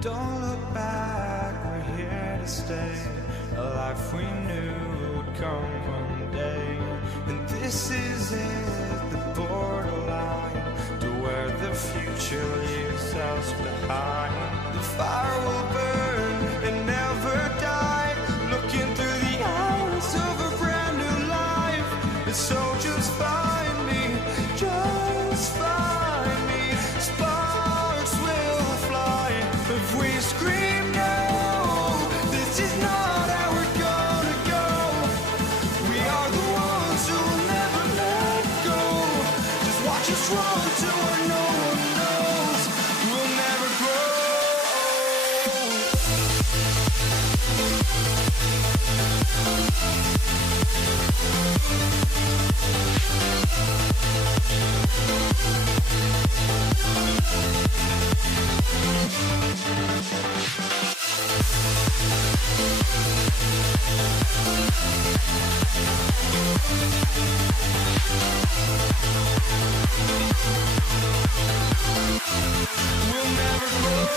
Don't look back, we're here to stay. A life we knew would come one day. And this is it, the borderline to where the future leaves us behind. The fire will burn and never die, looking through the eyes of a brand new life. And so just find me, just find me. Sparks will fly if we scream no. This is not how we're gonna go. We are the ones who will never let go. Just watch us run to where no one knows. We'll never grow. We'll never grow.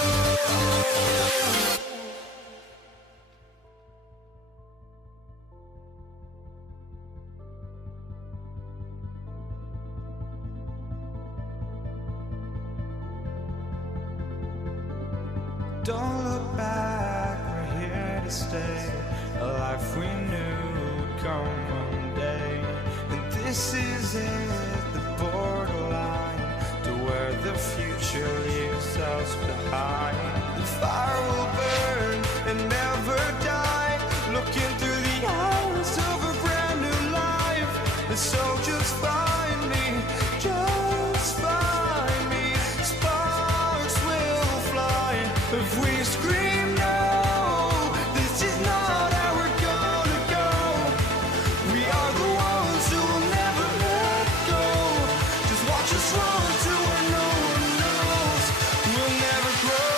Don't look back, we're here to stay. A life we knew would come one day. And this is it, the borderline to where the future leaves us behind. The fire will burn and never die, looking through the eyes of a brand new life. And so just find me, just find me. Sparks will fly if we scream no. This is not how we're gonna go. We are the ones who will never let go. Just watch us run to where no one knows. We'll never grow.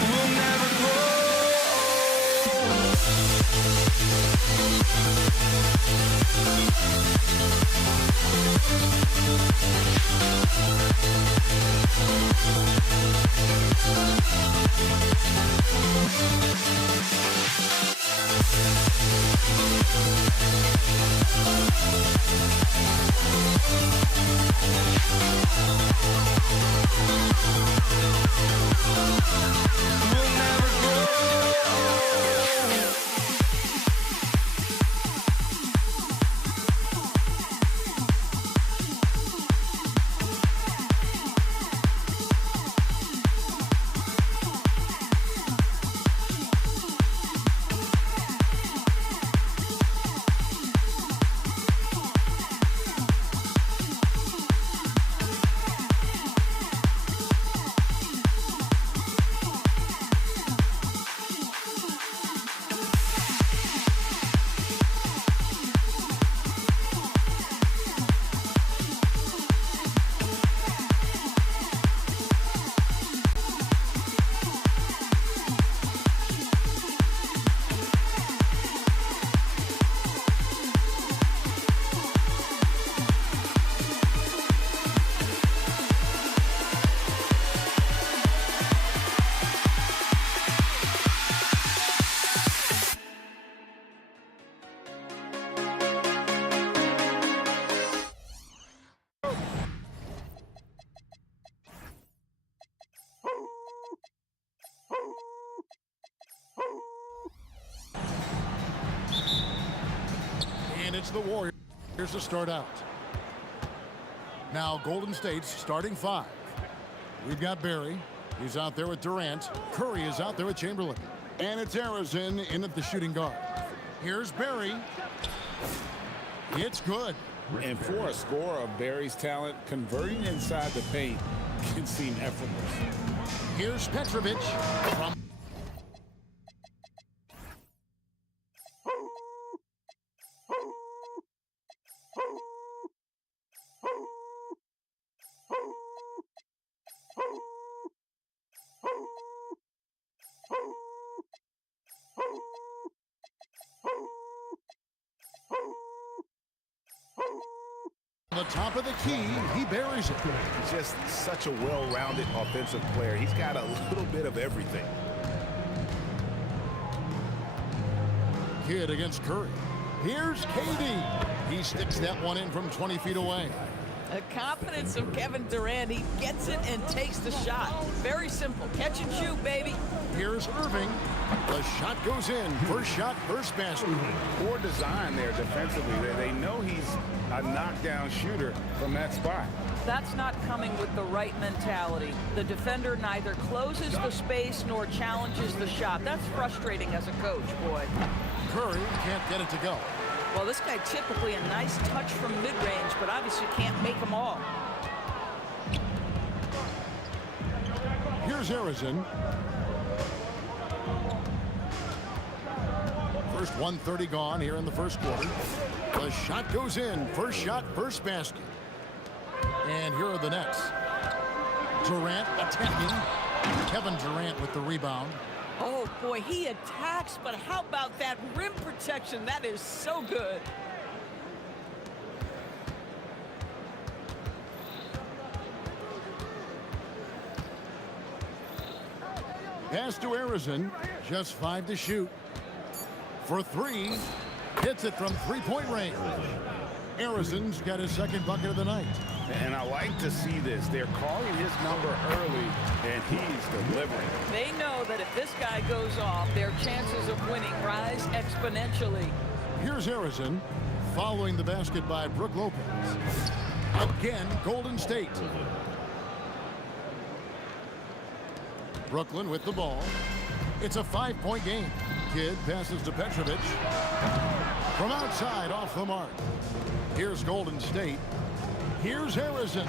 We'll never grow. We'll never grow. And it's the Warriors to start out. Now Golden State's starting five. We've got Barry. He's out there with Durant. Curry is out there with Chamberlain. And it's Harrison in at the shooting guard. Here's Barry. It's good. And for a scorer of Barry's talent, converting inside the paint can seem effortless. Here's Petrovic from the top of the key, he buries it. He's just such a well-rounded offensive player. He's got a little bit of everything. Kidd against Curry. Here's KD. He sticks that one in from 20 feet away. The confidence of Kevin Durant. He gets it and takes the shot. Very simple. Catch and shoot, baby. Here's Irving. The shot goes in. First shot, first basket. Poor design there defensively. They know he's a knockdown shooter from that spot. That's not coming with the right mentality. The defender neither closes the space nor challenges the shot. That's frustrating as a coach, boy. Curry can't get it to go. Well, this guy typically a nice touch from mid-range, but obviously can't make them all. Here's Harrison. First 1:30 gone here in the first quarter. The shot goes in. First shot, first basket. And here are the Nets. Durant attacking. Kevin Durant with the rebound. Oh, boy, he attacks, but how about that rim protection? That is so good. Pass to Harrison. Just 5 to shoot. For 3. Hits it from three-point range. Harrison's got his second bucket of the night. And I like to see this. They're calling his number early, and he's delivering. They know that if this guy goes off, their chances of winning rise exponentially. Here's Harrison, following the basket by Brook Lopez. Again, Golden State. Brooklyn with the ball. It's a 5-point game. Kidd passes to Petrovic. From outside, off the mark. Here's Golden State. Here's Harrison.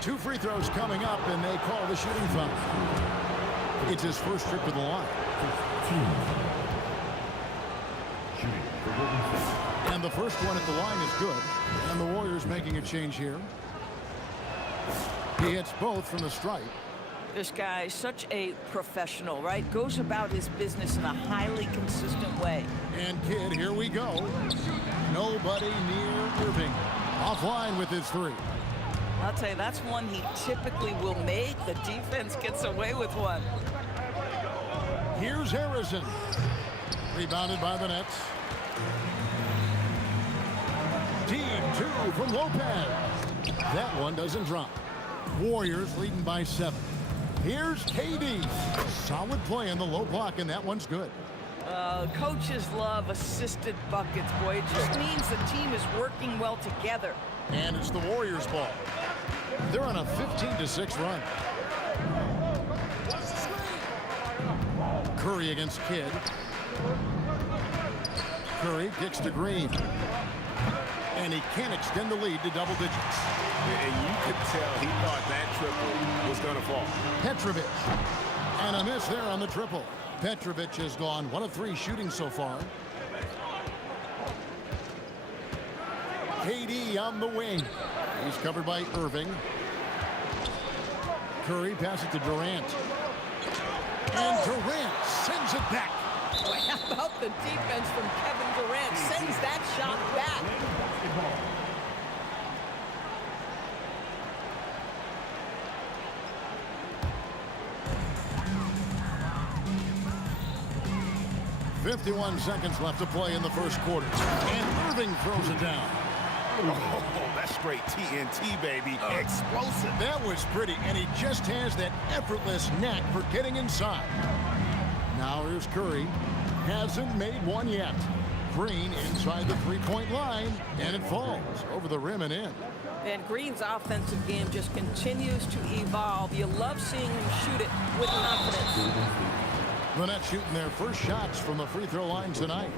2 free throws coming up, and they call the shooting foul. It's his first trip to the line. And the first one at the line is good. And the Warriors making a change here. He hits both from the stripe. This guy is such a professional, right? Goes about his business in a highly consistent way. And Kidd, here we go. Nobody near Irving. Offline with his 3. I'll tell you, that's one he typically will make. The defense gets away with one. Here's Harrison. Rebounded by the Nets. Team 2 from Lopez. That one doesn't drop. Warriors leading by 7. Here's KD. Solid play in the low block, and that one's good. Coaches love assisted buckets, boy. It just means the team is working well together. And it's the Warriors' ball. They're on a 15-6 run. Curry against Kidd. Curry kicks to Green. And he can't extend the lead to double digits. And you could tell he thought that triple was going to fall. Petrovic. And a miss there on the triple. Petrovic has gone 1 of 3 shooting so far. KD on the wing. He's covered by Irving. Curry passes to Durant. And Durant sends it back. Boy, how about the defense from Kevin Durant? Sends that shot back. 51 seconds left to play in the first quarter. And Irving throws it down. Oh, that's straight TNT, baby. Explosive. That was pretty, and he just has that effortless knack for getting inside. Now here's Curry. Hasn't made one yet. Green inside the three-point line, and it falls over the rim and in. And Green's offensive game just continues to evolve. You love seeing him shoot it with confidence. The Nets shooting their first shots from the free throw line tonight.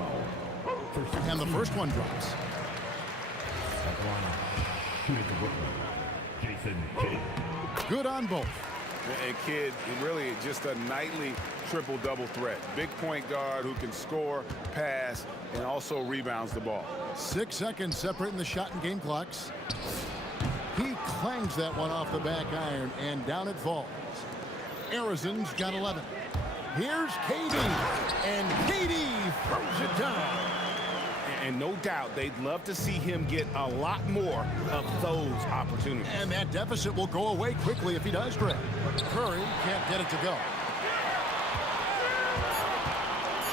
And the first one drops. Good on both. And Kidd, really just a nightly triple-double threat. Big point guard who can score, pass, and also rebounds the ball. 6 seconds separating the shot and game clocks. He clangs that one off the back iron, and down it falls. Harrison's got 11. Here's KD, and KD throws it down. And no doubt they'd love to see him get a lot more of those opportunities. And that deficit will go away quickly if he does, Greg. Curry can't get it to go.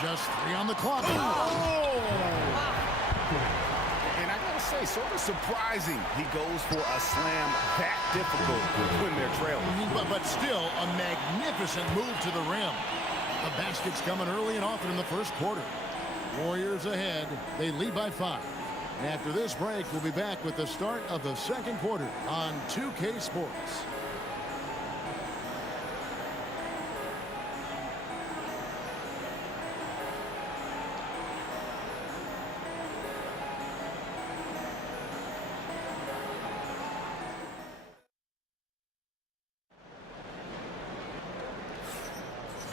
Just 3 on the clock. Oh! And I gotta say, sort of surprising he goes for a slam that difficult when they're trailing. But still, a magnificent move to the rim. The basket's coming early and often in the first quarter. Warriors ahead. They lead by 5. And after this break, we'll be back with the start of the second quarter on 2K Sports.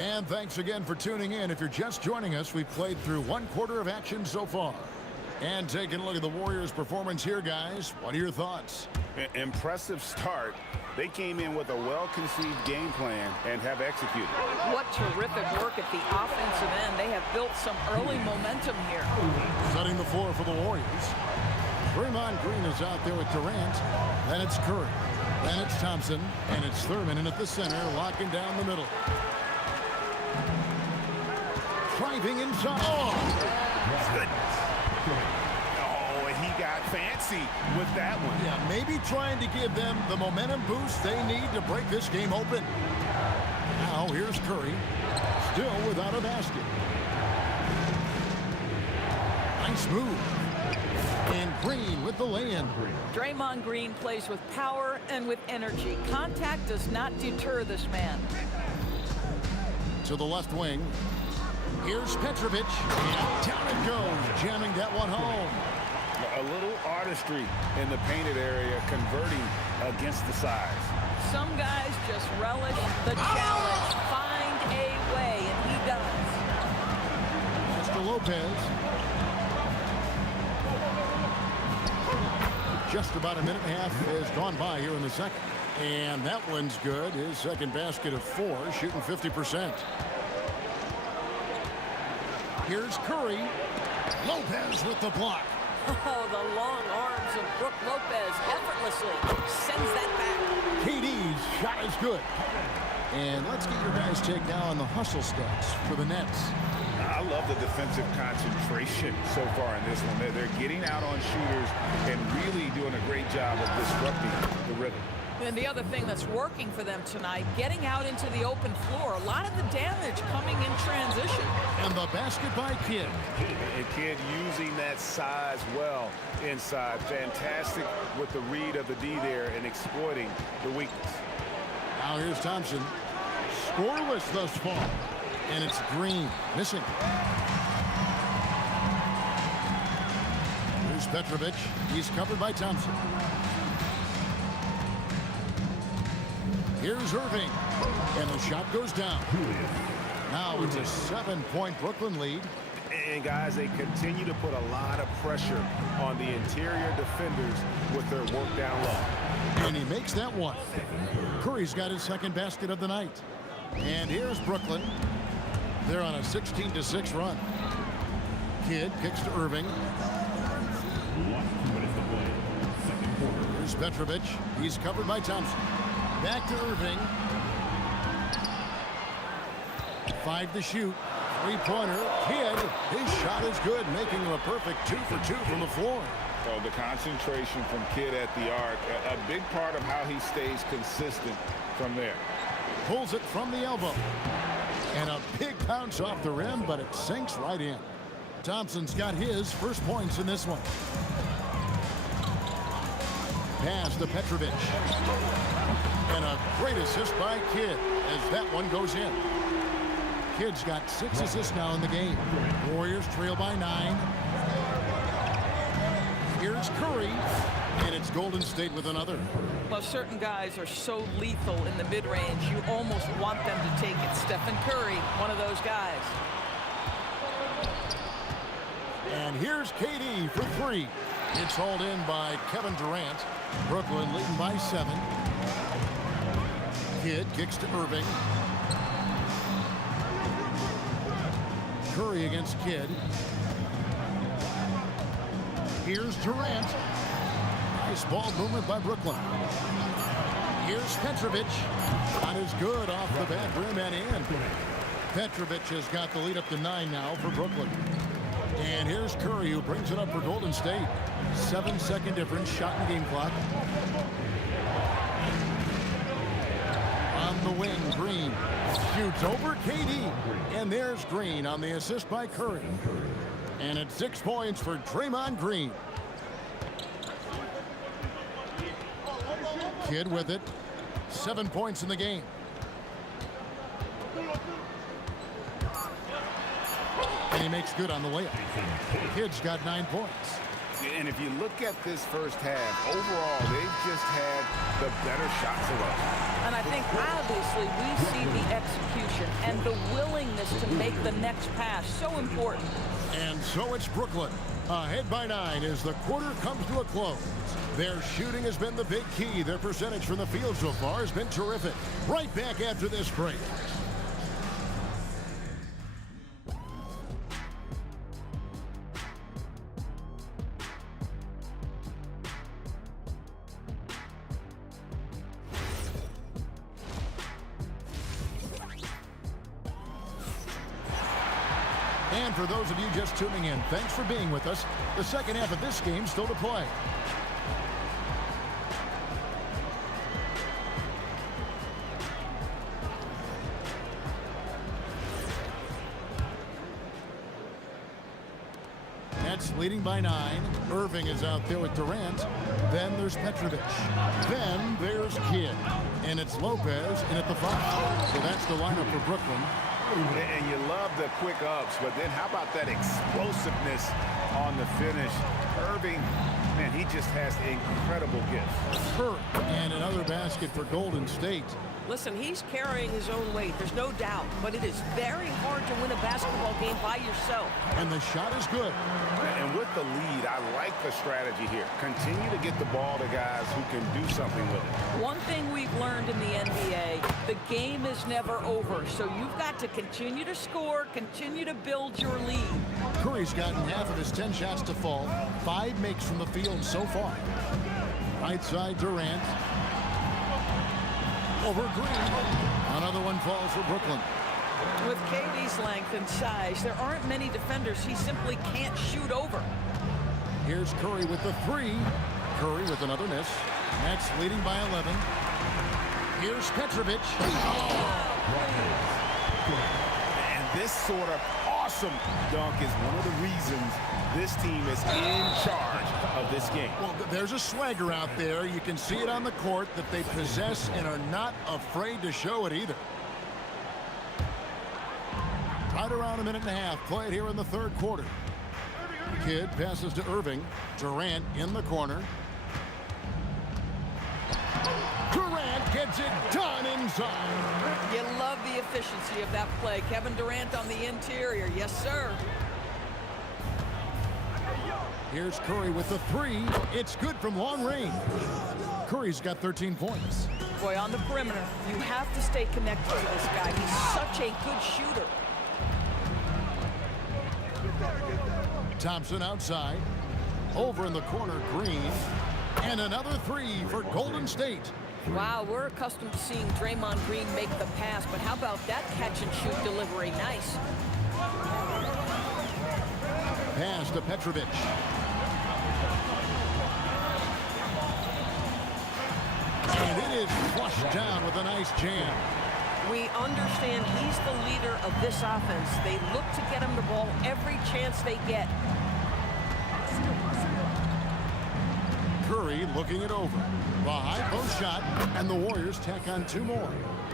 And thanks again for tuning in. If you're just joining us, we've played through 1 quarter of action so far. And taking a look at the Warriors' performance here, guys. What are your thoughts? Impressive start. They came in with a well-conceived game plan and have executed. What terrific work at the offensive end. They have built some early momentum here. Setting the floor for the Warriors. Draymond Green is out there with Durant. Then it's Curry. Then it's Thompson. And it's Thurman in at the center, locking down the middle. Driving inside. Oh, Goodness. Oh, and he got fancy with that one. yeah, maybe trying to give them the momentum boost they need to break this game open. Now here's Curry, still without a basket. Nice move. And Green with the lay-in. Draymond Green plays with power and with energy. Contact does not deter this man. To the left wing. Here's Petrovic. And down it goes, jamming that one home. A little artistry in the painted area, converting against the size. Some guys just relish the challenge. Find a way, and he does. Mr. Lopez. Just about a minute and a half has gone by here in the second. And that one's good. His second basket of 4, shooting 50%. Here's Curry. Lopez with the block. Oh, the long arms of Brook Lopez effortlessly sends that back. KD's shot is good. And let's get your guys' take now on the hustle stats for the Nets. I love the defensive concentration so far in this one. They're getting out on shooters and really doing a great job of disrupting the rhythm. And the other thing that's working for them tonight, getting out into the open floor. A lot of the damage coming in transition. And the basket by Kidd. And Kidd using that size well inside. Fantastic with the read of the D there and exploiting the weakness. Now here's Thompson. Scoreless thus far. And it's Green missing. Here's Petrovic. He's covered by Thompson. Here's Irving. And the shot goes down. Now it's a 7-point Brooklyn lead. And guys, they continue to put a lot of pressure on the interior defenders with their work down low. And he makes that one. Curry's got his second basket of the night. And here's Brooklyn. They're on a 16-6 run. Kidd kicks to Irving. Here's Petrovic. He's covered by Thompson. Back to Irving. 5 to shoot. 3-pointer. Kidd. His shot is good, making him a perfect 2 for 2 from the floor. So the concentration from Kidd at the arc, a big part of how he stays consistent from there. Pulls it from the elbow. And a big bounce off the rim, but it sinks right in. Thompson's got his first points in this one. Pass to Petrovic. And a great assist by Kidd as that one goes in. Kidd's got 6 assists now in the game. Warriors trail by 9. Here's Curry. And it's Golden State with another. Well, certain guys are so lethal in the mid-range, you almost want them to take it. Stephen Curry, one of those guys. And here's KD for 3. It's hauled in by Kevin Durant. Brooklyn leading by 7. Kidd kicks to Irving. Curry against Kidd. Here's Durant. Nice ball movement by Brooklyn. Here's Petrovic. Shot is good off the back rim and in. Petrovic has got the lead up to 9 now for Brooklyn. And here's Curry, who brings it up for Golden State. 7-second difference, shot and game clock. On the wing, Green shoots over KD. And there's Green on the assist by Curry. And it's 6 points for Draymond Green. Kidd with it. 7 points in the game. And he makes good on the layup. Kidd's got 9 points. And if you look at this first half, overall, they've just had the better shot selection. And I think, obviously, we see the execution and the willingness to make the next pass so important. And so it's Brooklyn, ahead by 9 as the quarter comes to a close. Their shooting has been the big key. Their percentage from the field so far has been terrific. Right back after this break. And for those of you just tuning in, thanks for being with us. The second half of this game still to play. Nets leading by 9. Irving is out there with Durant. Then there's Petrovic. Then there's Kidd. And it's Lopez in at the 5. So that's the lineup for Brooklyn. And you love the quick ups, but then how about that explosiveness on the finish? Irving, man, he just has incredible gifts. And another basket for Golden State. Listen, he's carrying his own weight, there's no doubt, but it is very hard to win a basketball game by yourself. And the shot is good. And with the lead, I like the strategy here. Continue to get the ball to guys who can do something with it. One thing we've learned in the NBA, the game is never over, so you've got to continue to score, continue to build your lead. Curry's gotten half of his 10 shots to fall. 5 makes from the field so far. Right side, Durant. Over Green. Another one falls for Brooklyn. With KD's length and size, there aren't many defenders he simply can't shoot over. Here's Curry with the 3. Curry with another miss. Nets leading by 11. Here's Petrovic. And this sort of awesome dunk is one of the reasons this team is in charge of this game. Well, there's a swagger out there. You can see it on the court that they possess and are not afraid to show it either. Right around a minute and a half played here in the third quarter. Kidd passes to Irving. Durant in the corner. Durant gets it done inside. You love the efficiency of that play. Kevin Durant on the interior. Yes, sir. Here's Curry with the 3. It's good from long range. Curry's got 13 points. Boy, on the perimeter, you have to stay connected to this guy. He's such a good shooter. Thompson outside. Over in the corner, Green. And another 3 for Golden State. Wow, we're accustomed to seeing Draymond Green make the pass, but how about that catch-and-shoot delivery? Nice. Pass to Petrovic. And it is flushed down with a nice jam. We understand he's the leader of this offense. They look to get him the ball every chance they get. Curry looking it over. The high post shot, and the Warriors tack on 2 more.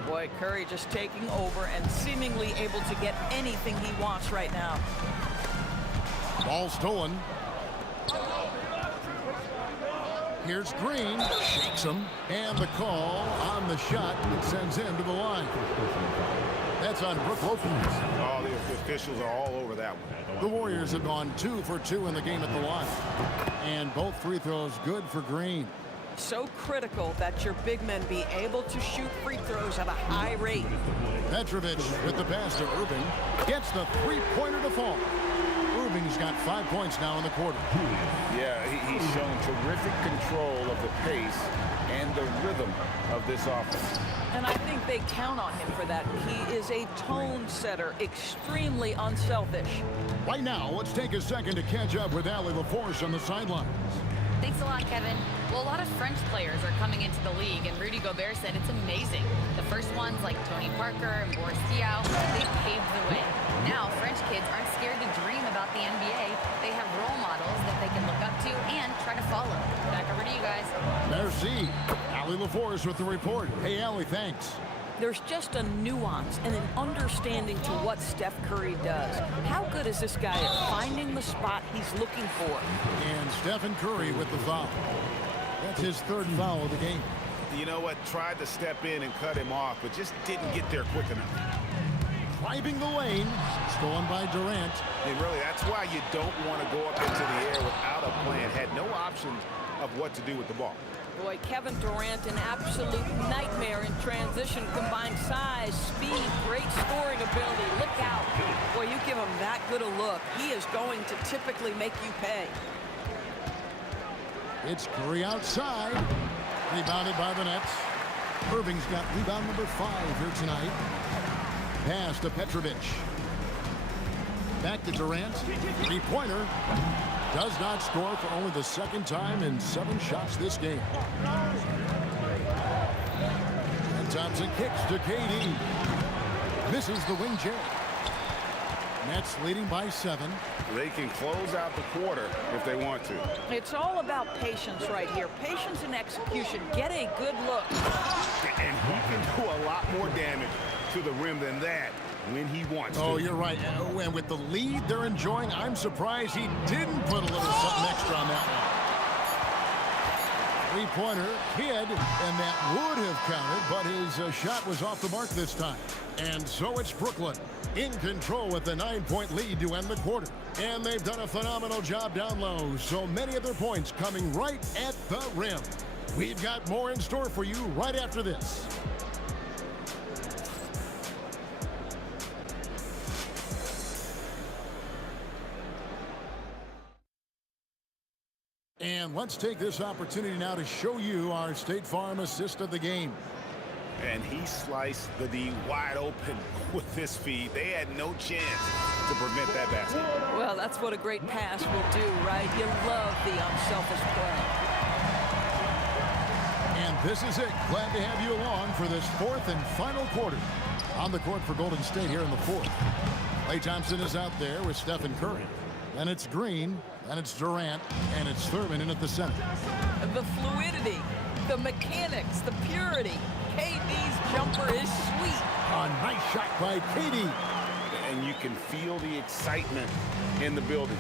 Boy, Curry just taking over and seemingly able to get anything he wants right now. Ball stolen. Here's Green, shakes him, and the call on the shot that sends him to the line. That's on Brook Lopez. Oh, the officials are all over that one. The Warriors have gone 2 for 2 in the game at the line. And both free throws good for Green. So critical that your big men be able to shoot free throws at a high rate. Petrovic with the pass to Irving. Gets the 3-pointer to fall. Irving's got 5 points now in the quarter. Yeah, he's shown terrific control of the pace and the rhythm of this offense. And I think they count on him for that. He is a tone setter, extremely unselfish. Right now, let's take a second to catch up with Allie LaForce on the sidelines. Thanks a lot, Kevin. Well, a lot of French players are coming into the league, and Rudy Gobert said it's amazing. The first ones, like Tony Parker and Boris Diaw, they paved the way. Now, French kids aren't scared to dream about the NBA. They have role models that they can look up to and try to follow. Back over to you guys. Merci. Allie LaForce with the report. Hey, Allie, thanks. There's just a nuance and an understanding to what Steph Curry does. How good is this guy at finding the spot he's looking for? And Stephen Curry with the foul. That's his 3rd foul of the game. You know what? Tried to step in and cut him off, but just didn't get there quick enough. Driving the lane, stolen by Durant. And really, that's why you don't want to go up into the air without a plan. Had no options of what to do with the ball. Boy, Kevin Durant, an absolute nightmare in transition. Combined size, speed, great scoring ability. Look out. Boy, you give him that good a look, he is going to typically make you pay. It's Curry outside. Rebounded by the Nets. Irving's got rebound number 5 here tonight. Pass to Petrovic. Back to Durant. 3-pointer. Does not score for only the 2nd time in 7 shots this game. And Thompson kicks to KD. Misses the wing J. Nets leading by 7. They can close out the quarter if they want to. It's all about patience right here. Patience and execution. Get a good look. And he can do a lot more damage to the rim than that when he wants to. Oh, you're right. And with the lead they're enjoying, I'm surprised he didn't put a little something extra on that one. 3-pointer, Kidd, and that would have counted, but his shot was off the mark this time. And so it's Brooklyn in control with the 9-point lead to end the quarter. And they've done a phenomenal job down low, so many of their points coming right at the rim. We've got more in store for you right after this. And let's take this opportunity now to show you our State Farm assist of the game. And he sliced the D wide open with this feed. They had no chance to prevent that basket. Well, that's what a great pass will do, right? You love the unselfish play. And this is it. Glad to have you along for this 4th and final quarter. On the court for Golden State here in the 4th. Klay Thompson is out there with Stephen Curry. And it's Green, and it's Durant, and it's Thurman in at the center. The fluidity, the mechanics, the purity. KD's jumper is sweet. A nice shot by KD. And you can feel the excitement in the building.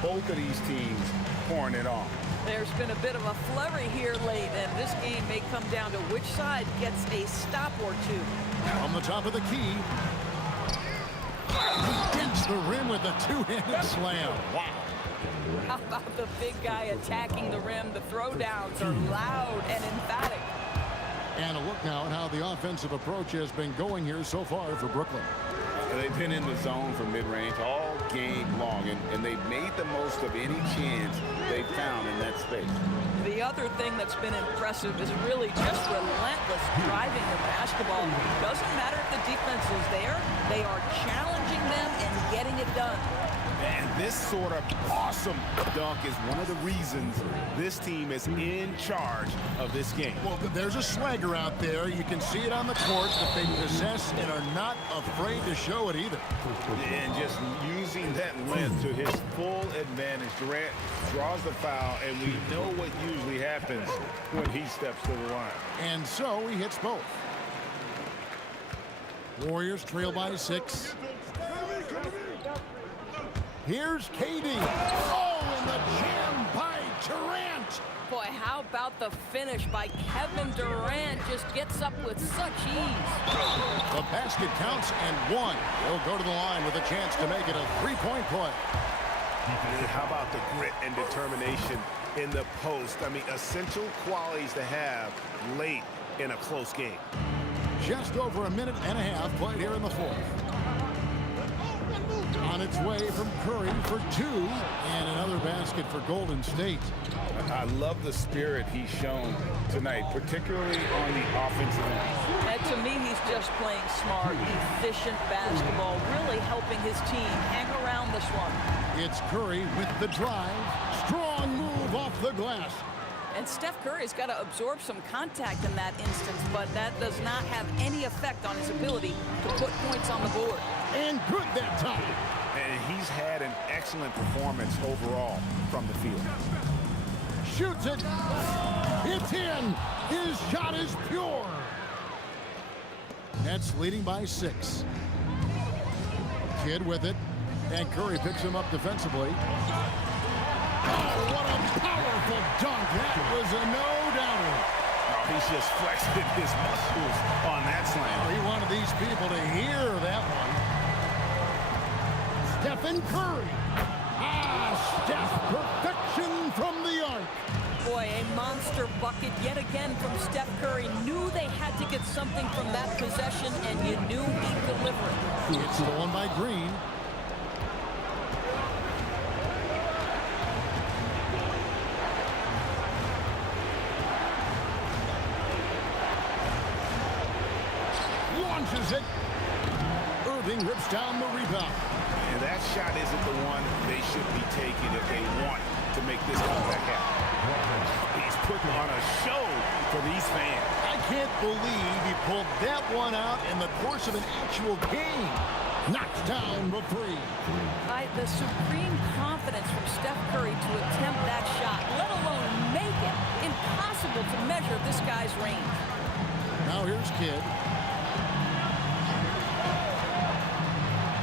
Both of these teams pouring it on. There's been a bit of a flurry here late, and this game may come down to which side gets a stop or two. From the top of the key. He dents the rim with a 2-handed slam. Wow. How about the big guy attacking the rim? The throwdowns are loud and emphatic. And a look now at how the offensive approach has been going here so far for Brooklyn. They've been in the zone for mid-range all game long, and they've made the most of any chance they've found in that space. The other thing that's been impressive is really just relentless driving the basketball. Doesn't matter if the defense is there, they are challenging them and getting it done. And this sort of awesome dunk is one of the reasons this team is in charge of this game. Well, there's a swagger out there. You can see it on the court that they possess and are not afraid to show it either. And just using that length to his full advantage. Durant draws the foul, and we know what usually happens when he steps to the line. And so he hits both. Warriors trail by 6. Here's KD. Oh, and the jam by Durant. Boy, how about the finish by Kevin Durant? Just gets up with such ease. The basket counts and 1. He'll go to the line with a chance to make it a 3-point play. How about the grit and determination in the post? I mean, essential qualities to have late in a close game. Just over a minute and a half played here in the 4th. On its way from Curry for 2, and another basket for Golden State. I love the spirit he's shown tonight, particularly on the offensive end. And to me, he's just playing smart, efficient basketball, really helping his team hang around this one. It's Curry with the drive. Strong move off the glass. And Steph Curry's got to absorb some contact in that instance, but that does not have any effect on his ability to put points on the board. And good that time. And he's had an excellent performance overall from the field. Shoots it. It's in. His shot is pure. Nets leading by 6. Kidd with it. And Curry picks him up defensively. Oh, what a powerful dunk. That was a no-doubter. Oh, he's just flexing his muscles on that slam. He wanted these people to hear that one. Stephen Curry. Steph, perfection from the arc. Boy, a monster bucket yet again from Steph Curry. Knew they had to get something from that possession, and you knew he'd deliver it. It's stolen by Green. Launches it. Irving rips down the rebound. And that shot isn't the one they should be taking if they want to make this comeback happen. He's putting on a show for these fans. I can't believe he pulled that one out in the course of an actual game. Knocks down the 3. The supreme confidence from Steph Curry to attempt that shot, let alone make it. Impossible to measure this guy's range. Now here's Kidd.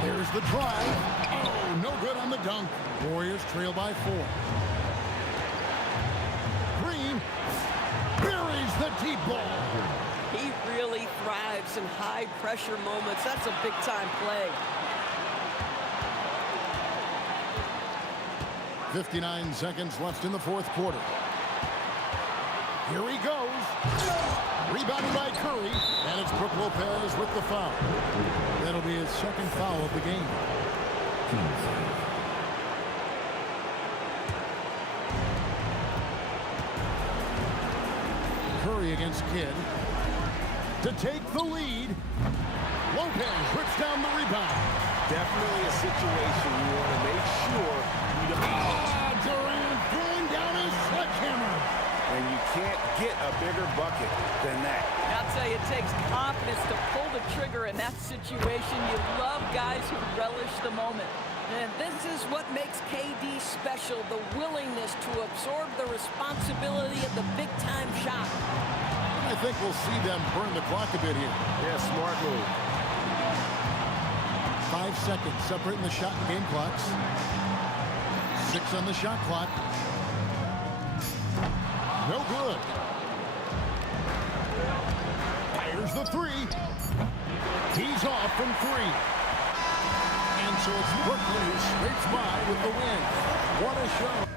There's the drive. Oh, no good on the dunk. Warriors trail by 4. Green buries the deep ball. He really thrives in high-pressure moments. That's a big-time play. 59 seconds left in the 4th quarter. Here he goes. Rebounded by Curry, and it's Brook Lopez with the foul. That'll be his 2nd foul of the game. Curry against Kidd to take the lead. Lopez rips down the rebound. Definitely a situation you want to make sure you don't... Durant throwing down his sledgehammer. And you can't get a bigger bucket than that. I'll tell you, it takes confidence to pull the trigger in that situation. You love guys who relish the moment. And this is what makes KD special, the willingness to absorb the responsibility of the big-time shot. I think we'll see them burn the clock a bit here. Yeah, smart move. 5 seconds separating the shot and game clocks. 6 on the shot clock. No good. Fires the 3. He's off from 3. And so it's Brooklyn who scrapes by with the win. What a show.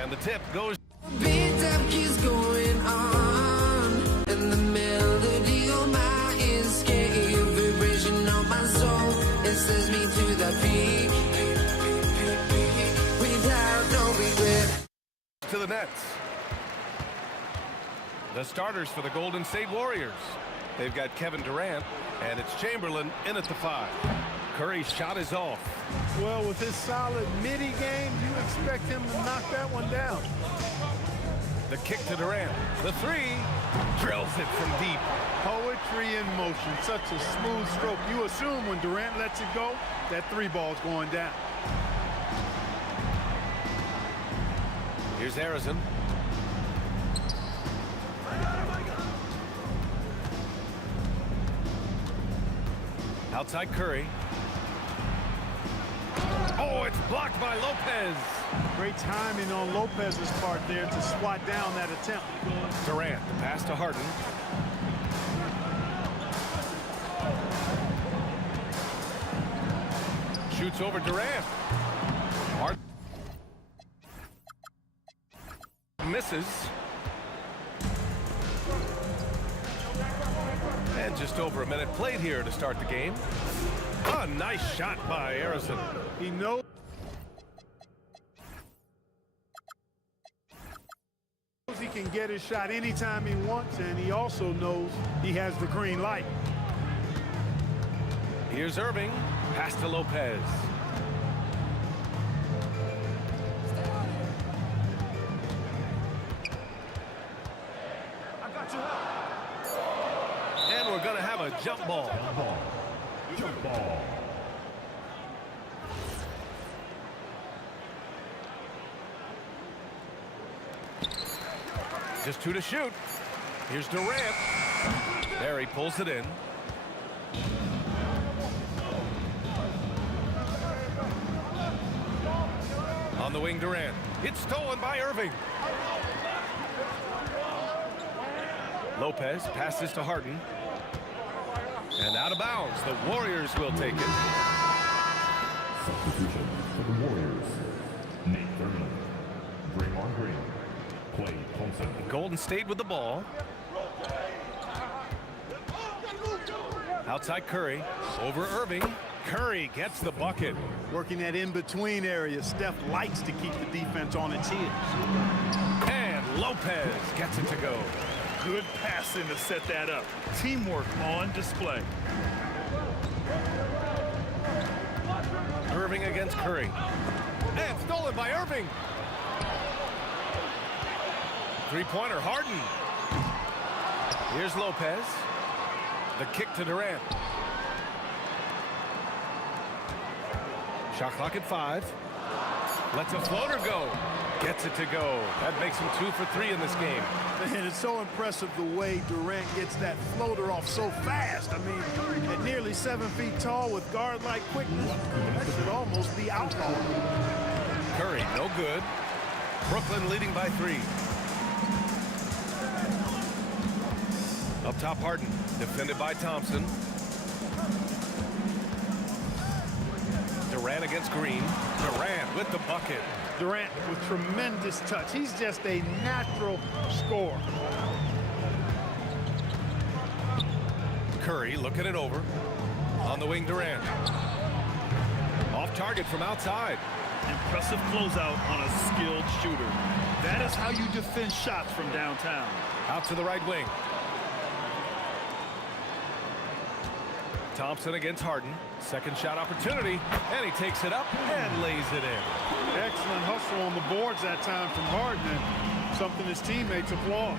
And the tip goes. Beat up keeps going on, and the melody on my ears can't hear vibration on my soul. It sends me to the peak without no regret. To the nets. The starters for the Golden State Warriors. They've got Kevin Durant, and it's Chamberlain in at the 5. Curry's shot is off. Well, with his solid midi game, you expect him to knock that one down. The kick to Durant. The 3 drills it from deep. Poetry in motion, such a smooth stroke. You assume when Durant lets it go, that 3 ball's going down. Here's Harrison. Outside Curry. Oh, it's blocked by Lopez. Great timing on Lopez's part there to swat down that attempt. Durant, the pass to Harden. Shoots over Durant. Harden misses. And just over a minute played here to start the game. A nice shot by Harrison. He knows he can get his shot anytime he wants, and he also knows he has the green light. Here's Irving. Pass to Lopez. And we're going to have a jump ball. Jump ball. Just 2 to shoot. Here's Durant. There he pulls it in. On the wing, Durant. It's stolen by Irving. Lopez passes to Harden. And out of bounds. The Warriors will take it. Substitution for the Warriors. Nate Thurman. Draymond Green. Clay Thompson. Golden State with the ball. Outside Curry, over Irving. Curry gets the bucket. Working that in-between area. Steph likes to keep the defense on its heels. And Lopez gets it to go. Good passing to set that up. Teamwork on display. Irving against Curry. And stolen by Irving. Three-pointer, Harden. Here's Lopez. The kick to Durant. Shot clock at 5. Lets a floater go. Gets it to go. That makes him 2 for 3 in this game. And it's so impressive the way Durant gets that floater off so fast. I mean, at nearly 7 feet tall with guard-like quickness, that should almost be outlawed. Curry, no good. Brooklyn leading by 3. Up top, Harden, defended by Thompson. Durant against Green. Durant with the bucket. Durant with tremendous touch. He's just a natural scorer. Curry looking it over. On the wing, Durant. Off target from outside. Impressive closeout on a skilled shooter. That is how you defend shots from downtown. Out to the right wing. Thompson against Harden. Second shot opportunity. And he takes it up and lays it in. Excellent hustle on the boards that time from Harden. And something his teammates applaud.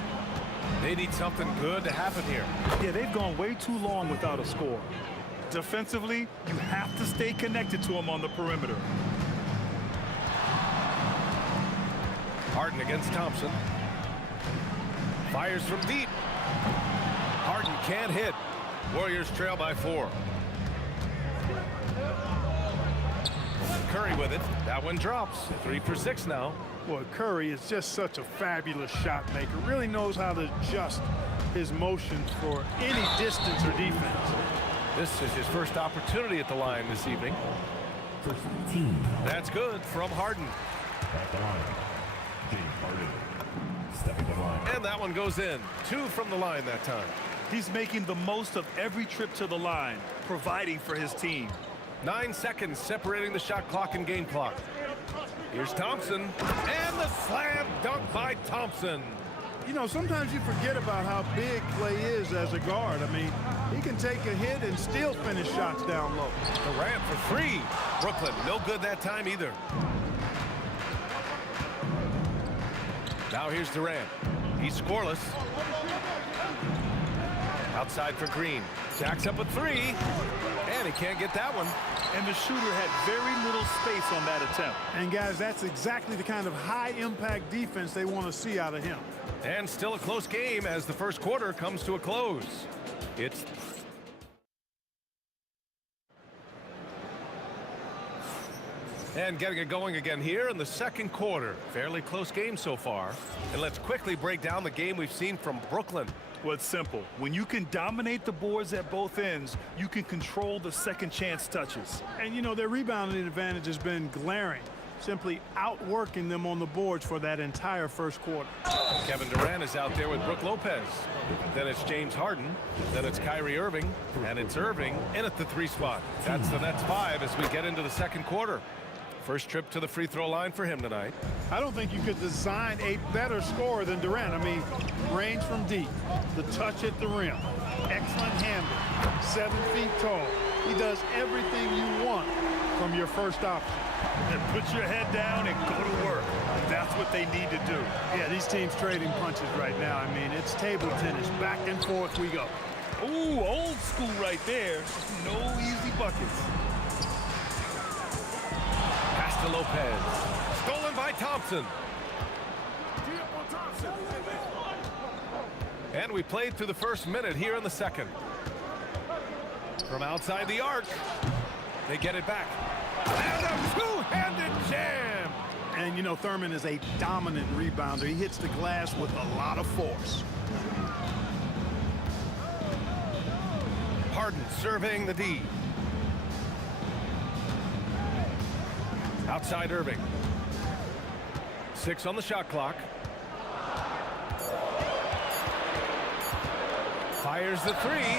They need something good to happen here. Yeah, they've gone way too long without a score. Defensively, you have to stay connected to him on the perimeter. Harden against Thompson. Fires from deep. Harden can't hit. Warriors trail by 4. Curry with it. That one drops. 3 for 6 now. Well, Curry is just such a fabulous shot maker. Really knows how to adjust his motions for any distance or defense. This is his first opportunity at the line this evening. That's good from Harden. And that one goes in. 2 from the line that time. He's making the most of every trip to the line, providing for his team. 9 seconds separating the shot clock and game clock. Here's Thompson. And the slam dunk by Thompson. You know, sometimes you forget about how big Clay is as a guard. I mean, he can take a hit and still finish shots down low. Durant for 3. Brooklyn, no good that time either. Now here's Durant. He's scoreless. Outside for Green. Jacks up a 3. And he can't get that one. And the shooter had very little space on that attempt. And guys, that's exactly the kind of high-impact defense they want to see out of him. And still a close game as the first quarter comes to a close. It's and getting it going again here in the second quarter. Fairly close game so far. And let's quickly break down the game we've seen from Brooklyn. Well, it's simple. When you can dominate the boards at both ends, you can control the second chance touches. And, you know, their rebounding advantage has been glaring, simply outworking them on the boards for that entire first quarter. Kevin Durant is out there with Brook Lopez. Then it's James Harden. Then it's Kyrie Irving. And it's Irving in at the 3 spot. That's the Nets 5 as we get into the second quarter. First trip to the free throw line for him tonight. I don't think you could design a better scorer than Durant. I mean, range from deep, the touch at the rim, excellent handle, 7 feet tall. He does everything you want from your first option. And put your head down and go to work. That's what they need to do. Yeah, these teams trading punches right now. I mean, it's table tennis. Back and forth we go. Ooh, old school right there. No easy buckets. To Lopez. Stolen by Thompson. And we played through the first minute here in the second. From outside the arc, they get it back. And a two-handed jam. And, you know, Thurman is a dominant rebounder. He hits the glass with a lot of force. Harden surveying the D. Outside Irving. 6 on the shot clock. Here's the three.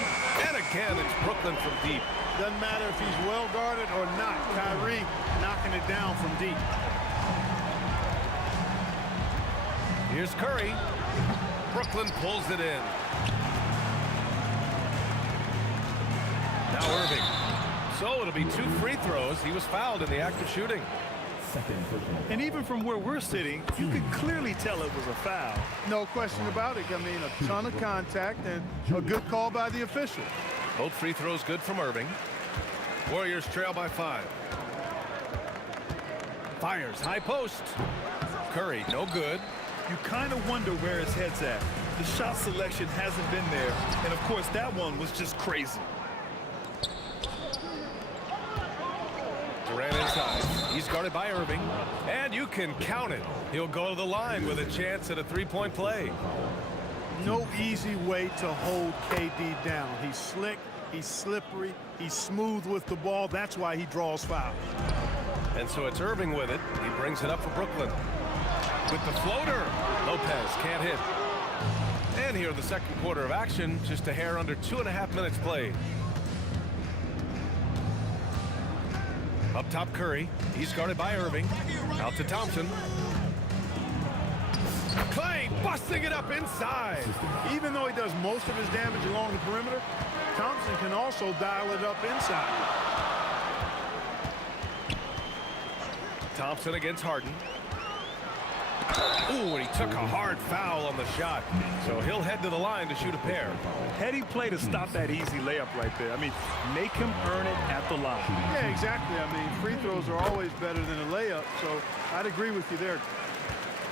And again, it's Brooklyn from deep. Doesn't matter if he's well guarded or not. Kyrie knocking it down from deep. Here's Curry. Brooklyn pulls it in. Now Irving. So it'll be 2 free throws. He was fouled in the act of shooting. And even from where we're sitting, you can clearly tell it was a foul. No question about it. I mean, a ton of contact and a good call by the official. Both free throws good from Irving. Warriors trail by 5. Fires high post. Curry, no good. You kind of wonder where his head's at. The shot selection hasn't been there. And, of course, that one was just crazy. Durant inside. He's guarded by Irving. And you can count it. He'll go to the line with a chance at a 3-point play. No easy way to hold KD down. He's slick, he's slippery, he's smooth with the ball. That's why he draws fouls. And so it's Irving with it. He brings it up for Brooklyn. With the floater, Lopez can't hit. And here in the second quarter of action, just a hair under 2.5 minutes played. Up top, Curry. He's guarded by Irving. Out to Thompson. Clay busting it up inside. Even though he does most of his damage along the perimeter, Thompson can also dial it up inside. Thompson against Harden. Ooh, and he took a hard foul on the shot. So he'll head to the line to shoot a pair. Heady play to stop that easy layup right there. I mean, make him earn it at the line. Yeah, exactly. I mean, free throws are always better than a layup, so I'd agree with you there.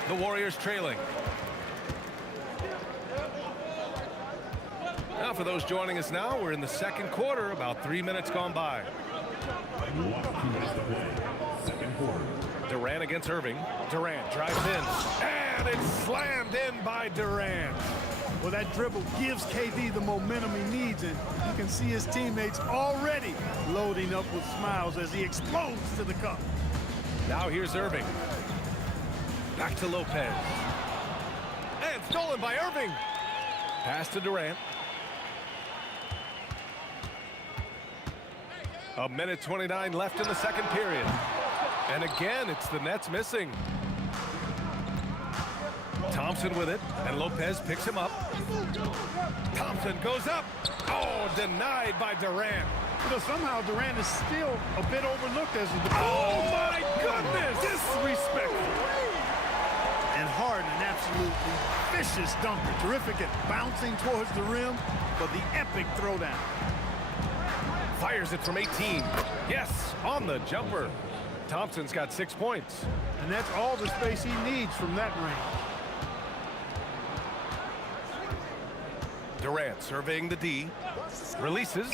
The Warriors trailing. Now for those joining us now, we're in the second quarter, about 3 minutes gone by. Durant against Irving. Durant drives in, and it's slammed in by Durant. Well, that dribble gives KD the momentum he needs, and you can see his teammates already loading up with smiles as he explodes to the cup. Now here's Irving. Back to Lopez. And stolen by Irving. Pass to Durant. A minute 29 left in the second period. And again, it's the Nets missing. Thompson with it, and Lopez picks him up. Thompson goes up. Oh, denied by Durant. You know, somehow Durant is still a bit overlooked as a defender. Oh, my goodness! Disrespectful. And Harden, an absolutely vicious dunker. Terrific at bouncing towards the rim, but the epic throwdown. Fires it from 18. Yes, on the jumper. Thompson's got 6 points. And that's all the space he needs from that range. Durant surveying the D. Releases.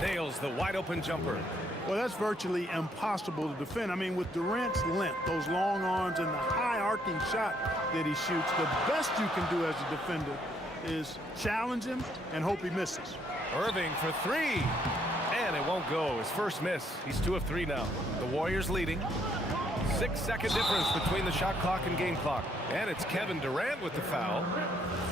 Nails the wide open jumper. Well, that's virtually impossible to defend. I mean, with Durant's length, those long arms, and the high arcing shot that he shoots, the best you can do as a defender is challenge him and hope he misses. Irving for 3. And it won't go. His first miss. He's 2 of 3 now. The Warriors leading. 6-second difference between the shot clock and game clock. And it's Kevin Durant with the foul.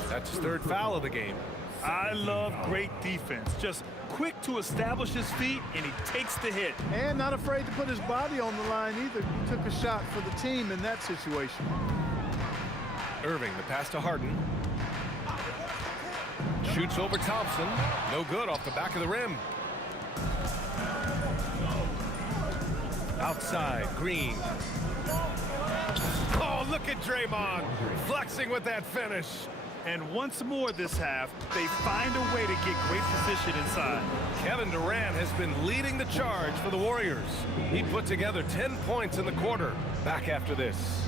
That's his 3rd foul of the game. I love great defense. Just quick to establish his feet, and he takes the hit. And not afraid to put his body on the line either. He took a shot for the team in that situation. Irving, the pass to Harden. Shoots over Thompson. No good off the back of the rim. Outside, Green. Oh, look at Draymond flexing with that finish. And once more this half, they find a way to get great position inside. Kevin Durant has been leading the charge for the Warriors. He put together 10 points in the quarter. Back after this.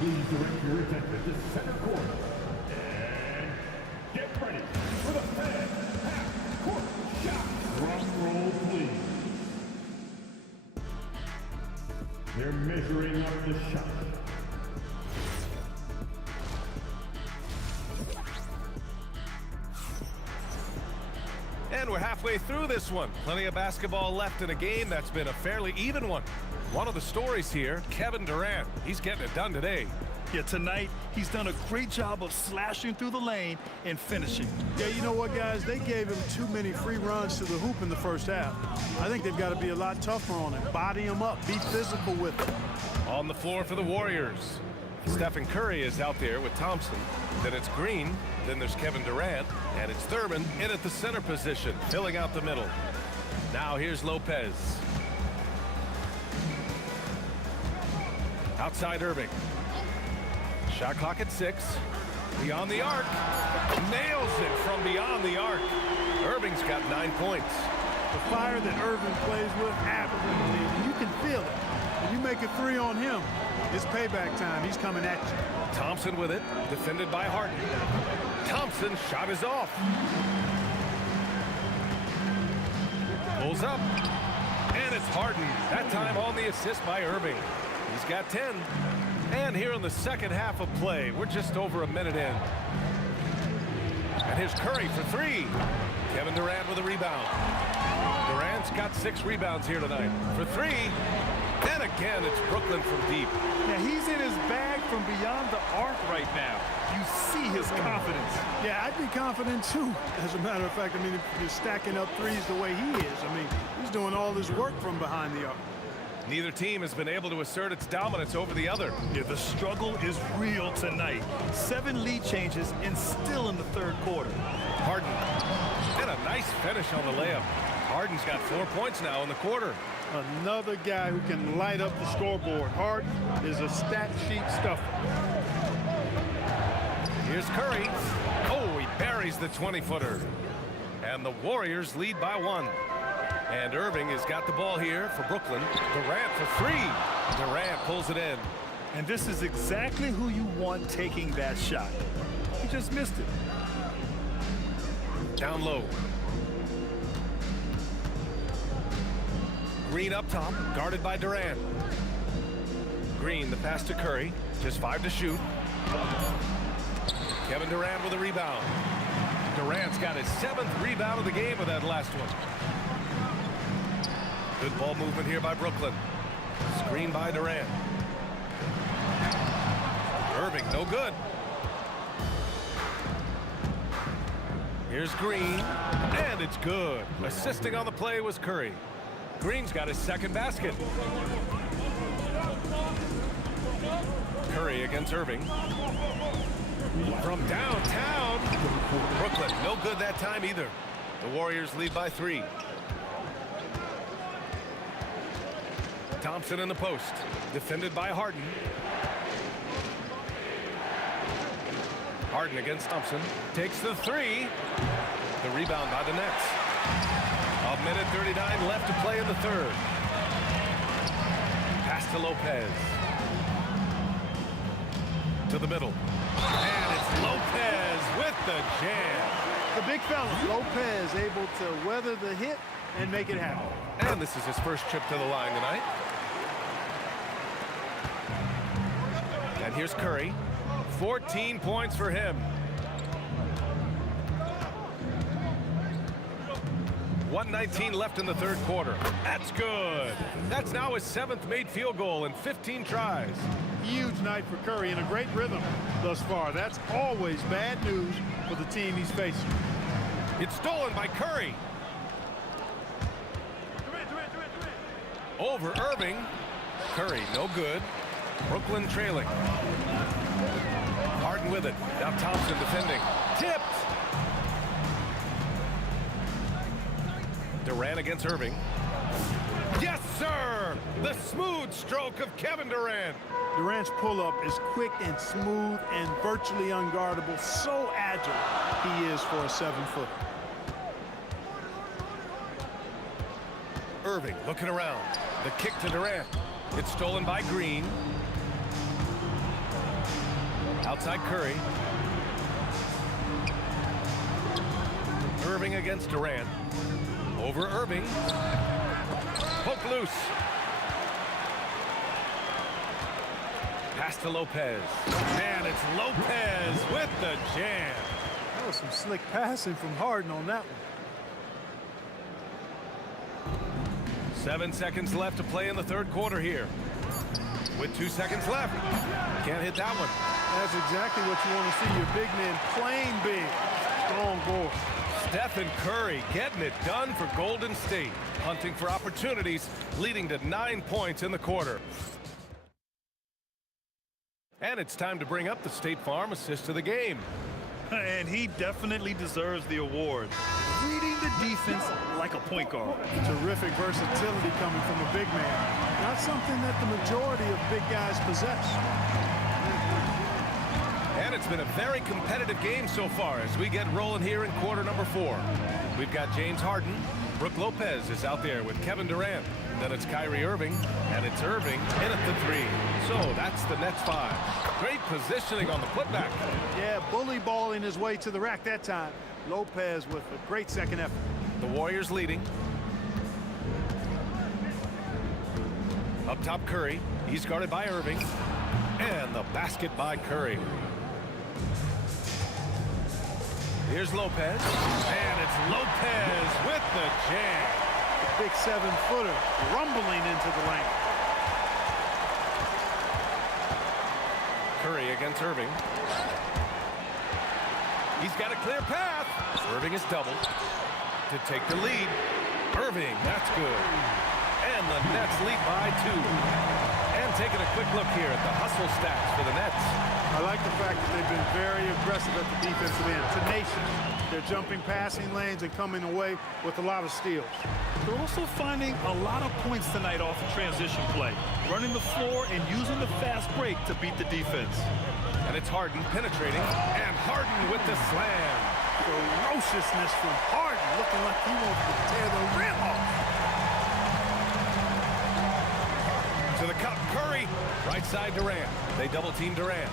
Please direct your attention to center court. And get ready for the fan half-court shot. Drum roll, please. They're measuring up the shot. And we're halfway through this one. Plenty of basketball left in a game that's been a fairly even one. One of the stories here, Kevin Durant. He's getting it done today. Yeah, tonight, he's done a great job of slashing through the lane and finishing. Yeah, you know what, guys? They gave him too many free runs to the hoop in the first half. I think they've got to be a lot tougher on him. Body him up. Be physical with him. On the floor for the Warriors. Stephen Curry is out there with Thompson. Then it's Green. Then there's Kevin Durant. And it's Thurman in at the center position, filling out the middle. Now here's Lopez. Outside Irving. Shot clock at 6. Beyond the arc. Nails it from beyond the arc. Irving's got 9 points. The fire that Irving plays with, absolutely. You can feel it. When you make a 3 on him, it's payback time. He's coming at you. Thompson with it, defended by Harden. Thompson's shot is off. Pulls up. And it's Harden. That time on the assist by Irving. He's got 10. And here in the second half of play, we're just over a minute in. And here's Curry for 3. Kevin Durant with a rebound. Durant's got 6 rebounds here tonight. For 3. And again, it's Brooklyn from deep. Now, he's in his bag from beyond the arc right now. You see his confidence. Yeah, I'd be confident, too. As a matter of fact, I mean, if you're stacking up threes the way he is, I mean, he's doing all his work from behind the arc. Neither team has been able to assert its dominance over the other. Yeah, the struggle is real tonight. 7 lead changes and still in the third quarter. Harden. And a nice finish on the layup. Harden's got 4 points now in the quarter. Another guy who can light up the scoreboard. Harden is a stat sheet stuffer. Here's Curry. Oh, he buries the 20-footer. And the Warriors lead by 1. And Irving has got the ball here for Brooklyn. Durant for 3. Durant pulls it in. And this is exactly who you want taking that shot. He just missed it. Down low. Green up top, guarded by Durant. Green, the pass to Curry. Just 5 to shoot. Kevin Durant with a rebound. Durant's got his 7th rebound of the game with that last one. Good ball movement here by Brooklyn. Screen by Durant. Irving, no good. Here's Green, and it's good. Assisting on the play was Curry. Green's got his 2nd basket. Curry against Irving. From downtown. Brooklyn, no good that time either. The Warriors lead by 3. Thompson in the post, defended by Harden. Harden against Thompson, takes the 3. The rebound by the Nets. 1:39 left to play in the third. Pass to Lopez. To the middle. And it's Lopez with the jam. The big fella, Lopez, able to weather the hit and make it happen. And this is his first trip to the line tonight. And here's Curry. 14 points for him. 1:19 left in the third quarter. That's good. That's now his 7th made field goal in 15 tries. Huge night for Curry and a great rhythm thus far. That's always bad news for the team he's facing. It's stolen by Curry. Over Irving. Curry, no good. Brooklyn trailing. Harden with it. Now Thompson defending. Tipped. Durant against Irving. Yes, sir! The smooth stroke of Kevin Durant. Durant's pull-up is quick and smooth and virtually unguardable. So agile he is for a 7-footer. Irving looking around. The kick to Durant. It's stolen by Green. Outside Curry. Irving against Durant. Over Irving. Poke loose. Pass to Lopez. And it's Lopez with the jam. That was some slick passing from Harden on that one. 7 seconds left to play in the third quarter here. With 2 seconds left. Can't hit that one. That's exactly what you want to see. Your big man playing big. Strong board. Stephen Curry getting it done for Golden State. Hunting for opportunities, leading to 9 points in the quarter. And it's time to bring up the State Farm assist of the game. And he definitely deserves the award. Reading the defense like a point guard. Terrific versatility coming from a big man. Not something that the majority of big guys possess. And it's been a very competitive game so far as we get rolling here in quarter number 4. We've got James Harden. Brook Lopez is out there with Kevin Durant. Then it's Kyrie Irving, and it's Irving in at the 3. So that's the Nets 5. Great positioning on the putback. Yeah, bully balling his way to the rack that time. Lopez with a great second effort. The Warriors leading. Up top, Curry. He's guarded by Irving. And the basket by Curry. Here's Lopez. And it's Lopez with the jam. The big 7-footer rumbling into the lane. Curry against Irving. He's got a clear path. Irving is doubled to take the lead. Irving, that's good. And the Nets lead by 2. And taking a quick look here at the hustle stats for the Nets. I like the fact that they've been very aggressive at the defensive end. Tenacious. They're jumping passing lanes and coming away with a lot of steals. They're also finding a lot of points tonight off of transition play. Running the floor and using the fast break to beat the defense. And it's Harden penetrating. And Harden with the slam. Ferociousness from Harden, looking like he wants to tear the rim off. To the cup, Curry. Right side, Durant. They double team Durant.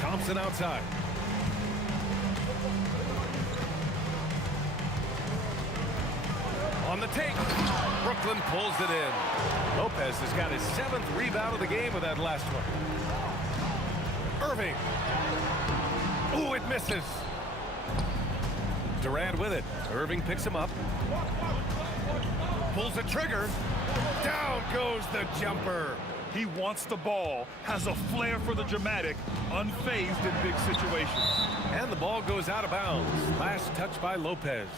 Thompson outside. On the take. Brooklyn pulls it in. Lopez has got his 7th rebound of the game with that last one. Irving. Ooh, it misses. Durant with it. Irving picks him up. Pulls the trigger. Down goes the jumper. He wants the ball, has a flair for the dramatic, unfazed in big situations. And the ball goes out of bounds. Last touch by Lopez.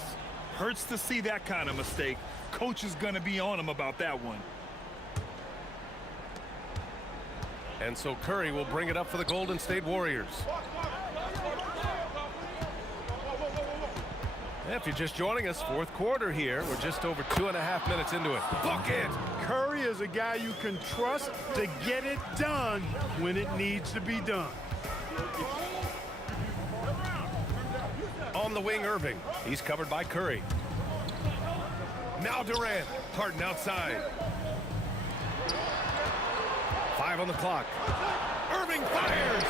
Hurts to see that kind of mistake. Coach is going to be on him about that one. And so Curry will bring it up for the Golden State Warriors. If you're just joining us, fourth quarter here. We're just over 2.5 minutes into it. Book it! Curry is a guy you can trust to get it done when it needs to be done. On the wing, Irving. He's covered by Curry. Now Durant. Harden outside. 5 on the clock. Irving fires!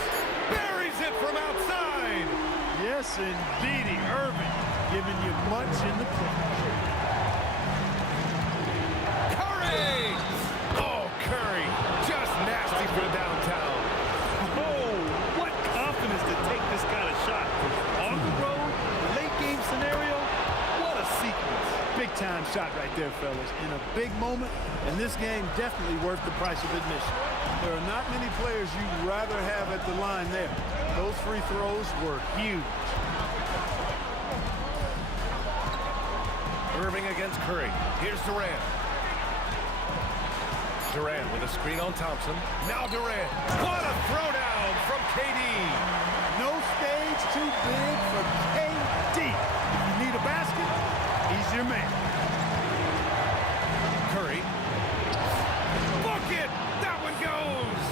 Buries it from outside! Yes, indeedy. Irving giving you much in the clutch. Curry! Oh, Curry. Just nasty for downtown. Oh, what confidence to take this kind of shot. On the road, late game scenario, what a sequence. Big time shot right there, fellas. In a big moment, and this game definitely worth the price of admission. There are not many players you'd rather have at the line there. Those free throws were huge. Irving against Curry. Here's Durant. Durant with a screen on Thompson. Now Durant. What a throwdown from KD. No stage too big for KD. If you need a basket, he's your man. Curry. Book it! That one goes!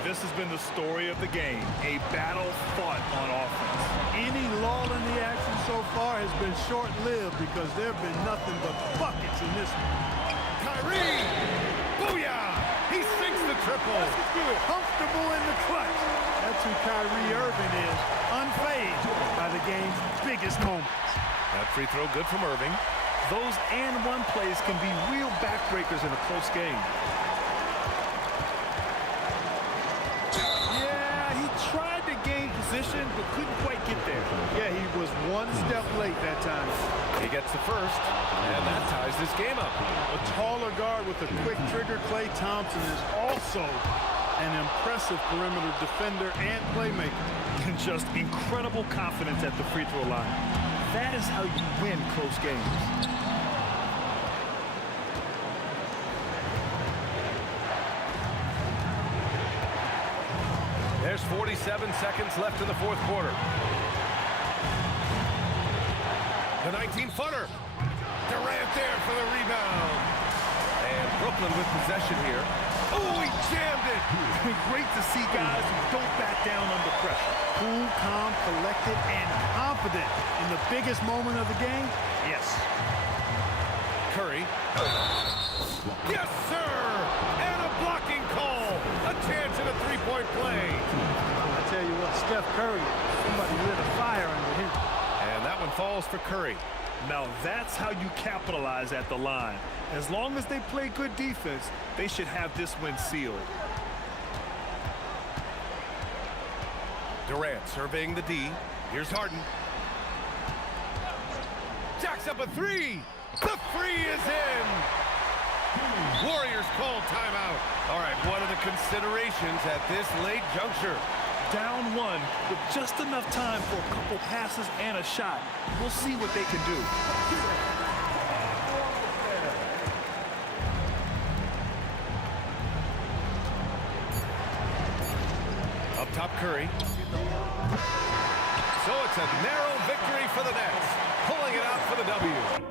This has been the story of the game. A battle fought on offense. Any lull in the action so far has been short-lived because there have been nothing but buckets in this one. Kyrie! Booyah! He sinks the triple. Comfortable in the clutch. That's who Kyrie Irving is, unfazed by the game's biggest moments. That free throw good from Irving. Those and-one plays can be real backbreakers in a close game. Yeah, he tried to gain position, but couldn't quite get there. Yeah, he was one step late that time. He gets the first, and that ties this game up. A taller guard with a quick trigger, Klay Thompson, is also an impressive perimeter defender and playmaker. And just incredible confidence at the free throw line. That is how you win close games. There's 47 seconds left in the fourth quarter. The 19-footer. Durant there for the rebound. And Brooklyn with possession here. Oh, he jammed it. Great to see guys who don't back down under pressure. Cool, calm, collected, and confident in the biggest moment of the game. Yes. Curry. Yes, sir! And a blocking call. A chance at a three-point play. I tell you what, Steph Curry, somebody lit a fire under him. And that one falls for Curry. Now that's how you capitalize at the line. As long as they play good defense, they should have this win sealed. Durant surveying the D. Here's Harden. Jacks up a three. The three is in. Warriors call timeout. All right, what are the considerations at this late juncture? Down one with just enough time for a couple passes and a shot. We'll see what they can do. Up top, Curry. So it's a narrow victory for the Nets, pulling it out for the W.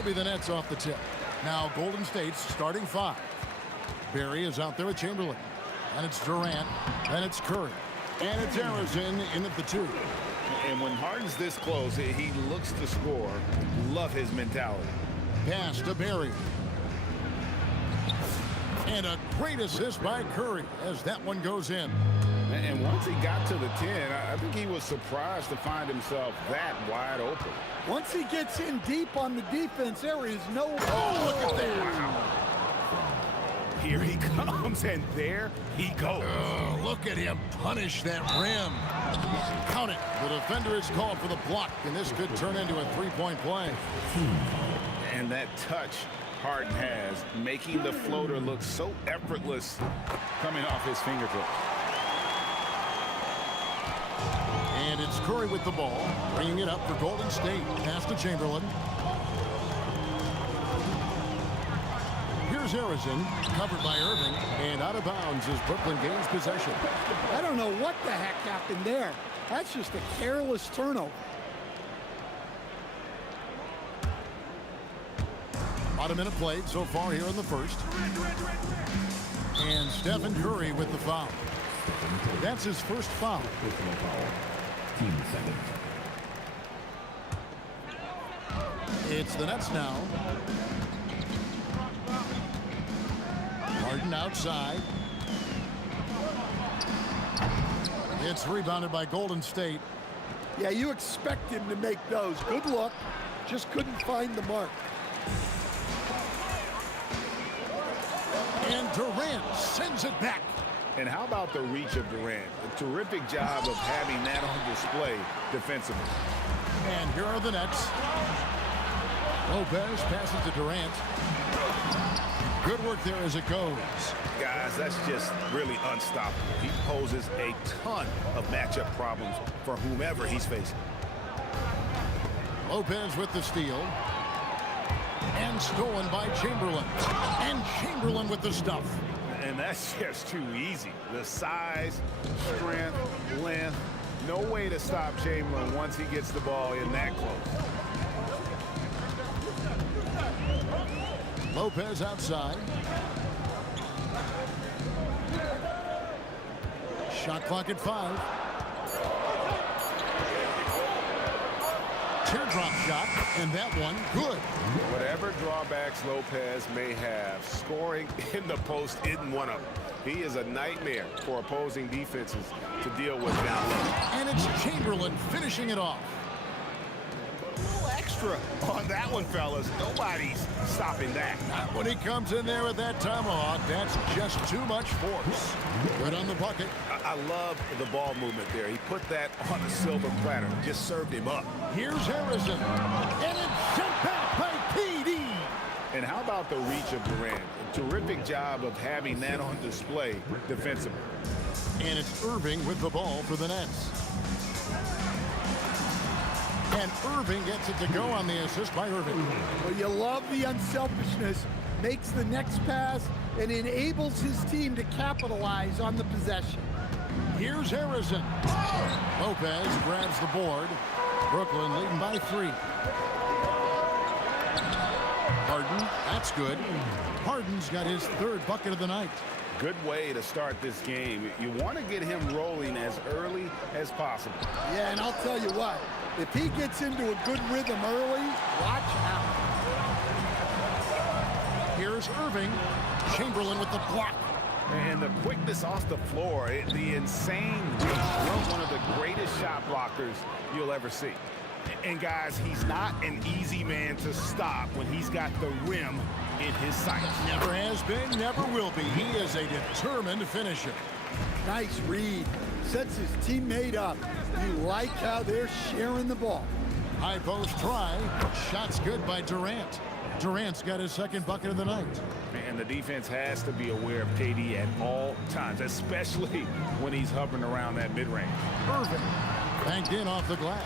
It'll be the Nets off the tip. Now Golden State's starting 5. Barry is out there with Chamberlain. And it's Durant. And it's Curry. And it's Harrison in at the 2. And when Harden's this close, he looks to score. Love his mentality. Pass to Barry. And a great assist by Curry as that one goes in. And once he got to the 10, I think he was surprised to find himself that wide open. Once he gets in deep on the defense, there is no... Oh, look at that. Wow. Here he comes, and there he goes. Oh, look at him punish that rim. Count it. The defender is called for the block, and this could turn into a 3-point play. And that touch Harden has, making the floater look so effortless coming off his fingertips. And it's Curry with the ball, bringing it up for Golden State. Pass to Chamberlain. Here's Harrison, covered by Irving, and out of bounds as Brooklyn gains possession. I don't know what the heck happened there. That's just a careless turnover. About a minute played so far here in the first. And Stephen Curry with the foul. That's his first foul. Team second. It's the Nets now. Harden outside. It's rebounded by Golden State. Yeah, you expect him to make those. Good luck. Just couldn't find the mark. And Durant sends it back. And how about the reach of Durant? A terrific job of having that on display defensively. And here are the Nets. Lopez passes to Durant. Good work there as it goes. Guys, that's just really unstoppable. He poses a ton of matchup problems for whomever he's facing. Lopez with the steal. And stolen by Chamberlain. And Chamberlain with the stuff. And that's just too easy. The size, strength, length, no way to stop Chamberlain once he gets the ball in that close. Lopez outside. Shot clock at 5. Teardrop shot, and that one good. Whatever drawbacks Lopez may have, scoring in the post isn't one of them. He is a nightmare for opposing defenses to deal with down low. And it's Chamberlain finishing it off. A little extra on that one, fellas. Nobody's stopping that. Not when he comes in there with that tomahawk. That's just too much force. Good on the bucket. I love the ball movement there. He put that on a silver platter. Just served him up. Here's Harrison. And it's sent back by PD. And how about the reach of Durant? A terrific job of having that on display defensively. And it's Irving with the ball for the Nets. And Irving gets it to go on the assist by Irving. Well, you love the unselfishness. Makes the next pass and enables his team to capitalize on the possession. Here's Harrison. Lopez grabs the board. Brooklyn leading by 3. Harden, that's good. Harden's got his 3rd bucket of the night. Good way to start this game. You want to get him rolling as early as possible. Yeah, and I'll tell you what, if he gets into a good rhythm early, watch out. Here's Irving. Chamberlain with the block. And the quickness off the floor, the insane reach. One of the greatest shot blockers you'll ever see. And guys, he's not an easy man to stop when he's got the rim in his sights. Never has been, never will be. He is a determined finisher. Nice read. Sets his teammate up. You like how they're sharing the ball. High post try. Shot's good by Durant. Durant's got his 2nd bucket of the night. And the defense has to be aware of KD at all times, especially when he's hovering around that mid-range. Irving banked in off the glass.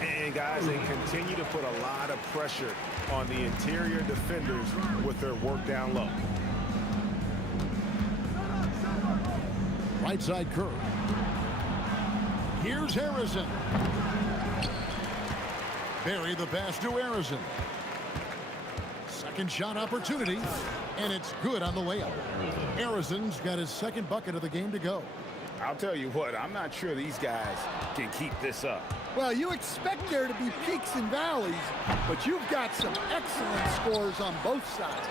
And guys, they continue to put a lot of pressure on the interior defenders with their work down low. Right side Curry. Here's Harrison. Barry the pass to Harrison. Second shot opportunity, and it's good on the layup. Harrison's got his second bucket of the game to go. I'll tell you what, I'm not sure these guys can keep this up. Well, you expect there to be peaks and valleys, but you've got some excellent scores on both sides.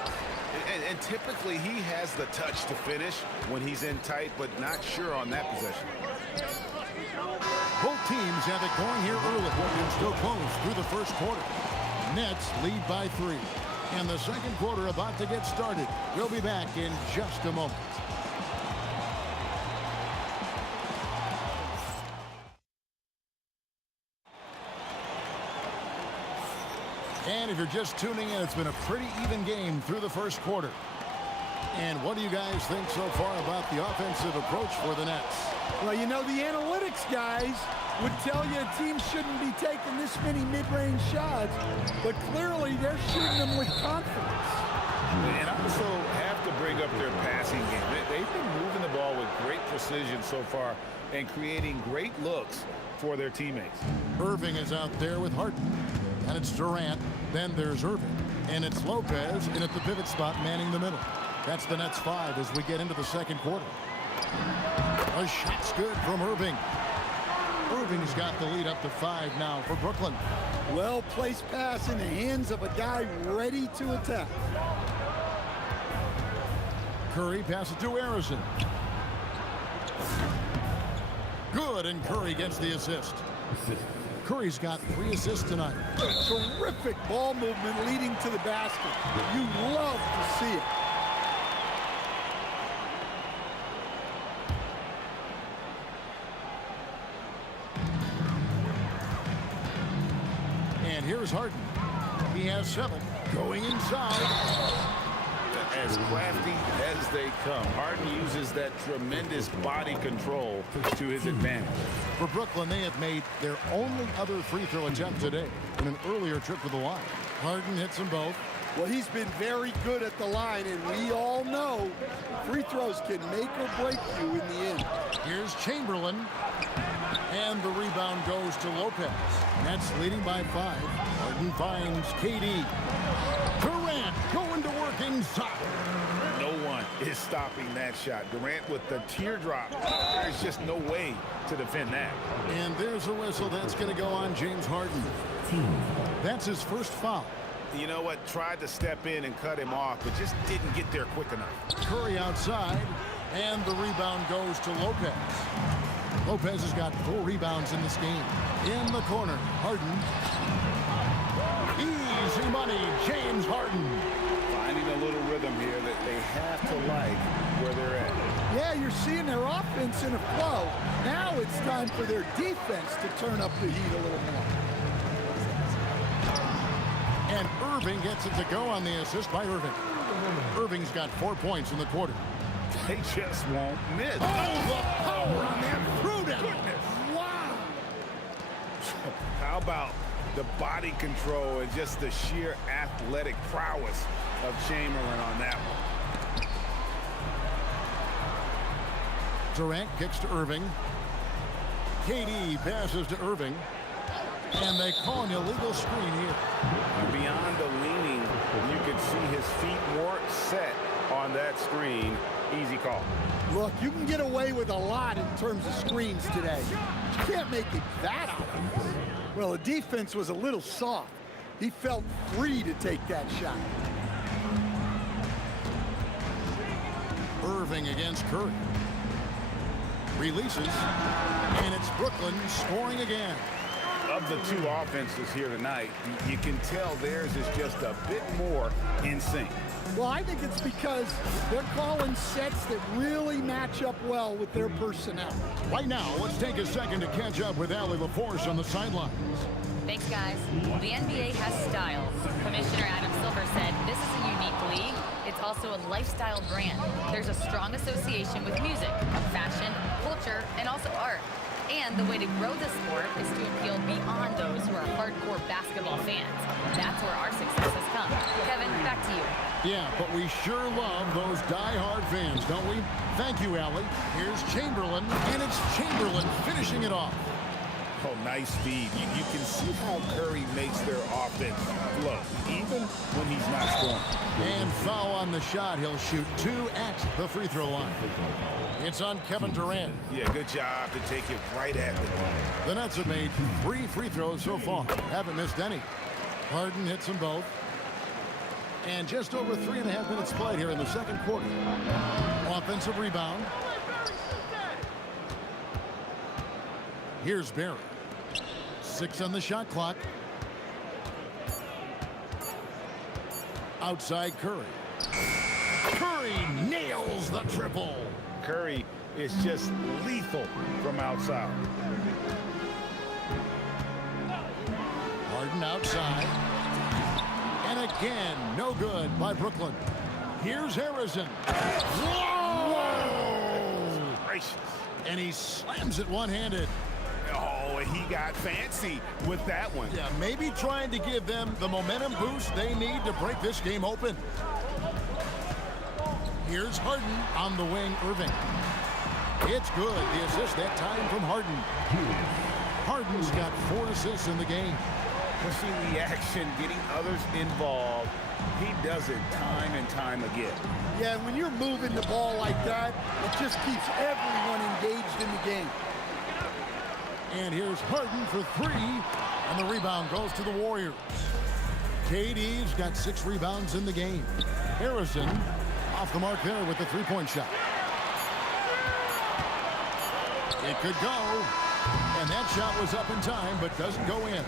And typically he has the touch to finish when he's in tight, but not sure on that possession. Both teams have it going here early and still close through the first quarter. Nets lead by 3. And the second quarter about to get started. We'll be back in just a moment. And if you're just tuning in, it's been a pretty even game through the first quarter. And what do you guys think so far about the offensive approach for the Nets? Well, you know, the analytics guys would tell you a team shouldn't be taking this many mid-range shots, but clearly they're shooting them with confidence. And also have to bring up their passing game. They've been moving the ball with great precision so far and creating great looks for their teammates. Irving is out there with Harden. And it's Durant. Then there's Irving. And it's Lopez in at the pivot spot manning the middle. That's the Nets 5 as we get into the second quarter. A shot's good from Irving. Irving's got the lead up to 5 now for Brooklyn. Well-placed pass in the hands of a guy ready to attack. Curry passes to Harrison. Good, and Curry gets the assist. Curry's got 3 assists tonight. Terrific ball movement leading to the basket. You love to see it. And here's Harden. He has 7. Going inside. As crafty as they come, Harden uses that tremendous body control to his advantage. For Brooklyn, they have made their only other free throw attempt today in an earlier trip to the line. Harden hits them both. Well, he's been very good at the line, and we all know free throws can make or break you in the end. Here's Chamberlain, and the rebound goes to Lopez. Nets leading by 5. Harden finds KD. Durant going to work inside. No one is stopping that shot. Durant with the teardrop. There's just no way to defend that. And there's a whistle that's going to go on James Harden. That's his first foul. You know what? Tried to step in and cut him off, but just didn't get there quick enough. Curry outside, and the rebound goes to Lopez. Lopez has got 4 rebounds in this game. In the corner, Harden. Easy money, James Harden. Finding a little rhythm here that they have to like where they're at. Yeah, you're seeing their offense in a flow. Now it's time for their defense to turn up the heat a little more. And Irving gets it to go on the assist by Irving. Irving's got 4 points in the quarter. They just won't miss. Oh, the power on that throwdown. Goodness. Wow. How about the body control and just the sheer athletic prowess of Chamberlain on that one? Durant kicks to Irving. KD passes to Irving. And they call an illegal screen here. Beyond the leaning, you can see his feet more set on that screen. Easy call. Look, you can get away with a lot in terms of screens today. You can't make it that obvious. Well, the defense was a little soft. He felt free to take that shot. Irving against Curry. Releases. And it's Brooklyn scoring again. Of the 2 offenses here tonight, you can tell theirs is just a bit more in sync. Well, I think it's because they're calling sets that really match up well with their personnel. Right now, let's take a second to catch up with Allie LaForce on the sidelines. Thanks, guys. The NBA has style. Commissioner Adam Silver said this is a unique league. It's also a lifestyle brand. There's a strong association with music, fashion, culture, and also art. And the way to grow the sport is to appeal beyond those who are hardcore basketball fans. That's where our success has come. Kevin, back to you. Yeah, but we sure love those die-hard fans, don't we? Thank you, Allie. Here's Chamberlain, and it's Chamberlain finishing it off. Oh, nice feed. You can see how Curry makes their offense flow, even when he's not scoring. And foul on the shot. He'll shoot 2 at the free throw line. It's on Kevin Durant. Yeah, good job to take it right at the line. The Nets have made 3 free throws so far. Haven't missed any. Harden hits them both. And just over 3.5 minutes played here in the second quarter. Offensive rebound. Here's Barry. 6 on the shot clock. Outside Curry. Curry nails the triple. Curry is just lethal from outside. Harden outside. And again, no good by Brooklyn. Here's Harrison. Whoa! Gracious. And he slams it one-handed. Oh, and he got fancy with that one. Yeah, maybe trying to give them the momentum boost they need to break this game open. Here's Harden on the wing, Irving. It's good. The assist that time from Harden. Harden's got 4 assists in the game. Pushing the action, getting others involved. He does it time and time again. Yeah, when you're moving the ball like that, it just keeps everyone engaged in the game. And here's Harden for 3, and the rebound goes to the Warriors. KD's got 6 rebounds in the game. Harrison off the mark there with the 3-point shot. It could go, and that shot was up in time, but doesn't go in.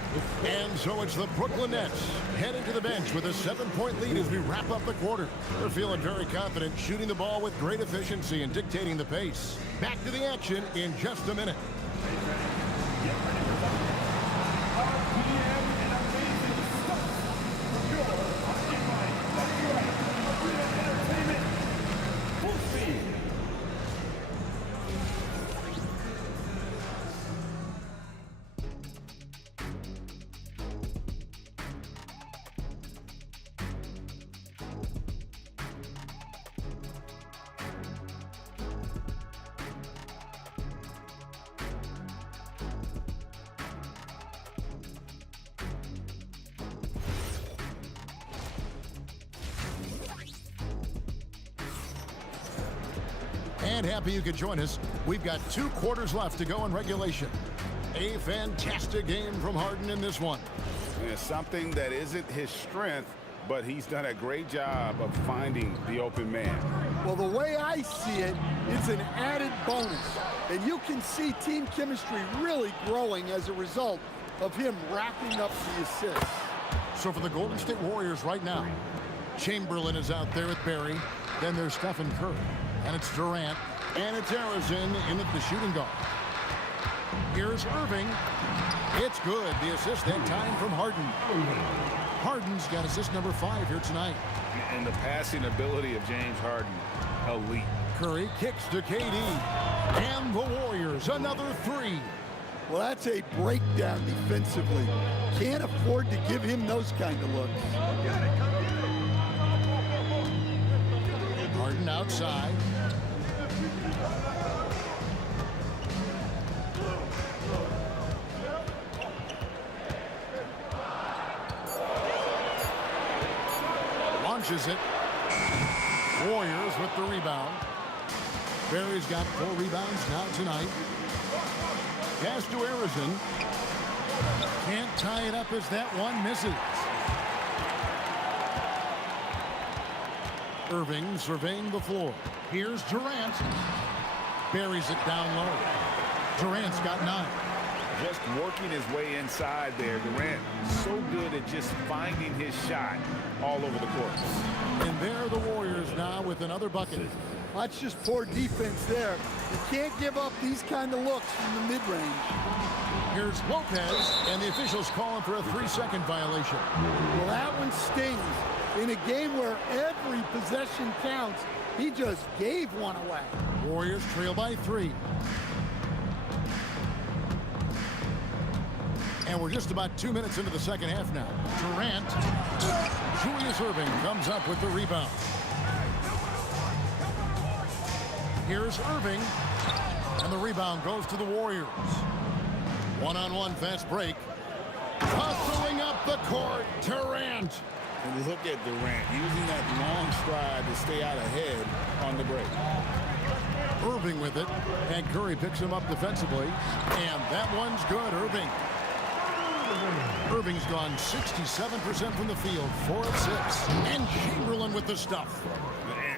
And so it's the Brooklyn Nets heading to the bench with a 7-point lead as we wrap up the quarter. They're feeling very confident, shooting the ball with great efficiency and dictating the pace. Back to the action in just a minute. And happy you could join us. We've got 2 quarters left to go in regulation. A fantastic game from Harden in this one. Yeah, something that isn't his strength, but he's done a great job of finding the open man. Well, the way I see it, it's an added bonus. And you can see team chemistry really growing as a result of him racking up the assists. So for the Golden State Warriors right now, Chamberlain is out there with Barry. Then there's Stephen Curry. And it's Durant. And it's Harrison in at the shooting guard. Here's Irving. It's good. The assist that time from Harden. Harden's got assist number 5 here tonight. And the passing ability of James Harden, elite. Curry kicks to KD. And the Warriors, another 3. Well, that's a breakdown defensively. Can't afford to give him those kind of looks. Harden outside. Launches it. Warriors with the rebound. Barry's got 4 rebounds now tonight. Pass to Harrison. Can't tie it up as that one misses. Irving surveying the floor. Here's Durant. Buries it down low. Durant's got 9. Just working his way inside there. Durant so good at just finding his shot all over the court. And there are the Warriors now with another bucket. That's just poor defense there. You can't give up these kind of looks from the mid-range. Here's Lopez, and the officials calling for a 3-second violation. Well, that one stings. In a game where every possession counts, he just gave one away. Warriors trail by 3. And we're just about 2 minutes into the second half now. Durant, Julius Irving comes up with the rebound. Here's Irving, and the rebound goes to the Warriors. One-on-one fast break. Hustling up the court. Durant. And look at Durant using that long stride to stay out ahead on the break. Irving with it, and Curry picks him up defensively, and that one's good. Irving's gone 67% from the field, 4 of 6, and Chamberlain with the stuff.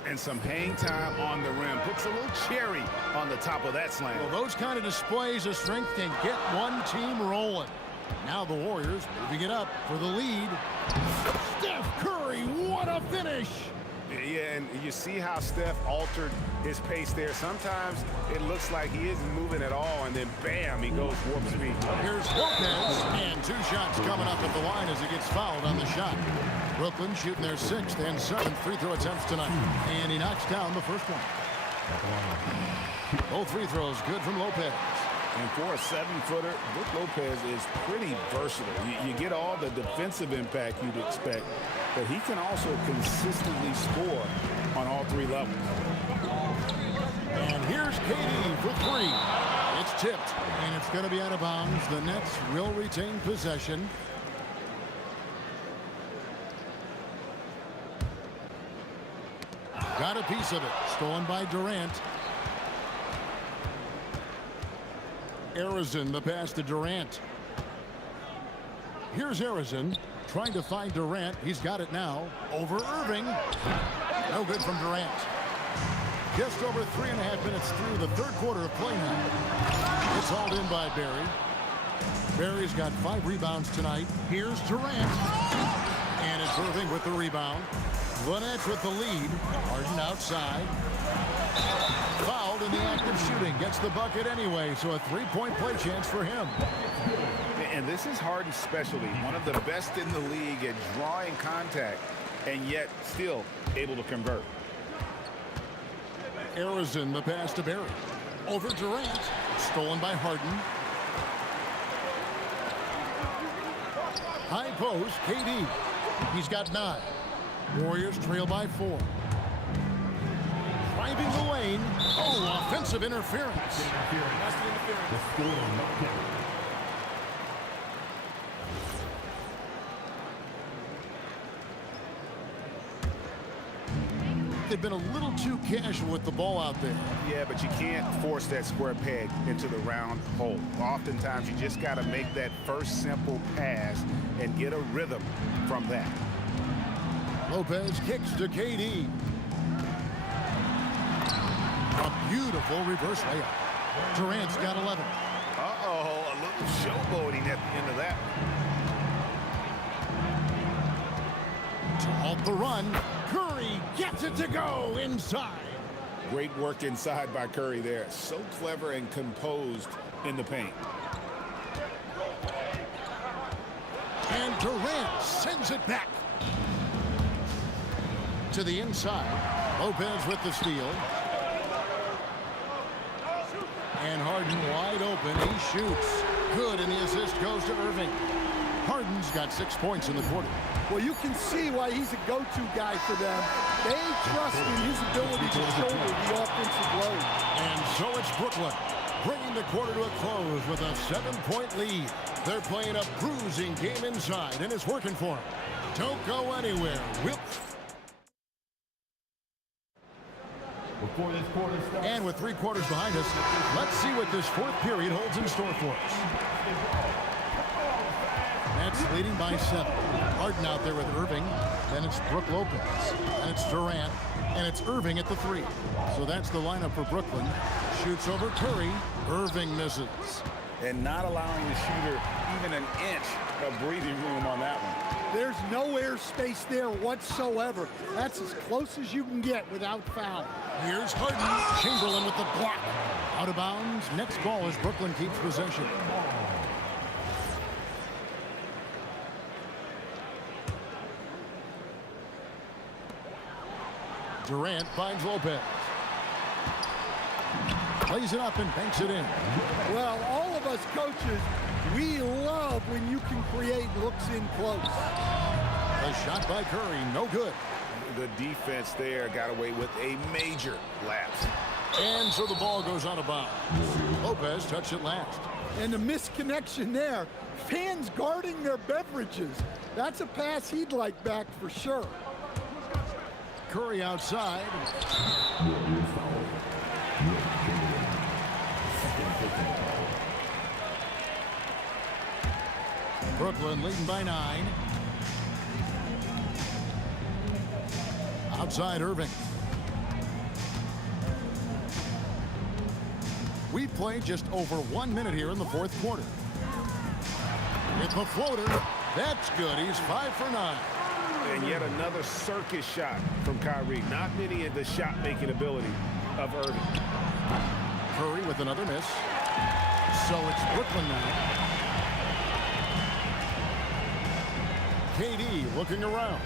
And some hang time on the rim. Puts a little cherry on the top of that slam. Well, those kind of displays of strength can get one team rolling. Now the Warriors moving it up for the lead. Steph Curry, what a finish! Yeah, and you see how Steph altered his pace there. Sometimes it looks like he isn't moving at all, and then bam, he goes warp speed. Here's Lopez, and 2 shots coming up at the line as he gets fouled on the shot. Brooklyn shooting their 6th and 7th free throw attempts tonight, and he knocks down the first one. Both free throws good from Lopez. And for a 7-footer, Brook Lopez is pretty versatile. You get all the defensive impact you'd expect, but he can also consistently score on all 3 levels. And here's KD for 3. It's tipped, and it's going to be out of bounds. The Nets will retain possession. Got a piece of it. Stolen by Durant. Arizon, the pass to Durant. Here's Arizon trying to find Durant. He's got it now. Over Irving. No good from Durant. Just over 3.5 minutes through the 3rd quarter of play now. It's hauled in by Barry. Barry's got 5 rebounds tonight. Here's Durant. And it's Irving with the rebound. The Nets with the lead. Harden outside. Fouled in the act of shooting. Gets the bucket anyway, so a 3-point play chance for him. And this is Harden's specialty. One of the best in the league at drawing contact, and yet still able to convert. Arizon, the pass to Barry. Over Durant. Stolen by Harden. High post, KD. He's got 9. Warriors trail by 4. Driving the lane. Oh, offensive interference. They've been a little too casual with the ball out there. Yeah, but you can't force that square peg into the round hole. Oftentimes, you just got to make that first simple pass and get a rhythm from that. Lopez kicks to KD. A beautiful reverse layup. Durant's got 11. Uh-oh, a little showboating at the end of that. To halt the run, Curry gets it to go inside. Great work inside by Curry there. So clever and composed in the paint. And Durant sends it back. To the inside. Lopez with the steal. And Harden wide open. He shoots. Good, and the assist goes to Irving. Harden's got 6 points in the quarter. Well, you can see why he's a go-to guy for them. They trust in his ability to shoulder the offensive load. And so it's Brooklyn, bringing the quarter to a close with a 7-point lead. They're playing a cruising game inside, and it's working for them. Don't go anywhere. And with 3 quarters behind us, let's see what this 4th period holds in store for us. Nets leading by 7. Harden out there with Irving. Then it's Brook Lopez. And it's Durant. And it's Irving at the 3. So that's the lineup for Brooklyn. Shoots over Curry. Irving misses. And not allowing the shooter even an inch of breathing room on that one. There's no air space there whatsoever. That's as close as you can get without foul. Here's Harden. Chamberlain with the block. Out of bounds. Next ball as Brooklyn keeps possession. Durant finds Lopez. Plays it up and banks it in. Well, all of us coaches, we love when you can create looks in close. A shot by Curry, no good. The defense there got away with a major lapse. And so the ball goes out of bounds. Lopez touched it last. And the misconnection there fans guarding their beverages. That's a pass he'd like back for sure. Curry outside. Brooklyn leading by 9. Outside Irving. We've played just over 1 minute here in the fourth quarter. With the floater, that's good. He's 5 for 9. And yet another circus shot from Kyrie. Not many of the shot-making ability of Irving. Curry with another miss. So it's Brooklyn now. KD looking around.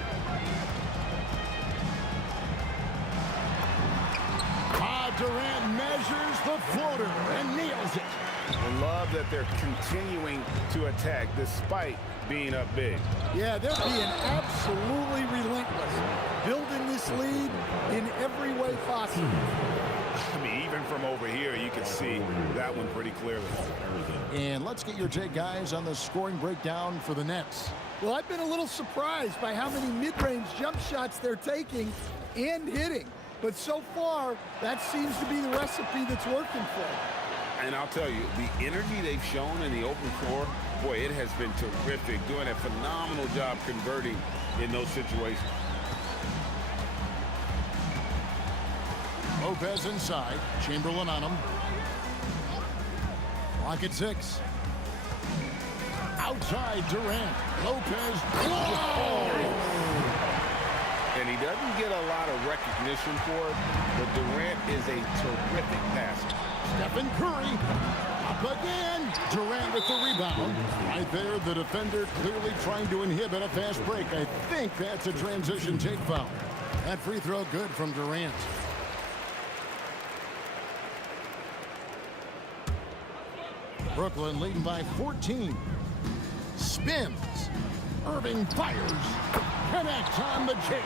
Durant measures the floater and nails it. I love that they're continuing to attack despite being up big. Yeah, they're being absolutely relentless, building this lead in every way possible. I mean, even from over here, you can see that one pretty clearly. And let's get your take, guys, on the scoring breakdown for the Nets. Well, I've been a little surprised by how many mid-range jump shots they're taking and hitting. But so far, that seems to be the recipe that's working for them. And I'll tell you, the energy they've shown in the open floor, boy, it has been terrific, doing a phenomenal job converting in those situations. Lopez inside. Chamberlain on him. Clock at 6. Outside Durant. Lopez. Whoa! And he doesn't get a lot of recognition for it, but Durant is a terrific passer. Stephen Curry up again. Durant with the rebound. Right there, the defender clearly trying to inhibit a fast break. I think that's a transition take foul. That free throw good from Durant. Brooklyn leading by 14. Spins. Irving fires. Connects on the J.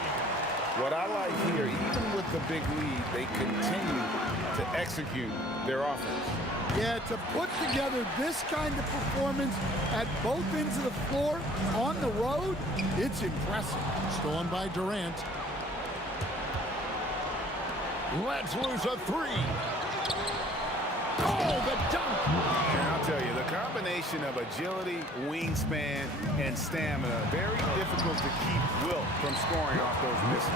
What I like here, even with the big lead, they continue to execute their offense. Yeah, to put together this kind of performance at both ends of the floor on the road, it's impressive. Stolen by Durant. Let's lose a 3. Oh, the dunk! And I'll tell you, the combination of agility, wingspan, and stamina, very difficult to keep Wilt from scoring off those misses.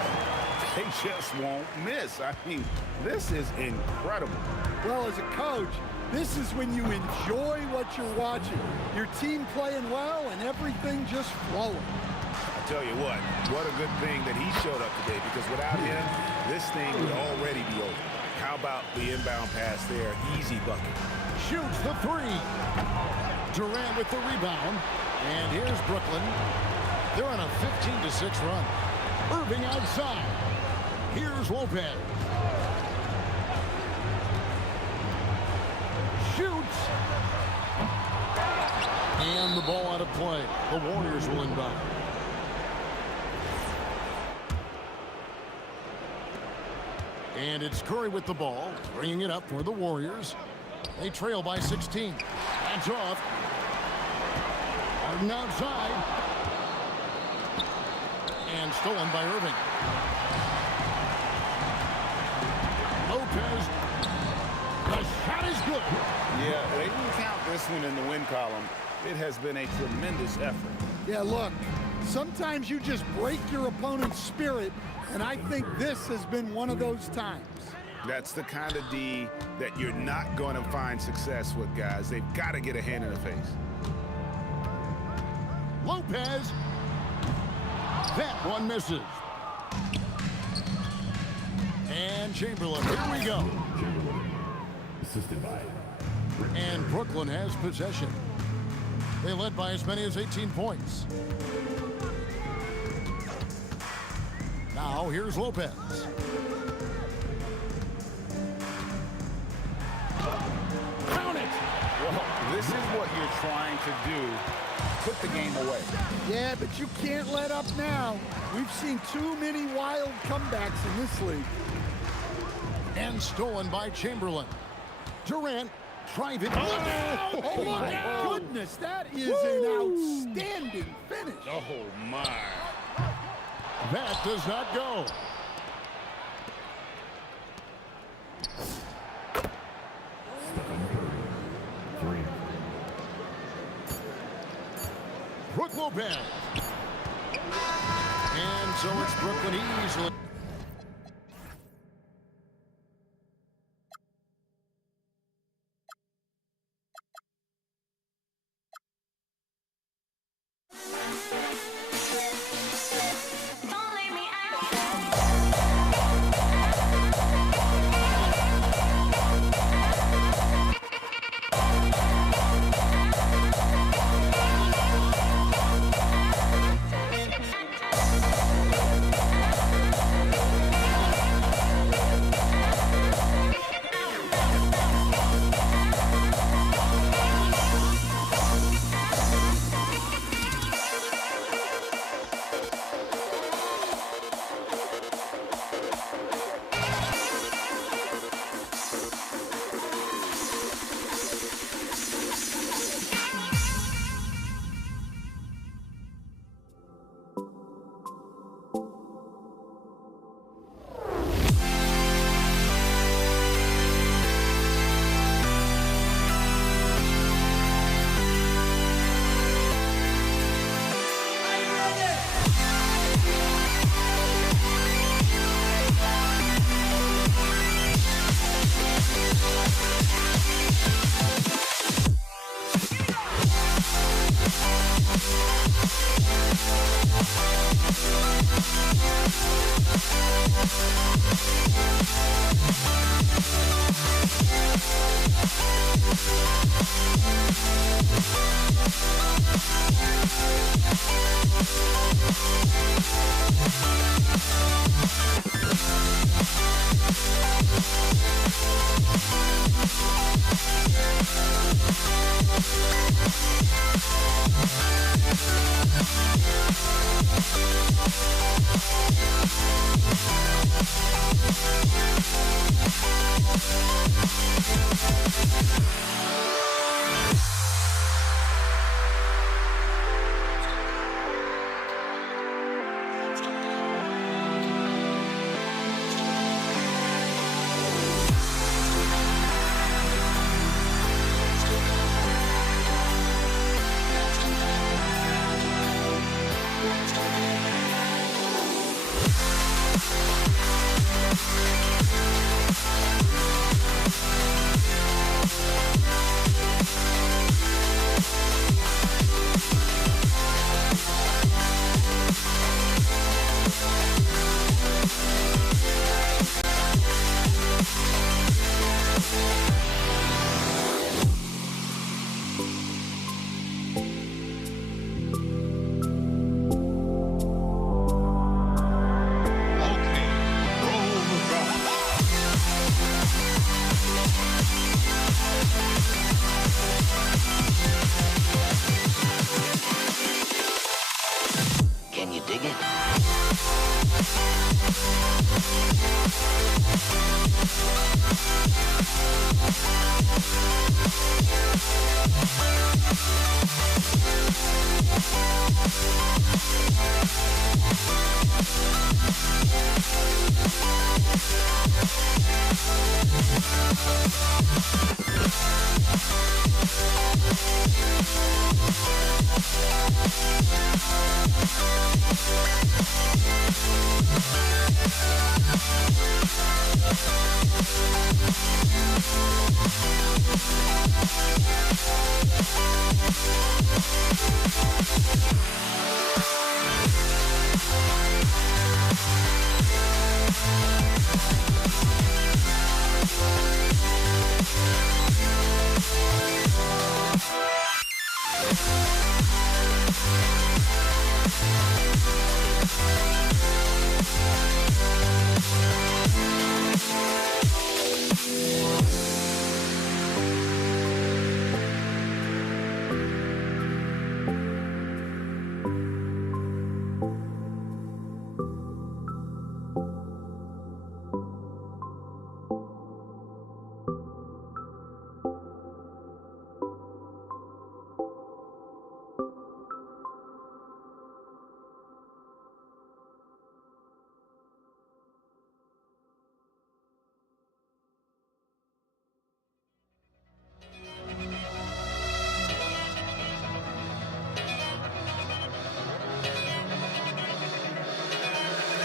They just won't miss. I mean, this is incredible. Well, as a coach, this is when you enjoy what you're watching. Your team playing well and everything just flowing. I'll tell you what a good thing that he showed up today, because without him, this thing would already be over. How about the inbound pass there? Easy bucket. Shoots the 3. Durant with the rebound. And here's Brooklyn. They're on a 15-6 run. Irving outside. Here's Lopez. Shoots. And the ball out of play. The Warriors will inbound. And it's Curry with the ball, bringing it up for the Warriors. They trail by 16. That's off. Harden outside. And stolen by Irving. Lopez. The shot is good. Yeah, they didn't count this one in the win column. It has been a tremendous effort. Yeah, look, sometimes you just break your opponent's spirit, and I think this has been one of those times. That's the kind of D that you're not going to find success with, guys. They've got to get a hand in the face. Lopez. That one misses. And Chamberlain. Here we go. Assisted by. And Brooklyn has possession. They led by as many as 18 points. Now here's Lopez. Count it! Well, this is what you're trying to do. Put the game away. Yeah, but you can't let up now. We've seen too many wild comebacks in this league. And stolen by Chamberlain. Durant Drive it. Oh, my goodness. That is an outstanding finish. Oh, my. That does not go. Brook Lopez. And so it's Brooklyn easily.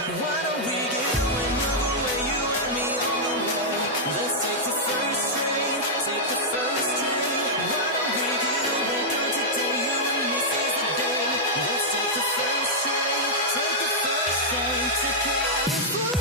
Why don't we get away, move away, you and me on the way? Let's take the first train, take the first train. Why don't we get away, go today, you and me seize the day. Let's take the first train, take the first train to California.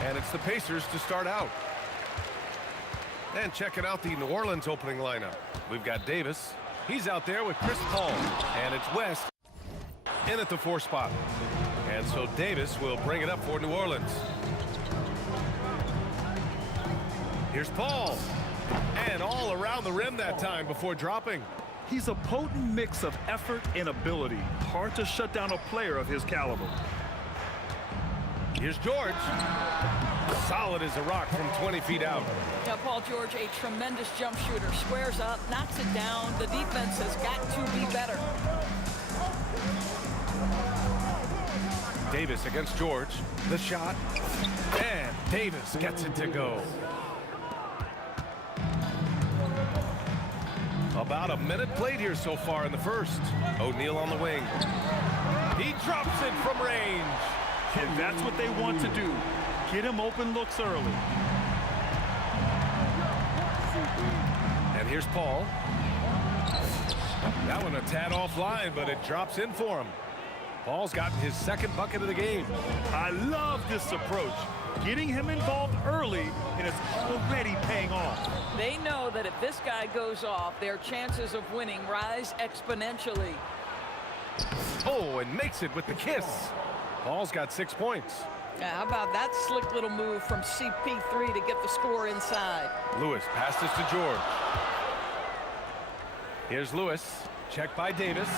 And it's the Pacers to start out. And checking out the New Orleans opening lineup. We've got Davis. He's out there with Chris Paul. And it's West in at the 4 spot. And so Davis will bring it up for New Orleans. Here's Paul. And all around the rim that time before dropping. He's a potent mix of effort and ability. Hard to shut down a player of his caliber. Here's George. Solid as a rock from 20 feet out. Yeah, Paul George, a tremendous jump shooter. Squares up, knocks it down. The defense has got to be better. Davis against George. The shot. And Davis gets it to go. About a minute played here so far in the first. O'Neal on the wing. He drops it from range. And that's what they want to do. Get him open looks early. And here's Paul. That one a tad offline, but it drops in for him. Paul's gotten his second bucket of the game. I love this approach. Getting him involved early, and it's already paying off. They know that if this guy goes off, their chances of winning rise exponentially. Oh, and makes it with the kiss. Paul's got 6 points. Yeah, how about that slick little move from CP3 to get the score inside? Lewis passes to George. Here's Lewis. Check by Davis.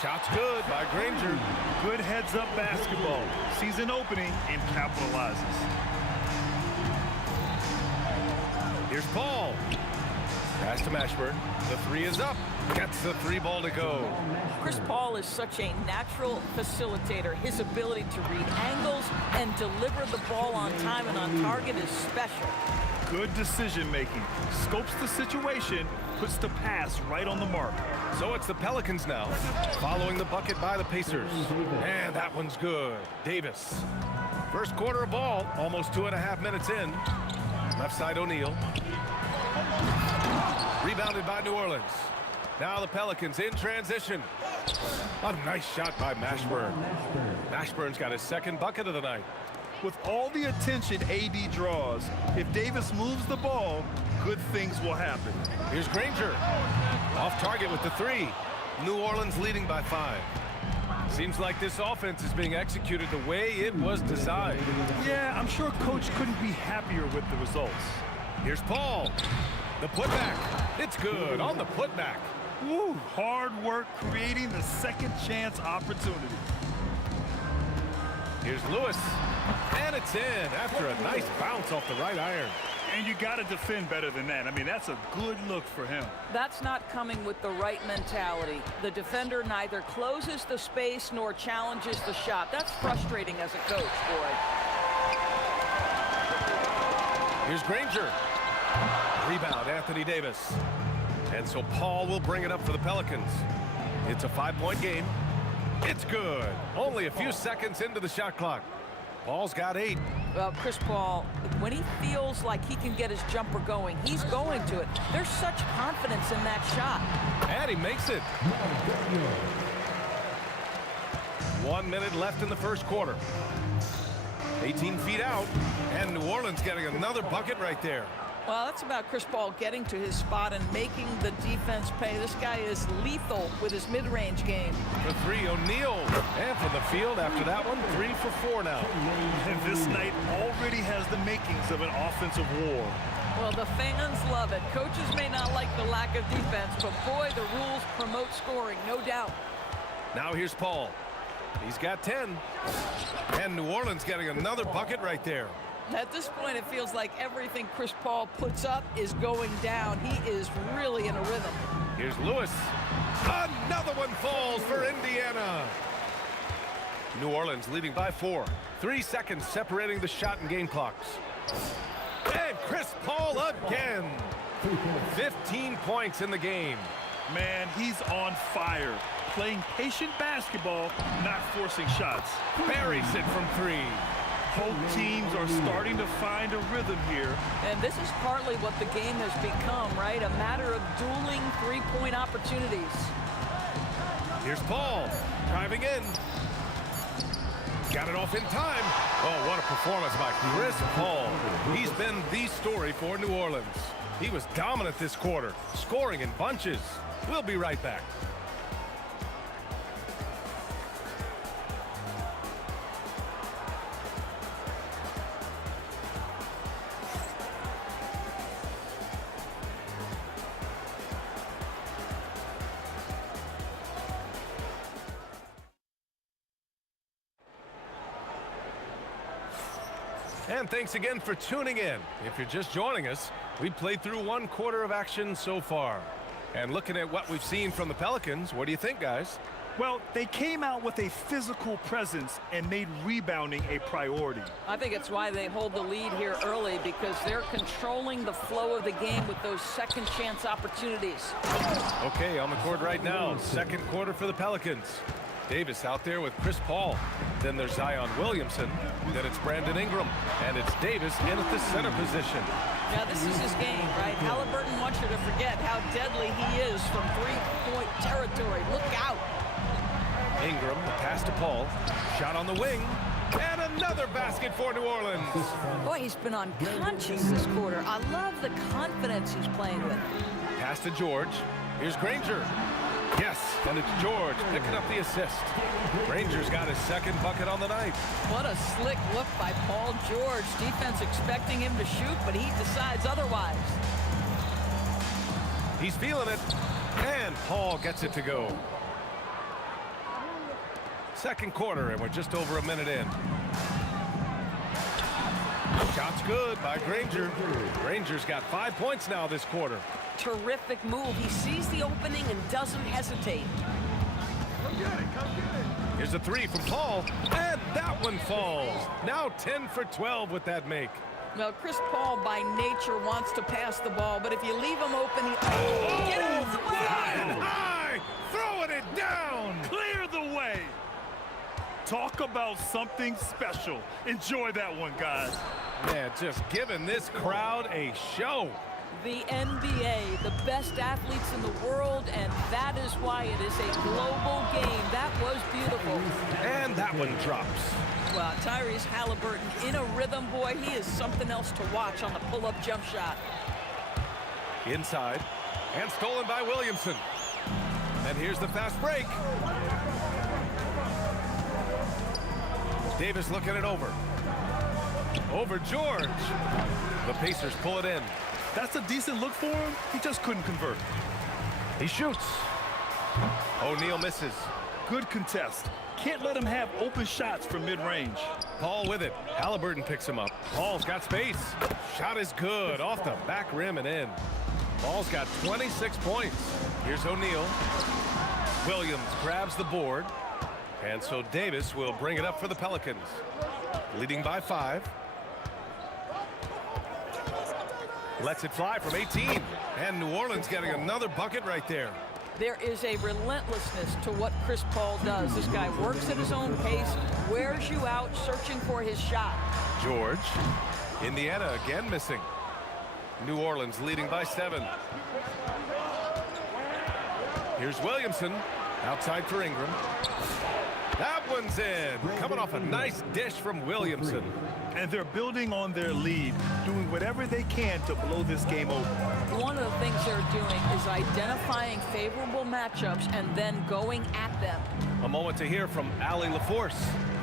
Shot's good by Granger. Good heads-up basketball. Sees an opening and capitalizes. Here's Paul. Pass to Mashburn. The 3 is up. Gets the 3 ball to go. Chris Paul is such a natural facilitator. His ability to read angles and deliver the ball on time and on target is special. Good decision-making. Scopes the situation, puts the pass right on the mark. So it's the Pelicans now, following the bucket by the Pacers. And that one's good. Davis. First quarter of ball, almost 2.5 minutes in. Left side O'Neal. Rebounded by New Orleans. Now the Pelicans in transition. A nice shot by Mashburn. Mashburn's got his second bucket of the night. With all the attention AD draws, if Davis moves the ball, good things will happen. Here's Granger. Off target with the 3. New Orleans leading by 5. Seems like this offense is being executed the way it was designed. Yeah, I'm sure Coach couldn't be happier with the results. Here's Paul. The putback. It's good on the putback. Woo, hard work creating the second chance opportunity. Here's Lewis. And it's in after a nice bounce off the right iron. And you got to defend better than that. I mean, that's a good look for him. That's not coming with the right mentality. The defender neither closes the space nor challenges the shot. That's frustrating as a coach, boy. Here's Granger. Rebound, Anthony Davis. And so Paul will bring it up for the Pelicans. It's a 5-point game. It's good. Only a few seconds into the shot clock. Paul's got 8. Well, Chris Paul, when he feels like he can get his jumper going, he's going to it. There's such confidence in that shot. And he makes it. 1 minute left in the first quarter. 18 feet out, and New Orleans getting another bucket right there. Well, that's about Chris Paul getting to his spot and making the defense pay. This guy is lethal with his mid-range game. The 3, O'Neal. And from the field after that one, 3 for 4 now. And this night already has the makings of an offensive war. Well, the fans love it. Coaches may not like the lack of defense, but boy, the rules promote scoring, no doubt. Now here's Paul. He's got 10. And New Orleans getting another bucket right there. At this point, it feels like everything Chris Paul puts up is going down. He is really in a rhythm. Here's Lewis. Another one falls for Indiana. New Orleans leading by 4. 3 seconds separating the shot and game clocks. And Chris Paul again. 15 points in the game. Man, he's on fire. Playing patient basketball, not forcing shots. Buries it from 3. Both teams are starting to find a rhythm here. And this is partly what the game has become, right? A matter of dueling three-point opportunities. Here's Paul driving in. Got it off in time. Oh, what a performance by Chris Paul. He's been the story for New Orleans. He was dominant this quarter, scoring in bunches. We'll be right back. And thanks again for tuning in. If you're just joining us, we've played through 1 quarter of action so far. And looking at what we've seen from the Pelicans, what do you think, guys? Well, they came out with a physical presence and made rebounding a priority. I think it's why they hold the lead here early, because they're controlling the flow of the game with those second chance opportunities. Okay, on the court right now, second quarter for the Pelicans. Davis out there with Chris Paul. Then there's Zion Williamson. Then it's Brandon Ingram. And it's Davis in at the center position. Now, this is his game, right? Halliburton wants you to forget how deadly he is from three-point territory. Look out. Ingram, the pass to Paul. Shot on the wing. And another basket for New Orleans. Boy, he's been unconscious this quarter. I love the confidence he's playing with. Pass to George. Here's Granger. Yes, and it's George picking up the assist. Granger's got his second bucket on the night. What a slick look by Paul George. Defense expecting him to shoot, but he decides otherwise. He's feeling it, and Paul gets it to go. Second quarter, and we're just over a minute in. Shot's good by Granger. Granger's got 5 points now this quarter. Terrific move. He sees the opening and doesn't hesitate. Here's a 3 from Paul, and that one falls. Now 10 for 12 with that make. Well, Chris Paul by nature wants to pass the ball, but if you leave him open, he... Get out of the way! Flying high, throwing it down. Clear the way. Talk about something special. Enjoy that one, guys. Man, just giving this crowd a show. The NBA, the best athletes in the world, and that is why it is a global game. That was beautiful. And that one drops. Well, Tyrese Halliburton in a rhythm, boy. He is something else to watch on the pull-up jump shot. Inside, and stolen by Williamson. And here's the fast break. Davis looking it over. Over George. The Pacers pull it in. That's a decent look for him. He just couldn't convert. He shoots. O'Neal misses. Good contest. Can't let him have open shots from mid-range. Paul with it. Halliburton picks him up. Paul's got space. Shot is good. Off the back rim and in. Paul's got 26 points. Here's O'Neal. Williams grabs the board. And so Davis will bring it up for the Pelicans. Leading by 5. Lets it fly from 18. And New Orleans getting another bucket right there. There is a relentlessness to what Chris Paul does. This guy works at his own pace, wears you out, searching for his shot. George. Indiana again missing. New Orleans leading by 7. Here's Williamson. Outside for Ingram. That one's in. Coming off a nice dish from Williamson. And they're building on their lead, doing whatever they can to blow this game open. One of the things they're doing is identifying favorable matchups and then going at them. A moment to hear from Allie LaForce.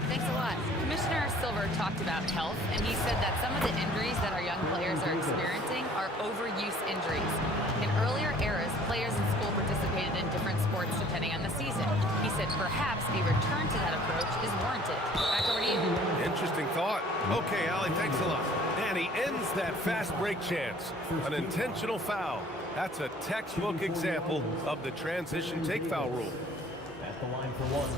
Thanks a lot. Commissioner Silver talked about health, and he said that some of the injuries that our young players are experiencing are overuse injuries. In earlier eras, players in school participated in different sports depending on the season. He said perhaps a return to that approach is warranted. Back over to you. Interesting thought. Okay, Allie, thanks a lot. And he ends that fast break chance. An intentional foul. That's a textbook example of the transition take foul rule. At the line for 1.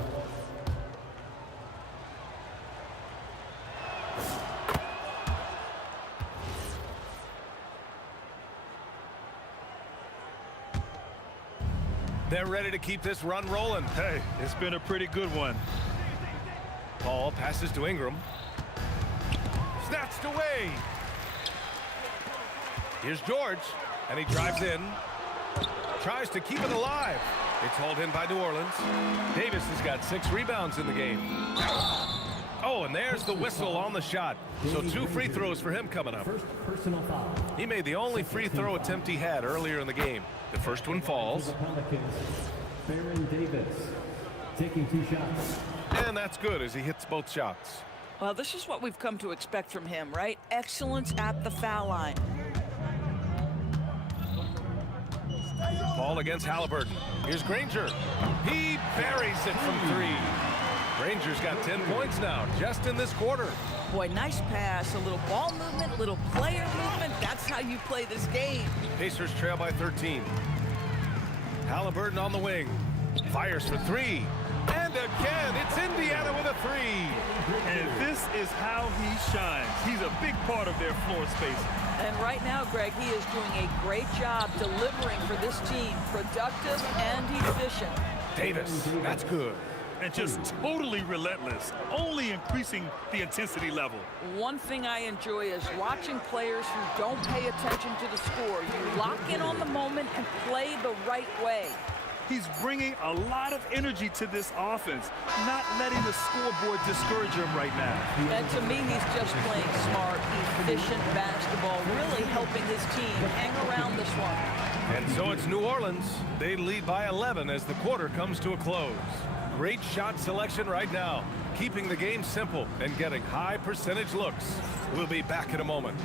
They're ready to keep this run rolling. Hey, it's been a pretty good one. Paul passes to Ingram. Snatched away. Here's George, and he drives in. Tries to keep it alive. It's hauled in by New Orleans. Davis has got 6 rebounds in the game. Oh, and there's the whistle on the shot. So 2 free throws for him coming up. First personal foul. He made the only free throw attempt he had earlier in the game. The first one falls. Pelicans, Baron Davis taking 2 shots. And that's good as he hits both shots. Well, this is what we've come to expect from him, right? Excellence at the foul line. Paul against Halliburton. Here's Granger. He buries it from 3. Granger's got 10 points now, just in this quarter. Boy, nice pass, a little ball movement, a little player movement. That's how you play this game. Pacers trail by 13. Halliburton on the wing. Fires for 3. And again, it's Indiana with a 3. And this is how he shines. He's a big part of their floor space. And right now, Greg, he is doing a great job delivering for this team. Productive and efficient. Davis, that's good. And just totally relentless, only increasing the intensity level. One thing I enjoy is watching players who don't pay attention to the score. You lock in on the moment and play the right way. He's bringing a lot of energy to this offense, not letting the scoreboard discourage him right now. And to me, he's just playing smart, efficient basketball, really helping his team hang around this one. And so it's New Orleans. They lead by 11 as the quarter comes to a close. Great shot selection right now, keeping the game simple and getting high percentage looks. We'll be back in a moment.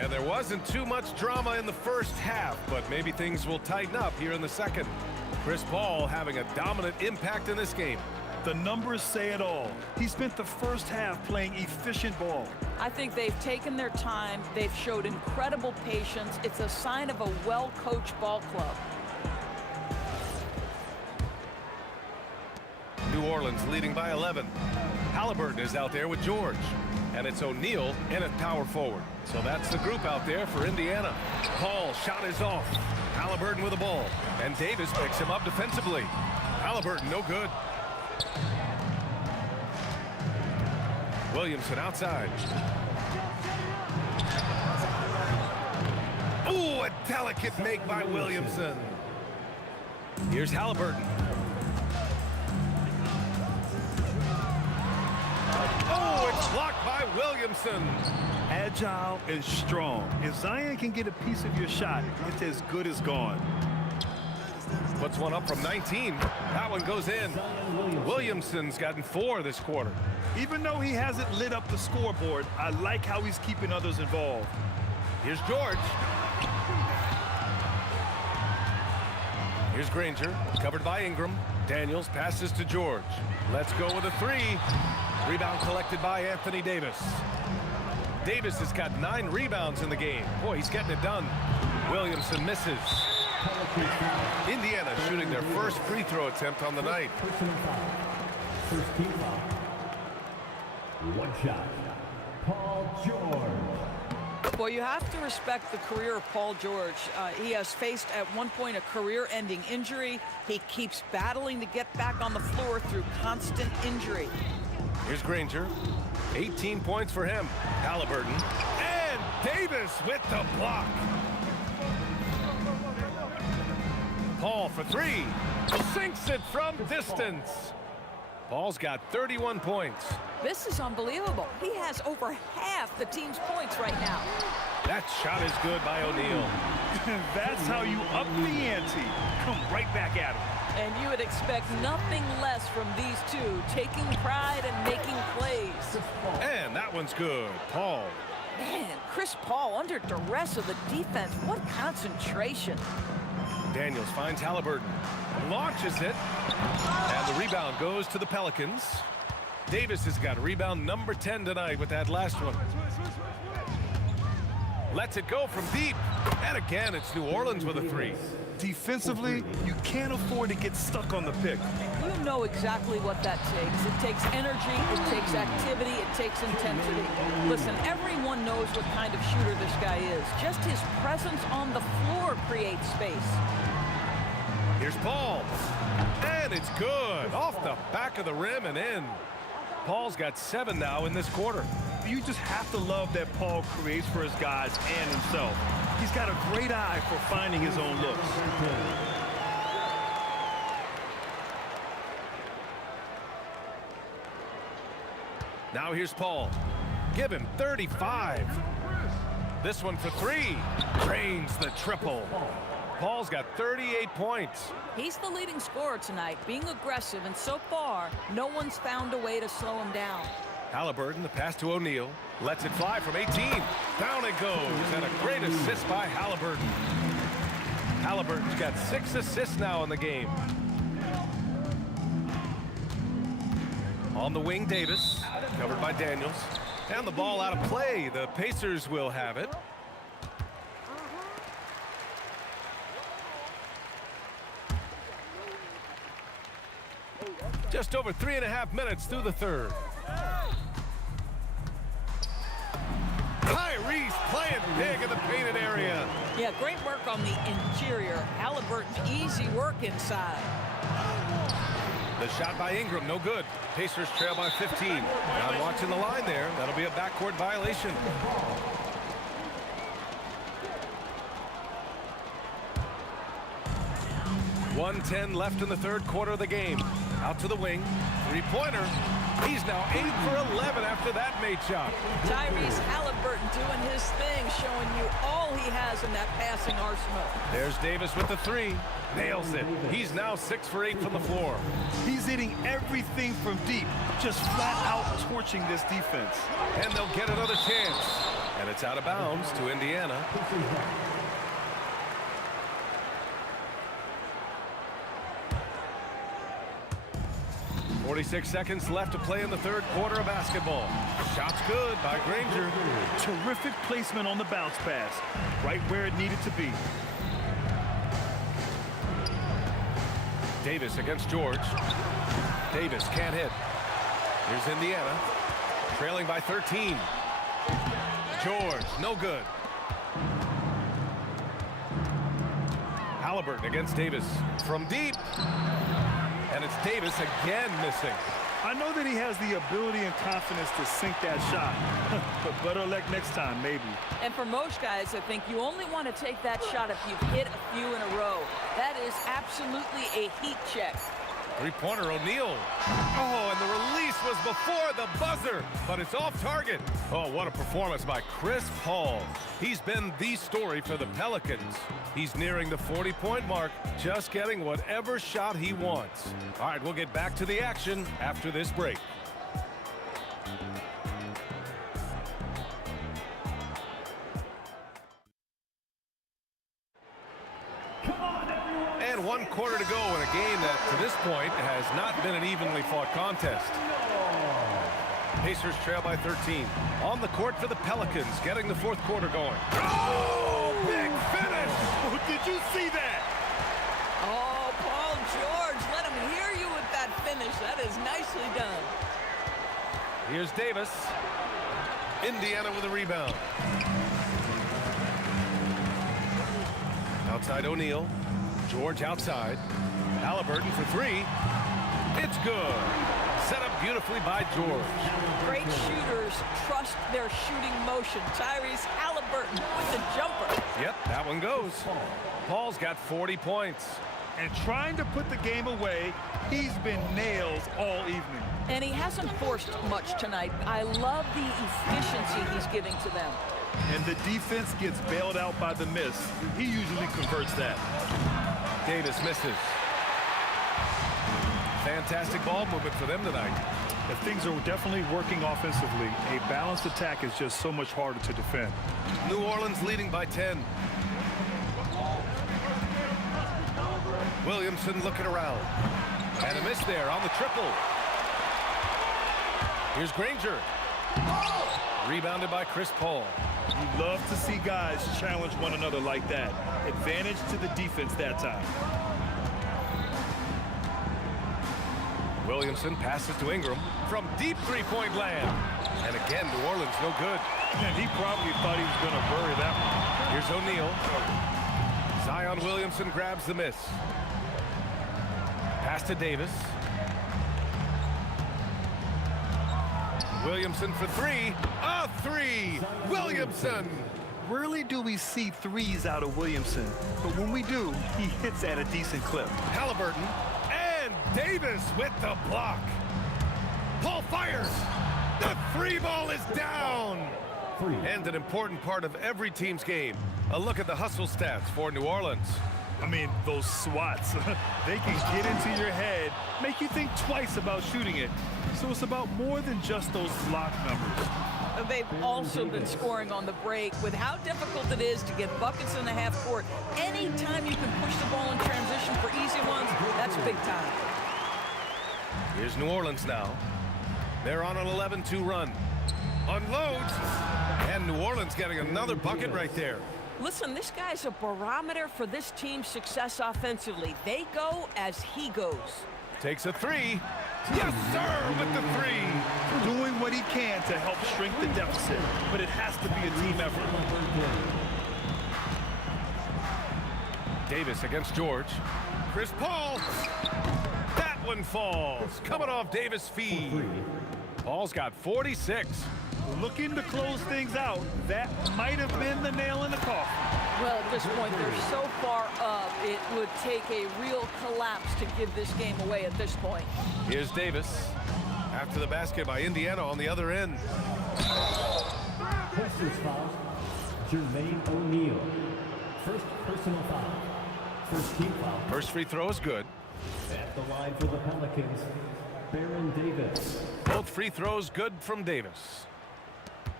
And there wasn't too much drama in the first half, but maybe things will tighten up here in the second. Chris Paul having a dominant impact in this game. The numbers say it all. He spent the first half playing efficient ball. I think they've taken their time. They've showed incredible patience. It's a sign of a well-coached ball club. New Orleans leading by 11. Halliburton is out there with George. And it's O'Neal in at power forward. So that's the group out there for Indiana. Paul shot is off. Halliburton with the ball. And Davis picks him up defensively. Halliburton no good. Williamson outside. Ooh, a delicate make by Williamson. Here's Halliburton. Oh, it's blocked by Williamson. Agile and strong. If Zion can get a piece of your shot, it's as good as gone. Puts one up from 19. That one goes in. Williamson's gotten 4 this quarter. Even though he hasn't lit up the scoreboard, I like how he's keeping others involved. Here's George. Here's Granger, covered by Ingram. Daniels passes to George. Let's go with a 3. Rebound collected by Anthony Davis. Davis has got 9 rebounds in the game. Boy, he's getting it done. Williamson misses. Indiana shooting their first free throw attempt on the night. First team foul. One shot. Paul George. Well, you have to respect the career of Paul George. He has faced at one point a career-ending injury. He keeps battling to get back on the floor through constant injury. Here's Granger. 18 points for him. Halliburton. And Davis with the block. Paul for 3. Sinks it from distance. Paul's got 31 points. This is unbelievable. He has over half the team's points right now. That shot is good by O'Neal. That's how you up the ante. Come right back at him. And you would expect nothing less from these two, taking pride and making plays. And that one's good. Paul. Man, Chris Paul under duress of the defense. What concentration. Daniels finds Halliburton. Launches it. And the rebound goes to the Pelicans. Davis has got rebound number 10 tonight with that last one. Lets it go from deep. And again, it's New Orleans with a 3. Defensively, you can't afford to get stuck on the pick. You know exactly what that takes. It takes energy, it takes activity, it takes intensity. Listen, everyone knows what kind of shooter this guy is. Just his presence on the floor creates space. Here's Paul. And it's good. Off the back of the rim and in. Paul's got 7 now in this quarter. You just have to love that Paul creates for his guys and himself. He's got a great eye for finding his own looks. Now here's Paul. Give him 35. This one for 3. Drains the triple. Paul's got 38 points. He's the leading scorer tonight, being aggressive, and so far, no one's found a way to slow him down. Halliburton, the pass to O'Neal. Lets it fly from 18. Down it goes. And a great assist by Halliburton. Halliburton's got 6 assists now in the game. On the wing, Davis. Covered by Daniels. And the ball out of play. The Pacers will have it. Just over 3.5 minutes through the third. Tyrese playing big in the painted area. Yeah, great work on the interior. Halliburton's easy work inside. The shot by Ingram, no good. Pacers trail by 15. Not watching the line there. That'll be a backcourt violation. .110 left in the third quarter of the game. Out to the wing. 3-pointer. He's now 8 for 11 after that made shot. Tyrese Halliburton doing his thing, showing you all he has in that passing arsenal. There's Davis with the 3. Nails it. He's now 6 for 8 from the floor. He's hitting everything from deep, just flat out torching this defense. And they'll get another chance. And it's out of bounds to Indiana. 46 seconds left to play in the third quarter of basketball. Shot's good by Granger. Terrific placement on the bounce pass. Right where it needed to be. Davis against George. Davis can't hit. Here's Indiana. Trailing by 13. George, no good. Halliburton against Davis. From deep. And it's Davis again missing. I know that he has the ability and confidence to sink that shot. But better luck next time, maybe. And for most guys, I think you only want to take that shot if you've hit a few in a row. That is absolutely a heat check. Three-pointer, O'Neal. Oh, and the release was before the buzzer, but it's off target. Oh, what a performance by Chris Paul. He's been the story for the Pelicans. He's nearing the 40-point mark, just getting whatever shot he wants. All right, we'll get back to the action after this break. And 1 quarter to go in a game that, to this point, has not been an evenly fought contest. Pacers trail by 13. On the court for the Pelicans, getting the 4th quarter going. Oh, big finish! Did you see that? Oh, Paul George, let him hear you with that finish. That is nicely done. Here's Davis. Indiana with a rebound. Outside O'Neal. George outside. Halliburton for 3. It's good. Set up beautifully by George. Great shooters trust their shooting motion. Tyrese Halliburton with the jumper. Yep, that one goes. Paul's got 40 points. And trying to put the game away, he's been nails all evening. And he hasn't forced much tonight. I love the efficiency he's giving to them. And the defense gets bailed out by the miss. He usually converts that. Davis misses. Fantastic ball movement for them tonight. If things are definitely working offensively, a balanced attack is just so much harder to defend. New Orleans leading by 10. Williamson looking around. And a miss there on the triple. Here's Granger. Rebounded by Chris Paul. You love to see guys challenge one another like that. Advantage to the defense that time. Williamson passes to Ingram from deep three-point land. And again, New Orleans no good. And he probably thought he was going to bury that one. Here's O'Neal. Zion Williamson grabs the miss. Pass to Davis. Williamson for 3. A 3! Williamson! Rarely do we see threes out of Williamson, but when we do, he hits at a decent clip. Halliburton and Davis with the block. Paul fires. The 3 ball is down. And an important part of every team's game. A look at the hustle stats for New Orleans. I mean, those swats, they can get into your head, make you think twice about shooting it. So it's about more than just those block numbers. They've also been scoring on the break. With how difficult it is to get buckets in the half court, anytime you can push the ball in transition for easy ones, that's big time. Here's New Orleans now. They're on an 11-2 run. Unloads, and New Orleans getting another bucket right there. Listen, this guy's a barometer for this team's success offensively. They go as he goes. Takes a 3. Yes, sir, with the 3. Doing what he can to help shrink the deficit, but it has to be a team effort. Davis against George. Chris Paul. That one falls. Coming off Davis' feed. Paul's got 46. Looking to close things out. That might have been the nail in the coffin. Well, at this point, they're so far up, it would take a real collapse to give this game away at this point. Here's Davis. After the basket by Indiana on the other end. Pacers foul, Jermaine O'Neal. First personal foul. First team foul. First free throw is good. At the line for the Pelicans, Baron Davis. Both free throws good from Davis.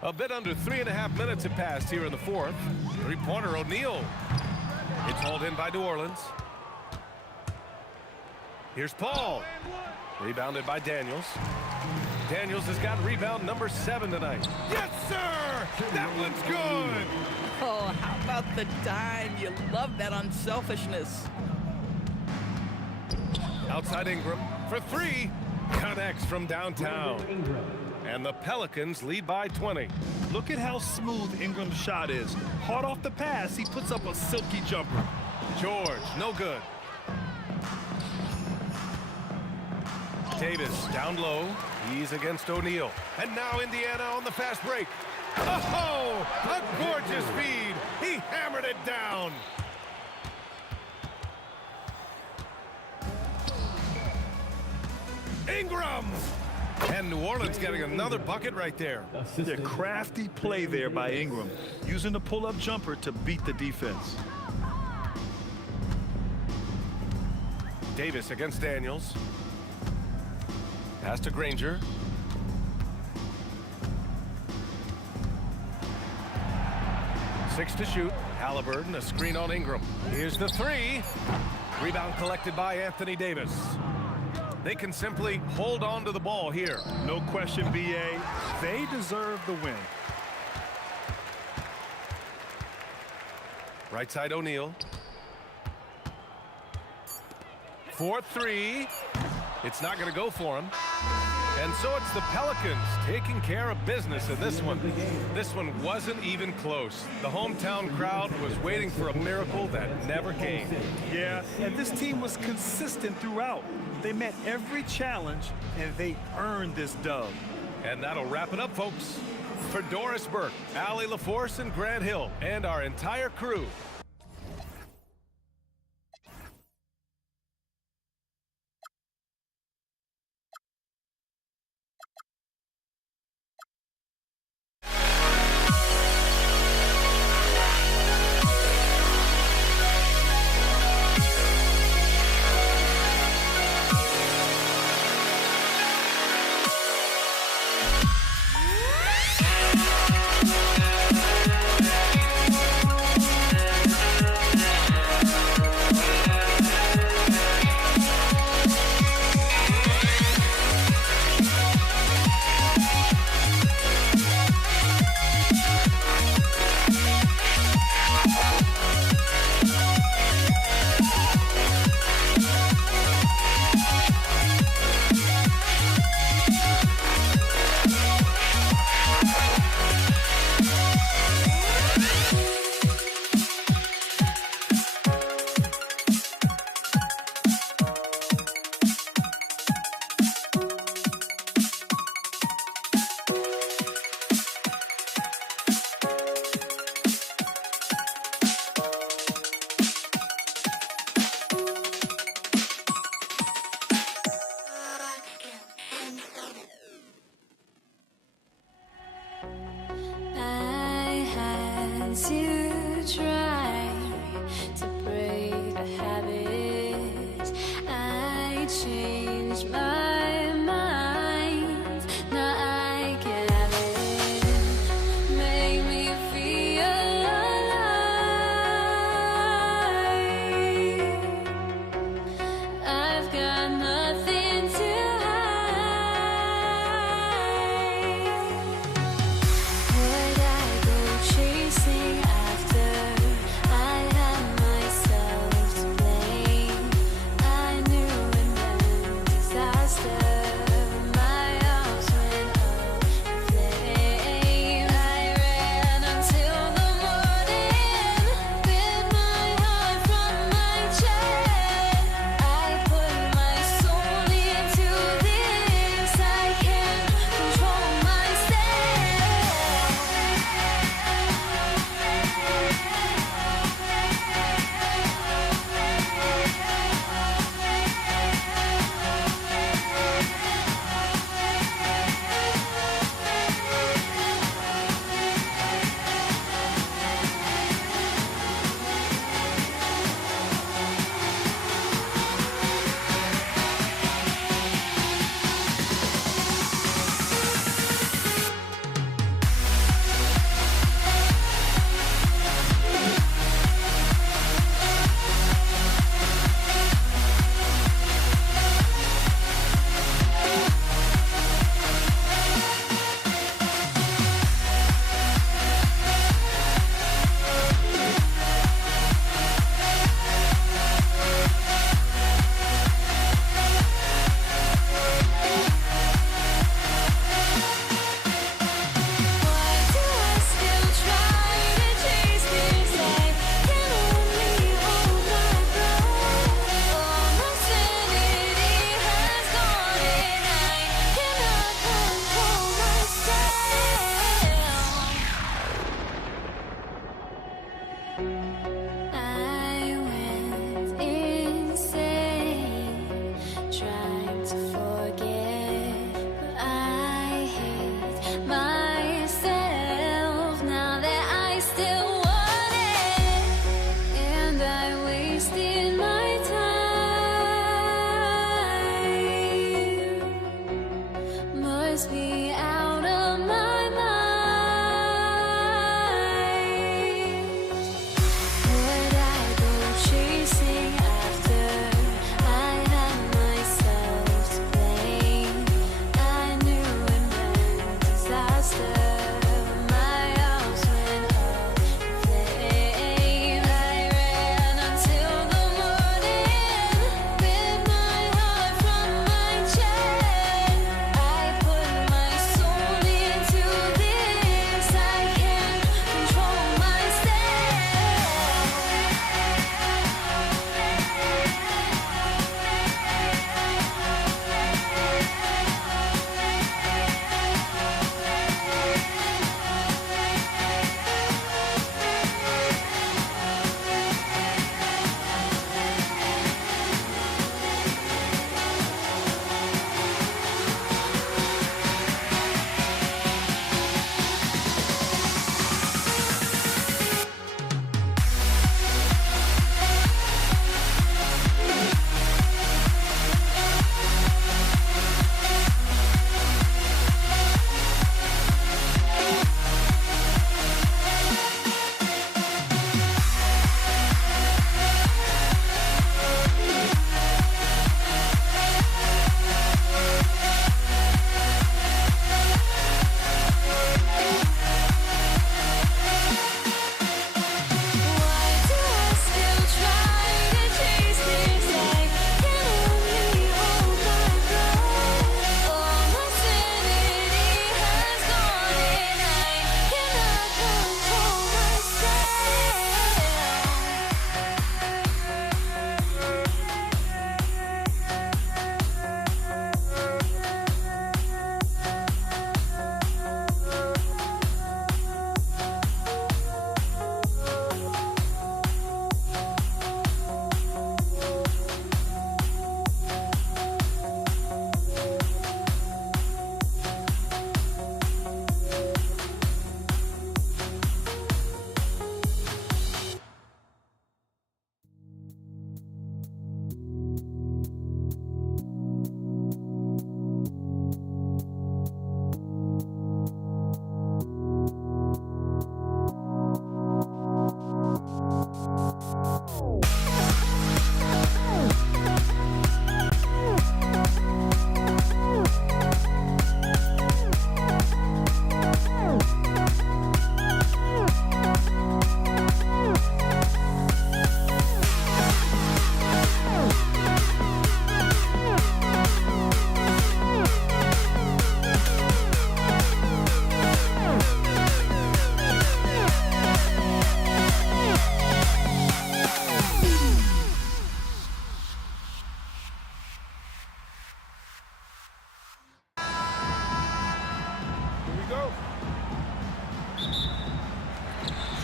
A bit under 3.5 minutes have passed here in the 4th. Three-pointer O'Neal. It's hauled in by New Orleans. Here's Paul. Rebounded by Daniels. Daniels has got rebound number 7 tonight. Yes, sir! That one's good! Oh, how about the dime? You love that unselfishness. Outside Ingram for 3. Connects from downtown. And the Pelicans lead by 20. Look at how smooth Ingram's shot is. Hard off the pass, he puts up a silky jumper. George, no good. Davis down low. He's against O'Neal. And now Indiana on the fast break. Oh, a gorgeous feed. He hammered it down. Ingram. And New Orleans getting another bucket right there. The crafty play there by Ingram, using the pull-up jumper to beat the defense. Davis against Daniels. Pass to Granger. Six to shoot. Halliburton, a screen on Ingram. Here's the three. Rebound collected by Anthony Davis. They can simply hold on to the ball here. No question, B.A. They deserve the win. Right side O'Neal. 4-3. It's not going to go for him. And so it's the Pelicans taking care of business in this one. This one wasn't even close. The hometown crowd was waiting for a miracle that never came. Yeah, and this team was consistent throughout. They met every challenge, and they earned this dub. And that'll wrap it up, folks. For Doris Burke, Allie LaForce, and Grant Hill, and our entire crew,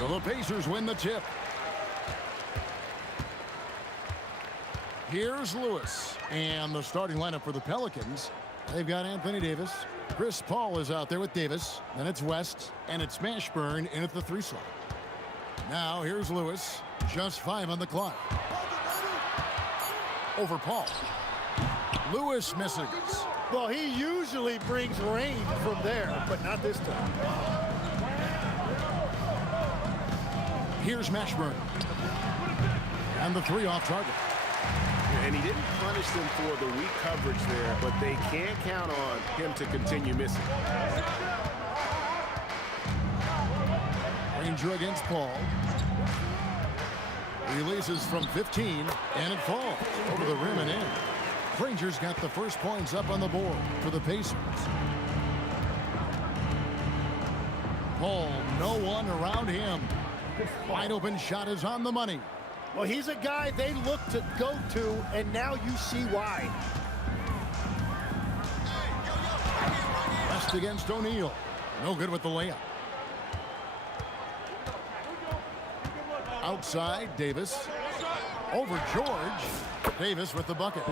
So the Pacers win the tip. Here's Lewis. And the starting lineup for the Pelicans. They've got Anthony Davis. Chris Paul is out there with Davis. Then it's West. And it's Mashburn in at the 3 slot. Now here's Lewis. Just 5 on the clock. Over Paul. Lewis misses. Well, he usually brings rain from there, but not this time. Here's Mashburn. And the 3 off target. And he didn't punish them for the weak coverage there, but they can't count on him to continue missing. Ranger against Paul. Releases from 15, and it falls over the rim and in. Rangers got the first points up on the board for the Pacers. Paul, no one around him. Wide open shot is on the money. Well, he's a guy they look to go to, and now you see why. West against O'Neal. No good with the layup. Outside, Davis. Over George. Davis with the bucket.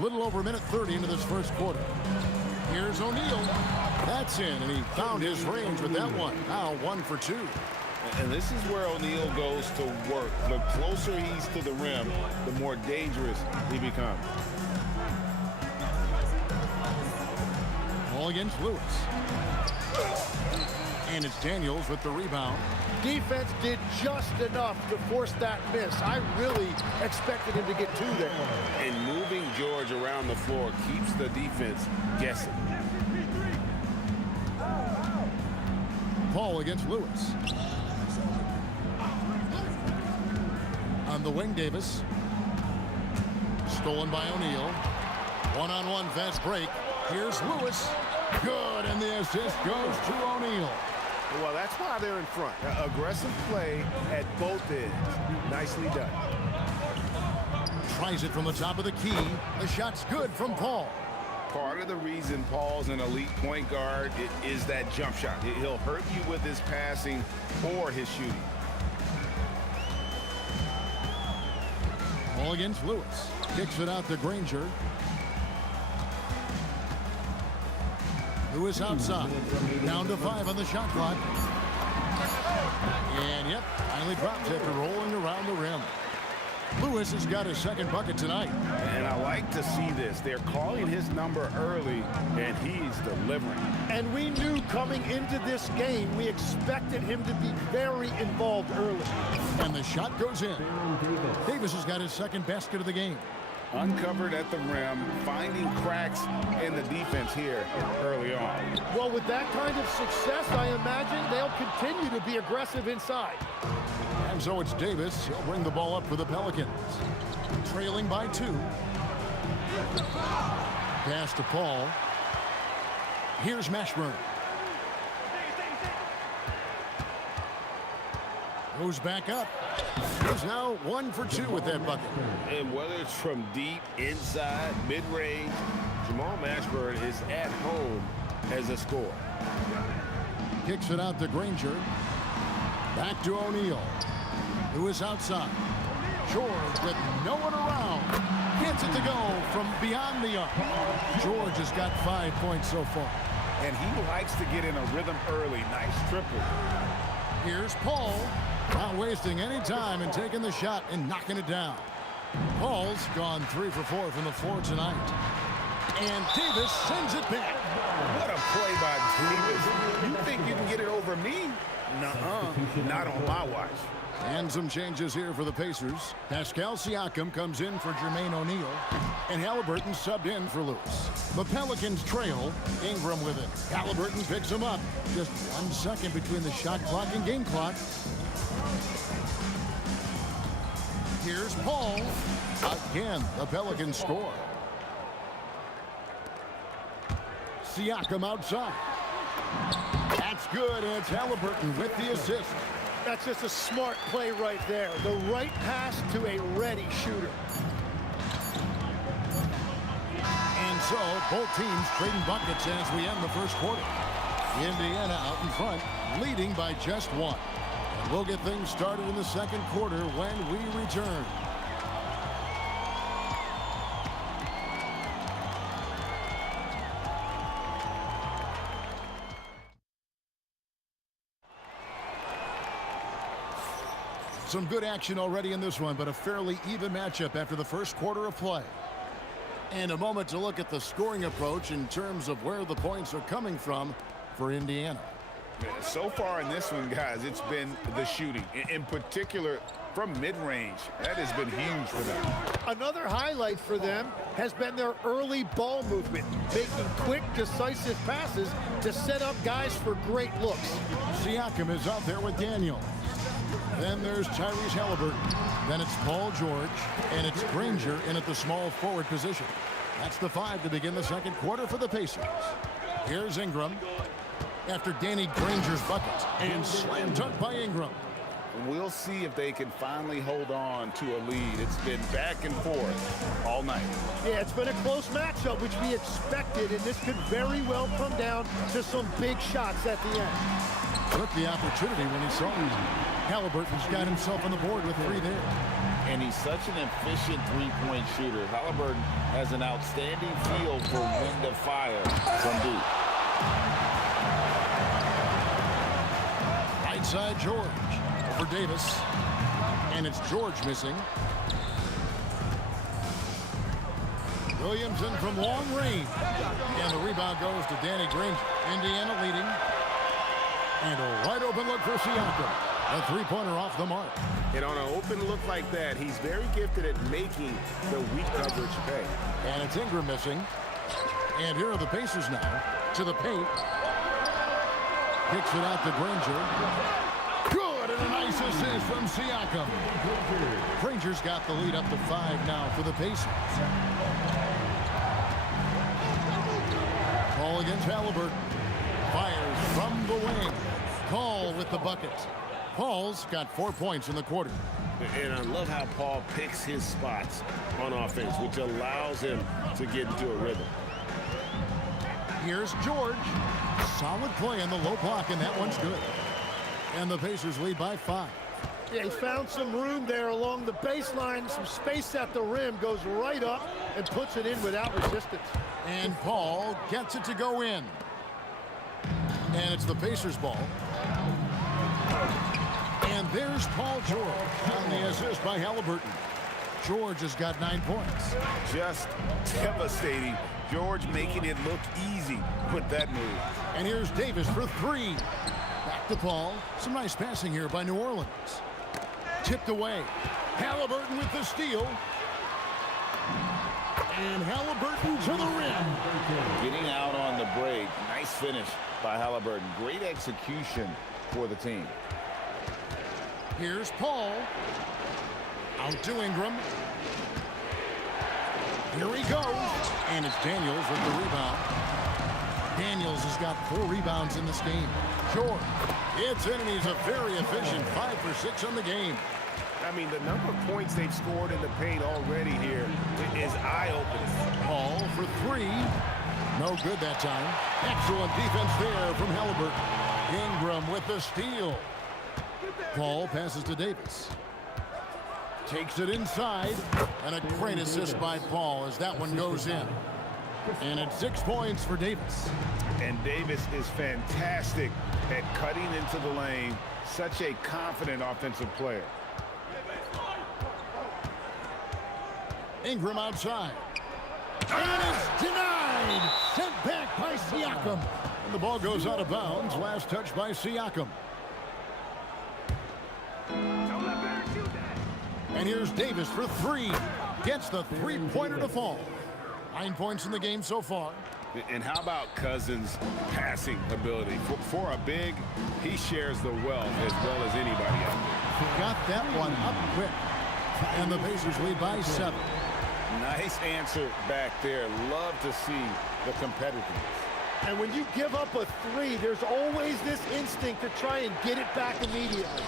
Little over a minute 30 into this first quarter. Here's O'Neal. That's in, and he found his range with that one. Now 1 for 2. And this is where O'Neal goes to work. The closer he's to the rim, the more dangerous he becomes. Ball against Lewis. And it's Daniels with the rebound. Defense did just enough to force that miss. I really expected him to get 2 there. And moving George around the floor keeps the defense guessing. Paul against Lewis. On the wing, Davis. Stolen by O'Neal. One-on-one fast break. Here's Lewis. Good, and the assist goes to O'Neal. Well, that's why they're in front. Aggressive play at both ends. Nicely done. Tries it from the top of the key. The shot's good from Paul. Part of the reason Paul's an elite point guard is that jump shot. He'll hurt you with his passing or his shooting. Ball against Lewis. Kicks it out to Granger. Lewis outside. Down to 5 on the shot clock. And yep, finally drops after rolling around the rim. Lewis has got his second bucket tonight. And I like to see this. They're calling his number early, and he's delivering. And we knew coming into this game, we expected him to be very involved early. And the shot goes in. Davis has got his second basket of the game. Uncovered at the rim, finding cracks in the defense here early on. Well, with that kind of success, I imagine they'll continue to be aggressive inside. And so it's Davis. He'll bring the ball up for the Pelicans. Trailing by 2. Pass to Paul. Here's Mashburn. Goes back up. He's now 1 for 2 with that bucket. And whether it's from deep, inside, mid-range, Jamal Mashburn is at home as a scorer. Kicks it out to Granger. Back to O'Neal. Lewis outside. George with no one around. Gets it to go from beyond the arc. George has got 5 points so far. And he likes to get in a rhythm early. Nice triple. Here's Paul. Not wasting any time and taking the shot and knocking it down. Paul's gone 3 for 4 from the floor tonight. And Davis sends it back. What a play by Davis. You think you can get it over me? Nuh-uh. Not on my watch. And some changes here for the Pacers. Pascal Siakam comes in for Jermaine O'Neal. And Halliburton subbed in for Lewis. The Pelicans trail. Ingram with it. Halliburton picks him up. Just 1 second between the shot clock and game clock. Here's Paul. Again, the Pelicans score. Siakam outside. That's good, and it's Halliburton with the assist. That's just a smart play right there. The right pass to a ready shooter. And so, both teams trading buckets as we end the first quarter. Indiana out in front, leading by just one. And we'll get things started in the second quarter when we return. Some good action already in this one, but a fairly even matchup after the first quarter of play. And a moment to look at the scoring approach in terms of where the points are coming from for Indiana. So far in this one, guys, it's been the shooting. In particular, from mid-range. That has been huge for them. Another highlight for them has been their early ball movement, making quick, decisive passes to set up guys for great looks. Siakam is out there with Daniels. Then there's Tyrese Halliburton. Then it's Paul George. And it's Granger in at the small forward position. That's the 5 to begin the second quarter for the Pacers. Here's Ingram. After Danny Granger's bucket. And slam dunk by Ingram. We'll see if they can finally hold on to a lead. It's been back and forth all night. Yeah, it's been a close matchup, which we expected, and this could very well come down to some big shots at the end. Took the opportunity when he saw it. Halliburton's got himself on the board with 3 there. And he's such an efficient three-point shooter. Halliburton has an outstanding feel for when to fire from deep. Right side George over Davis. And it's George missing. Williamson from long range. And the rebound goes to Danny Granger. Indiana leading. And a wide open look for Siakam. A three-pointer off the mark. And on an open look like that, he's very gifted at making the weak coverage pay. And it's Ingram missing. And here are the Pacers now. To the paint. Kicks it out to Granger. Good, and a nice assist from Siakam. Granger's got the lead up to 5 now for the Pacers. Ball against Halliburton. Fires from the wing. Paul with the bucket. Paul's got 4 points in the quarter. And I love how Paul picks his spots on offense, which allows him to get into a rhythm. Here's George. Solid play on the low block, and that one's good. And the Pacers lead by 5. Yeah, he found some room there along the baseline, some space at the rim, goes right up and puts it in without resistance. And Paul gets it to go in. And it's the Pacers' ball. And there's Paul George on the assist by Halliburton. George has got 9 points. Just devastating. George making it look easy with that move. And here's Davis for 3. Back to Paul. Some nice passing here by New Orleans. Tipped away. Halliburton with the steal. And Halliburton to the rim. Getting out on the break. Nice finish by Halliburton. Great execution for the team. Here's Paul. Out to Ingram. Here he goes. And it's Daniels with the rebound. Daniels has got 4 rebounds in this game. George. It's in, and he's a very efficient 5 for 6 on the game. I mean, the number of points they've scored in the paint already here is eye-opening. Paul for 3. No good that time. Excellent defense there from Halliburton. Ingram with the steal. Paul passes to Davis. Takes it inside. And a great assist by Paul as that one goes in. And it's 6 points for Davis. And Davis is fantastic at cutting into the lane. Such a confident offensive player. Ingram outside. And it's denied. Sent back by Siakam. And the ball goes out of bounds. Last touch by Siakam. And here's Davis for 3. Gets the three-pointer to fall. 9 points in the game so far. And how about Cousins' passing ability? For a big, he shares the wealth as well as anybody out there. Got that one up quick. And the Pacers lead by 7. Nice answer back there. Love to see the competitiveness. And when you give up a 3, there's always this instinct to try and get it back immediately.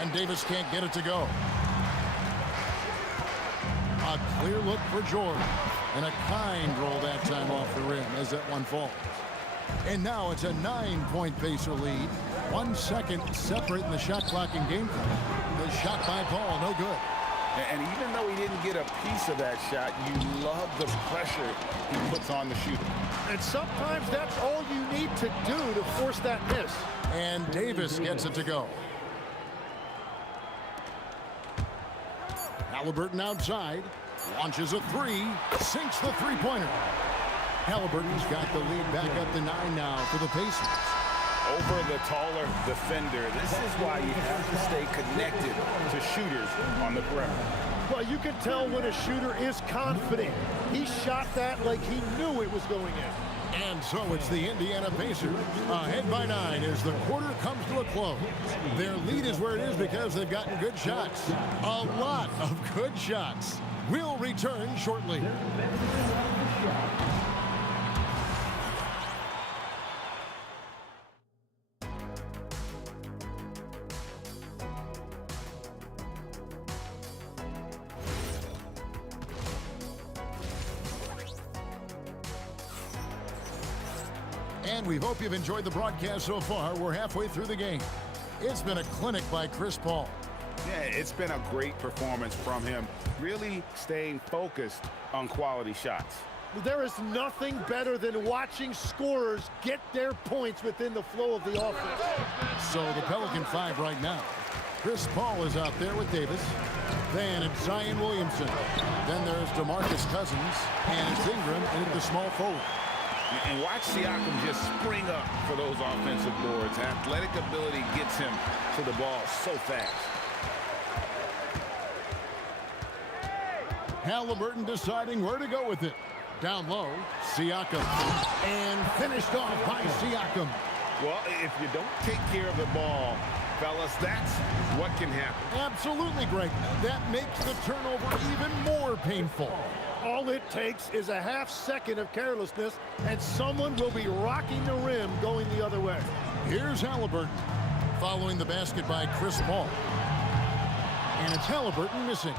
And Davis can't get it to go. A clear look for George. And a kind roll that time off the rim as that one falls. And now it's a 9-point Pacer lead. 1 second separating the shot clock and game clock. The shot by Paul, no good. And even though he didn't get a piece of that shot, you love the pressure he puts on the shooter. And sometimes that's all you need to do to force that miss. And Davis gets it to go. Halliburton outside, launches a three, sinks the three-pointer. Halliburton's got the lead back up to 9 now for the Pacers. Over the taller defender, this is why you have to stay connected to shooters on the perimeter. Well, you can tell when a shooter is confident. He shot that like he knew it was going in. And so it's the Indiana Pacers ahead by 9 as the quarter comes to a close. Their lead is where it is because they've gotten good shots. A lot of good shots. We'll return shortly. And we hope you've enjoyed the broadcast so far. We're halfway through the game. It's been a clinic by Chris Paul. Yeah, it's been a great performance from him, really staying focused on quality shots. There is nothing better than watching scorers get their points within the flow of the offense. So the Pelican 5 right now. Chris Paul is out there with Davis. Then it's Zion Williamson. Then there's DeMarcus Cousins. And it's Ingram in the small forward. And watch Siakam just spring up for those offensive boards. Athletic ability gets him to the ball so fast. Halliburton deciding where to go with it. Down low, Siakam. And finished off by Siakam. Well, if you don't take care of the ball, fellas, that's what can happen. Absolutely, Greg. That makes the turnover even more painful. All it takes is a half second of carelessness, and someone will be rocking the rim going the other way. Here's Halliburton, following the basket by Chris Paul. And it's Halliburton missing.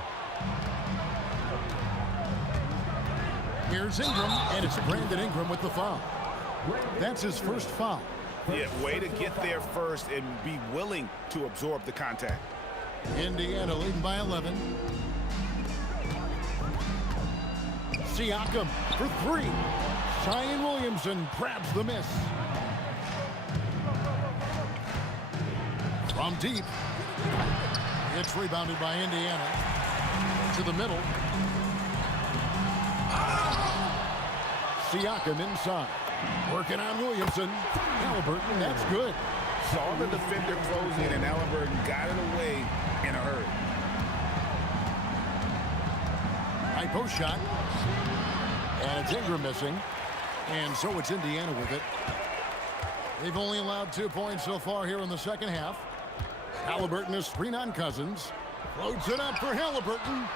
Here's Ingram, and it's Brandon Ingram with the foul. That's his first foul. Yeah, way to get there first and be willing to absorb the contact. Indiana leading by 11. Siakam for 3. Zion Williamson grabs the miss. From deep. It's rebounded by Indiana. To the middle. Siakam inside. Working on Williamson. Halliburton, that's good. Saw the defender closing, and Halliburton got it away in a hurry. High post shot. And it's Ingram missing. And so it's Indiana with it. They've only allowed 2 points so far here in the second half. Halliburton is screen on Cousins. Floats it up for Halliburton.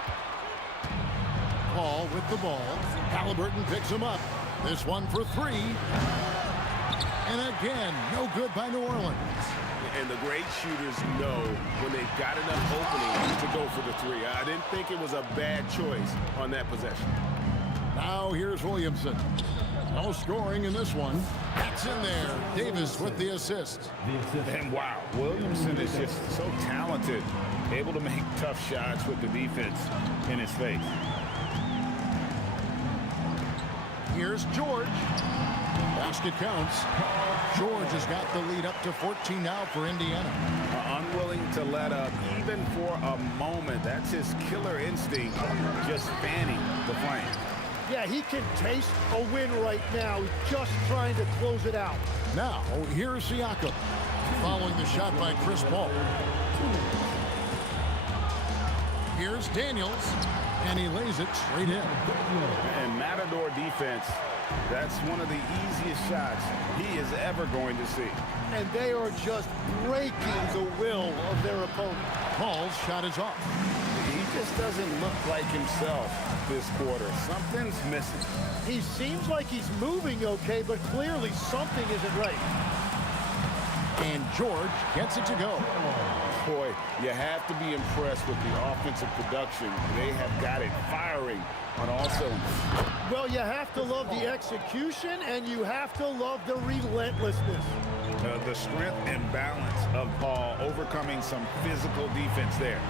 Paul with the ball. Halliburton picks him up. This one for 3. And again, no good by New Orleans. And the great shooters know when they've got enough opening to go for the 3. I didn't think it was a bad choice on that possession. Now here's Williamson. No scoring in this one. That's in there. Davis with the assist. And wow, Williamson is just so talented, able to make tough shots with the defense in his face. Here's George. Basket counts. George has got the lead up to 14 now for Indiana. Unwilling to let up even for a moment. That's his killer instinct, just fanning the flame. Yeah, he can taste a win right now. He's just trying to close it out. Now, here's Siakam. Following the shot by Chris Paul. Here's Daniels. And he lays it straight in. And Matador defense, that's one of the easiest shots he is ever going to see. And they are just breaking the will of their opponent. Paul's shot is off. He just doesn't look like himself this quarter. Something's missing. He seems like he's moving okay, but clearly something isn't right. And George gets it to go. Boy, you have to be impressed with the offensive production. They have got it firing on all cylinders. Well, you have to love the execution, and you have to love the relentlessness. The strength and balance of Paul overcoming some physical defense there.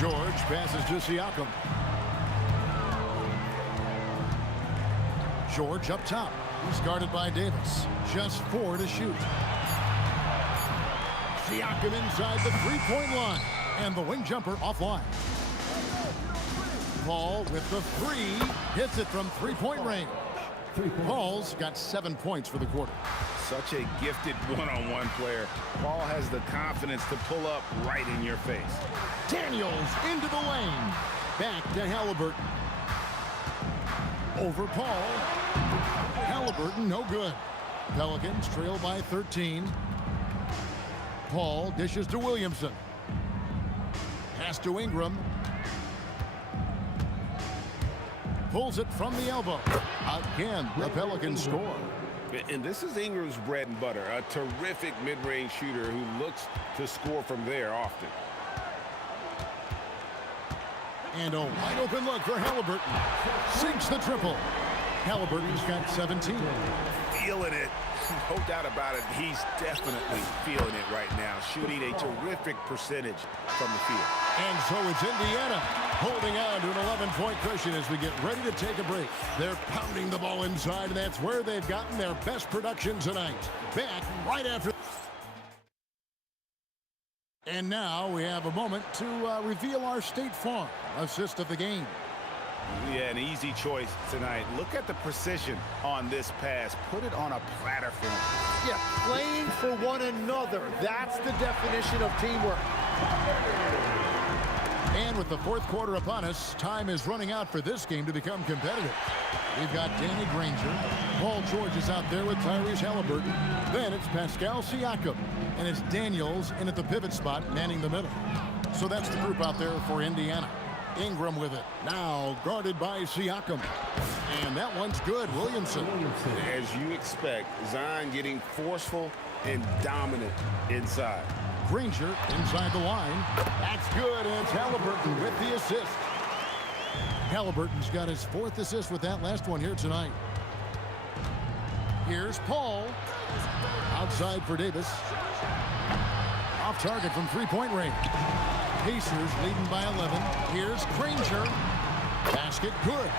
George passes to Siakam. George up top. He's guarded by Davis. Just 4 to shoot. Siakam inside the three-point line. And the wing jumper offline. Paul with the three. Hits it from three-point range. Paul's got 7 points for the quarter. Such a gifted one-on-one player. Paul has the confidence to pull up right in your face. Daniels into the lane. Back to Halliburton. Over Paul. Halliburton, no good. Pelicans trail by 13. Paul dishes to Williamson. Pass to Ingram. Pulls it from the elbow. Again, the Pelicans score. And this is Ingram's bread and butter. A terrific mid-range shooter who looks to score from there often. And a wide open look for Halliburton. Sinks the triple. Halliburton's got 17. Feeling it. No doubt about it. He's definitely feeling it right now. Shooting a terrific percentage from the field. And so it's Indiana holding on to an 11-point cushion as we get ready to take a break. They're pounding the ball inside, and that's where they've gotten their best production tonight. Back right after. And now we have a moment to reveal our State Farm assist of the game. Yeah, an easy choice tonight. Look at the precision on this pass. Put it on a platter for him. Yeah, playing for one another. That's the definition of teamwork. And with the fourth quarter upon us, time is running out for this game to become competitive. We've got Danny Granger. Paul George is out there with Tyrese Halliburton. Then it's Pascal Siakam. And it's Daniels in at the pivot spot, manning the middle. So that's the group out there for Indiana. Ingram with it. Now guarded by Siakam. And that one's good. Williamson. As you expect, Zion getting forceful and dominant inside. Granger inside the line. That's good, and it's Halliburton with the assist. Halliburton's got his 4th assist with that last one here tonight. Here's Paul. Outside for Davis. Off target from three-point range. Pacers leading by 11. Here's Granger. Basket good.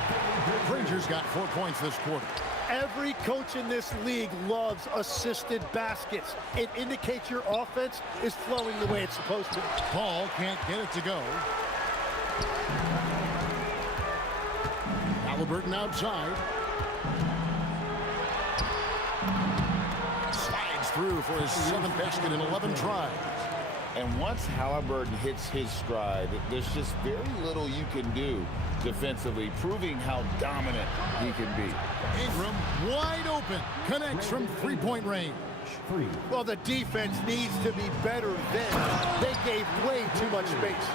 Granger's got 4 points this quarter. Every coach in this league loves assisted baskets. It indicates your offense is flowing the way it's supposed to. Paul can't get it to go. Halliburton outside. Slides through for his 7th basket in 11 tries. And once Halliburton hits his stride, there's just very little you can do defensively, proving how dominant he can be. Ingram wide open, connects from three-point range. Well, the defense needs to be better then. They gave way too much space.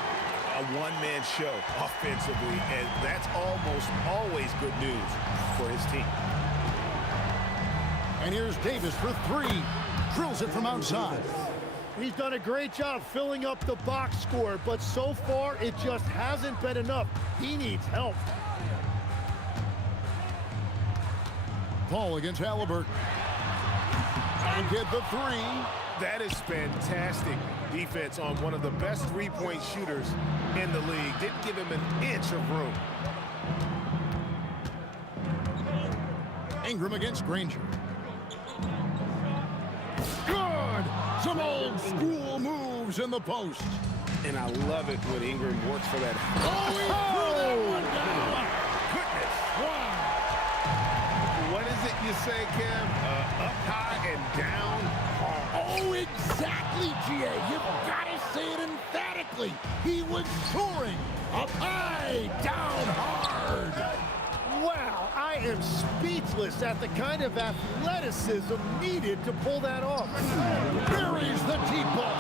A one-man show offensively, and that's almost always good news for his team. And here's Davis for 3. Drills it from outside. He's done a great job filling up the box score, but so far it just hasn't been enough. He needs help. Paul against Halliburton. And get the 3. That is fantastic defense on one of the best three-point shooters in the league. Didn't give him an inch of room. Ingram against Granger. Good! Some old school moves in the post. And I love it when Ingram works for that. Goodness. Wow. What is it you say, Cam? Up high and down hard. Oh, exactly, G.A. You've got to say it emphatically. He was soaring up high, down hard. Wow, I am speechless at the kind of athleticism needed to pull that off. Buries the deep ball.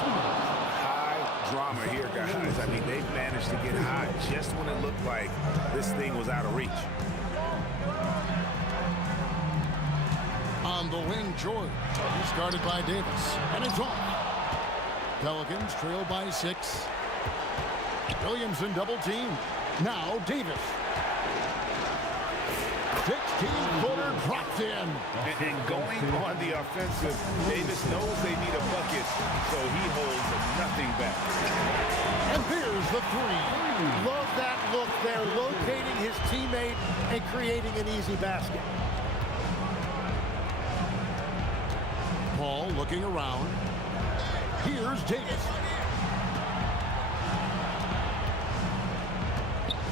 High drama here, guys. I mean, they've managed to get high just when it looked like this thing was out of reach. On the wing, George. He's guarded by Davis. And it's off. Pelicans trail by 6. Williamson double team. Now Davis. 16-footer dropped in. And going on the offensive, Davis knows they need a bucket, so he holds nothing back. And here's the 3. Love that look there, locating his teammate and creating an easy basket. Paul looking around. Here's Davis.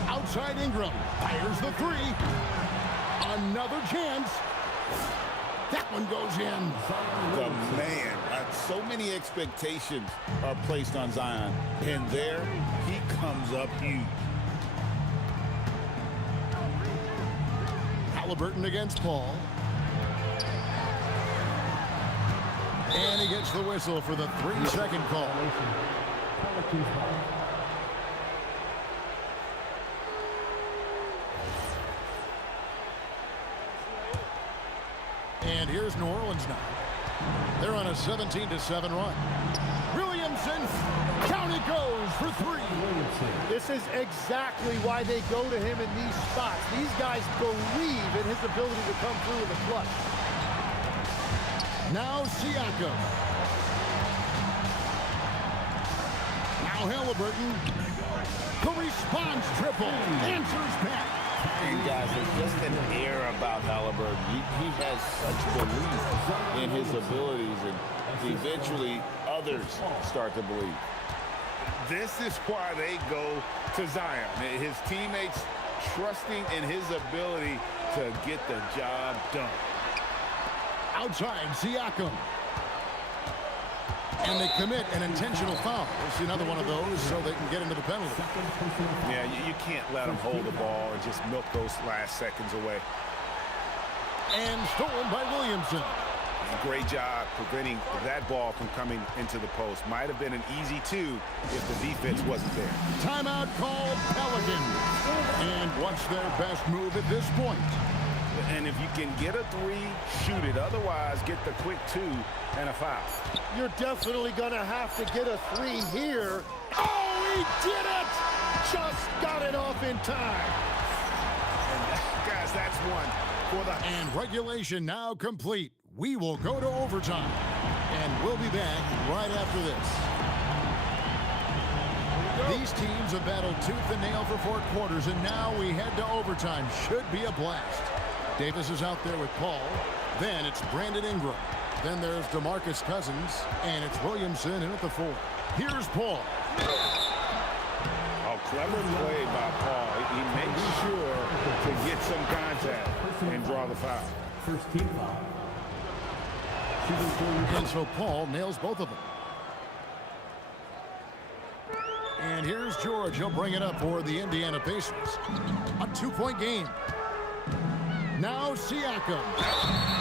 Outside Ingram. Fires the 3. Another chance. That one goes in. The man. So many expectations are placed on Zion. And there he comes up huge. Halliburton against Paul. And he gets the whistle for the 3-second call. And here's New Orleans now. They're on a 17-7 run. Williamson, down it goes for 3. This is exactly why they go to him in these spots. These guys believe in his ability to come through in the clutch. Now Siakam. Now Halliburton. The response triple. Answers back. And guys, there's just an air about Halliburton. He has such belief in his abilities, and eventually others start to believe. This is why they go to Zion. His teammates trusting in his ability to get the job done. Outside, Siakam. And they commit an intentional foul. We'll see another one of those so they can get into the penalty. Yeah, you can't let them hold the ball and just milk those last seconds away. And stolen by Williamson. Great job preventing that ball from coming into the post. Might have been an easy 2 if the defense wasn't there. Timeout called Pelicans. And what's their best move at this point? And if you can get a 3, shoot it. Otherwise, get the quick 2 and a foul. You're definitely going to have to get a 3 here. Oh, he did it! Just got it off in time. And guys, that's one for the... And regulation now complete. We will go to overtime. And we'll be back right after this. These teams have battled tooth and nail for 4 quarters, and now we head to overtime. Should be a blast. Davis is out there with Paul. Then it's Brandon Ingram. Then there's DeMarcus Cousins, and it's Williamson in at the 4. Here's Paul. Oh, clever play by Paul. He makes sure to get some contact and draw the foul. First team foul. And so Paul nails both of them. And here's George. He'll bring it up for the Indiana Pacers. A 2-point game. Now Siakam.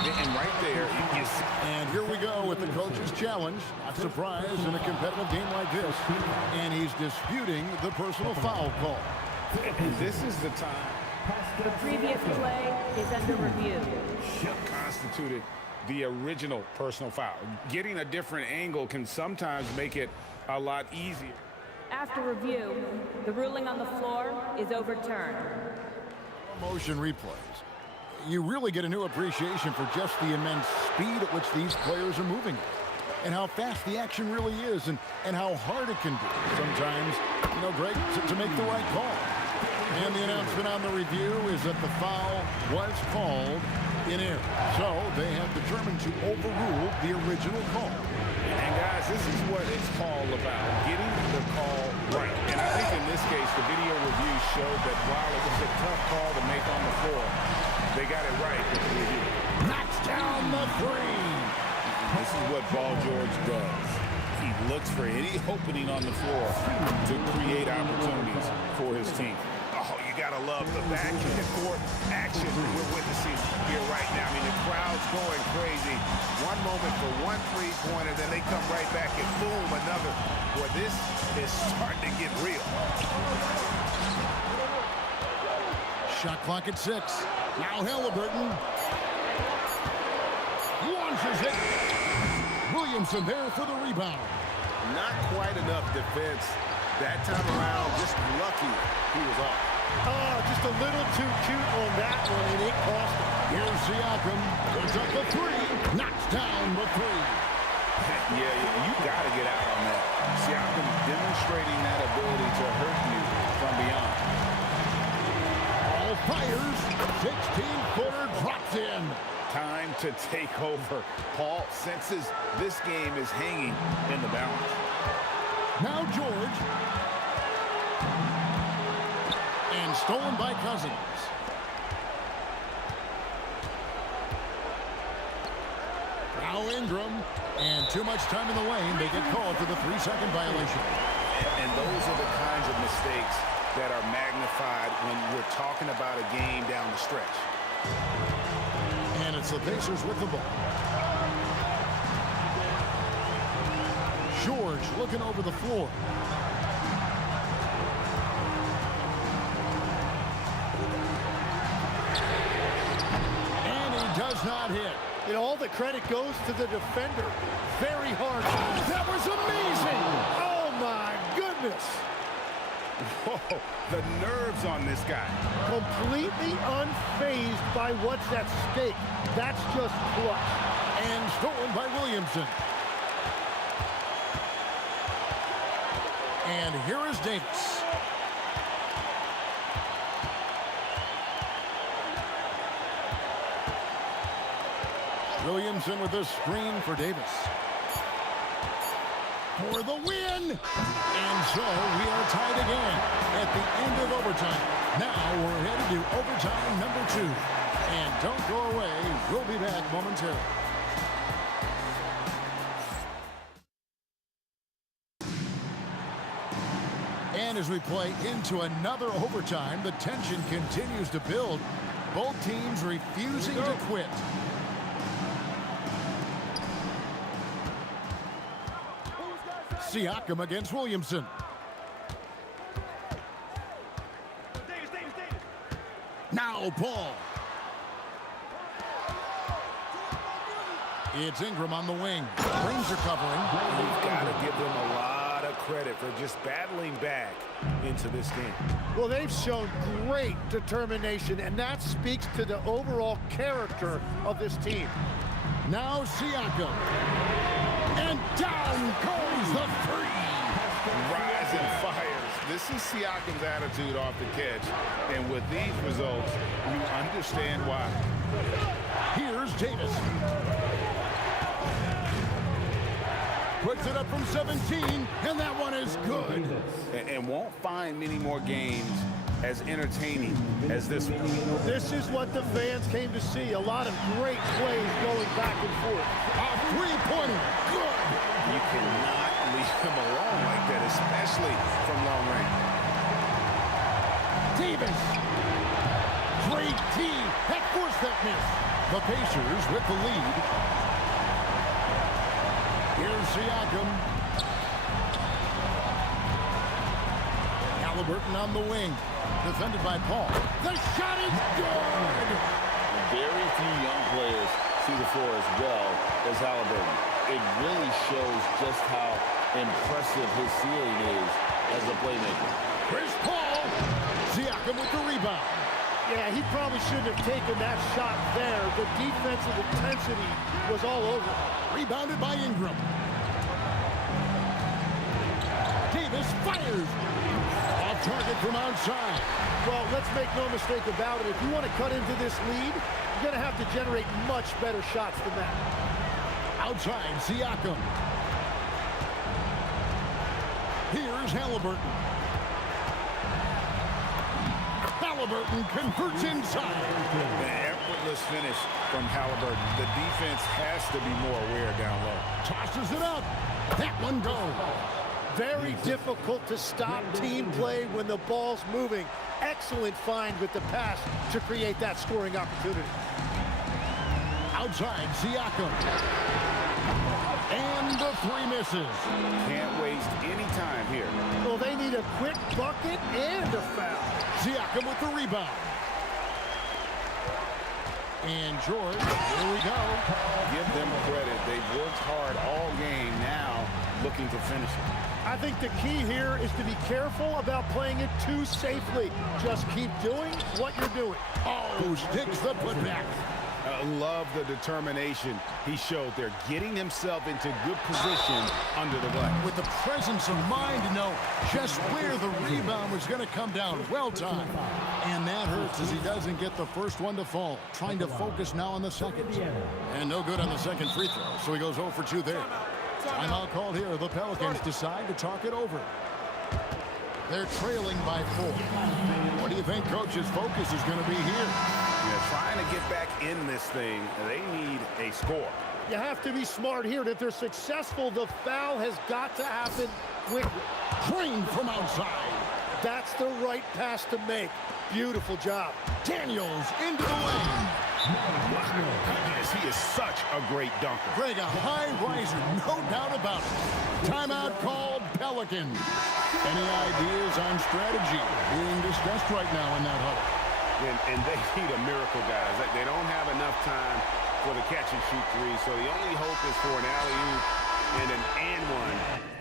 And right there, you see. And here we go with the coach's challenge. Not surprised in a competitive game like this. And he's disputing the personal foul call. And this is the time. The previous play is under review. Constituted the original personal foul. Getting a different angle can sometimes make it a lot easier. After review, the ruling on the floor is overturned. Motion replays. You really get a new appreciation for just the immense speed at which these players are moving and how fast the action really is and how hard it can be sometimes, Greg, to make the right call. And the announcement on the review is that the foul was called in error. So they have determined to overrule the original call. And guys, this is what it's all about, getting the call right. And I think in this case, the video review showed that while it was a tough call to make on the floor, they got it right with the review. Knocks down the 3. This is what Ball George does. He looks for any opening on the floor to create opportunities for his team. Oh, you gotta love the back and forth action we're witnessing here right now. I mean, the crowd's going crazy. One moment for one 3-pointer, then they come right back and boom, another. Boy, this is starting to get real. Shot clock at 6. Now Halliburton launches it. Williamson there for the rebound. Not quite enough defense. That time around, just lucky he was off. Oh, just a little too cute on that one, and it cost him. Here's Siakam. Puts up the three. Knocks down the three. Yeah, you got to get out on that. Siakam demonstrating that ability to hurt you from beyond. All fires. 16-footer drops in. Time to take over. Paul senses this game is hanging in the balance. Now George. And stolen by Cousins. Now Ingram. And too much time in the lane. They get called for the 3-second violation. And those are the kinds of mistakes that are magnified when we're talking about a game down the stretch. And it's the Pacers with the ball. George looking over the floor. And he does not hit. And all the credit goes to the defender. Very hard. That was amazing. Oh, my goodness. Whoa, the nerves on this guy. Completely unfazed by what's at stake. That's just clutch. And stolen by Williamson. And here is Davis. Williamson with the screen for Davis. For the win! And so we are tied again at the end of overtime. Now we're headed to overtime number 2. And don't go away. We'll be back momentarily. And as we play into another overtime, the tension continues to build. Both teams refusing to quit. Siakam against Williamson. Now Paul. It's Ingram on the wing. Rings are covering. We've got to give them a lot of credit for just battling back into this game. Well, they've shown great determination, and that speaks to the overall character of this team. Now Siakam. And down goes the three. Rising fires. This is Siakam's attitude off the catch. And with these results, you understand why. Here's Davis. Puts it up from 17, and that one is good. And won't find many more games as entertaining as this one. This is what the fans came to see. A lot of great plays going back and forth. A three-pointer. Good. You cannot leave him alone like that, especially from long range. Davis. Great D. That forced that miss. The Pacers with the lead. Here's Siakam. Halliburton on the wing. Defended by Paul. The shot is good! Very few young players see the floor as well as Halliburton. It really shows just how impressive his ceiling is as a playmaker. Chris Paul. Siakam with the rebound. Yeah, he probably shouldn't have taken that shot there. The defensive intensity was all over. Rebounded by Ingram. Davis fires. Off target from outside. Well, let's make no mistake about it. If you want to cut into this lead, you're going to have to generate much better shots than that. Outside, Siakam. Here's Halliburton. Halliburton converts inside. An effortless finish from Halliburton. The defense has to be more aware down low. Tosses it up. That one goes. Very difficult to stop team play when the ball's moving. Excellent find with the pass to create that scoring opportunity. Outside, Siakam. And the three misses. Can't waste any time here. Well, they need a quick bucket and a foul. Siakam with the rebound. And George, here we go. Give them credit. They've worked hard all game. Now looking to finish it. I think the key here is to be careful about playing it too safely. Just keep doing what you're doing. Oh, sticks the putback. I love the determination he showed there, getting himself into good position under the glass. With the presence of mind to know just where the rebound was going to come down. Well timed. And that hurts as he doesn't get the first one to fall. Trying to focus now on the second. And no good on the second free throw, so he goes 0 for 2 there. Timeout called here. The Pelicans decide to talk it over. They're trailing by 4. What do you think Coach's focus is going to be here? Yeah, trying to get back in this thing, they need a score. You have to be smart here. If they're successful, the foul has got to happen quickly. Drained from outside. That's the right pass to make. Beautiful job. Daniels into the lane. Yes, he is such a great dunker. Greg, a high riser, no doubt about it. Timeout called Pelicans. Any ideas on strategy being discussed right now in that huddle? And they need a miracle, guys. They don't have enough time for the catch-and-shoot three, so the only hope is for an alley-oop and an and-one.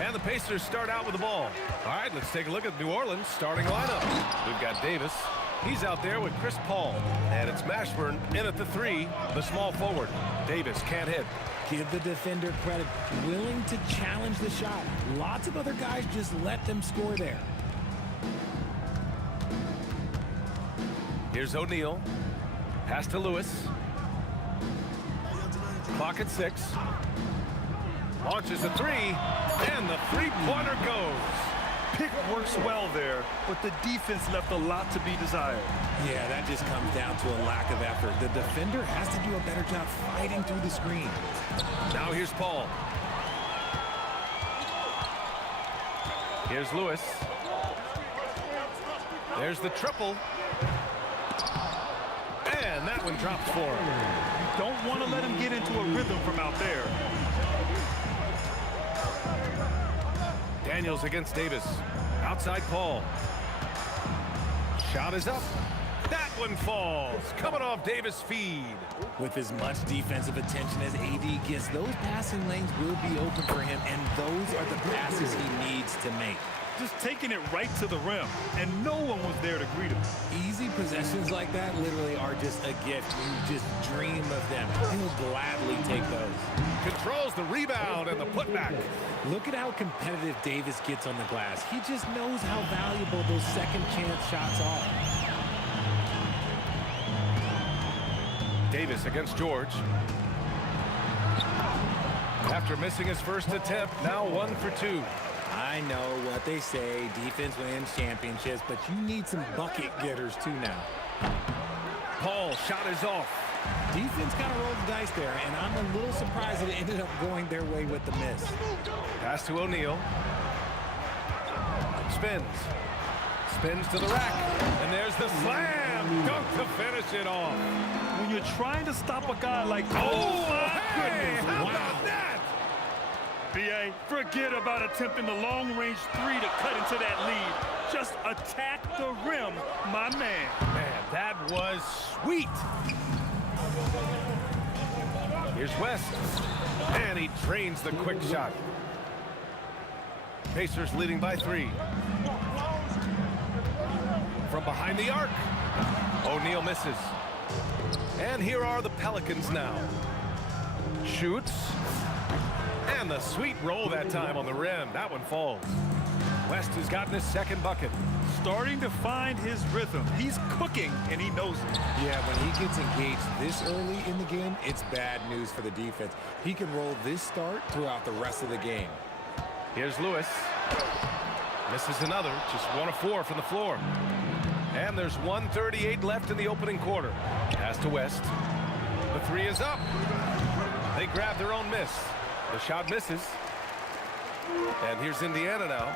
And the Pacers start out with the ball. All right, let's take a look at New Orleans' starting lineup. We've got Davis. He's out there with Chris Paul. And it's Mashburn in at the 3, the small forward. Davis can't hit. Give the defender credit. Willing to challenge the shot. Lots of other guys just let them score there. Here's O'Neal. Pass to Lewis. Clock at 6. Launches a 3, and the three-pointer goes. Pick works well there, but the defense left a lot to be desired. Yeah, that just comes down to a lack of effort. The defender has to do a better job fighting through the screen. Now here's Paul. Here's Lewis. There's the triple. And that one drops for him. You don't want to let him get into a rhythm from out there. Daniels against Davis. Outside Paul. Shot is up. That one falls. Coming off Davis' feed. With as much defensive attention as AD gets, those passing lanes will be open for him, and those are the passes he needs to make. Just taking it right to the rim, and no one was there to greet him. Easy possessions like that literally are just a gift. You just dream of them. He'll gladly take those. Controls the rebound and the putback. Look at how competitive Davis gets on the glass. He just knows how valuable those second chance shots are. Davis against George. After missing his first attempt, now 1 for 2. I know what they say, defense wins championships, but you need some bucket getters too now. Paul, shot is off. Defense kind of rolled the dice there, and I'm a little surprised that it ended up going their way with the miss. Pass to O'Neal. Spins. Spins to the rack. And there's the slam. Dunk to finish it off. When you're trying to stop a guy like, oh my goodness, how about that? B.A., forget about attempting the long-range 3 to cut into that lead. Just attack the rim, my man. Man, that was sweet. Here's West. And he drains the quick shot. Pacers leading by 3. From behind the arc. O'Neal misses. And here are the Pelicans now. Shoots. And the sweet roll that time on the rim. That one falls. West has gotten his second bucket. Starting to find his rhythm. He's cooking, and he knows it. Yeah, when he gets engaged this early in the game, it's bad news for the defense. He can roll this start throughout the rest of the game. Here's Lewis. Misses another. Just 1 of 4 from the floor. And there's 1:38 left in the opening quarter. Pass to West. The 3 is up. They grab their own miss. The shot misses. And here's Indiana now.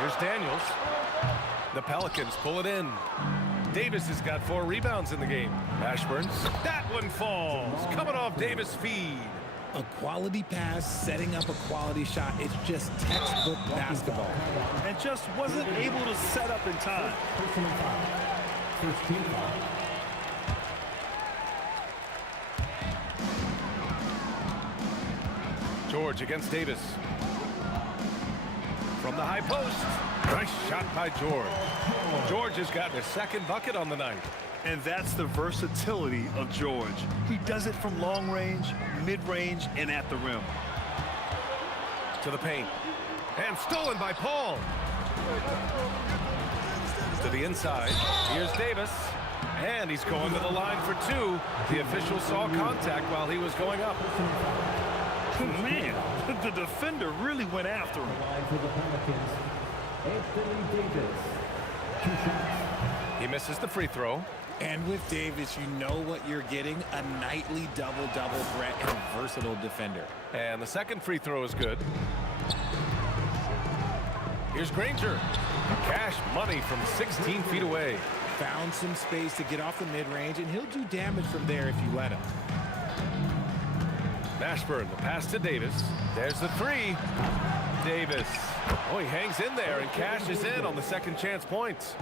Here's Daniels. The Pelicans pull it in. Davis has got 4 rebounds in the game. Ashburn. That one falls. Coming off Davis' feed. A quality pass, setting up a quality shot. It's just textbook basketball. And just wasn't able to set up in time. George against Davis. From the high post. Nice shot by George. George has gotten his second bucket on the night. And that's the versatility of George. He does it from long range, mid-range, and at the rim. To the paint. And stolen by Paul. To the inside. Here's Davis. And he's going to the line for 2. The official saw contact while he was going up. Man, the defender really went after him. He misses the free throw. And with Davis, you know what you're getting, a nightly double-double threat and versatile defender. And the second free throw is good. Here's Granger. Cash money from 16 feet away. Found some space to get off the mid-range, and he'll do damage from there if you let him. Mashburn, the pass to Davis. There's the 3. Davis. Oh, he hangs in there and cashes in on the second chance points.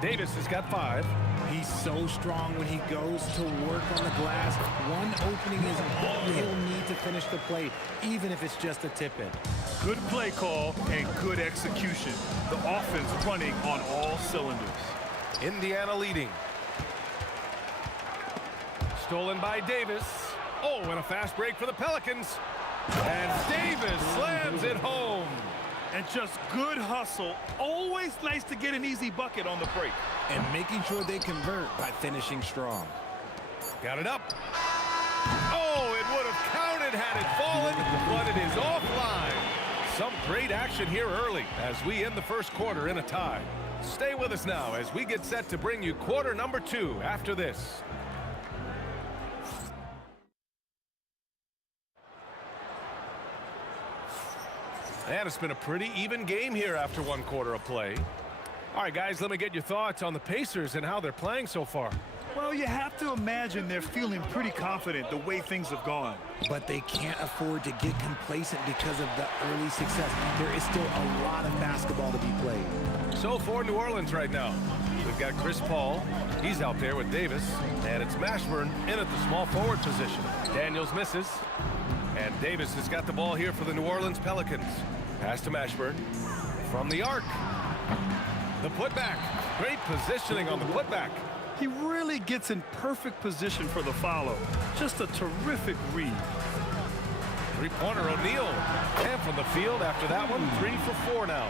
Davis has got 5. He's so strong when he goes to work on the glass. One opening is all he'll need to finish the play, even if it's just a tip-in. Good play call and good execution. The offense running on all cylinders. Indiana leading. Stolen by Davis. Oh, and a fast break for the Pelicans. And Davis slams it home. And just good hustle. Always nice to get an easy bucket on the break. And making sure they convert by finishing strong. Got it up. Oh, it would have counted had it fallen, but it is offline. Some great action here early as we end the first quarter in a tie. Stay with us now as we get set to bring you quarter number 2 after this. And it's been a pretty even game here after 1 quarter of play. All right, guys, let me get your thoughts on the Pacers and how they're playing so far. Well, you have to imagine they're feeling pretty confident the way things have gone. But they can't afford to get complacent because of the early success. There is still a lot of basketball to be played. So for New Orleans right now, we've got Chris Paul. He's out there with Davis. And it's Mashburn in at the small forward position. Daniels misses. And Davis has got the ball here for the New Orleans Pelicans. Pass to Mashburn. From the arc. The putback. Great positioning on the putback. He really gets in perfect position for the follow. Just a terrific read. Three-pointer O'Neal. And from the field after that one, 3 for 4 now.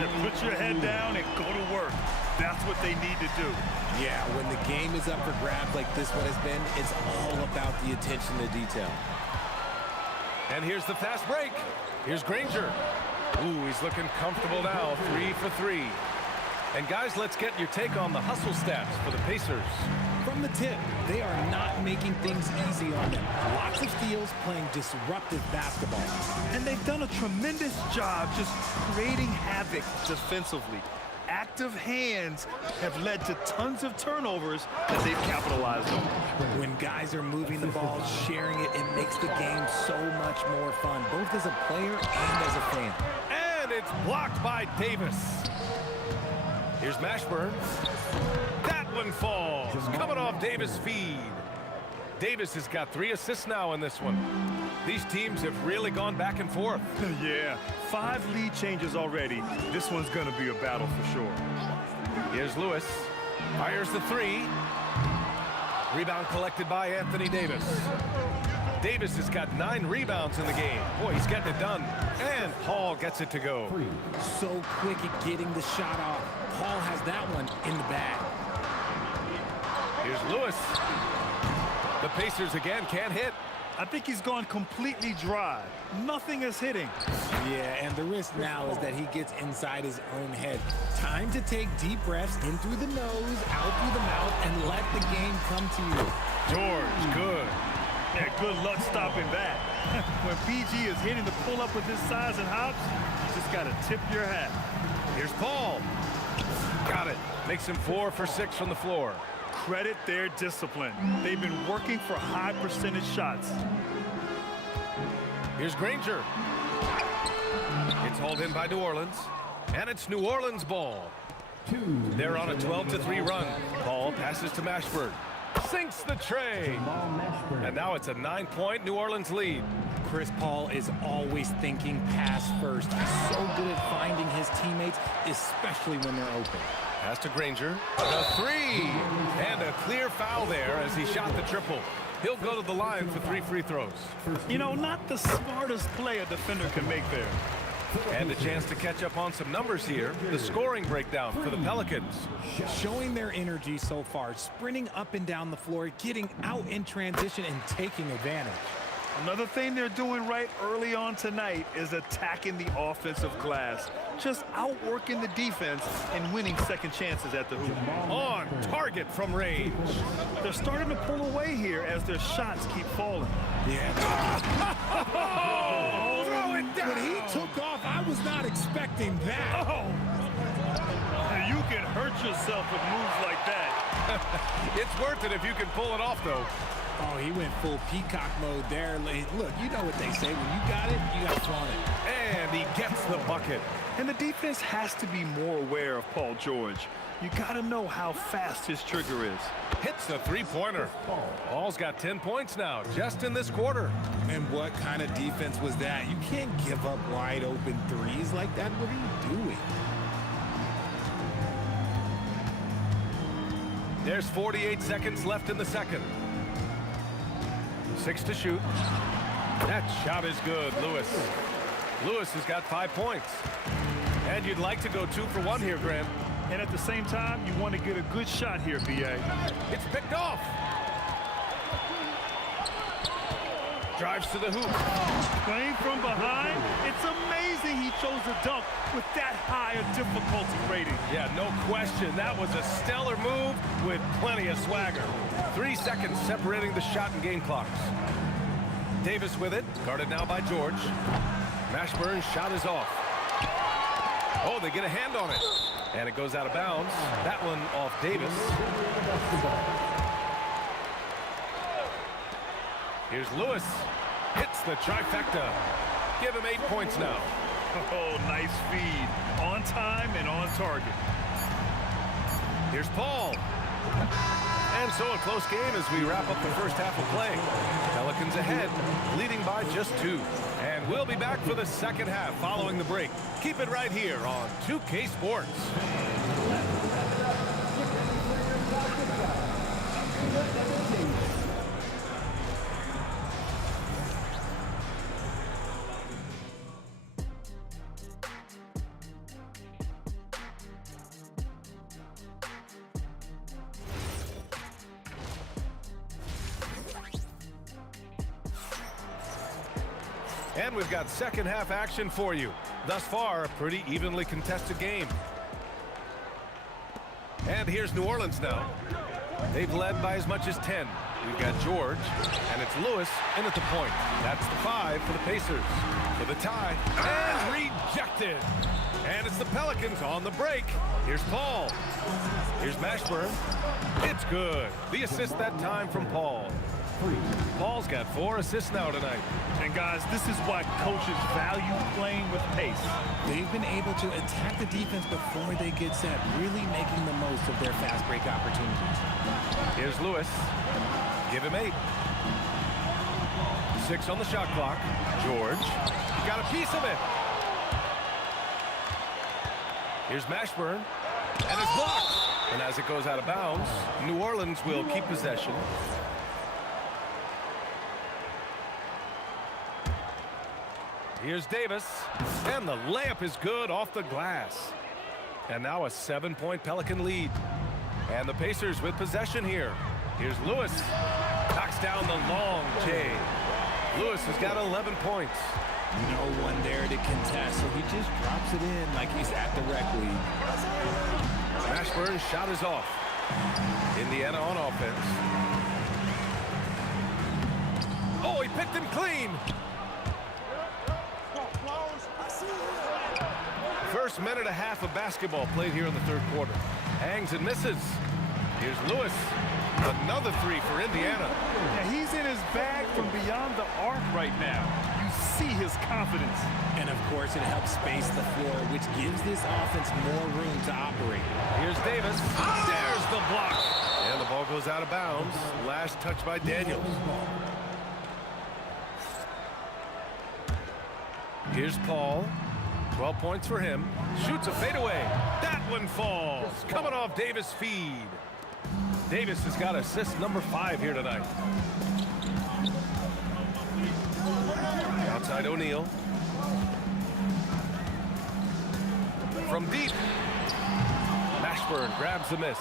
And put your head down and go to work. That's what they need to do. Yeah, when the game is up for grabs like this one has been, it's all about the attention to detail. And here's the fast break. Here's Granger. Ooh, he's looking comfortable now. 3 for 3. And guys, let's get your take on the hustle stats for the Pacers. From the tip, they are not making things easy on them. Lots of steals, playing disruptive basketball. And they've done a tremendous job just creating havoc defensively. Active hands have led to tons of turnovers that they've capitalized on. When guys are moving the ball, sharing it, it makes the game so much more fun, both as a player and as a fan. And it's blocked by Davis. Here's Mashburn. That one falls. Coming off Davis' feed. Davis has got 3 assists now in this one. These teams have really gone back and forth. Yeah, 5 lead changes already. This one's going to be a battle for sure. Here's Lewis. Fires the 3. Rebound collected by Anthony Davis. Davis has got 9 rebounds in the game. Boy, he's getting it done. And Paul gets it to go. So quick at getting the shot off. Paul has that one in the bag. Here's Lewis. The Pacers again can't hit. I think he's gone completely dry. Nothing is hitting. Yeah, and the risk now is that he gets inside his own head. Time to take deep breaths in through the nose, out through the mouth, and let the game come to you. George, good. Yeah, good luck stopping that. When PG is hitting the pull-up with his size and hops, you just got to tip your hat. Here's Paul. Got it. Makes him 4 for 6 from the floor. Credit their discipline. They've been working for high percentage shots. Here's Granger. It's hauled in by New Orleans. And it's New Orleans ball. They're on a 12-3 run. Paul passes to Mashburn. Sinks the tray. And now it's a 9-point New Orleans lead. Chris Paul is always thinking pass first. He's so good at finding his teammates, especially when they're open. Pass to Granger. The 3. And a clear foul there as he shot the triple. He'll go to the line for 3 free throws. You know, not the smartest play a defender can make there. And a chance to catch up on some numbers here. The scoring breakdown for the Pelicans. Showing their energy so far, sprinting up and down the floor, getting out in transition and taking advantage. Another thing they're doing right early on tonight is attacking the offensive glass. Just outworking the defense and winning second chances at the hoop. On target from range. They're starting to pull away here as their shots keep falling. Yeah. Oh, throw it down. When he took off, I was not expecting that. Oh. You can hurt yourself with moves like that. It's worth it if you can pull it off, though. Oh, he went full peacock mode there. Look, you know what they say. When you got it, you got to flaunt it. And he gets the bucket. And the defense has to be more aware of Paul George. You got to know how fast his trigger is. Hits the 3-pointer. Paul's got 10 points now, just in this quarter. And what kind of defense was that? You can't give up wide open threes like that. What are you doing? There's 48 seconds left in the second. 6 to shoot. That shot is good, Lewis. Lewis has got 5 points. And you'd like to go 2 for 1 here, Grant. And at the same time, you want to get a good shot here, B.A. It's picked off. Drives to the hoop. Playing from behind, it's amazing he chose a dunk with that high a difficulty rating. Yeah, no question. That was a stellar move with plenty of swagger. 3 seconds separating the shot and game clocks. Davis with it, guarded now by George. Mashburn's shot is off. Oh, they get a hand on it. And it goes out of bounds. That one off Davis. Here's Lewis. Hits the trifecta. Give him 8 points now. Oh, nice feed. On time and on target. Here's Paul. And so a close game as we wrap up the first half of play. Pelicans ahead, leading by just 2. And we'll be back for the second half following the break. Keep it right here on 2K Sports. And we've got second half action for you. Thus far, a pretty evenly contested game. And here's New Orleans now. They've led by as much as 10. We've got George, and it's Lewis in at the point. That's the 5 for the Pacers. For the tie, and rejected. And it's the Pelicans on the break. Here's Paul. Here's Mashburn. It's good. The assist that time from Paul. Paul's got 4 assists now tonight. And guys, this is why coaches value playing with pace. They've been able to attack the defense before they get set, really making the most of their fast break opportunities. Here's Lewis. Give him 8. 6 on the shot clock. George, he got a piece of it. Here's Mashburn, and it's blocked. And as it goes out of bounds, New Orleans will keep possession. Here's Davis, and the layup is good off the glass. And now a 7-point Pelican lead. And the Pacers with possession here. Here's Lewis, knocks down the long J. Lewis has got 11 points. No one there to contest, so he just drops it in like he's at the rec league. Mashburn's shot is off. Indiana on offense. Oh, he picked him clean. First minute and a half of basketball played here in the third quarter. Hangs and misses. Here's Lewis. Another 3 for Indiana. Yeah, he's in his bag from beyond the arc right now. You see his confidence. And of course, it helps space the floor, which gives this offense more room to operate. Here's Davis. There's the block. And the ball goes out of bounds. Last touch by Daniels. Here's Paul. 12 points for him. Shoots a fadeaway. That one falls. Coming off Davis' feed. Davis has got assist number 5 here tonight. Outside O'Neal. From deep. Mashburn grabs the miss.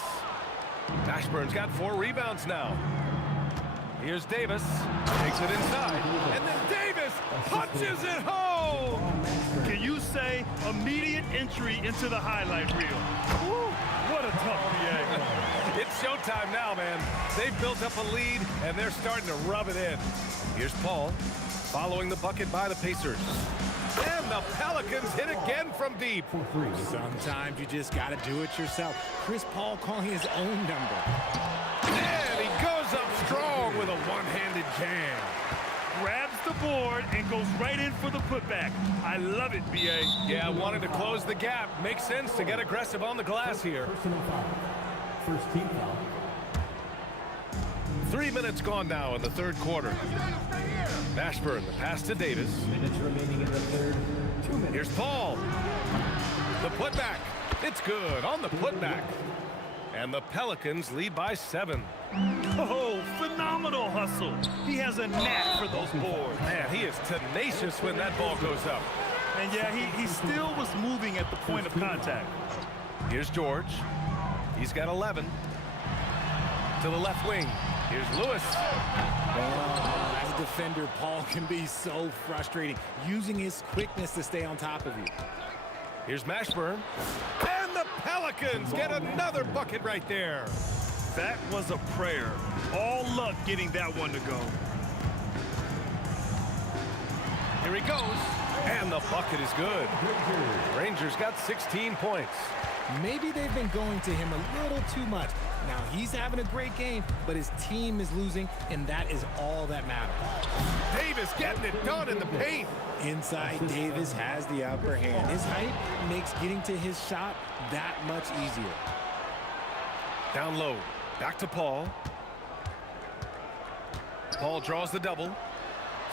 Mashburn's got 4 rebounds now. Here's Davis. Takes it inside. And then Davis punches it home. Can you say immediate entry into the highlight reel? Woo, what a tough PA. It's showtime now, man. They've built up a lead, and they're starting to rub it in. Here's Paul, following the bucket by the Pacers. And the Pelicans hit again from deep. Sometimes you just got to do it yourself. Chris Paul calling his own number. And he goes up strong with a one-handed jam. Grabs the board and goes right in for the putback. I love it, B.A. Yeah, wanted to close the gap. Makes sense to get aggressive on the glass here. Personal foul. First team foul. 3 minutes gone now in the third quarter. Mashburn, the pass to Davis. Minutes remaining in the third. 2 minutes. Here's Paul. The putback. It's good on the putback. And the Pelicans lead by 7. Oh, phenomenal hustle. He has a knack for those boards. Man, he is tenacious when that ball goes up. And yeah, he still was moving at the point of contact. Here's George. He's got 11. To the left wing. Here's Lewis. As a defender, Paul can be so frustrating, using his quickness to stay on top of you. Here's Mashburn. And the Pelicans get another bucket right there. That was a prayer. All luck getting that one to go. Here he goes. And the bucket is good. Rangers got 16 points. Maybe they've been going to him a little too much. Now, he's having a great game, but his team is losing, and that is all that matters. Davis getting it done in the paint. Inside, Davis has the upper hand. His height makes getting to his shot that much easier. Down low. Back to Paul. Paul draws the double.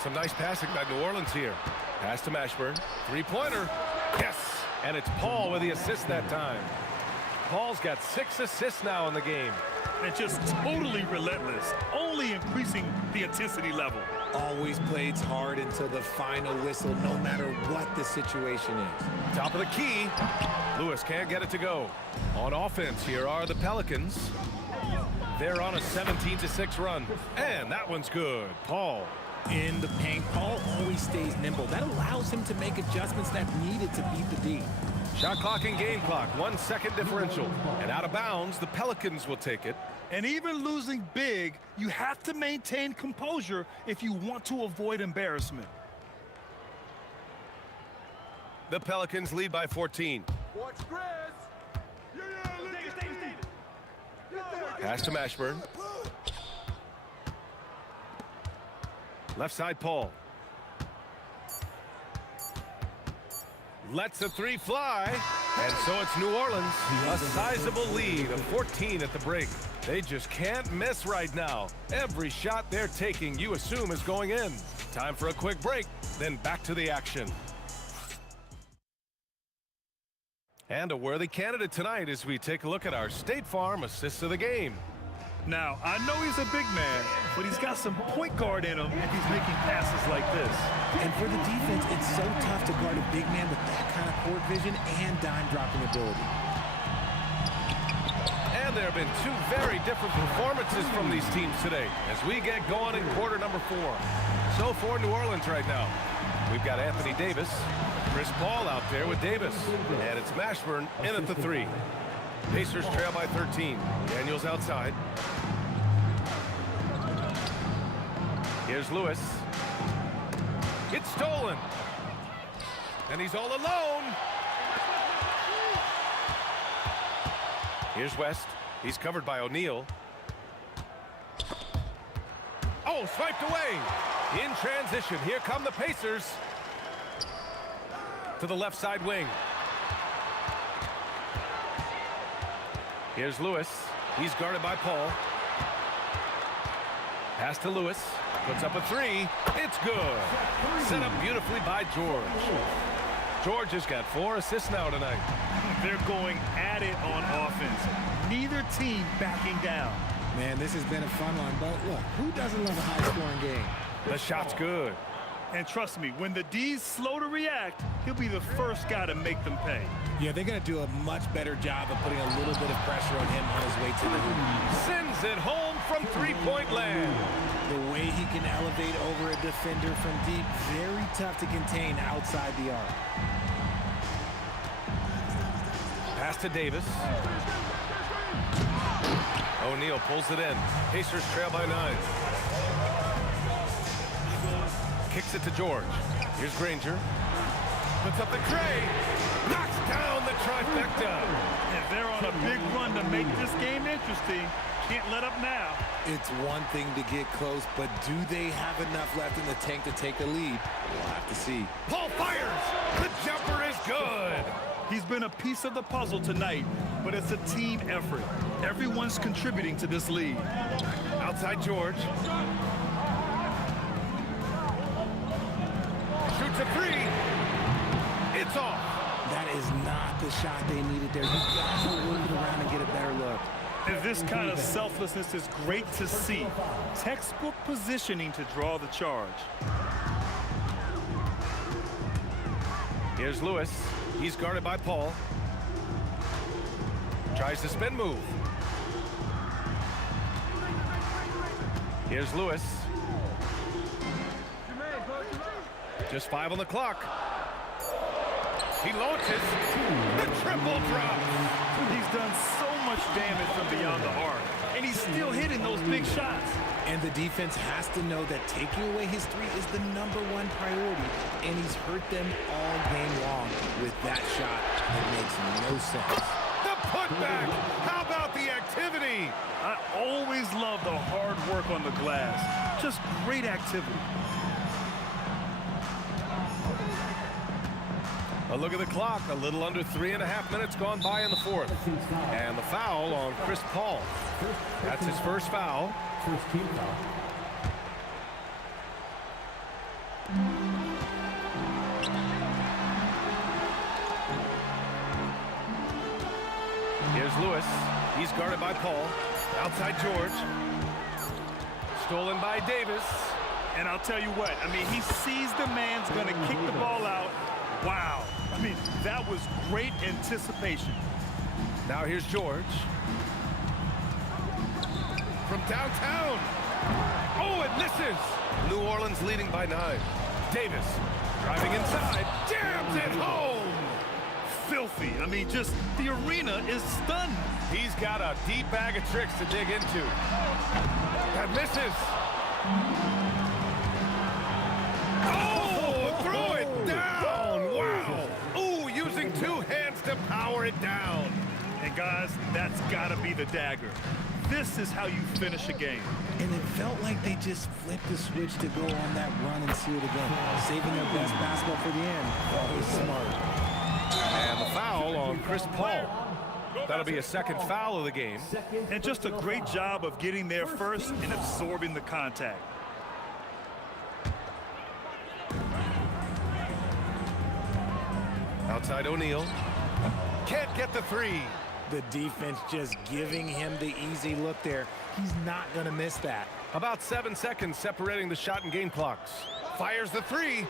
Some nice passing by New Orleans here. Pass to Mashburn. Three-pointer. Yes! And it's Paul with the assist that time. Paul's got 6 assists now in the game. And just totally relentless, only increasing the intensity level. Always plays hard until the final whistle, no matter what the situation is. Top of the key. Lewis can't get it to go. On offense, here are the Pelicans. They're on a 17-6 run. And that one's good. Paul. In the paint, Paul always stays nimble. That allows him to make adjustments that needed to beat the D. Shot clock and game clock, 1 second differential. And out of bounds, the Pelicans will take it. And even losing big, you have to maintain composure if you want to avoid embarrassment. The Pelicans lead by 14. Watch Chris. Pass to Mashburn. Left side, Paul. Lets the 3 fly. And so it's New Orleans. A sizable lead of 14 at the break. They just can't miss right now. Every shot they're taking, you assume, is going in. Time for a quick break, then back to the action. And a worthy candidate tonight as we take a look at our State Farm assists of the game. Now, I know he's a big man, but he's got some point guard in him if he's making passes like this. And for the defense, it's so tough to guard a big man with that kind of court vision and dime-dropping ability. And there have been two very different performances from these teams today as we get going in quarter number 4. So for New Orleans right now, we've got Anthony Davis, Chris Paul out there with Davis, and it's Mashburn in at the 3. Pacers trail by 13. Daniels outside. Here's Lewis. It's stolen. And he's all alone. Here's West. He's covered by O'Neal. Oh, swiped away. In transition, here come the Pacers. To the left side wing. Here's Lewis. He's guarded by Paul. Pass to Lewis. Puts up a 3. It's good. Set up beautifully by George. George has got 4 assists now tonight. They're going at it on offense. Neither team backing down. Man, this has been a fun one, but look, who doesn't love a high-scoring game? The shot's good. And trust me, when the D's slow to react, he'll be the first guy to make them pay. Yeah, they're going to do a much better job of putting a little bit of pressure on him on his way to the hoop. Sends it home from three-point land. The way he can elevate over a defender from deep, very tough to contain outside the arc. Pass to Davis. O'Neal pulls it in. Pacers trail by 9. Kicks it to George. Here's Granger. Puts up the tray. Knocks down the trifecta. And they're on a big run to make this game interesting. Can't let up now. It's one thing to get close, but do they have enough left in the tank to take a lead? We'll have to see. Paul fires. The jumper is good. He's been a piece of the puzzle tonight, but it's a team effort. Everyone's contributing to this lead. Outside George. Shoots a 3. It's off. That is not the shot they needed there. You've got to work it around and get a better look. And this kind of selflessness is great to see. Textbook positioning to draw the charge. Here's Lewis. He's guarded by Paul. Tries the spin move. Here's Lewis. Just 5 on the clock. He launches. The triple drop. He's done so much damage from beyond the arc, and he's still hitting those big shots. And the defense has to know that taking away his 3 is the #1 priority, and he's hurt them all game long with that shot. It makes no sense. The putback. How about the activity? I always love the hard work on the glass. Just great activity. A look at the clock. A little under 3.5 minutes gone by in the 4th. And the foul on Chris Paul. That's his first foul. First team foul. Here's Lewis. He's guarded by Paul. Outside George. Stolen by Davis. And I'll tell you what, I mean, he sees the man's going to kick the ball out. Wow. I mean, that was great anticipation. Now here's George. From downtown. Oh, it misses. New Orleans leading by 9. Davis driving inside. Jams it home. Filthy. I mean, just the arena is stunned. He's got a deep bag of tricks to dig into. That misses. Oh, throw it down. Wow. Ooh, using 2 hands to power it down. And guys, that's got to be the dagger. This is how you finish a game. And it felt like they just flipped the switch to go on that run and seal the game, saving their best basketball for the end. That was smart. And the foul on Chris Paul. That'll be a second foul of the game. And just a great job of getting there first and absorbing the contact. Outside O'Neal. Can't get the three. The defense just giving him the easy look there. He's not going to miss that. About 7 seconds separating the shot and game clocks. Fires the three.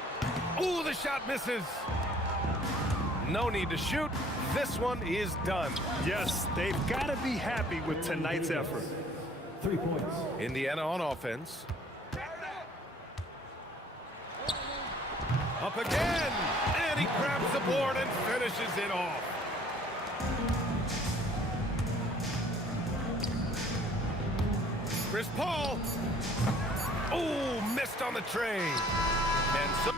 Ooh, the shot misses. No need to shoot. This one is done. Yes, they've got to be happy with tonight's effort. 3 points. Indiana on offense. Up again. And he grabs the board and finishes it off. Chris Paul. Oh, missed on the tray. And so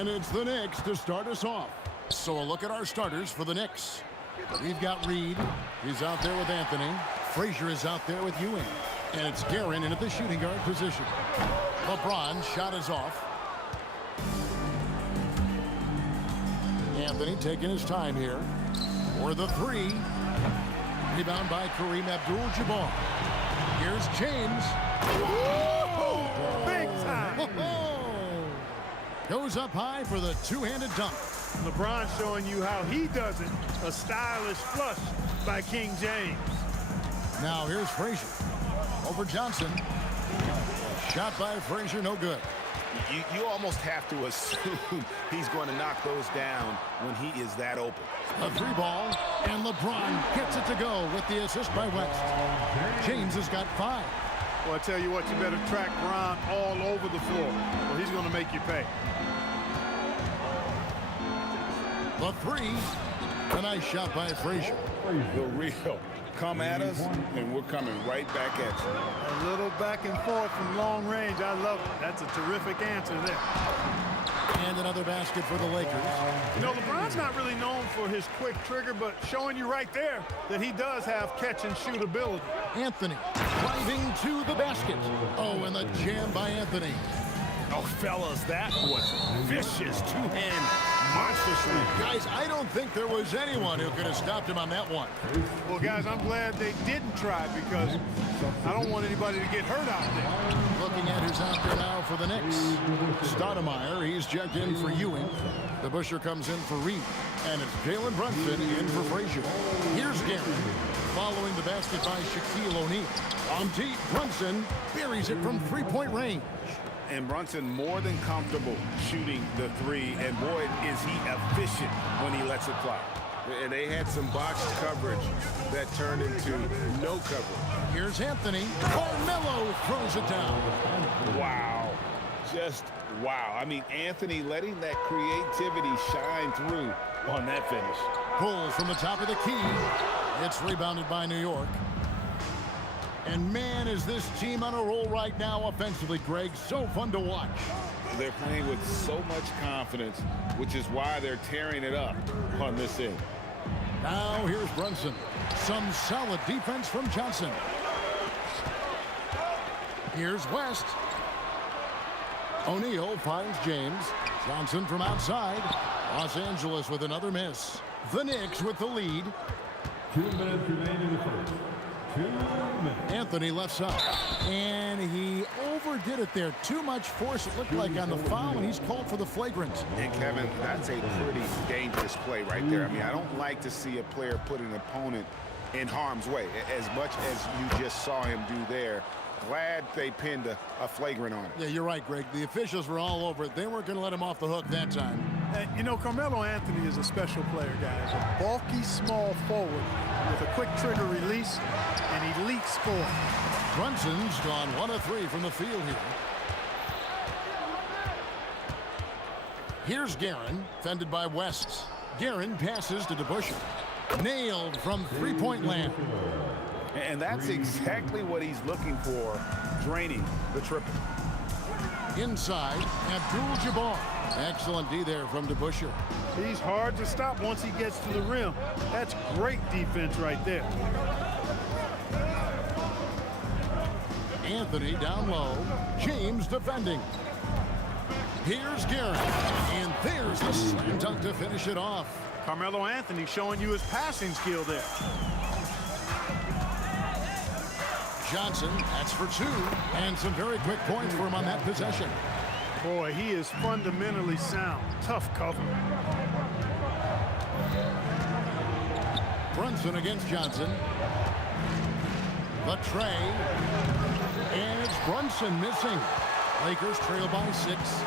And it's the Knicks to start us off. So a look at our starters for the Knicks. We've got Reed. He's out there with Anthony. Frazier is out there with Ewing. And it's Guerin in at the shooting guard position. LeBron's shot is off. Anthony taking his time here. For the three. Rebound by Kareem Abdul-Jabbar. Here's James. Big time. Goes up high for the two-handed dunk. LeBron showing you how he does it. A stylish flush by King James. Now here's Frazier. Over Johnson. Shot by Frazier, no good. You almost have to assume he's going to knock those down when he is that open. A three ball, and LeBron gets it to go with the assist by West. James has got 5. Well, I tell you what, you better track Bron all over the floor, or he's going to make you pay. The three. A nice shot by Frazier. The real. Come at us, and we're coming right back at you. A little back and forth from long range. I love it. That's a terrific answer there. And another basket for the Lakers. You know, LeBron's not really known for his quick trigger, but showing you right there that he does have catch-and-shoot ability. Anthony driving to the basket. Oh, and the jam by Anthony. Oh, fellas, that was vicious two-hand monster slam. Guys, I don't think there was anyone who could have stopped him on that one. Well, guys, I'm glad they didn't try because I don't want anybody to get hurt out there. Looking at who's out there now for the Knicks. Stoudemire, he's checked in for Ewing. The Busher comes in for Reed. And it's Jalen Brunson in for Frazier. Here's Guerin. Following the basket by Shaquille O'Neal. On deep, Brunson buries it from three-point range. And Brunson more than comfortable shooting the three, and boy, is he efficient when he lets it fly. And they had some box coverage that turned into no coverage. Here's Anthony. Carmelo throws it down. Wow. Just wow. I mean, Anthony letting that creativity shine through on that finish. Pull from the top of the key. It's rebounded by New York. And man, is this team on a roll right now offensively, Greg. So fun to watch. They're playing with so much confidence, which is why they're tearing it up on this end. Now here's Brunson. Some solid defense from Johnson. Here's West. O'Neal finds James. Johnson from outside. Los Angeles with another miss. The Knicks with the lead. 2 minutes remain in the first. 2 minutes. Anthony left side. And he overdid it there. Too much force, it looked like, on the foul, and he's called for the flagrant. And, Kevin, that's a pretty dangerous play right there. I mean, I don't like to see a player put an opponent in harm's way. As much as you just saw him do there, glad they pinned a flagrant on him. Yeah, you're right, Greg. The officials were all over it. They weren't going to let him off the hook that time. And, you know, Carmelo Anthony is a special player, guys. A bulky, small forward with a quick trigger release and elite score. Brunson's gone 1 of 3 from the field here. Here's Guerin, fended by West. Guerin passes to DeBusschere. Nailed from three-point land. And that's exactly what he's looking for, draining the triple. Inside, Abdul-Jabbar. Excellent D there from DeBusschere. He's hard to stop once he gets to the rim. That's great defense right there. Anthony down low. James defending. Here's Guerin. And there's the slam dunk to finish it off. Carmelo Anthony showing you his passing skill there. Johnson, that's for 2. And some very quick points for him on that possession. Boy, he is fundamentally sound. Tough cover. Brunson against Johnson. The tray. And it's Brunson missing. Lakers trail by 6.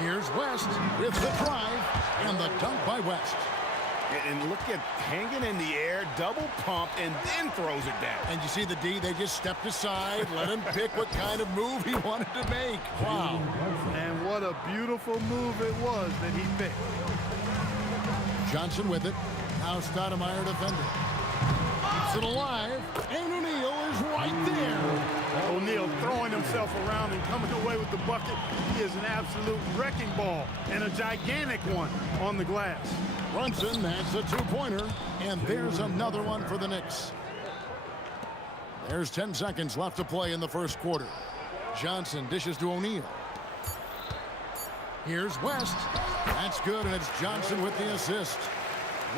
Here's West with the drive and the dunk by West. And look at hanging in the air, double pump, and then throws it down. And you see the D, they just stepped aside, let him pick what kind of move he wanted to make. Wow. And what a beautiful move it was that he picked. Johnson with it. Now Stoudemire defending. Keeps it alive. And O'Neal is right there. O'Neal throwing himself around and coming away with the bucket. He is an absolute wrecking ball and a gigantic one on the glass. Brunson, that's a 2-pointer, and there's another one for the Knicks. There's 10 seconds left to play in the first quarter. Johnson dishes to O'Neal. Here's West. That's good, and it's Johnson with the assist.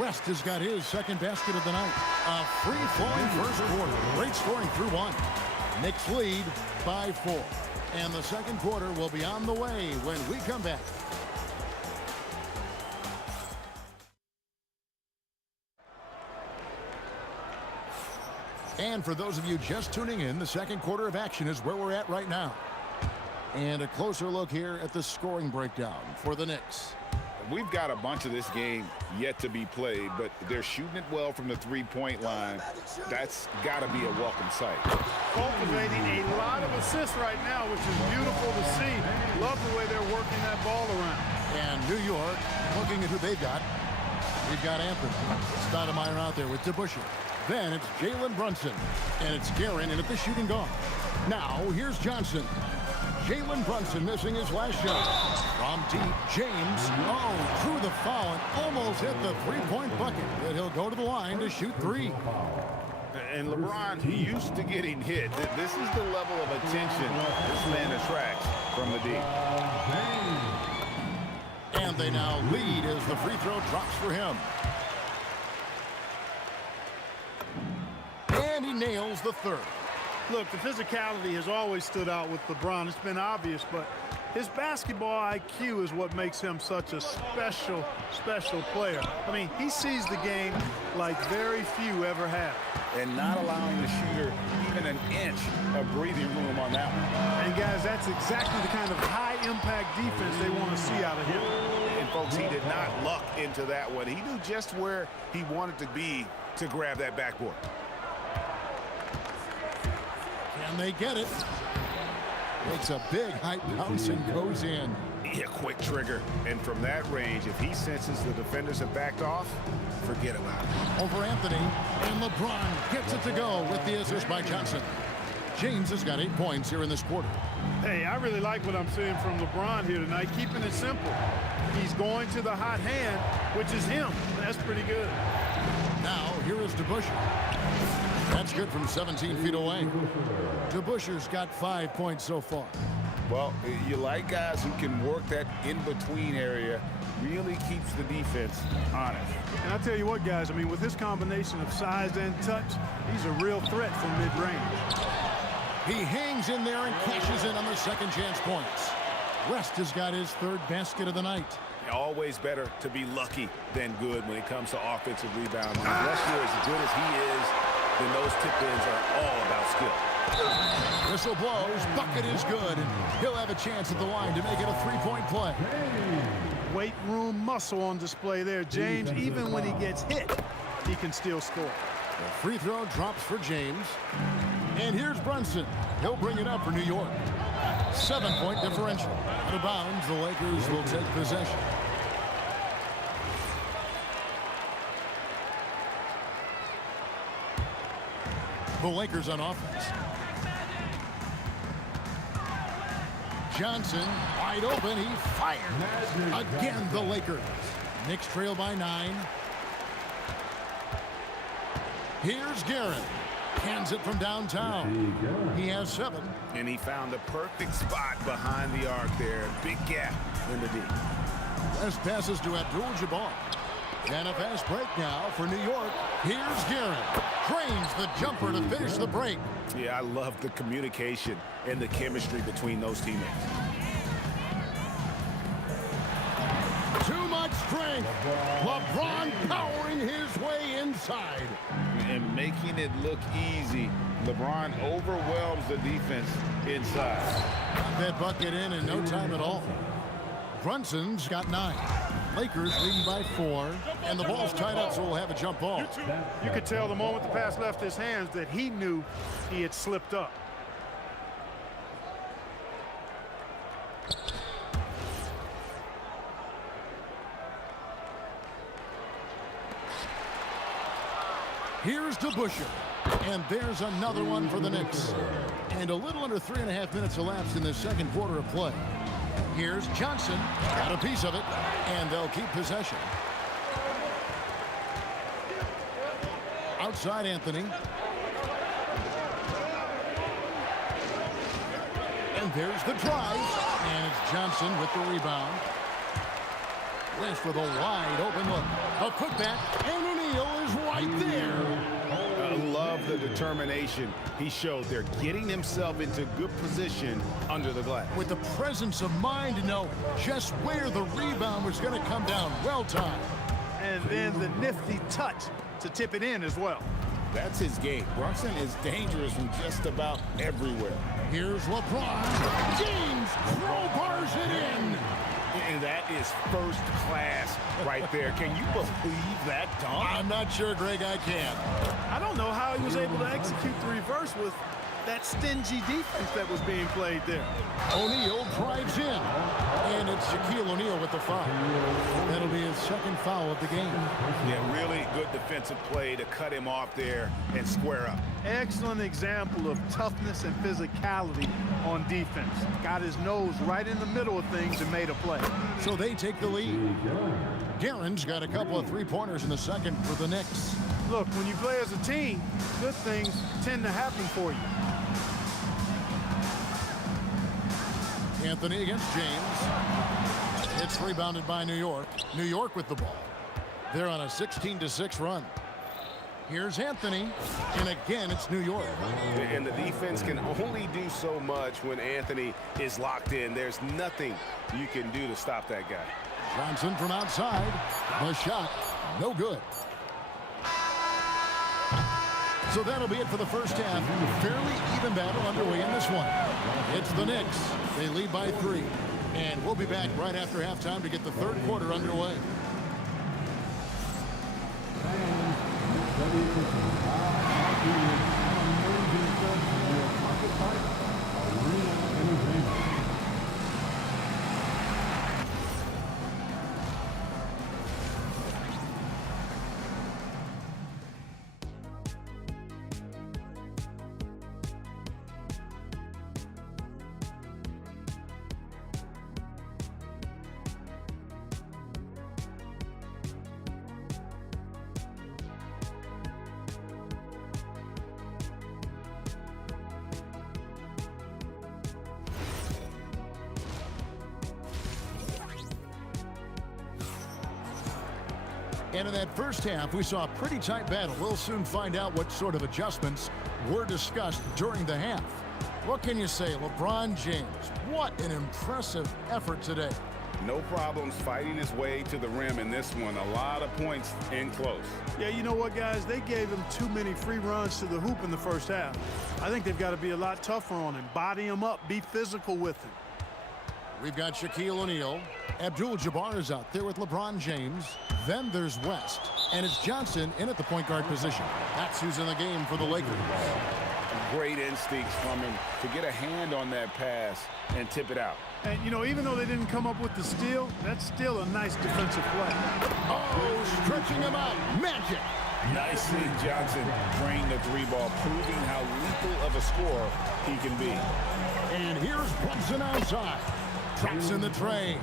West has got his second basket of the night. A free-flowing first quarter. Great scoring through 1. Knicks lead by 4. And the second quarter will be on the way when we come back. And for those of you just tuning in, the second quarter of action is where we're at right now. And a closer look here at the scoring breakdown for the Knicks. We've got a bunch of this game yet to be played, but they're shooting it well from the three-point line. That's got to be a welcome sight. Cultivating a lot of assists right now, which is beautiful to see. Love the way they're working that ball around. And New York, looking at who they've got. We've got Anthony. Stoudemire out there with DeBusschere. Then it's Jalen Brunson. And it's Guerin in at the shooting guard. Now, here's Johnson. Jalen Brunson missing his last shot. From deep, James. Oh, drew the foul and almost hit the three-point bucket. But he'll go to the line to shoot 3. And LeBron used to getting hit. This is the level of attention this man attracts from the D. And they now lead as the free throw drops for him. And he nails the 3rd. Look, the physicality has always stood out with LeBron. It's been obvious, but his basketball IQ is what makes him such a special, special player. I mean, he sees the game like very few ever have. And not allowing the shooter even an inch of breathing room on that one. And, guys, that's exactly the kind of high-impact defense they want to see out of him. And, folks, he did not luck into that one. He knew just where he wanted to be to grab that backboard. Can they get it? Makes a big height bounce and goes in. Yeah, quick trigger. And from that range, if he senses the defenders have backed off, forget about it. Over Anthony, and LeBron gets it to go with the assist by Johnson. James has got 8 points here in this quarter. Hey, I really like what I'm seeing from LeBron here tonight, keeping it simple. He's going to the hot hand, which is him. That's pretty good. Now, here is DeBusschere. That's good from 17 feet away. DeBusschere's got 5 points so far. Well, you like guys who can work that in-between area, really keeps the defense honest. And I'll tell you what, guys, I mean, with his combination of size and touch, he's a real threat from mid-range. He hangs in there and cashes in on the second chance points. West has got his 3rd basket of the night. Always better to be lucky than good when it comes to offensive rebounding. Unless you're as good as he is, then those tip-ins are all about skill. Whistle blows, bucket is good, and he'll have a chance at the line to make it a three-point play. Weight room muscle on display there, James. Even when he gets hit, he can still score. The free throw drops for James. And here's Brunson. He'll bring it up for New York. 7-point differential. Out of bounds, the Lakers will take possession. The Lakers on offense. Johnson, wide open, he fires. Again, the Lakers. Knicks trail by 9. Here's Garrett. Hands it from downtown. He has 7. And he found the perfect spot behind the arc there. Big gap in the D. West passes to Abdul-Jabbar. And a fast break now for New York. Here's Garrett. Drains the jumper to finish the break. Yeah, I love the communication and the chemistry between those teammates. Too much strength. LeBron powering his way inside. And making it look easy. LeBron overwhelms the defense inside. That bucket in no time at all. Brunson's got 9. Lakers leading by 4. And the ball's tied up, so we'll have a jump ball. You could tell the moment the pass left his hands that he knew he had slipped up. Here's DeBusschere. And there's another one for the Knicks. And a little under 3.5 minutes elapsed in the second quarter of play. Here's Johnson. Got a piece of it. And they'll keep possession. Outside Anthony. And there's the drive. And it's Johnson with the rebound. West with a wide open look. A putback. And O'Neal is right there. I love the determination he showed there, getting himself into good position under the glass. With the presence of mind to know just where the rebound was going to come down. Well timed. And then the nifty touch to tip it in as well. That's his game. Brunson is dangerous from just about everywhere. Here's LeBron. James crowbars it in. And that is first class right there. Can you believe that dunk? I'm not sure, Greg, I can. I don't know how he was able to execute the reverse with that stingy defense that was being played there. O'Neal drives in. And it's Shaquille O'Neal with the foul. That'll be his second foul of the game. Yeah, really good defensive play to cut him off there and square up. Excellent example of toughness and physicality on defense. Got his nose right in the middle of things and made a play. So they take the lead. Guerin's got a couple of three-pointers in the second for the Knicks. Look, when you play as a team, good things tend to happen for you. Anthony against James. It's rebounded by New York. New York with the ball. They're on a 16-6 run. Here's Anthony. And again, it's New York. And the defense can only do so much when Anthony is locked in. There's nothing you can do to stop that guy. Johnson from outside. The shot, no good. So that'll be it for the first half. Fairly even battle underway in this one. It's the Knicks. They lead by 3. And we'll be back right after halftime to get the third quarter underway. And in that first half, we saw a pretty tight battle. We'll soon find out what sort of adjustments were discussed during the half. What can you say? LeBron James, what an impressive effort today. No problems fighting his way to the rim in this one. A lot of points in close. Yeah, you know what, guys? They gave him too many free runs to the hoop in the first half. I think they've got to be a lot tougher on him. Body him up. Be physical with him. We've got Shaquille O'Neal. Abdul-Jabbar is out there with LeBron James. Then there's West. And it's Johnson in at the point guard position. That's who's in the game for the Lakers. Great instincts from him to get a hand on that pass and tip it out. And, you know, even though they didn't come up with the steal, that's still a nice defensive play. Oh, stretching him out. Magic. Nicely, Johnson drained the three ball, proving how lethal of a scorer he can be. And here's Brunson outside. Traps in the tray.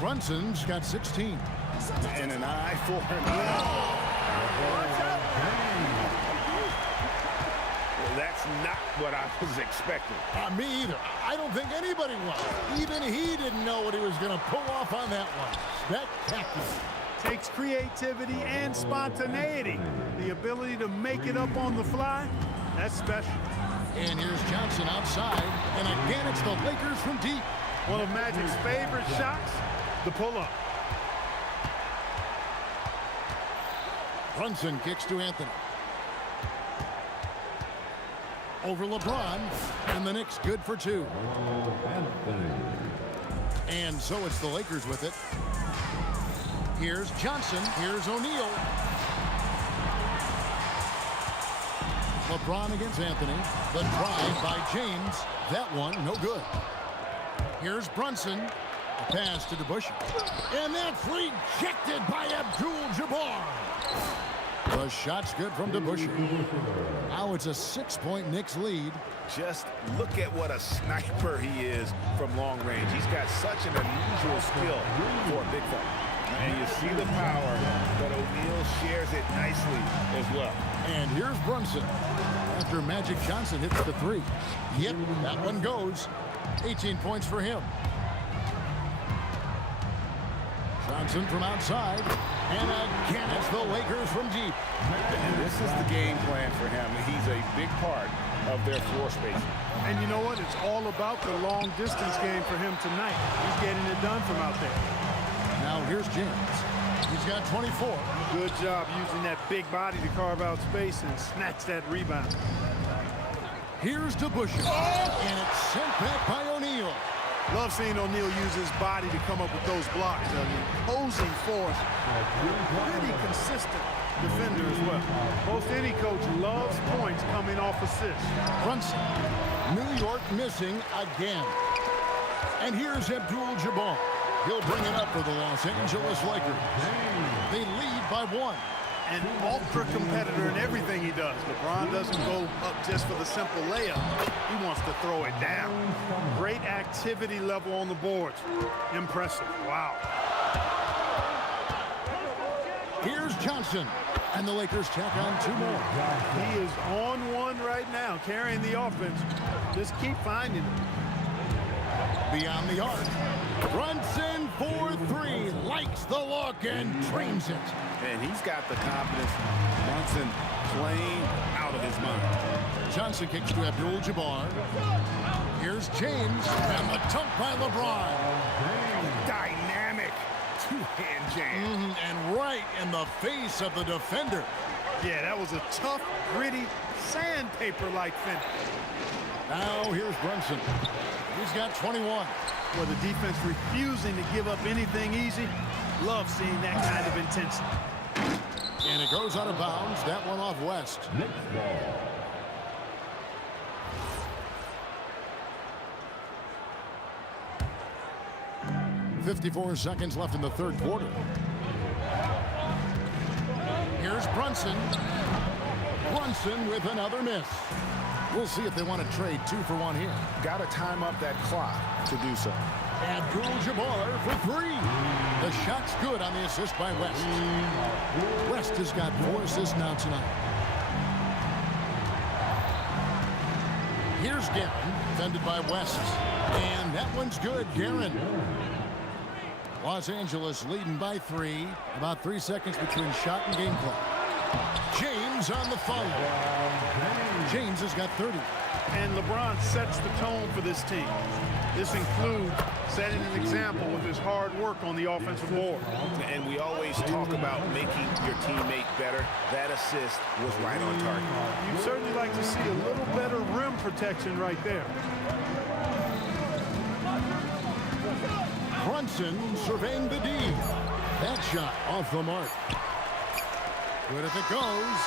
Brunson's got 16. And an eye for him. Well, that's not what I was expecting. Me either. I don't think anybody was. Even he didn't know what he was going to pull off on that one. Spectacular. Takes creativity and spontaneity. The ability to make it up on the fly, that's special. And here's Johnson outside. And again, it's the Lakers from deep. One of Magic's favorite shots, the pull-up. Brunson kicks to Anthony. Over LeBron, and the Knicks good for two. And so it's the Lakers with it. Here's Johnson, here's O'Neal. LeBron against Anthony. The drive by James. That one, no good. Here's Brunson. A pass to DeBusschere. And that's rejected by Abdul-Jabbar. The shot's good from DeBusschere. Now it's a 6-point Knicks lead. Just look at what a sniper he is from long range. He's got such an unusual skill for a big fella. And you see the power, but O'Neal shares it nicely as well. And here's Brunson after Magic Johnson hits the three. Yep, that one goes. 18 points for him. Johnson from outside. And again, it's the Lakers from deep. And this is the game plan for him. He's a big part of their floor spacing. And you know what? It's all about the long distance game for him tonight. He's getting it done from out there. Now here's James. He's got 24. Good job using that big body to carve out space and snatch that rebound. Here's DeBusschere. And it's sent back by O'Neal. Love seeing O'Neal use his body to come up with those blocks. An imposing force. Pretty consistent defender as well. Most any coach loves points coming off assists. Brunson. New York missing again. And here's Abdul-Jabbar. He'll bring it up for the Los Angeles Lakers. They lead by one. An ultra-competitor in everything he does. LeBron doesn't go up just for the simple layup. He wants to throw it down. Great activity level on the boards. Impressive. Wow. Here's Johnson. And the Lakers tack on two more. He is on one right now, carrying the offense. Just keep finding him. Beyond the arc. Brunson for three. Likes the look and drains it. And he's got the confidence. Brunson playing out of his mind. Johnson kicks to Abdul-Jabbar. Here's James. And the dunk by LeBron. Dynamic two-hand jam. And right in the face of the defender. Yeah, that was a tough, gritty, sandpaper-like finish. Now here's Brunson. He's got 21. With the defense refusing to give up anything easy, love seeing that kind of intensity. And it goes out of bounds. That one off West. 54 seconds left in the third quarter. Here's Brunson. Brunson with another miss. We'll see if they want to trade 2 for 1 here. Got to time up that clock to do so. Abdul-Jabbar for 3. The shot's good on the assist by West. West has got 4 assists now tonight. Here's Guerin, defended by West. And that one's good, Guerin. Los Angeles leading by 3. About 3 seconds between shot and game clock. James on the follow. James has got 30. And LeBron sets the tone for this team. This includes setting an example with his hard work on the offensive board. And we always talk about making your teammate better. That assist was right on target. You'd certainly like to see a little better rim protection right there. Brunson surveying the D. That shot off the mark. Good if it goes.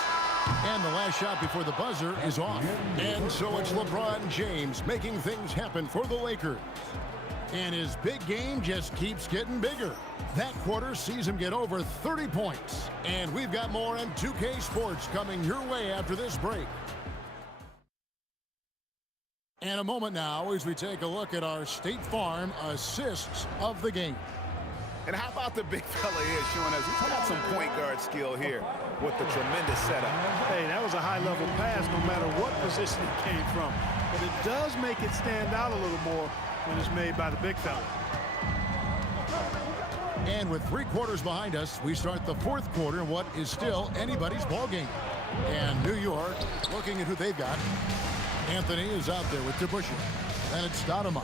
And the last shot before the buzzer is off. And so it's LeBron James making things happen for the Lakers. And his big game just keeps getting bigger. That quarter sees him get over 30 points. And we've got more on 2K Sports coming your way after this break. And a moment now as we take a look at our State Farm assists of the game. And how about the big fella here showing us he's got some point guard skill here with the tremendous setup. Hey, that was a high-level pass no matter what position it came from. But it does make it stand out a little more when it's made by the big fella. And with 3 quarters behind us, we start the 4th quarter in what is still anybody's ball game. And New York looking at who they've got. Anthony is out there with DeBusschere. Then it's Stoudemire.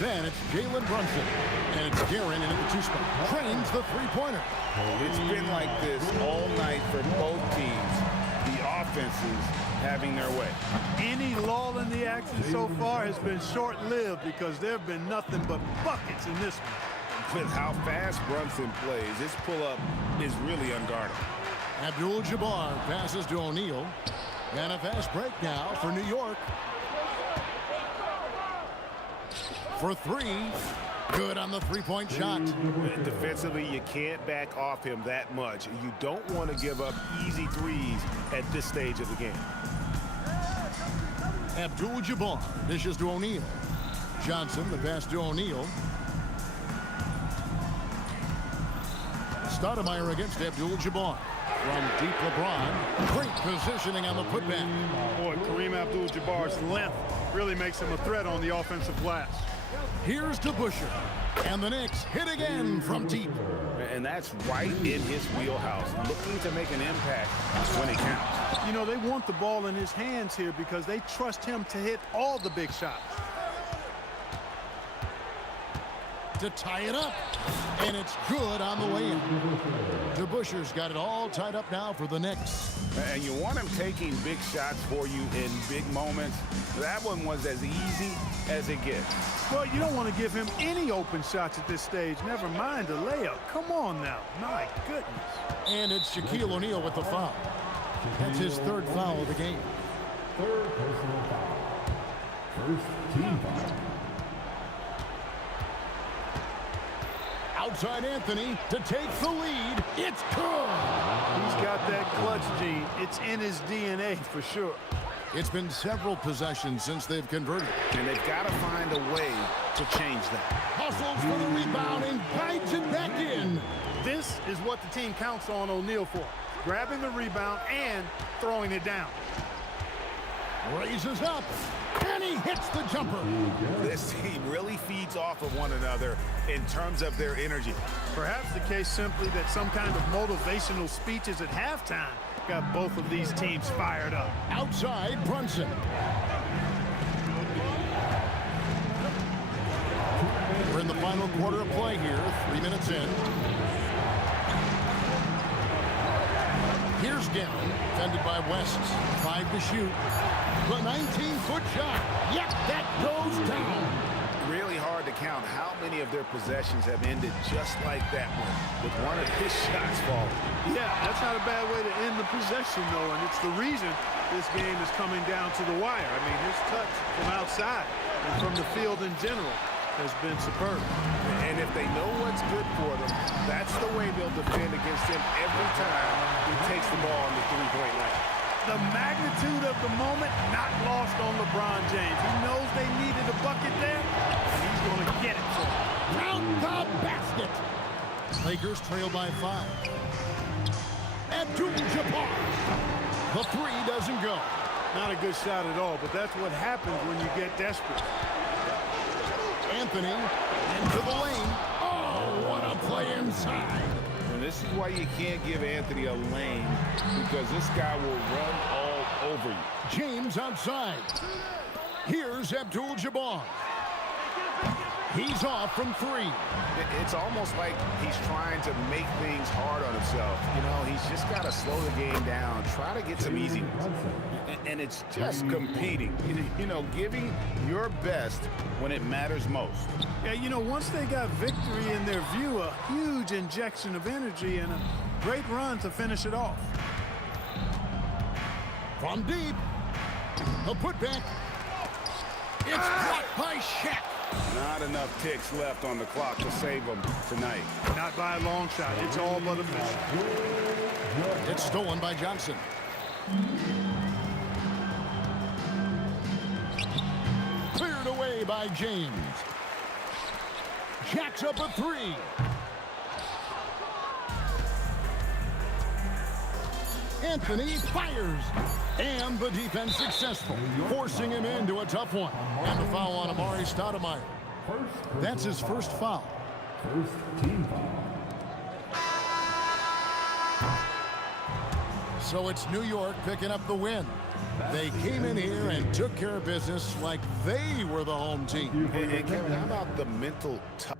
Then it's Jalen Brunson. And it's Guerin in at the 2 spot. Trains the 3-pointer. It's been like this all night for both teams. The offenses having their way. Any lull in the action so far has been short-lived because there have been nothing but buckets in this one. With how fast Brunson plays, his pull-up is really unguardable. Abdul-Jabbar passes to O'Neal. And a fast break now for New York. For 3. Good on the 3-point shot. Defensively, you can't back off him that much. You don't want to give up easy threes at this stage of the game. Abdul-Jabbar dishes to O'Neal. Johnson, the pass to O'Neal. Stoudemire against Abdul-Jabbar. From deep LeBron. Great positioning on the putback. Boy, Kareem Abdul-Jabbar's length really makes him a threat on the offensive glass. Here's DeBusschere. And the Knicks hit again from deep. And that's right in his wheelhouse. Looking to make an impact when it counts. You know, they want the ball in his hands here because they trust him to hit all the big shots. To tie it up. And it's good on the way in. DeBusschere's got it all tied up now for the Knicks. And you want him taking big shots for you in big moments. That one was as easy as it gets. Well, you don't want to give him any open shots at this stage. Never mind a layup. Come on now. My goodness. And it's Shaquille O'Neal with the foul. That's his 3rd foul of the game. 3rd personal foul. 1st team foul. Outside Anthony to take the lead. It's good. He's got that clutch gene. It's in his DNA for sure. It's been several possessions since they've converted. And they've got to find a way to change that. Hustles for the rebound and guides it back in. This is what the team counts on O'Neal for. Grabbing the rebound and throwing it down. Raises up. And he hits the jumper. This team really feeds off of one another in terms of their energy. Perhaps the case simply that some kind of motivational speeches at halftime got both of these teams fired up. Outside Brunson. We're in the final quarter of play here. 3 minutes in. Here's Guerin, defended by West. 5 to shoot. The 19-foot shot. Yep, that goes down. Really hard to count how many of their possessions have ended just like that one, with one of his shots falling. Yeah, that's not a bad way to end the possession, though, and it's the reason this game is coming down to the wire. I mean, his touch from outside and from the field in general has been superb. And if they know what's good for them, that's the way they'll defend against him every time he takes the ball on the 3-point line. The magnitude of the moment not lost on LeBron James. He knows they needed a bucket there, and he's going to get it for them. Round the basket. Lakers trail by 5. Abdul-Jabbar. The 3 doesn't go. Not a good shot at all, but that's what happens when you get desperate. Anthony into the lane. Oh, what a play inside. And this is why you can't give Anthony a lane, because this guy will run all over you. James outside. Here's Abdul-Jabbar. He's off from 3. It's almost like he's trying to make things hard on himself. You know, he's just got to slow the game down, try to get some easy ones. And it's just competing, you know, giving your best when it matters most. Yeah, you know, once they got victory in their view, a huge injection of energy and a great run to finish it off. From deep. A putback. It's blocked by Shaq. Not enough ticks left on the clock to save them tonight. Not by a long shot. It's all but a miss. It's stolen by Johnson. Cleared away by James. Jacks up a 3. Anthony fires. And the defense successful, forcing him into a tough one. And the foul on Amari Stoudemire. That's his first foul. First team foul. So it's New York picking up the win. They came in here and took care of business like they were the home team. And Kevin, how about the mental touch?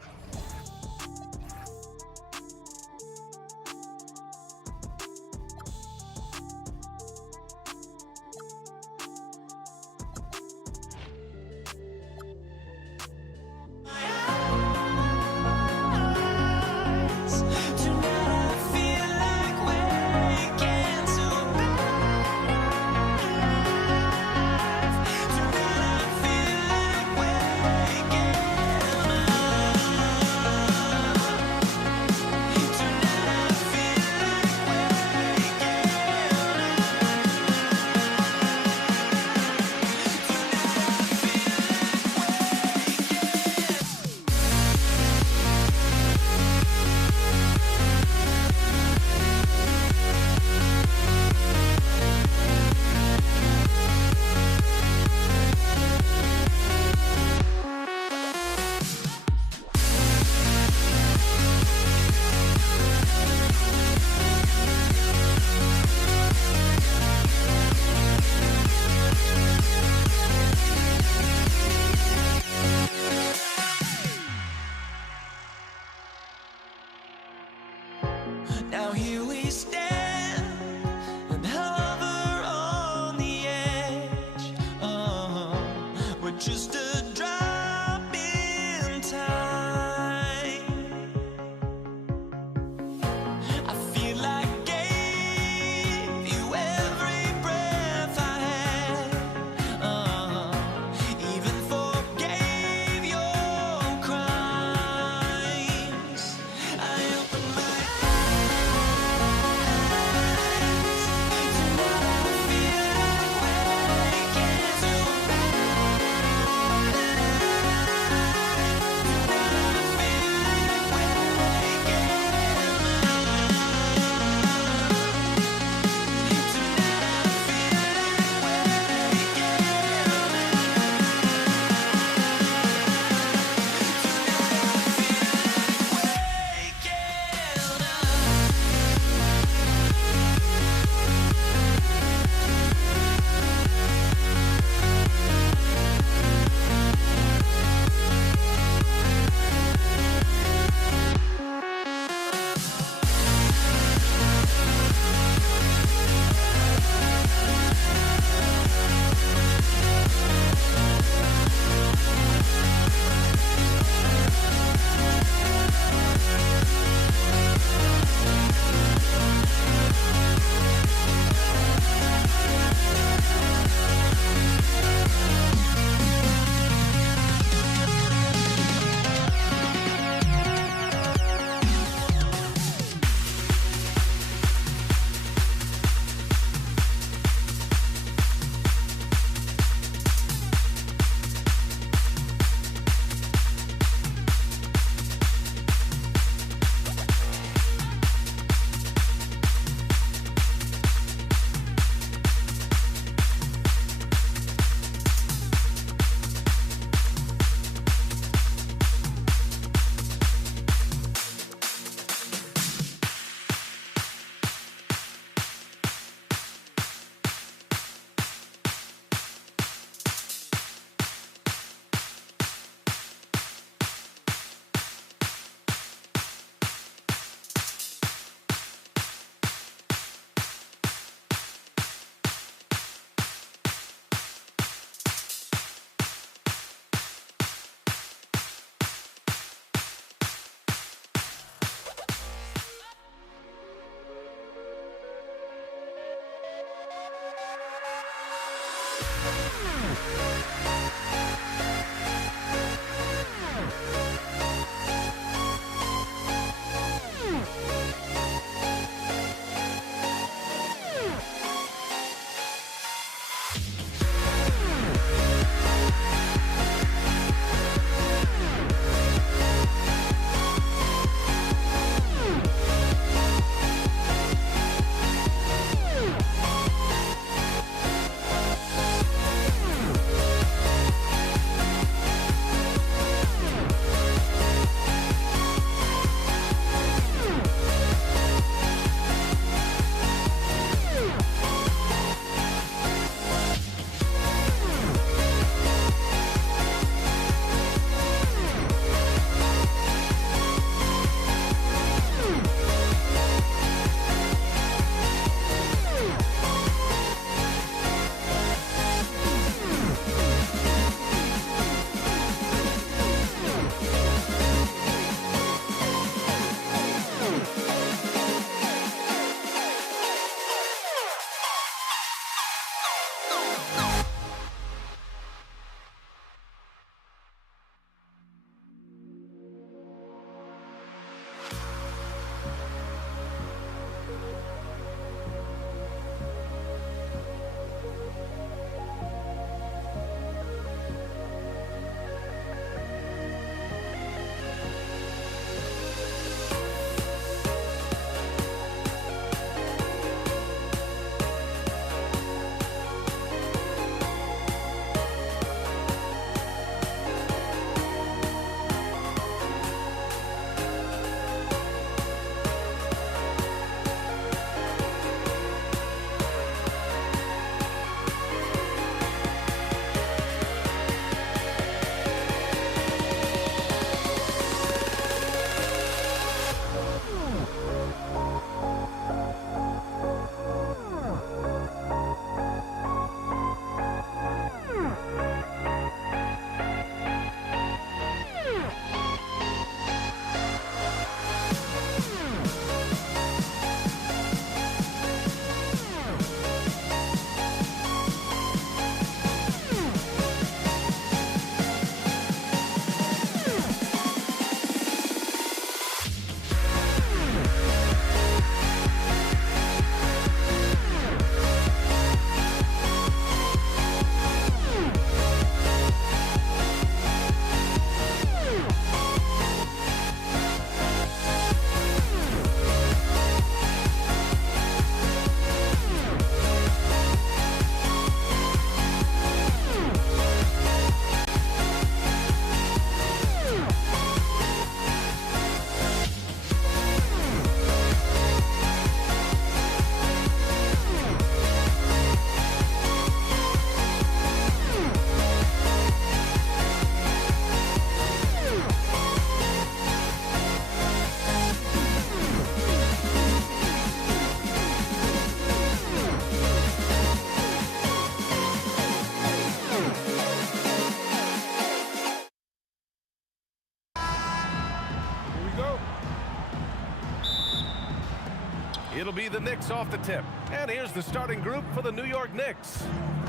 It'll be the Knicks off the tip. And here's the starting group for the New York Knicks.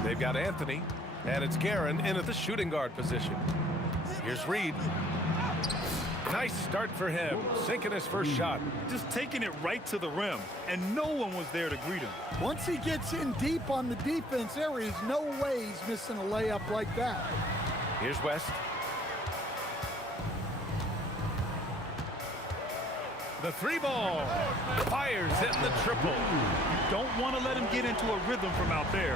They've got Anthony, and it's Guerin in at the shooting guard position. Here's Reed. Nice start for him, sinking his first shot. Just taking it right to the rim, and no one was there to greet him. Once he gets in deep on the defense, there is no way he's missing a layup like that. Here's West. The three ball. Fires hitting the triple. You don't want to let him get into a rhythm from out there.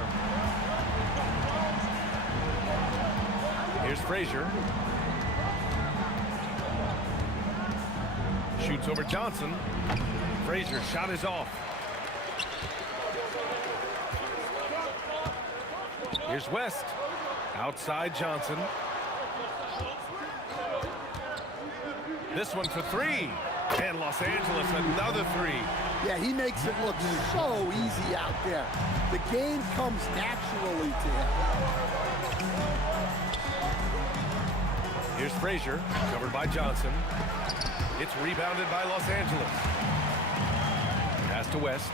Here's Frazier. Shoots over Johnson. Frazier shot is off. Here's West. Outside Johnson. This one for three. And Los Angeles another three. Yeah, he makes it look so easy out there. The game comes naturally to him. Here's Frazier, covered by Johnson. It's rebounded by Los Angeles. Pass to West.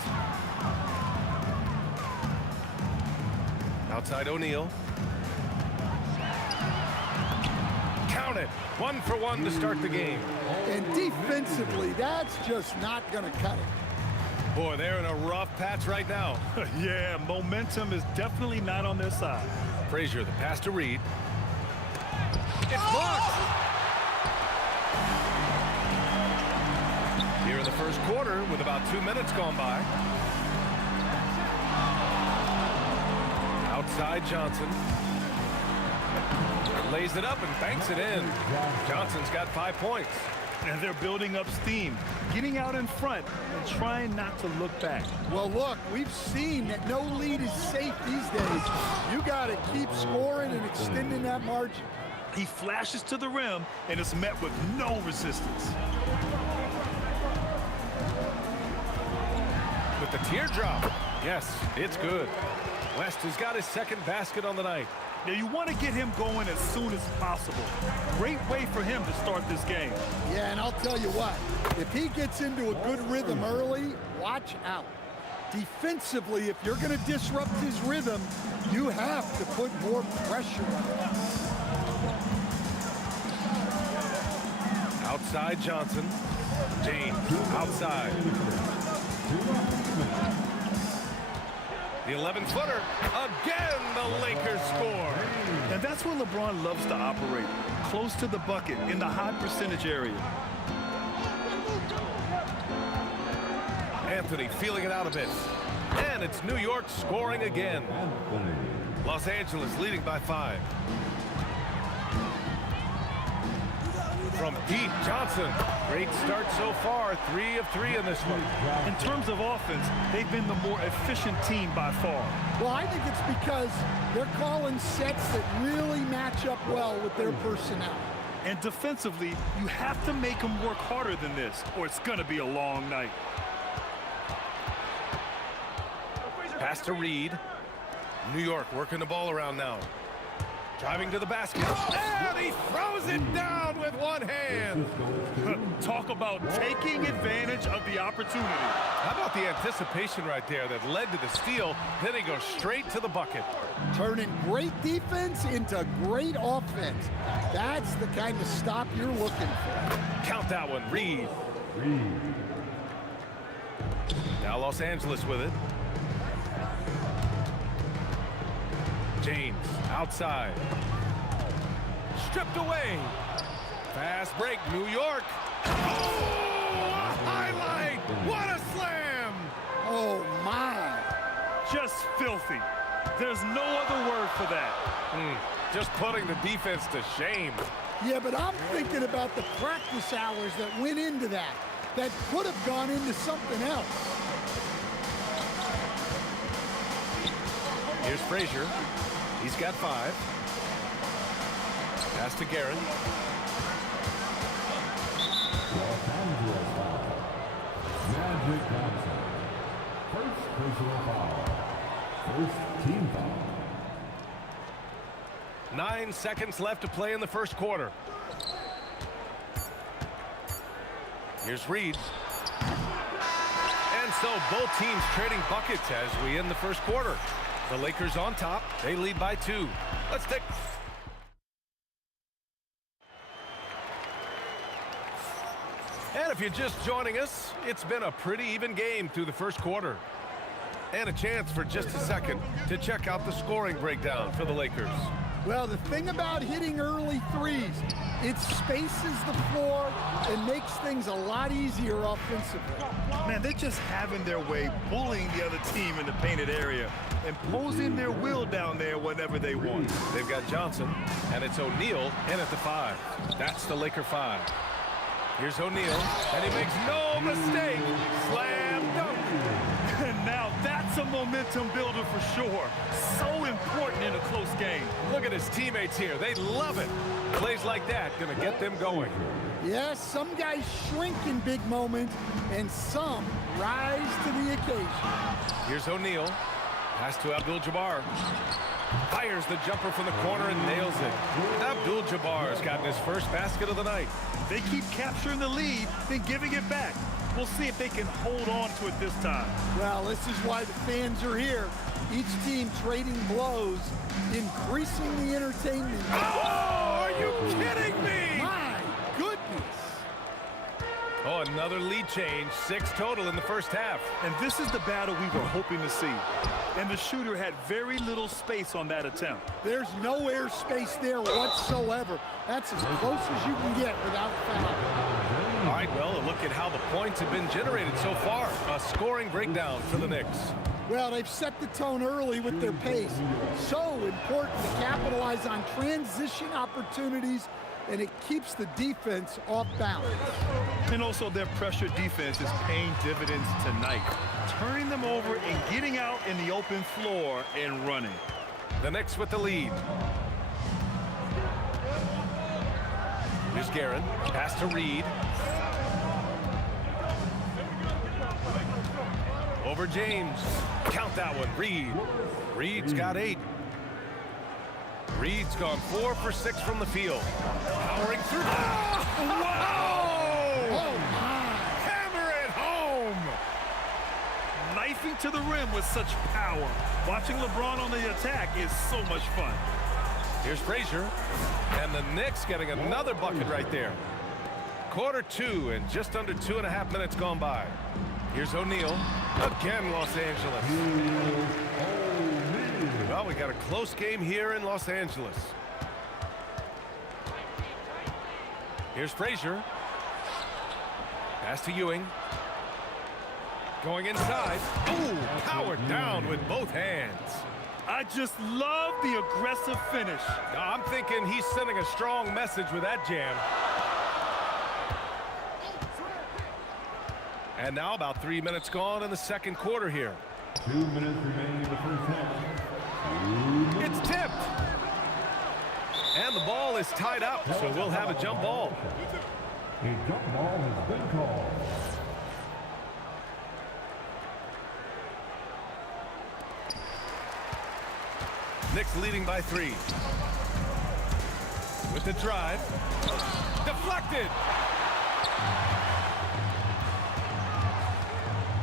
Outside O'Neal. it. 1 for 1 to start the game. And defensively, that's just not going to cut it. Boy, they're in a rough patch right now. Yeah, momentum is definitely not on their side. Frazier, the pass to Reed. It's blocked. Here in the first quarter with about 2 minutes gone by. Outside Johnson. Lays it up and banks it in. Johnson's got 5 points. And they're building up steam, getting out in front and trying not to look back. Well, look, we've seen that no lead is safe these days. You got to keep scoring and extending that margin. He flashes to the rim and is met with no resistance. With the teardrop. Yes, it's good. West has got his second basket on the night. Now you want to get him going as soon as possible. Great way for him to start this game. Yeah, and I'll tell you what, if he gets into a good rhythm early, watch out. Defensively, if you're going to disrupt his rhythm, you have to put more pressure on him. Outside Johnson. James outside. The 11-footer. Again, the Lakers score. And that's where LeBron loves to operate. Close to the bucket in the high percentage area. Anthony feeling it out a bit. And it's New York scoring again. Los Angeles leading by 5. From deep, Johnson. Great start so far. 3 of 3 in this one. In terms of offense, they've been the more efficient team by far. Well, I think it's because they're calling sets that really match up well with their personnel. And defensively, you have to make them work harder than this, or it's going to be a long night. Pass to Reed. New York working the ball around now. Driving to the basket. And he throws it down with one hand. Talk about taking advantage of the opportunity. How about the anticipation right there that led to the steal? Then he goes straight to the bucket. Turning great defense into great offense. That's the kind of stop you're looking for. Count that one, Reed. Now Los Angeles with it. James outside. Stripped away. Fast break, New York. Oh, a highlight. What a slam. Oh, my. Just filthy. There's no other word for that. Just putting the defense to shame. Yeah, but I'm thinking about the practice hours that went into that could have gone into something else. Here's Frazier. He's got 5. Pass to Garrett. Magic Johnson. First personal foul. First team foul. 9 seconds left to play in the first quarter. Here's Reed. And so both teams trading buckets as we end the first quarter. The Lakers on top. They lead by 2. Let's take... And if you're just joining us, it's been a pretty even game through the first quarter. And a chance for just a second to check out the scoring breakdown for the Lakers. Well, the thing about hitting early threes, it spaces the floor and makes things a lot easier offensively. Man, they're just having their way, bullying the other team in the painted area, imposing their will down there whenever they want. They've got Johnson, and it's O'Neal in at the 5. That's the Laker 5. Here's O'Neal, and he makes no mistake. Slam dunk. And now that's a momentum builder for sure. So important in a close game. Look at his teammates here. They love it. Plays like that gonna get them going. Yes, some guys shrink in big moments, and some rise to the occasion. Here's O'Neal. Pass to Abdul-Jabbar. Fires the jumper from the corner and nails it. Abdul-Jabbar's gotten his first basket of the night. They keep capturing the lead, then giving it back. We'll see if they can hold on to it this time. Well, this is why the fans are here. Each team trading blows, increasing the entertainment. Oh, are you kidding me? My goodness. Oh, another lead change. 6 total in the first half. And this is the battle we were hoping to see. And the shooter had very little space on that attempt. There's no airspace there whatsoever. That's as close as you can get without foul. All right, well, a look at how the points have been generated so far. A scoring breakdown for the Knicks. Well, they've set the tone early with their pace. So important to capitalize on transition opportunities, and it keeps the defense off balance. And also their pressure defense is paying dividends tonight, turning them over and getting out in the open floor and running. The Knicks with the lead. Here's Guerin. Pass to Reed. Over James. Count that one. Reed. Reed's got 8. Reed's gone 4 for 6 from the field. Powering through. Oh, wow! Oh, my. Hammer it home! Knifing to the rim with such power. Watching LeBron on the attack is so much fun. Here's Frazier. And the Knicks getting another bucket right there. Quarter 2 and just under 2.5 minutes gone by. Here's O'Neal. Again, Los Angeles. Well, we got a close game here in Los Angeles. Here's Frazier. Pass to Ewing. Going inside. Ooh, powered down with both hands. I just love the aggressive finish. I'm thinking he's sending a strong message with that jam. And now about 3 minutes gone in the second quarter here. 2 minutes remaining in the first half. It's tipped. And the ball is tied up, so we'll have a jump ball. A jump ball has been called. Knicks leading by 3. With the drive. Deflected.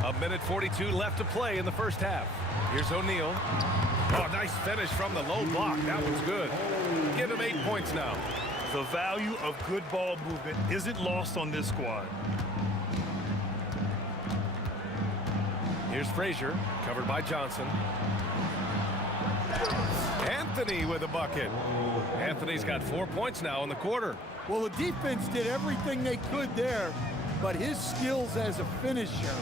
A minute 42 left to play in the first half. Here's O'Neal. Oh, nice finish from the low block. That one's good. Give him 8 points now. The value of good ball movement isn't lost on this squad. Here's Frazier, covered by Johnson. Anthony with a bucket. Anthony's got 4 points now in the quarter. Well, the defense did everything they could there, but his skills as a finisher,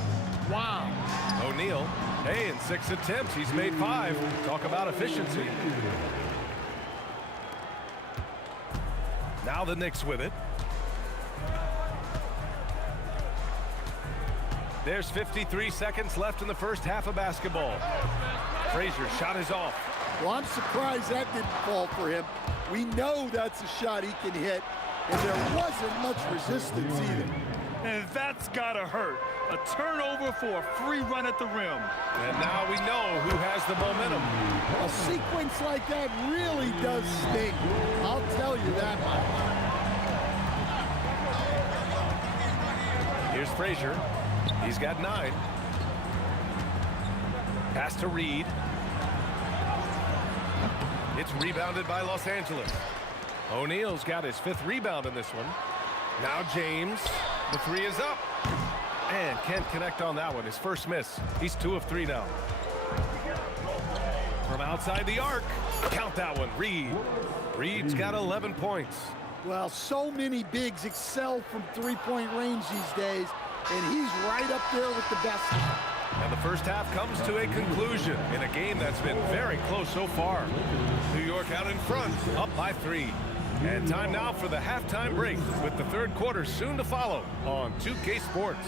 wow. O'Neal, hey, in 6 attempts, he's made 5. Talk about efficiency. Now the Knicks with it. There's 53 seconds left in the first half of basketball. Frazier shot is off. Well, I'm surprised that didn't fall for him. We know that's a shot he can hit, and there wasn't much resistance either. And that's gotta hurt. A turnover for a free run at the rim. And now we know who has the momentum. A sequence like that really does sting. I'll tell you that much. Here's Frazier. He's got 9. Pass to Reed. It's rebounded by Los Angeles. O'Neal's got his 5th rebound in this one. Now James. The 3 is up. And can't connect on that one. His first miss. He's 2 of 3 now. From outside the arc. Count that one. Reed. Reed's got 11 points. Well, so many bigs excel from three-point range these days, and he's right up there with the best. And the first half comes to a conclusion in a game that's been very close so far. New York out in front, up by 3. And time now for the halftime break, with the third quarter soon to follow on 2K Sports.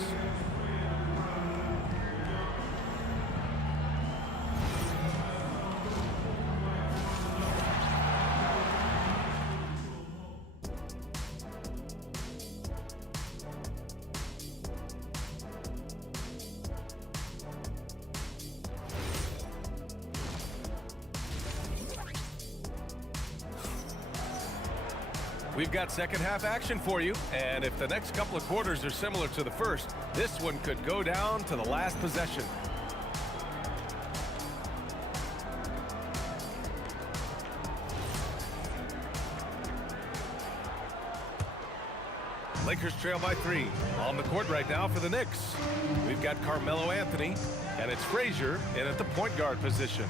We've got second half action for you, and if the next couple of quarters are similar to the first, this one could go down to the last possession. Lakers trail by 3. On the court right now for the Knicks. We've got Carmelo Anthony, and it's Frazier in at the point guard position.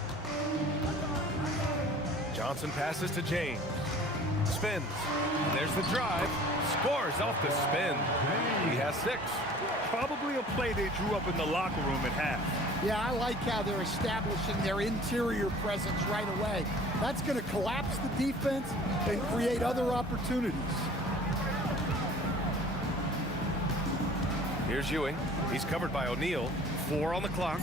Johnson passes to James. Spins. There's the drive. Scores off the spin. He has 6. Probably a play they drew up in the locker room at half. Yeah, I like how they're establishing their interior presence right away. That's going to collapse the defense and create other opportunities. Here's Ewing. He's covered by O'Neal. 4 on the clock.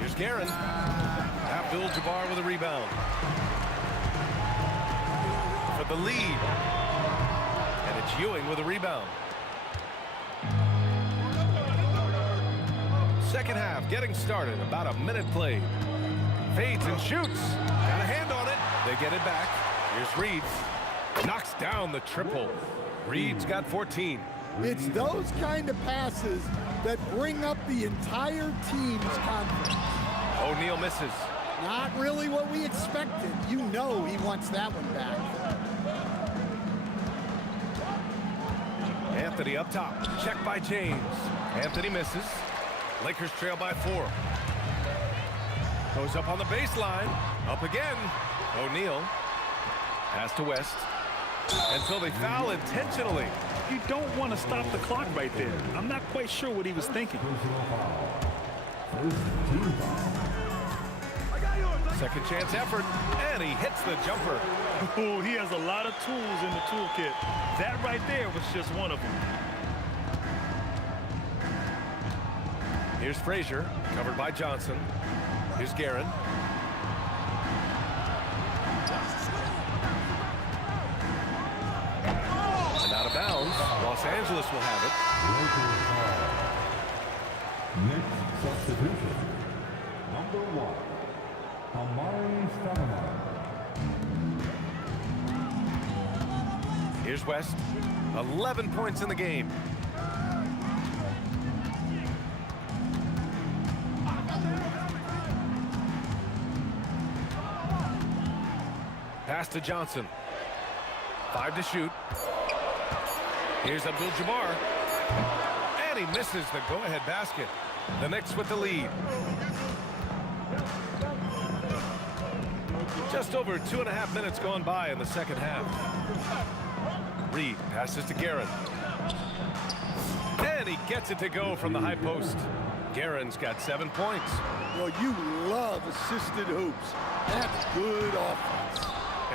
Here's Guerin. Abdul-Jabbar with a rebound. For the lead. And it's Ewing with a rebound. Second half getting started. About a minute played. Fades and shoots. Got a hand on it. They get it back. Here's Reed. Knocks down the triple. Reed's got 14. It's those kind of passes that bring up the entire team's confidence. O'Neal misses. Not really what we expected. You know he wants that one back. Anthony up top. Check by James. Anthony misses. Lakers trail by 4. Goes up on the baseline. Up again. O'Neal. Pass to West. Until they foul intentionally. You don't want to stop the clock right there. I'm not quite sure what he was thinking. Second chance effort, and he hits the jumper. Oh, he has a lot of tools in the toolkit. That right there was just one of them. Here's Frazier, covered by Johnson. Here's Guerin. And out of bounds, Los Angeles will have it. Next substitution, number 1, Amari Stoudemire. Here's West. 11 points in the game. Pass to Johnson. 5 to shoot. Here's Abdul-Jabbar. And he misses the go-ahead basket. The Knicks with the lead. Just over 2.5 minutes gone by in the second half. Reed passes to Guerin. And he gets it to go from the high post. Guerin's got 7 points. Well, you love assisted hoops. That's good offense.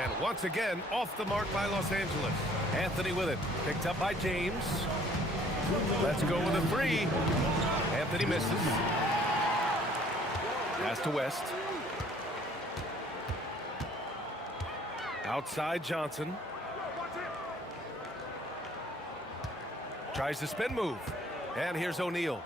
And once again, off the mark by Los Angeles. Anthony with it. Picked up by James. Let's go with a 3. Anthony misses. Pass to West. Outside Johnson. Tries the spin move. And here's O'Neal.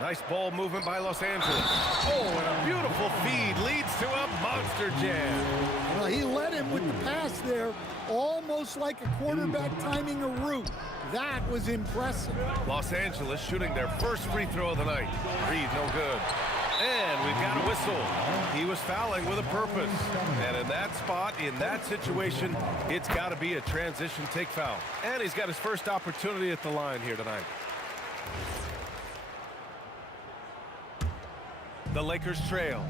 Nice ball movement by Los Angeles. Oh, and a beautiful feed leads to a monster jam. Well, he led him with the pass there, almost like a quarterback timing a route. That was impressive. Los Angeles shooting their first free throw of the night. Reed, no good. And we've got a whistle. He was fouling with a purpose. And in that spot, in that situation, it's got to be a transition take foul. And he's got his first opportunity at the line here tonight. The Lakers trail.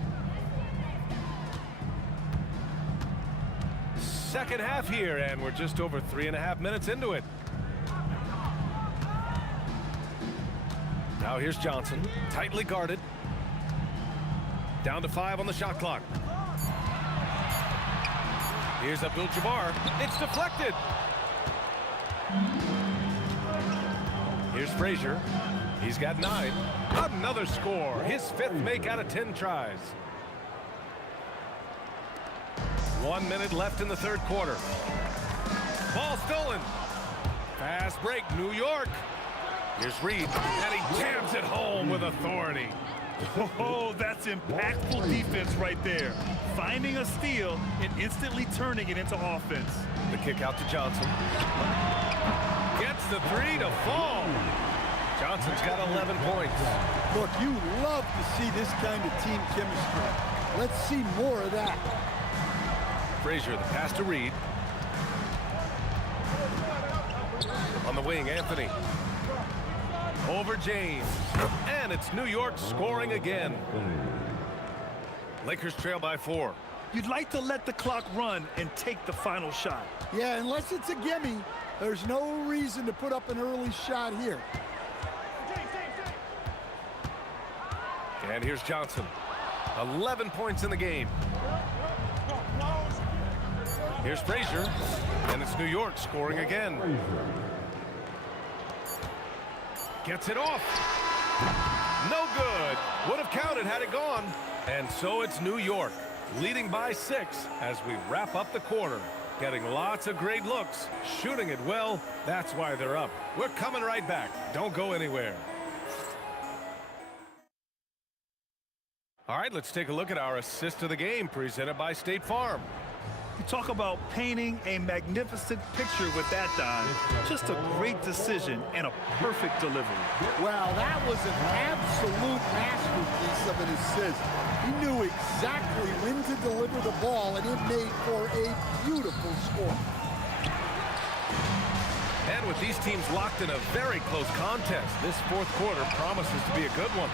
Second half here, and we're just over 3.5 minutes into it. Now here's Johnson, tightly guarded. Down to 5 on the shot clock. Here's Abdul-Jabbar. It's deflected. Here's Frazier. He's got 9. Another score. His 5th make out of 10 tries. 1 minute left in the third quarter. Ball stolen. Fast break, New York. Here's Reed, and he jams it home with authority. Oh, that's impactful defense right there. Finding a steal and instantly turning it into offense. The kick out to Johnson. Gets the 3 to fall. Johnson's got 11 points. Look, you love to see this kind of team chemistry. Let's see more of that. Frazier, the pass to Reed. On the wing, Anthony. Over James. And it's New York scoring again. Lakers trail by 4. You'd like to let the clock run and take the final shot. Yeah, unless it's a gimme, there's no reason to put up an early shot here. And here's Johnson. 11 points in the game. Here's Frazier. And it's New York scoring again. Gets it off. No good. Would have counted had it gone. And so it's New York, leading by 6 as we wrap up the quarter. Getting lots of great looks, shooting it well. That's why they're up. We're coming right back. Don't go anywhere. All right, let's take a look at our assist of the game presented by State Farm. You talk about painting a magnificent picture with that, Don. Just a great decision and a perfect delivery. Well, that was an absolute masterpiece of an assist. He knew exactly when to deliver the ball, and it made for a beautiful score. And with these teams locked in a very close contest, this fourth quarter promises to be a good one.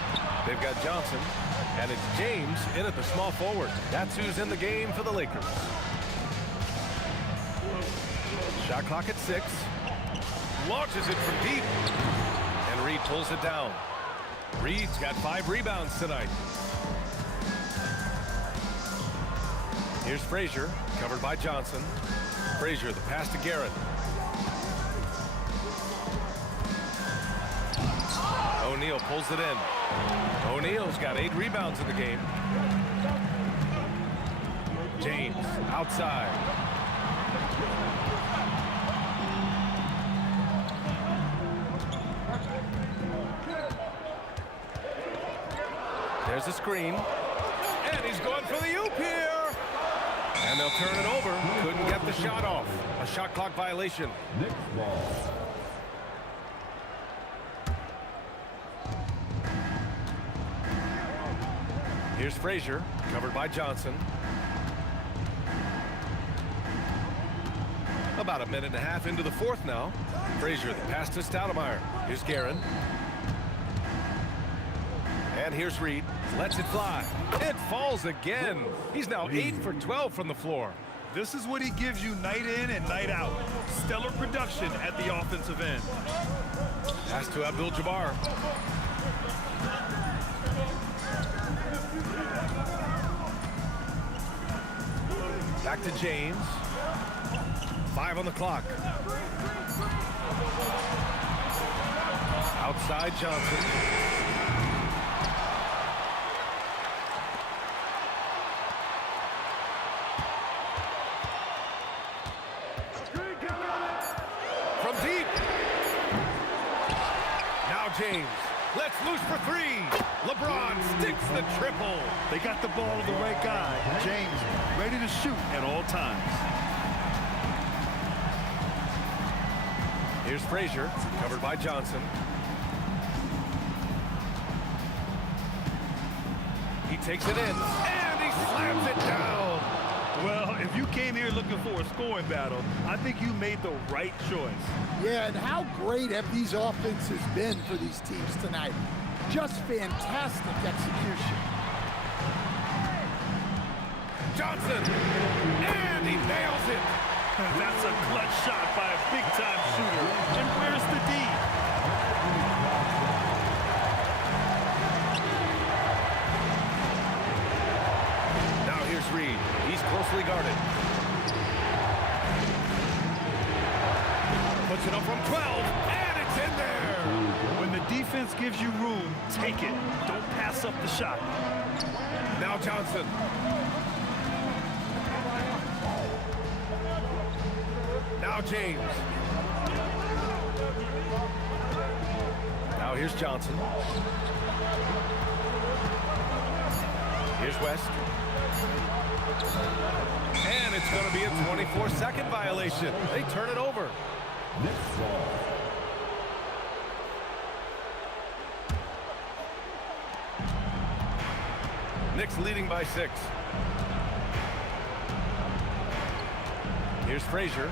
They've got Johnson, and it's James in at the small forward. That's who's in the game for the Lakers. Shot clock at 6. Launches it from deep. And Reed pulls it down. Reed's got 5 rebounds tonight. Here's Frazier, covered by Johnson. Frazier, the pass to Garrett. O'Neal pulls it in. O'Neal's got 8 rebounds in the game. James, outside. There's a screen. And he's going for the oop here. And they'll turn it over. Couldn't get the shot off. A shot clock violation. Next ball. Here's Frazier, covered by Johnson. About a minute and a half into the fourth now. Frazier, the pass to Stoudemire. Here's Guerin. And here's Reed. Lets it fly. It falls again. He's now 8 for 12 from the floor. This is what he gives you night in and night out. Stellar production at the offensive end. Pass to Abdul-Jabbar. Back to James. 5 on the clock. Outside Johnson. From deep. Now James. Let's loose for 3. LeBron sticks the triple. They got the ball to the right guy. James ready to shoot at all times. Here's Frazier, covered by Johnson. He takes it in, and he slams it down. Well, if you came here looking for a scoring battle, I think you made the right choice. Yeah, and how great have these offenses been for these teams tonight? Just fantastic execution. Johnson, and he nails it. That's a clutch shot by a big-time shooter. And where's the D? Now here's Reed. He's closely guarded. Puts it up from 12, and it's in there. When the defense gives you room, take it. Don't pass up the shot. Now Johnson. Now James. Now here's Johnson. Here's West. And it's going to be a 24-second violation. They turn it over. Next ball. Knicks leading by 6. Here's Frazier.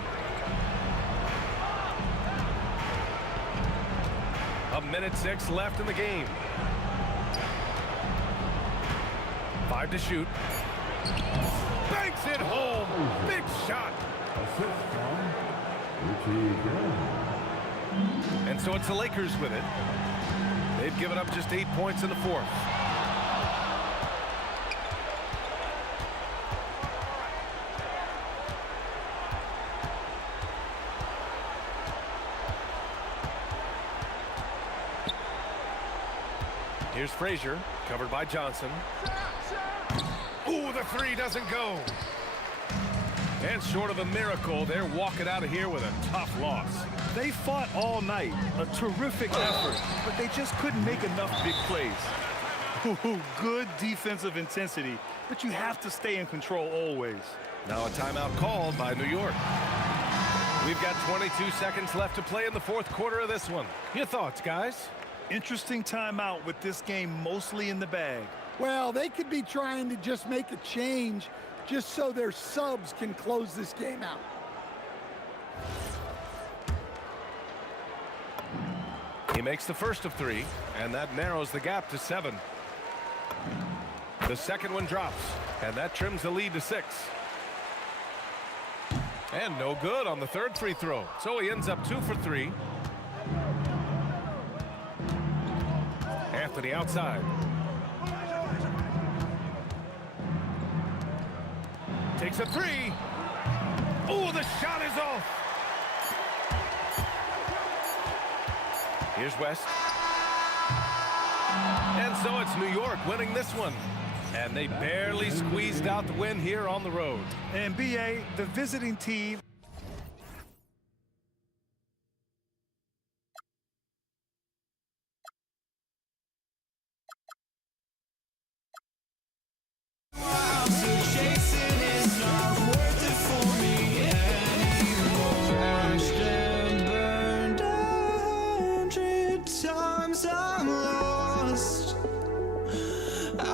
1:06 left in the game. 5 to shoot. Banks it home. Big shot. Assist from Richie Graham. And so it's the Lakers with it. They've given up just 8 points in the fourth. Here's Frazier, covered by Johnson. Ooh, the three doesn't go. And short of a miracle, they're walking out of here with a tough loss. They fought all night, a terrific effort, but they just couldn't make enough big plays. Ooh, good defensive intensity, but you have to stay in control always. Now a timeout called by New York. We've got 22 seconds left to play in the fourth quarter of this one. Your thoughts, guys? Interesting timeout with this game mostly in the bag. Well, they could be trying to just make a change just so their subs can close this game out. He makes the first of 3, and that narrows the gap to 7. The second one drops, and that trims the lead to 6. And no good on the third free throw. So he ends up 2 for 3. Anthony outside. Takes a 3. Oh, the shot is off. Here's West. And so it's New York winning this one. And they barely squeezed out the win here on the road. And BA, the visiting team.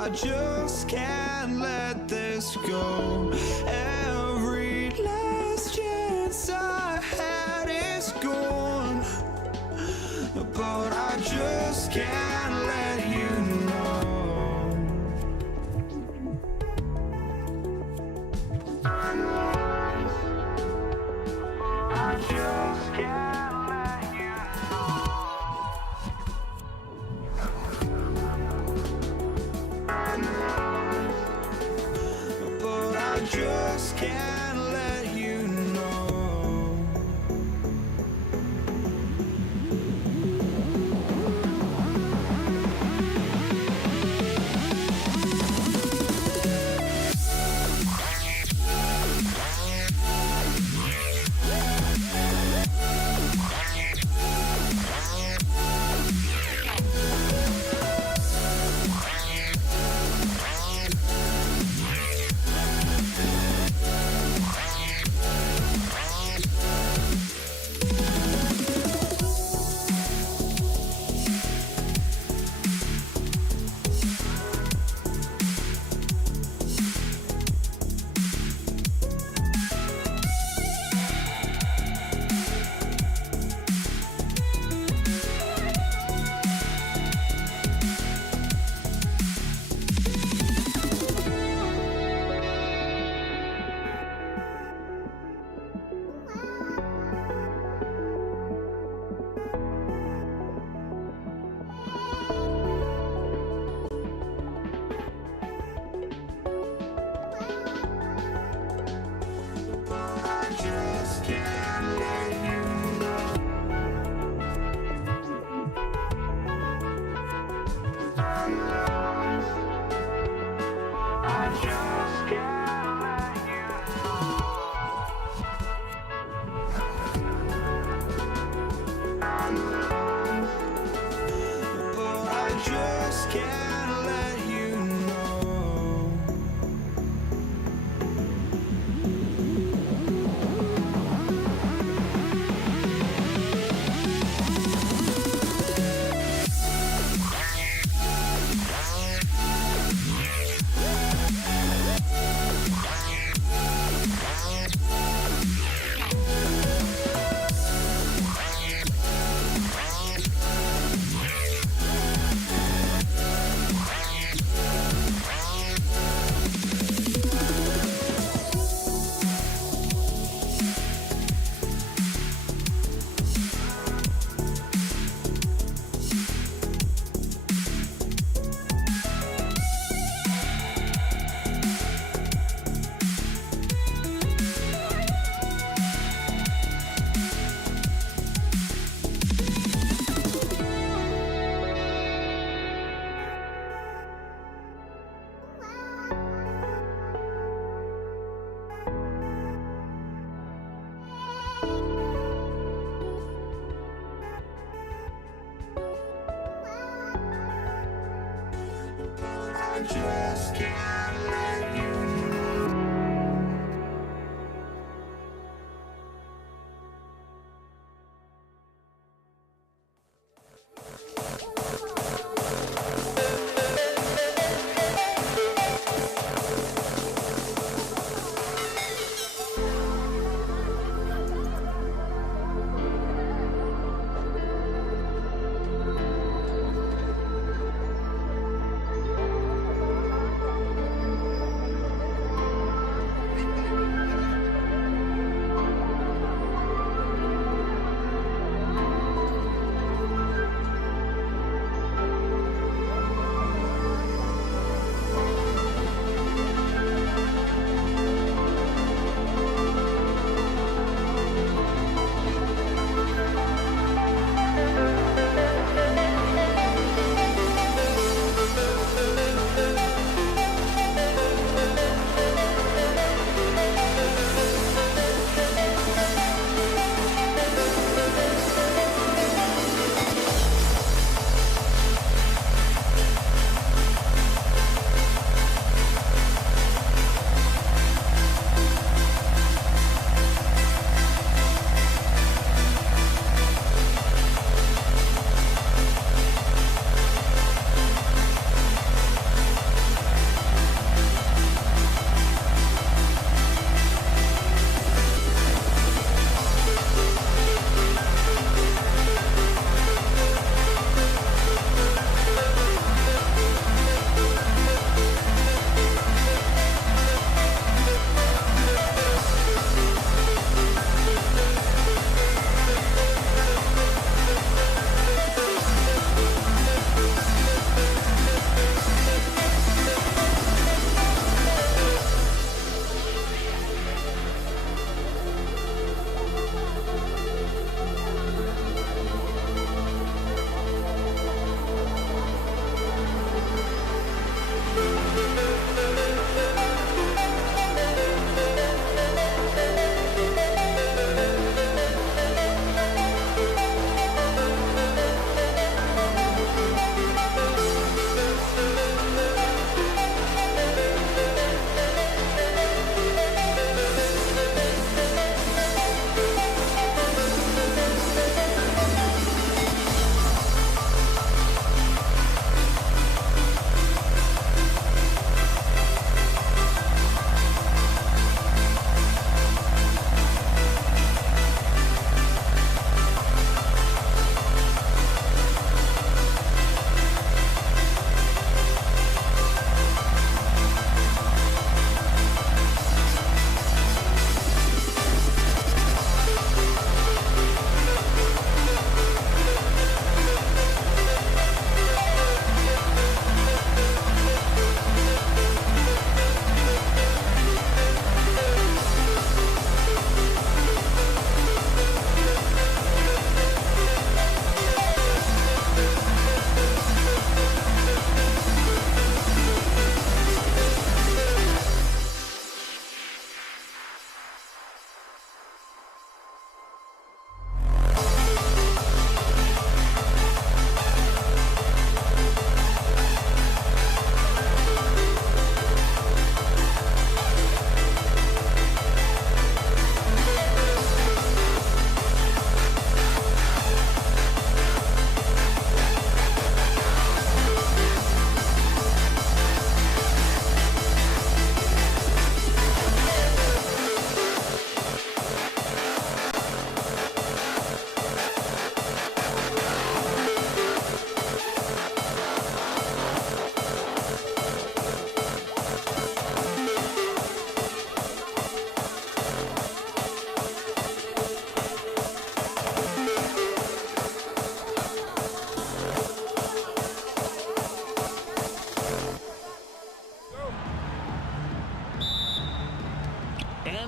I just can't let this go. Every last chance I had is gone, but I just can't let you know. I just can't let you but I just can't let you know. I just can't let you go.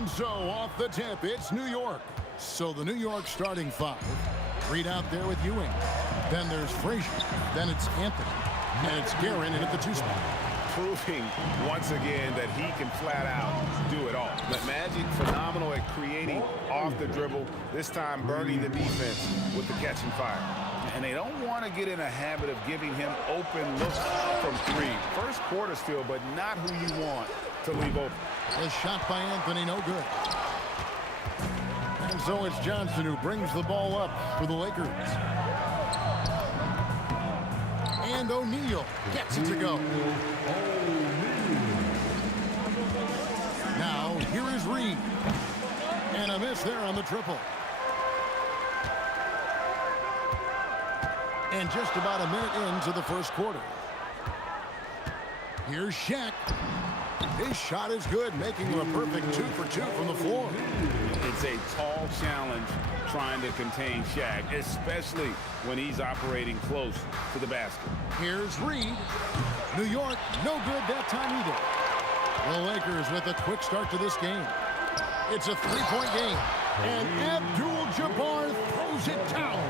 And so off the tip, it's New York. So the New York starting five. Reed out there with Ewing. Then there's Frazier. Then it's Anthony. And it's Guerin in at the 2 spot. Proving once again that he can flat out do it all. But Magic, phenomenal at creating off the dribble. This time burning the defense with the catch and fire. And they don't want to get in a habit of giving him open looks from 3. First quarter still, but not who you want to leave open. A shot by Anthony, no good. And so it's Johnson who brings the ball up for the Lakers. And O'Neal gets it to go. Now, here is Reed. And a miss there on the triple. And just about a minute into the first quarter. Here's Shaq. His shot is good, making him a perfect 2 for 2 from the floor. It's a tall challenge trying to contain Shaq, especially when he's operating close to the basket. Here's Reed. New York, no good that time either. The Lakers with a quick start to this game. It's a 3-point game. And Abdul-Jabbar throws it down.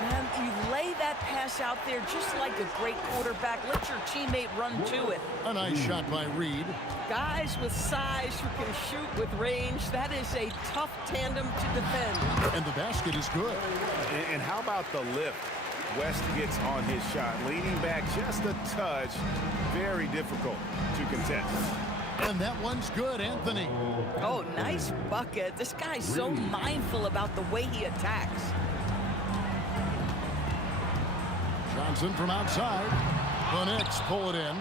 Man, you lay that pass out there just like a great quarterback. Let your teammate run to it. A nice shot by Reed. Guys with size who can shoot with range, that is a tough tandem to defend. And the basket is good. And how about the lift? West gets on his shot, leaning back just a touch. Very difficult to contest. And that one's good, Anthony. Oh, nice bucket. This guy's so mindful about the way he attacks. Johnson from outside. The Knicks pull it in.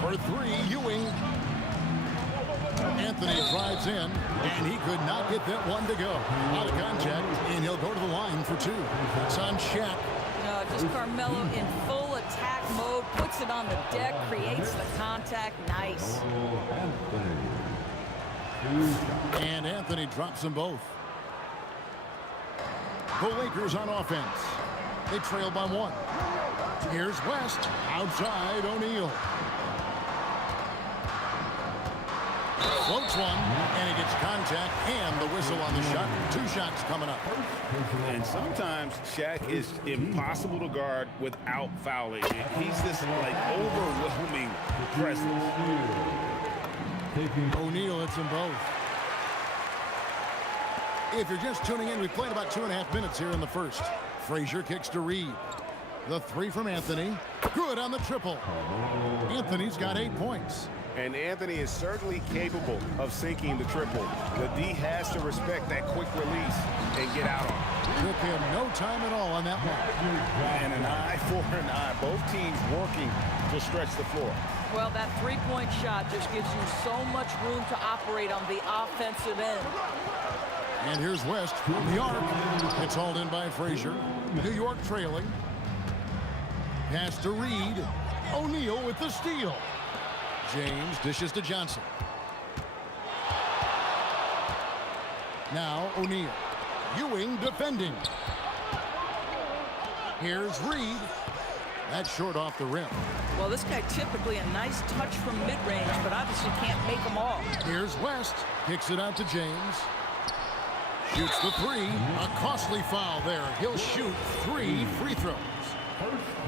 For 3, Ewing. Anthony drives in, and he could not get that one to go. Out of contact, and he'll go to the line for 2. It's on Shaq. Just Carmelo in full attack mode, puts it on the deck, creates the contact. Nice. And Anthony drops them both. The Lakers on offense. They trail by 1. Here's West. Outside, O'Neal. Floats one, and he gets contact and the whistle on the shot. 2 shots coming up. And sometimes Shaq is impossible to guard without fouling. He's this like overwhelming presence. O'Neal hits them both. If you're just tuning in, we played about 2.5 minutes here in the first. Frazier kicks to Reed. The 3 from Anthony. Good on the triple. Anthony's got 8 points. And Anthony is certainly capable of sinking the triple. The D has to respect that quick release and get out on it. Took him no time at all on that one. And an eye for an eye. Both teams working to stretch the floor. Well, that 3-point shot just gives you so much room to operate on the offensive end. And here's West from the arc. It's hauled in by Frazier. New York trailing. Pass to Reed. O'Neal with the steal. James dishes to Johnson. Now O'Neal. Ewing defending. Here's Reed. That's short off the rim. Well, this guy typically a nice touch from mid-range, but obviously can't make them all. Here's West. Kicks it out to James. Shoots the 3. A costly foul there. He'll shoot 3 free throws.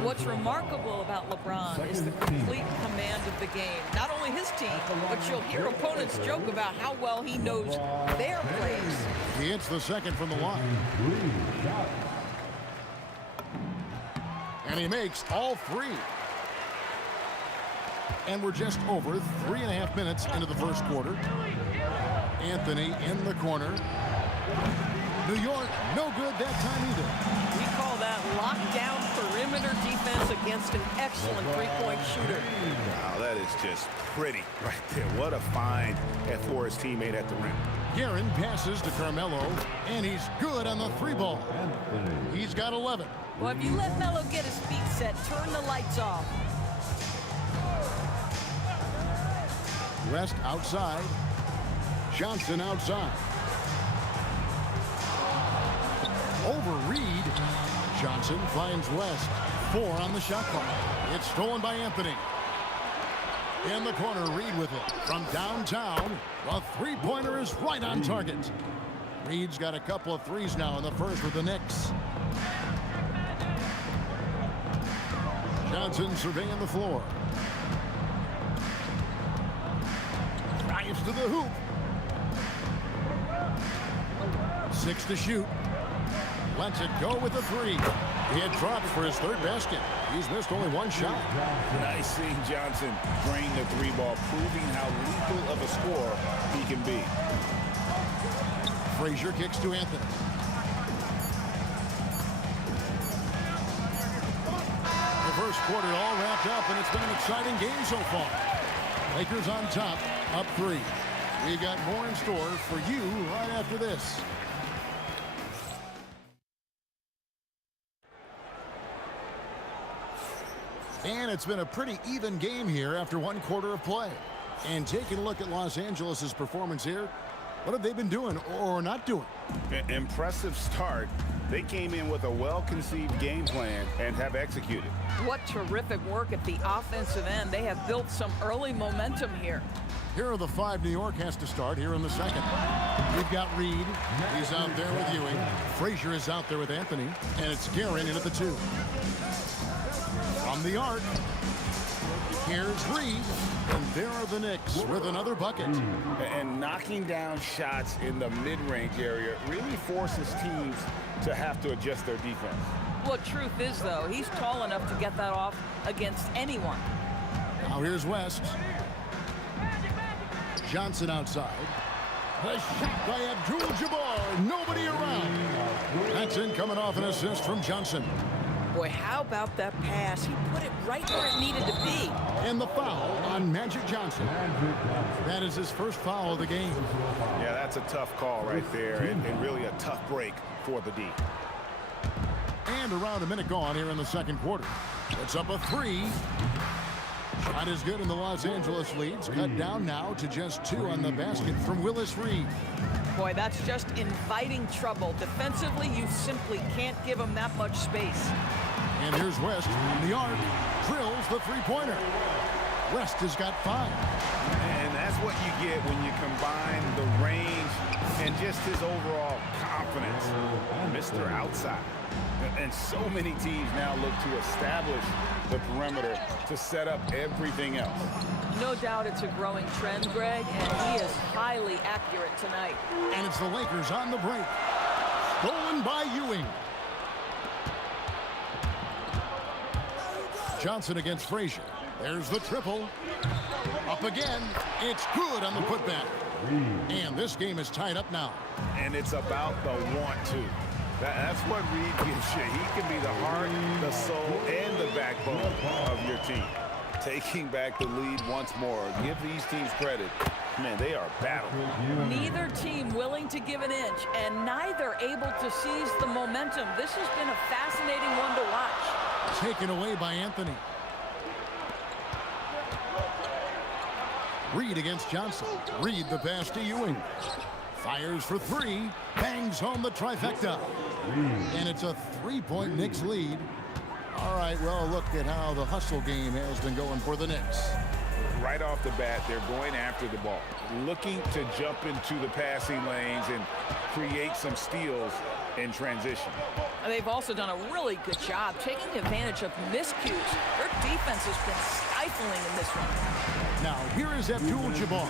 What's remarkable about LeBron is the complete command of the game. Not only his team, but you'll hear opponents joke about how well he knows their plays. He hits the second from the line. And he makes all 3. And we're just over 3.5 minutes into the first quarter. Anthony in the corner. New York, no good that time either. We call that lockdown perimeter defense against an excellent 3-point shooter. Wow, that is just pretty right there. What a find for his teammate at the rim. Guerin passes to Carmelo, and he's good on the 3-ball. He's got 11. Well, if you let Melo get his feet set, turn the lights off. West outside. Johnson outside. Over Reed. Johnson finds West. 4 on the shot clock. It's stolen by Anthony. In the corner, Reed with it. From downtown, the 3-pointer is right on target. Reed's got a couple of 3s now in the first with the Knicks. Johnson surveying the floor. Drives to the hoop. 6 to shoot. Lets it go with a 3. He had dropped for his third basket. He's missed only one shot. Nice seeing Johnson drain the three ball, proving how lethal of a scorer he can be. Frazier kicks to Anthony. The first quarter all wrapped up, and it's been an exciting game so far. Lakers on top, up 3. We got more in store for you right after this. And it's been a pretty even game here after one quarter of play. And taking a look at Los Angeles' performance here, what have they been doing or not doing? Impressive start. They came in with a well-conceived game plan and have executed. What terrific work at the offensive end. They have built some early momentum here. Here are the 5 New York has to start here in the second. We've got Reed. He's out there with Ewing. Frazier is out there with Anthony. And it's Guerin in at the 2. From the arc, here's Reed. And there are the Knicks with another bucket. And knocking down shots in the mid-range area really forces teams to have to adjust their defense. Well, truth is, though, he's tall enough to get that off against anyone. Now here's West. Johnson outside. The shot by Abdul-Jabbar. Nobody around. That's in, coming off an assist from Johnson. Boy, how about that pass? He put it right where it needed to be. And the foul on Magic Johnson. That is his first foul of the game. Yeah, that's a tough call right there, and really a tough break for the D. And around a minute gone here in the second quarter. It's up a 3. Shot is good, and the Los Angeles leads cut down now to just 2 on the basket from Willis Reed. Boy, that's just inviting trouble. Defensively, you simply can't give him that much space. And here's West from the arc. Drills the three-pointer. West has got 5. And that's what you get when you combine the range and just his overall confidence. Mr. Outside. And so many teams now look to establish the perimeter to set up everything else. No doubt it's a growing trend, Greg, and he is highly accurate tonight. And it's the Lakers on the break. Stolen by Ewing. Johnson against Frazier. There's the triple. Up again. It's good on the putback. And this game is tied up now. And it's about the want-to. That's what Reed gives you. He can be the heart, the soul, and the backbone of your team. Taking back the lead once more. Give these teams credit. Man, they are battling. Neither team willing to give an inch, and neither able to seize the momentum. This has been a fascinating one to watch. Taken away by Anthony. Reed against Johnson. Reed the pass to Ewing. Fires for 3. Bangs home the trifecta. And it's a 3-point Knicks lead. All right, well, look at how the hustle game has been going for the Knicks. Right off the bat, they're going after the ball, looking to jump into the passing lanes and create some steals in transition. They've also done a really good job taking advantage of miscues. Their defense has been stifling in this one. Now, here is Abdul-Jabbar.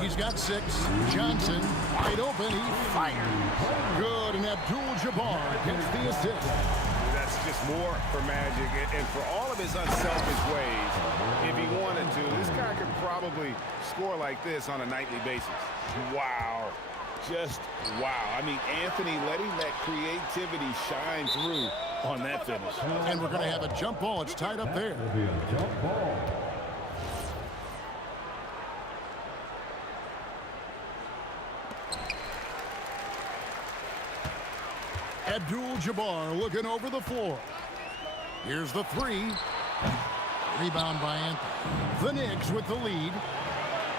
He's got 6. Johnson, wide open, he fires. Good, and Abdul-Jabbar gets the assist. That's just more for Magic, and for all of his unselfish ways, if he wanted to, this guy could probably score like this on a nightly basis. Wow. Just wow. I mean, Anthony letting that creativity shine through on that finish. And we're going to have a jump ball. It's tied up there. Jump ball. Abdul-Jabbar looking over the floor. Here's the 3. Rebound by Anthony. The Knicks with the lead.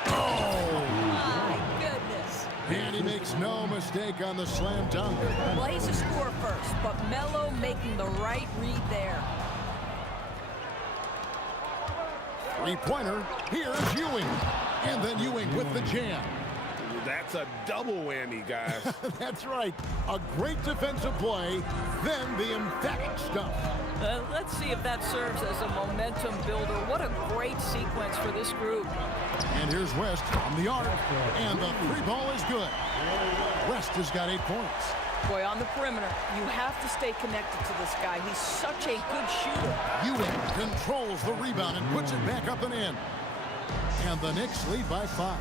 Oh! My goodness. And he makes no mistake on the slam dunk. Well, he's a scorer first, but Melo making the right read there. 3-pointer. Here's Ewing. And then Ewing with the jam. That's a double whammy, guys. That's right. A great defensive play, then the emphatic stuff. Let's see if that serves as a momentum builder. What a great sequence for this group. And here's West on the arc, and the 3 ball is good. West has got 8 points. Boy, on the perimeter, you have to stay connected to this guy. He's such a good shooter. Ewing controls the rebound and puts it back up and in. And the Knicks lead by 5.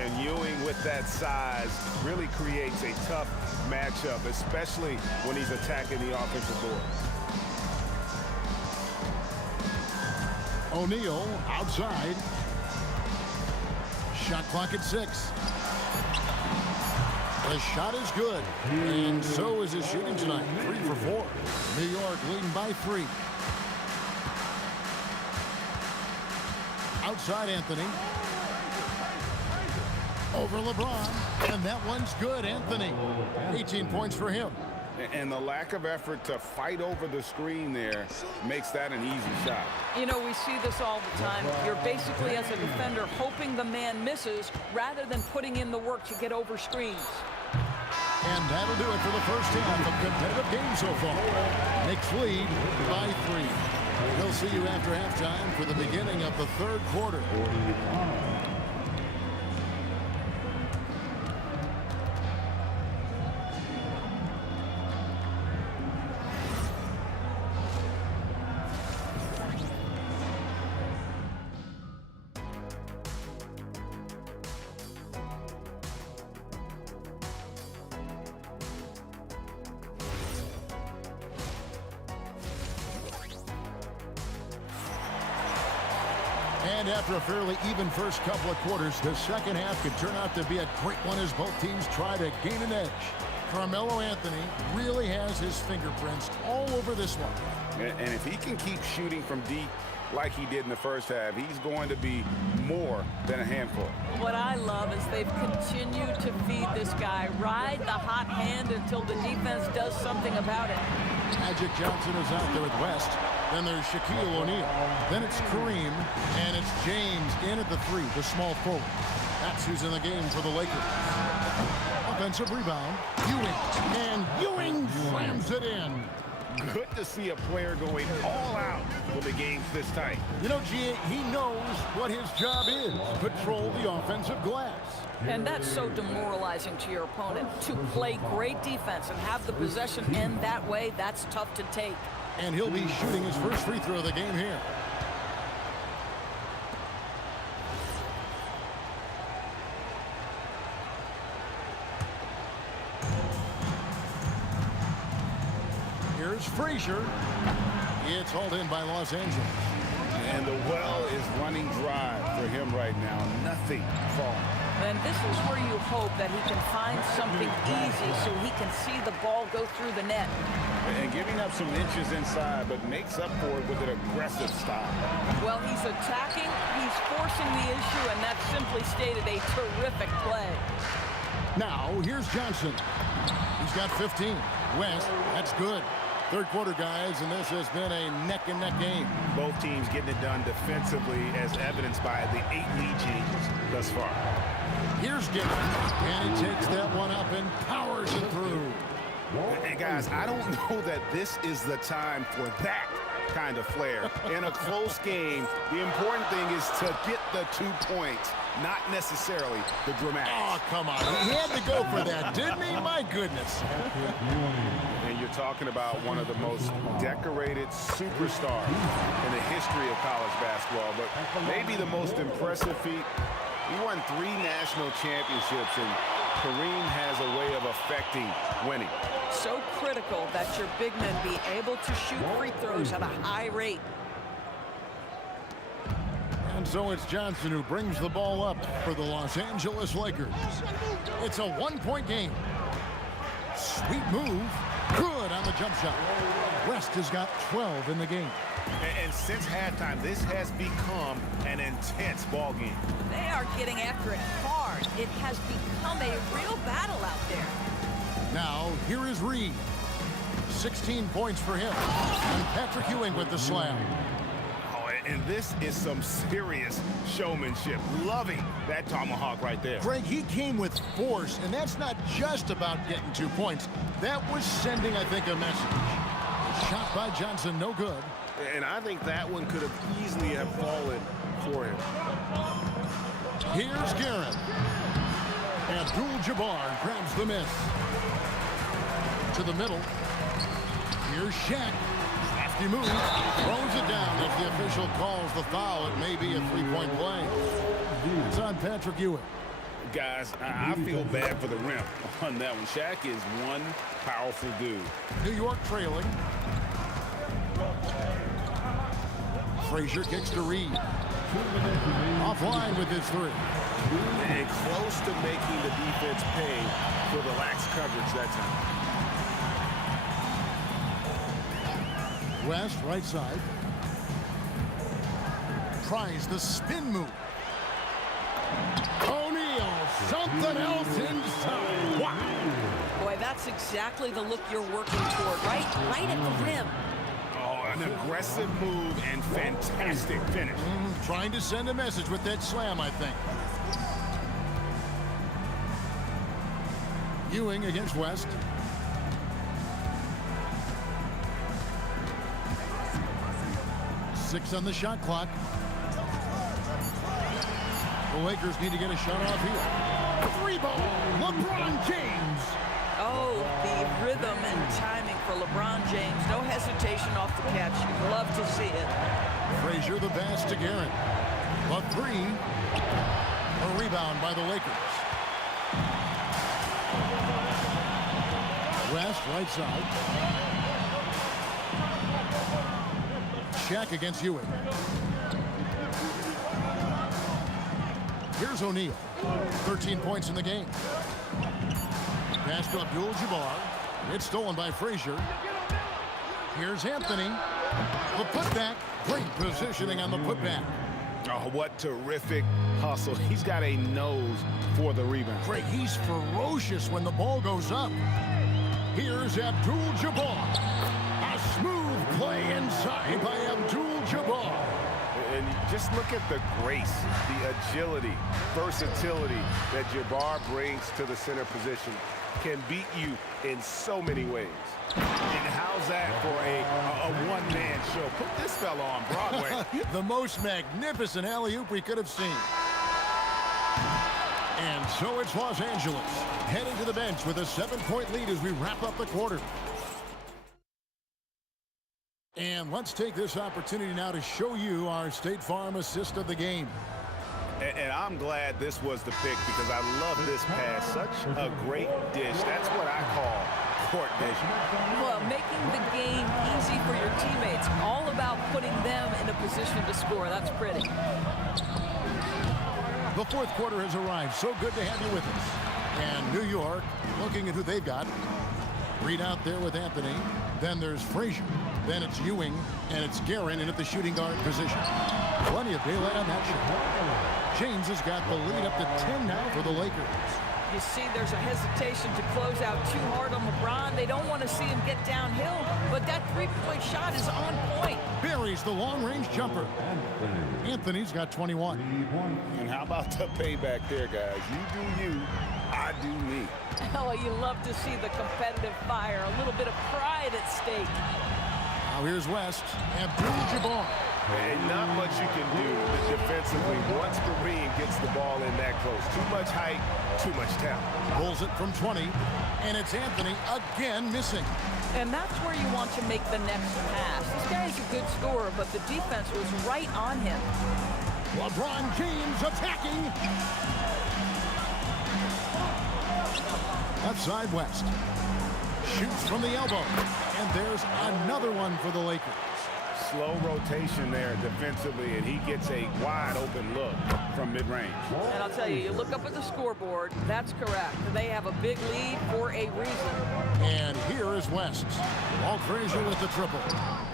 And Ewing with that size really creates a tough matchup, especially when he's attacking the offensive board. O'Neal outside. Shot clock at 6. The shot is good, and so is his shooting tonight. 3 for 4. New York leading by 3. Outside Anthony. Over LeBron, and that one's good, Anthony. 18 points for him. And the lack of effort to fight over the screen there makes that an easy shot. You know, we see this all the time. You're basically, as a defender, hoping the man misses rather than putting in the work to get over screens. And that'll do it for the first half of competitive game so far. Knicks lead by 3. We'll see you after halftime for the beginning of the third quarter. And after a fairly even first couple of quarters, the second half could turn out to be a great one as both teams try to gain an edge. Carmelo Anthony really has his fingerprints all over this one. And if he can keep shooting from deep like he did in the first half, he's going to be more than a handful. What I love is they've continued to feed this guy. Ride the hot hand until the defense does something about it. Magic Johnson is out there with West. Then there's Shaquille O'Neal. Then it's Kareem. And it's James in at the 3, the small forward. That's who's in the game for the Lakers. Offensive rebound. Ewing. And Ewing slams it in. Good to see a player going all out when the game's this tight. You know, G, he knows what his job is. Patrol the offensive glass. And that's so demoralizing to your opponent. To play great defense and have the possession end that way, that's tough to take. And he'll be shooting his first free throw of the game here. Here's Frazier. It's hauled in by Los Angeles. And the well is running dry for him right now. Nothing falling. And this is where you hope that he can find something easy so he can see the ball go through the net. And giving up some inches inside, but makes up for it with an aggressive stop. Well, he's attacking, he's forcing the issue, and that simply stated a terrific play. Now, here's Johnson. He's got 15. West, that's good. Third quarter, guys, and this has been a neck-and-neck game. Both teams getting it done defensively, as evidenced by the 8 lead changes thus far. Here's Gibbons, and he takes that one up and powers it through. And guys, I don't know that this is the time for that kind of flair. In a close game, the important thing is to get the 2 points, not necessarily the dramatics. Oh, come on. He had to go for that, didn't he? My goodness. And you're talking about one of the most decorated superstars in the history of college basketball, but maybe the most impressive feat. He won 3 national championships, and Kareem has a way of affecting winning. So critical that your big men be able to shoot free throws at a high rate. And so it's Johnson who brings the ball up for the Los Angeles Lakers. It's a 1-point game. Sweet move. Good on the jump shot. West has got 12 in the game. And since halftime, this has become an intense ball game. They are getting after it hard. It has become a real battle out there. Now, here is Reed. 16 points for him. And Patrick Ewing with the slam. Oh, and this is some serious showmanship. Loving that tomahawk right there. Greg, he came with force, and that's not just about getting 2 points. That was sending, I think, a message. Shot by Johnson, no good. And I think that one could have easily have fallen for him. Here's Garrett. Abdul-Jabbar grabs the miss. To the middle. Here's Shaq. Crafty move. Throws it down as the official calls the foul. It may be a three-point play. It's on Patrick Ewing. Guys, I feel bad for the rim on that one. Shaq is one powerful dude. New York trailing. Frazier kicks to Reed. Offline with his three. And close to making the defense pay for the lax coverage that time. West, right side. Tries the spin move. O'Neal, something else inside. Wow. Boy, that's exactly the look you're working toward, right? Right at the rim. Oh, an aggressive move and fantastic finish. Trying to send a message with that slam, I think. Ewing against West. Six on the shot clock. The Lakers need to get a shot off here. Three ball, LeBron James. Oh, the rhythm and timing for LeBron James. No hesitation off the catch. You'd love to see it. Frazier the pass to Garrett. A three. A rebound by the Lakers. West, right side. Shaq against Ewing. Here's O'Neal. 13 points in the game. Pass to Abdul-Jabbar. It's stolen by Frazier. Here's Anthony. The putback. Great positioning on the putback. Oh, what terrific hustle. He's got a nose for the rebound. Craig, he's ferocious when the ball goes up. Here's Abdul-Jabbar. A smooth play inside by Abdul-Jabbar. And just look at the grace, the agility, versatility that Jabbar brings to the center position. Can beat you in so many ways. And how's that for a one-man show? Put this fella on Broadway. The most magnificent alley-oop we could have seen. And so it's Los Angeles heading to the bench with a 7-point lead as we wrap up the quarter. And let's take this opportunity now to show you our State Farm assist of the game. And I'm glad this was the pick because I love this pass. Such a great dish. That's what I call court vision. Well, making the game easy for your teammates. All about putting them in a position to score. That's pretty. The fourth quarter has arrived. So good to have you with us. And New York looking at who they've got. Reed out there with Anthony. Then there's Frazier. Then it's Ewing. And it's Guerin in at the shooting guard position. Plenty of daylight on that shot. James has got the lead up to 10 now for the Lakers. You see there's a hesitation to close out too hard on LeBron. They don't want to see him get downhill, but that three-point shot is on point. Buries the long-range jumper. Anthony's got 21. And how about the payback there, guys? You do you, I do me. Oh, you love to see the competitive fire. A little bit of pride at stake. Now here's West. Abdul-Jabbar. And not much you can do defensively once Kareem gets the ball in that close. Too much height, too much talent. Pulls it from 20, and it's Anthony again missing. And that's where you want to make the next pass. This guy's a good scorer, but the defense was right on him. LeBron James attacking. Left side West. Shoots from the elbow. And there's another one for the Lakers. Slow rotation there defensively, and he gets a wide open look from mid-range. And I'll tell you, you look up at the scoreboard, that's correct. They have a big lead for a reason. And here is West. Walt Frazier with the triple.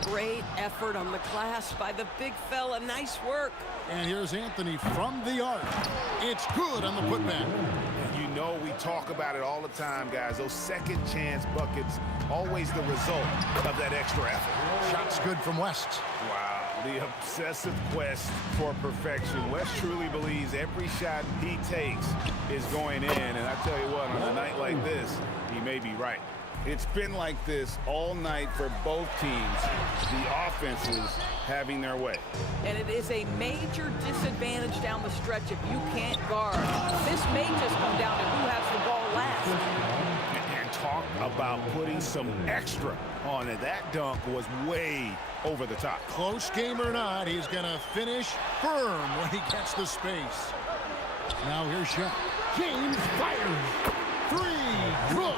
Great effort on the glass by the big fella. Nice work. And here's Anthony from the arc. It's good on the putback. You know we talk about it all the time, guys. Those second chance buckets, always the result of that extra effort. Shot's good from West. Wow, the obsessive quest for perfection. West truly believes every shot he takes is going in. And I tell you what, on a night like this, he may be right. It's been like this all night for both teams, the offenses having their way. And it is a major disadvantage down the stretch if you can't guard. This may just come down to who has the ball last. And Talk about putting some extra on it. That dunk was way over the top. Close game or not, he's going to finish firm when he gets the space. Now here's shot. James fires. Three. Good.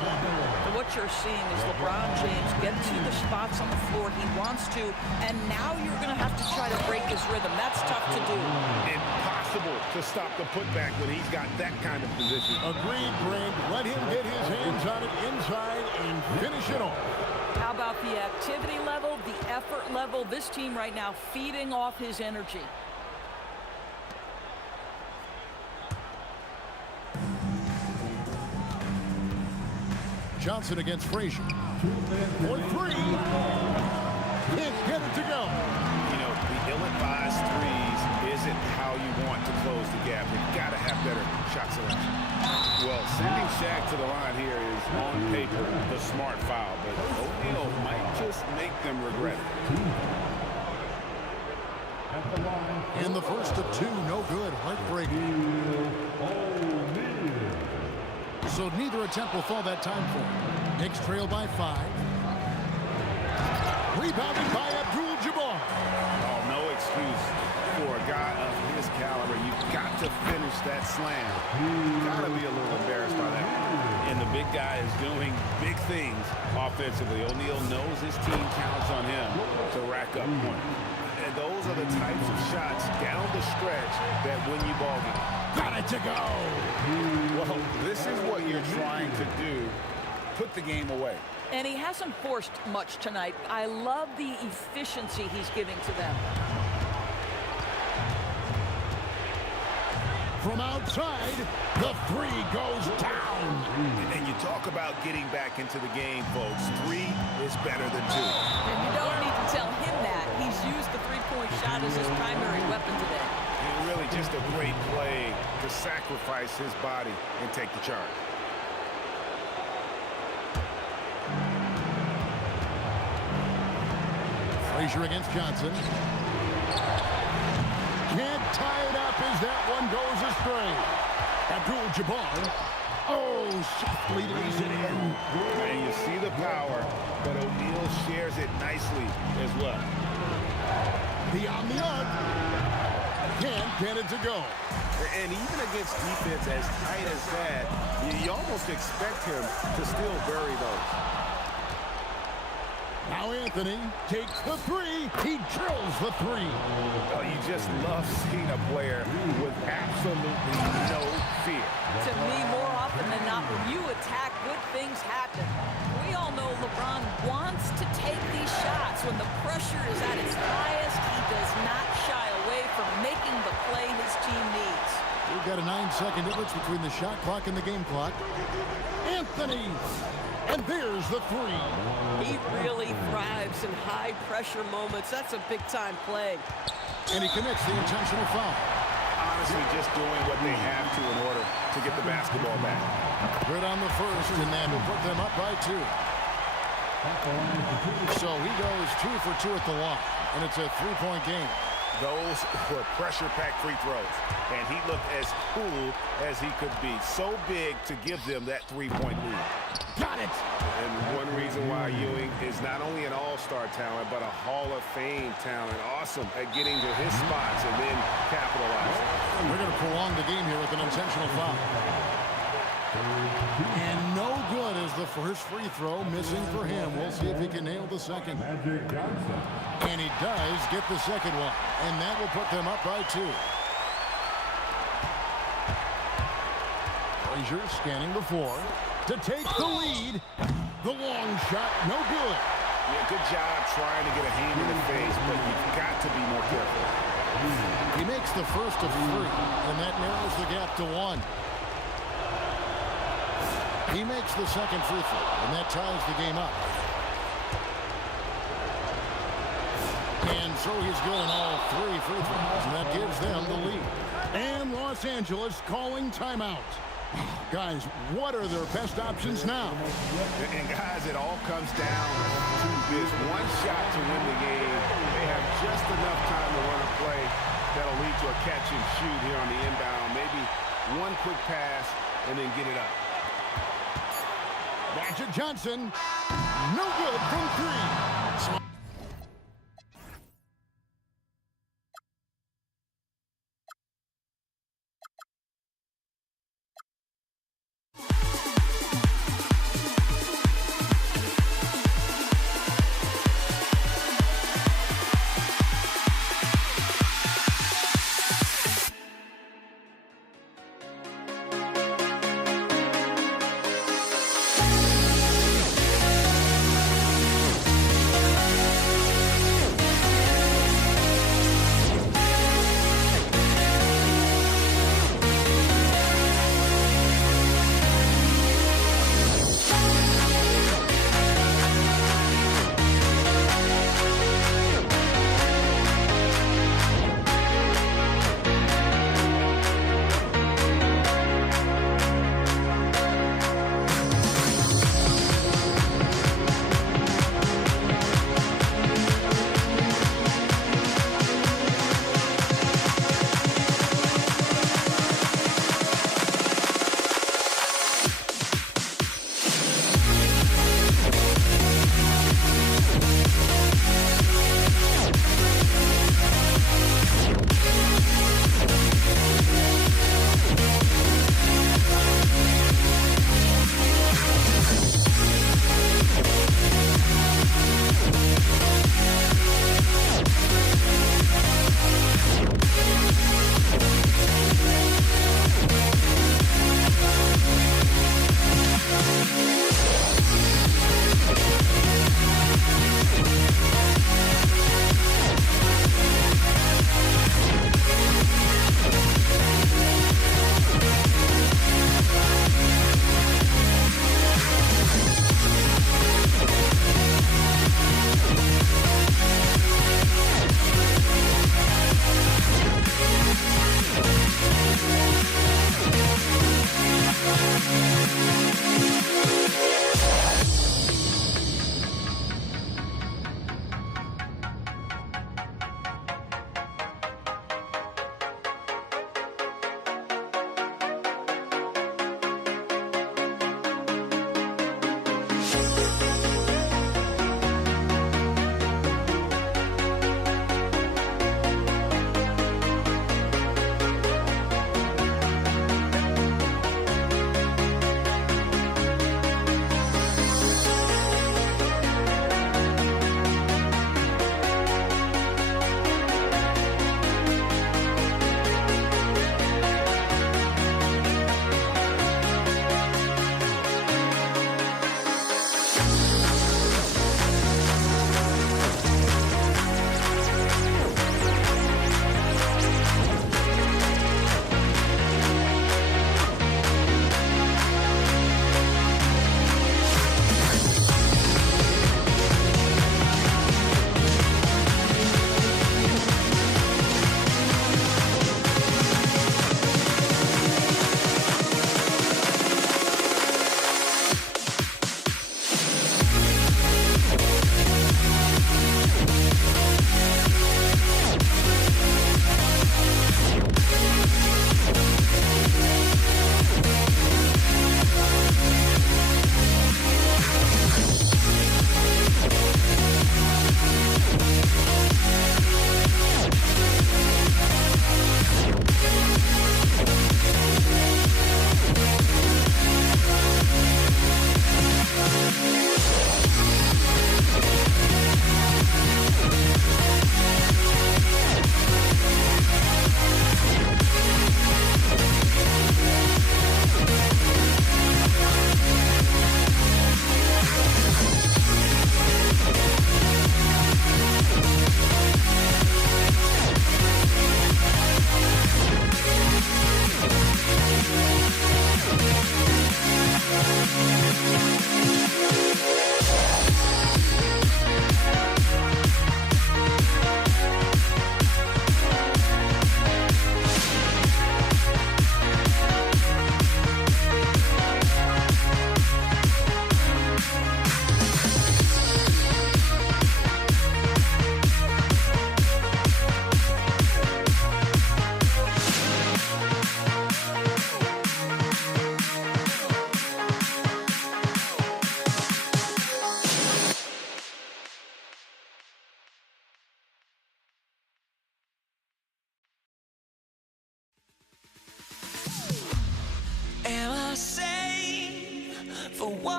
What you're seeing is LeBron James get to the spots on the floor he wants to, and now you're going to have to try to break his rhythm. That's tough to do. Impossible to stop the putback when he's got that kind of position. Agreed, Brent. Let him get his hands on it inside and finish it off. How about the activity level, the effort level? This team right now feeding off his energy. Johnson against Frazier. For three. Can't get it to go. You know, the ill-advised threes isn't how you want to close the gap. You've got to have better shot selection. Well, sending Shaq to the line here is on paper the smart foul, but O'Neal might just make them regret it. In the first of two, no good. Heartbreaking. So neither attempt will fall that time for him. Knicks trail by 5. Rebounded by Abdul-Jabbar. Oh, no excuse for a guy of his caliber. You've got to finish that slam. You've got to be a little embarrassed by that. And the big guy is doing big things offensively. O'Neal knows his team counts on him to rack up points. And those are the types of shots down the stretch that win you ball games. Got it to go. Well, this is what you're trying to do. Put the game away. And he hasn't forced much tonight. I love the efficiency he's giving to them. From outside, the three goes down. And you talk about getting back into the game, folks. 3 is better than 2. And you don't need to tell him that. He's used the three-point shot as his primary weapon today. Really just a great play to sacrifice his body and take the charge. Frazier against Johnson. Can't tie it up as that one goes astray. Abdul-Jabbar. Oh, softly lays it in. And you see the power, but O'Neal shares it nicely as well. Beyond the arc. Can't get it to go. And even against defense as tight as that, you almost expect him to still bury those. Now Anthony takes the three. He drills the three. Oh, you just love seeing a player with absolutely no fear. To me, more often than not, when you attack, good things happen. We all know LeBron wants to take these shots. When the pressure is at its highest, he does not shy away from making the play his team needs. We've got a 9-second difference between the shot clock and the game clock. Anthony! And there's the three. He really thrives in high-pressure moments. That's a big-time play. And he commits the intentional foul. Honestly, just doing what they have to in order to get the basketball back. Good on the first, and then will put them up by 2. So he goes 2 for 2 at the line, and it's a 3-point game. Those were pressure-packed free throws, and he looked as cool as he could be. So big to give them that 3-point lead. Got it! And one reason why Ewing is not only an all-star talent, but a Hall of Fame talent. Awesome at getting to his spots and then capitalizing. We're going to prolong the game here with an intentional foul. And no good is the first free throw, missing for him. We'll see if he can nail the second. And he does get the second one. And that will put them up by 2. Frazier scanning the floor to take the lead. The long shot, no good. Yeah, good job trying to get a hand in the face, but you've got to be more careful. He makes the first of 3, and that narrows the gap to 1. He makes the second free throw, and that ties the game up. And so he's good on all 3 free throws, and that gives them the lead. And Los Angeles calling timeout. Guys, what are their best options now? And guys, it all comes down to this one shot to win the game. They have just enough time to run a play that'll lead to a catch and shoot here on the inbound. Maybe one quick pass and then get it up. Magic Johnson, no good from three.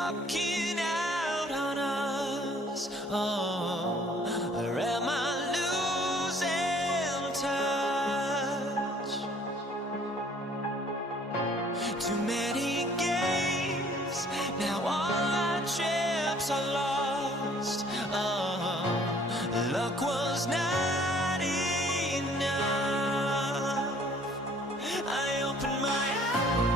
walking out on us. Oh, or am I losing touch? Too many games, now all our chips are lost. Oh, luck was not enough. I opened my eyes.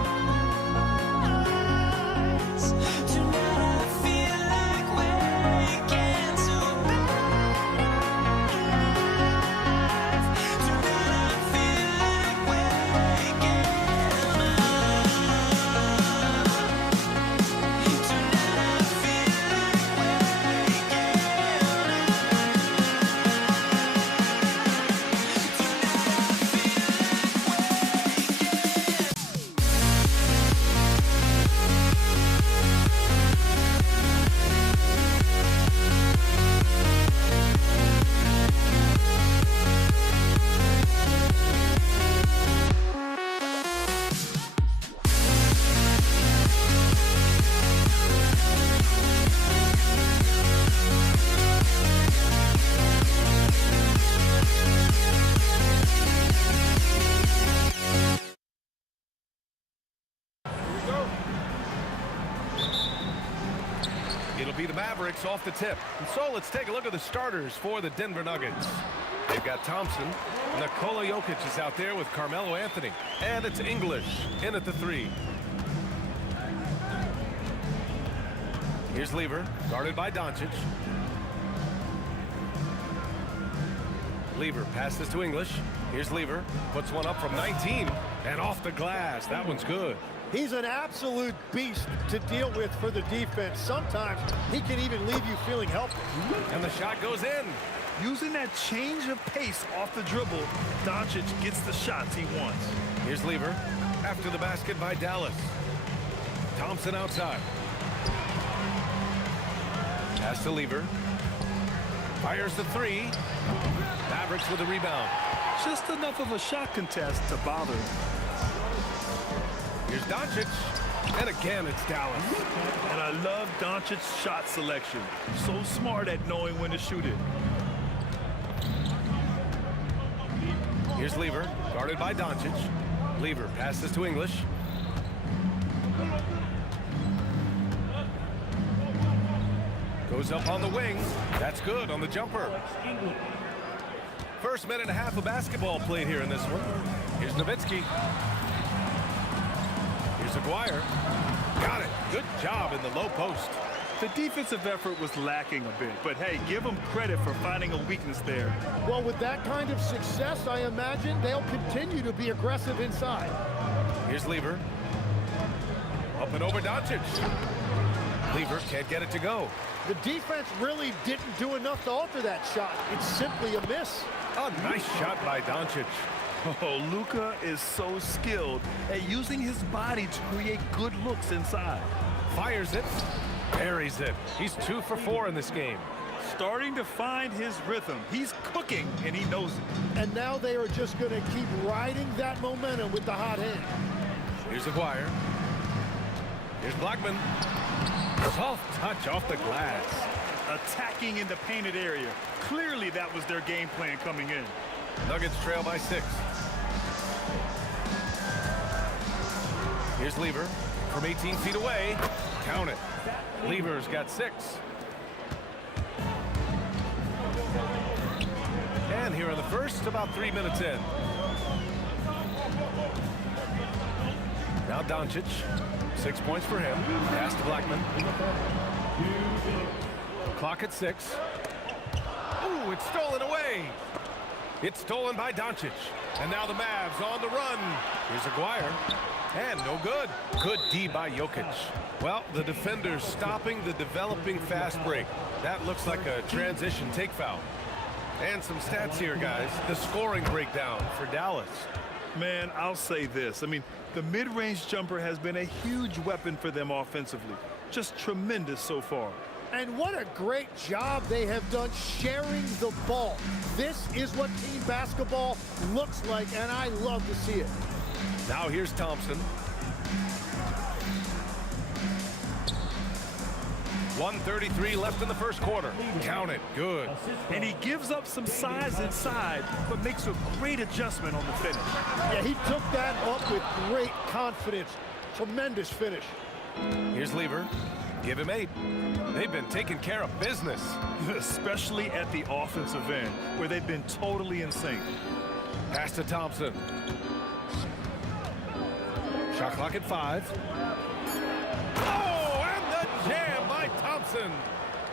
Tonight I feel like waking to life. Tonight I feel like waking up. Tonight I feel like It'll be the Mavericks off the tip. And so let's take a look at the starters for the Denver Nuggets. They've got Thompson. Nikola Jokic is out there with Carmelo Anthony. And it's English in at the 3. Here's Lever, guarded by Doncic. Lever passes to English. Here's Lever, puts one up from 19 and off the glass. That one's good. He's an absolute beast to deal with for the defense. Sometimes he can even leave you feeling helpless. And the shot goes in. Using that change of pace off the dribble, Doncic gets the shots he wants. Here's Lever, after the basket by Dallas. Thompson outside. Pass to Lever. Fires the 3. Mavericks with a rebound. Just enough of a shot contest to bother him. Here's Doncic, and again it's Dallas. And I love Doncic's shot selection. So smart at knowing when to shoot it. Here's Lever, guarded by Doncic. Lever passes to English. Goes up on the wing. That's good on the jumper. First minute and a half of basketball played here in this one. Here's Nowitzki. Here's Aguirre. Got it. Good job in the low post. The defensive effort was lacking a bit, but hey, give them credit for finding a weakness there. Well, with that kind of success, I imagine they'll continue to be aggressive inside. Here's Lever. Up and over Doncic. Lever can't get it to go. The defense really didn't do enough to alter that shot. It's simply a miss. A nice shot by Doncic. Oh, Luka is so skilled at using his body to create good looks inside. Fires it, buries it. He's 2 for 4 in this game. Starting to find his rhythm. He's cooking, and he knows it. And now they are just going to keep riding that momentum with the hot hand. Here's Aguirre. Here's Blackman. Soft touch off the glass. Attacking in the painted area. Clearly that was their game plan coming in. Nuggets trail by 6. Here's Lever from 18 feet away. Count it. Lever's got 6. And here in the first, about 3 minutes in. Now Doncic. 6 points for him. Pass to Blackman. Clock at 6. Ooh, it's stolen away. It's stolen by Doncic. And now the Mavs on the run. Here's Aguirre. And no good. Good D by Jokic. Well, the defender's stopping the developing fast break. That looks like a transition take foul. And some stats here, guys. The scoring breakdown for Dallas. Man, I'll say this. I mean, the mid-range jumper has been a huge weapon for them offensively. Just tremendous so far. And what a great job they have done sharing the ball. This is what team basketball looks like, and I love to see it. Now here's Thompson. 1:33 left in the first quarter. Count it. Good. And he gives up some size inside, but makes a great adjustment on the finish. Yeah, he took that up with great confidence. Tremendous finish. Here's Lever. Give him 8. They've been taking care of business. Especially at the offensive end, where they've been totally in sync. Pass to Thompson. Shot clock at 5. Oh, and the jam by Thompson.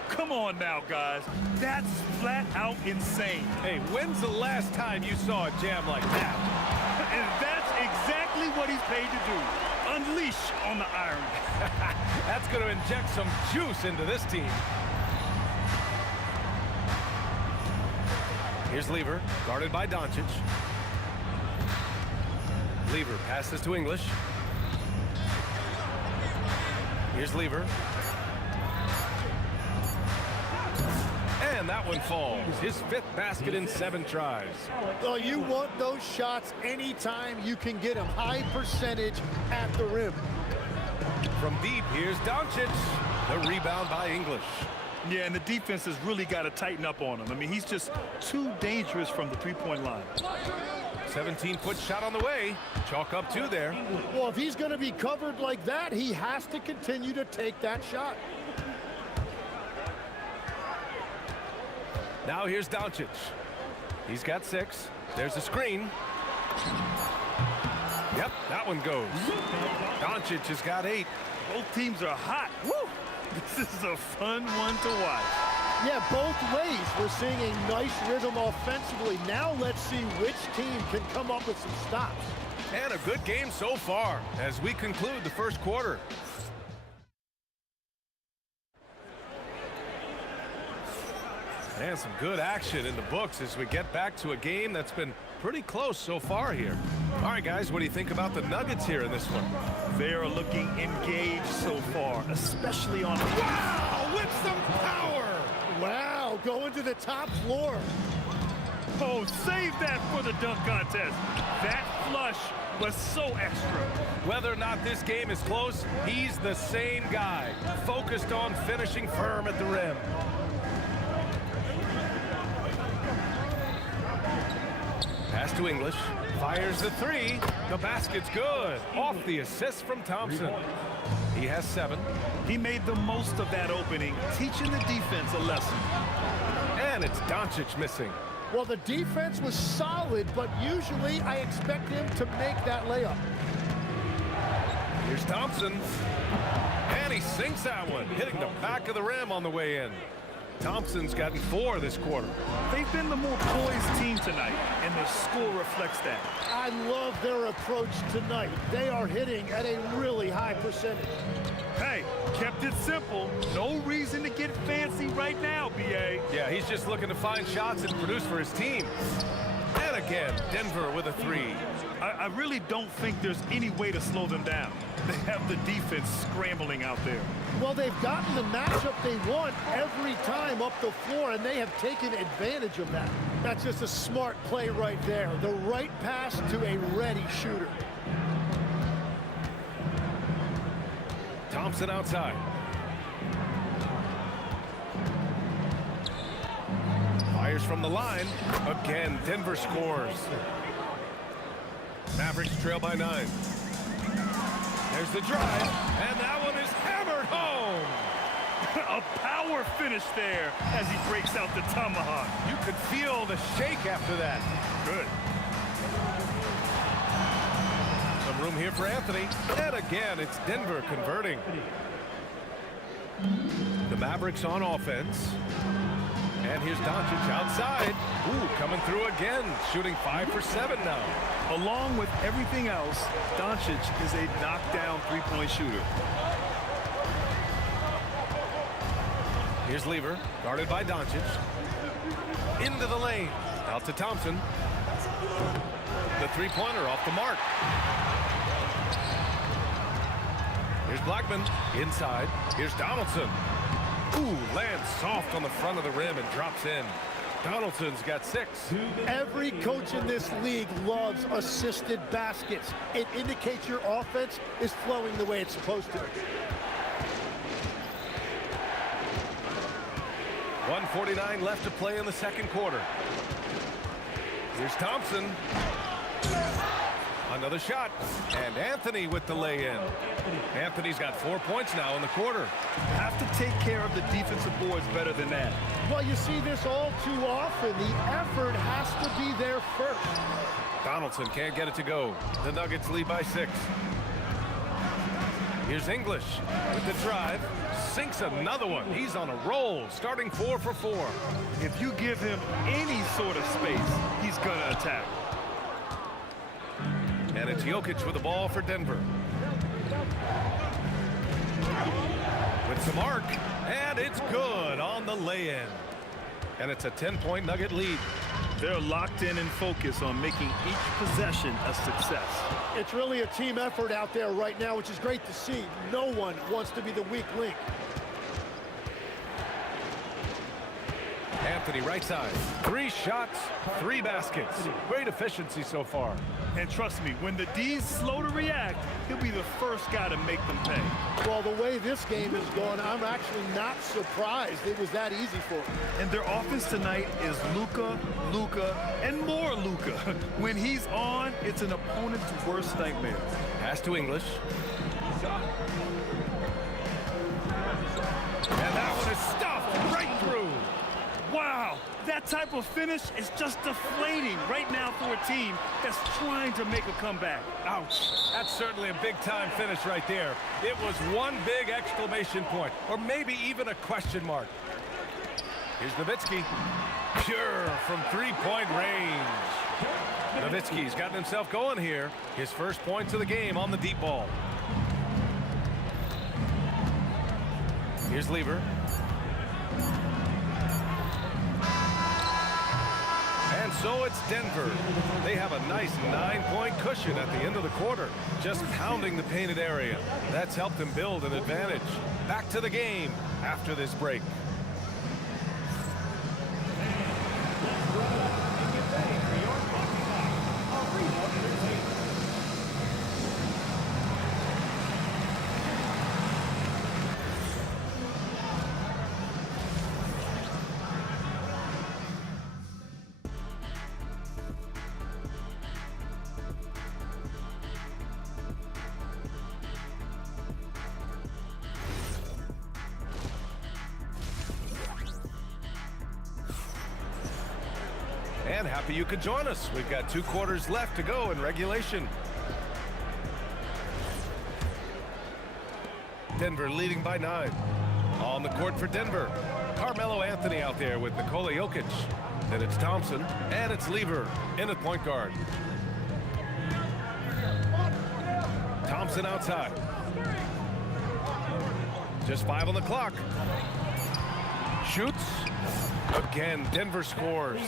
Come on now, guys. That's flat out insane. Hey, when's the last time you saw a jam like that? And that's exactly what he's paid to do. Unleash on the iron. That's going to inject some juice into this team. Here's Lever, guarded by Doncic. Lever passes to English. Here's Lever. And that one falls. His 5th basket in 7 tries. Well, you want those shots anytime you can get them. High percentage at the rim. From deep, here's Doncic. The rebound by English. Yeah, and the defense has really got to tighten up on him. I mean, he's just too dangerous from the three-point line. 17-foot shot on the way. Chalk up 2 there. Well, if he's going to be covered like that, he has to continue to take that shot. Now here's Doncic. He's got 6. There's a screen. Yep, that one goes. Doncic has got 8. Both teams are hot. Woo! This is a fun one to watch. Yeah, both ways. We're seeing a nice rhythm offensively. Now let's see which team can come up with some stops. And a good game so far as we conclude the first quarter. And some good action in the books as we get back to a game that's been pretty close so far here. All right, guys, what do you think about the Nuggets here in this one? They are looking engaged so far, especially on... Wow, with some power! Wow, going to the top floor. Oh, save that for the dunk contest. That flush was so extra. Whether or not this game is close, he's the same guy, focused on finishing firm at the rim. Pass to English, fires the 3. The basket's good. Off the assist from Thompson. He has 7. He made the most of that opening, teaching the defense a lesson. And it's Doncic missing. Well, the defense was solid, but usually I expect him to make that layup. Here's Thompson. And he sinks that one, hitting the back of the rim on the way in. Thompson's gotten 4 this quarter. They've been the more poised team tonight, and the score reflects that. I love their approach tonight. They are hitting at a really high percentage. Hey, kept it simple. No reason to get fancy right now, B.A. Yeah, he's just looking to find shots and produce for his team. And again, Denver with a 3. I really don't think there's any way to slow them down. They have the defense scrambling out there. Well, they've gotten the matchup they want every time up the floor, and they have taken advantage of that. That's just a smart play right there. The right pass to a ready shooter. Thompson outside. Fires from the line. Again, Denver scores. Mavericks trail by 9. There's the drive, and that one is hammered home. A power finish there as he breaks out the tomahawk. You could feel the shake after that. Good. Some room here for Anthony. And again, it's Denver converting. The Mavericks on offense. And here's Doncic outside. Ooh, coming through again, shooting 5 for 7 now. Along with everything else, Doncic is a knockdown three-point shooter. Here's Lever, guarded by Doncic. Into the lane. Out to Thompson. The three-pointer off the mark. Here's Blackman, inside. Here's Donaldson. Ooh, lands soft on the front of the rim and drops in. Donaldson's got 6. Every coach in this league loves assisted baskets. It indicates your offense is flowing the way it's supposed to. 1:49 left to play in the second quarter. Here's Thompson. Another shot. And Anthony with the lay-in. Anthony's got 4 points now in the quarter. Have to take care of the defensive boards better than that. Well, you see this all too often. The effort has to be there first. Donaldson can't get it to go. The Nuggets lead by 6. Here's English with the drive. Sinks another one. He's on a roll, starting 4 for 4. If you give him any sort of space, he's going to attack. And it's Jokic with the ball for Denver. With some arc, and it's good on the lay-in. And it's a 10-point Nugget lead. They're locked in and focused on making each possession a success. It's really a team effort out there right now, which is great to see. No one wants to be the weak link. Anthony right side. 3 shots, 3 baskets. Great efficiency so far. And trust me, when the D's slow to react, he'll be the first guy to make them pay. Well, the way this game is going, I'm actually not surprised it was that easy for him. And their offense tonight is Luka, and more Luka. When he's on, it's an opponent's worst nightmare. Pass to English. And that one is stuffed right through. Wow, that type of finish is just deflating right now for a team that's trying to make a comeback. Ouch. That's certainly a big-time finish right there. It was one big exclamation point, or maybe even a question mark. Here's Nowitzki. Pure from 3-point range. Nowitzki's gotten himself going here. His first points of the game on the deep ball. Here's Lever. And so it's Denver. They have a nice 9-point cushion at the end of the quarter, just pounding the painted area. That's helped them build an advantage. Back to the game after this break. And happy you could join us. We've got 2 quarters left to go in regulation. Denver leading by 9. On the court for Denver. Carmelo Anthony out there with Nikola Jokic. Then it's Thompson, and it's Lever in at point guard. Thompson outside. Just 5 on the clock. Shoots. Again, Denver scores.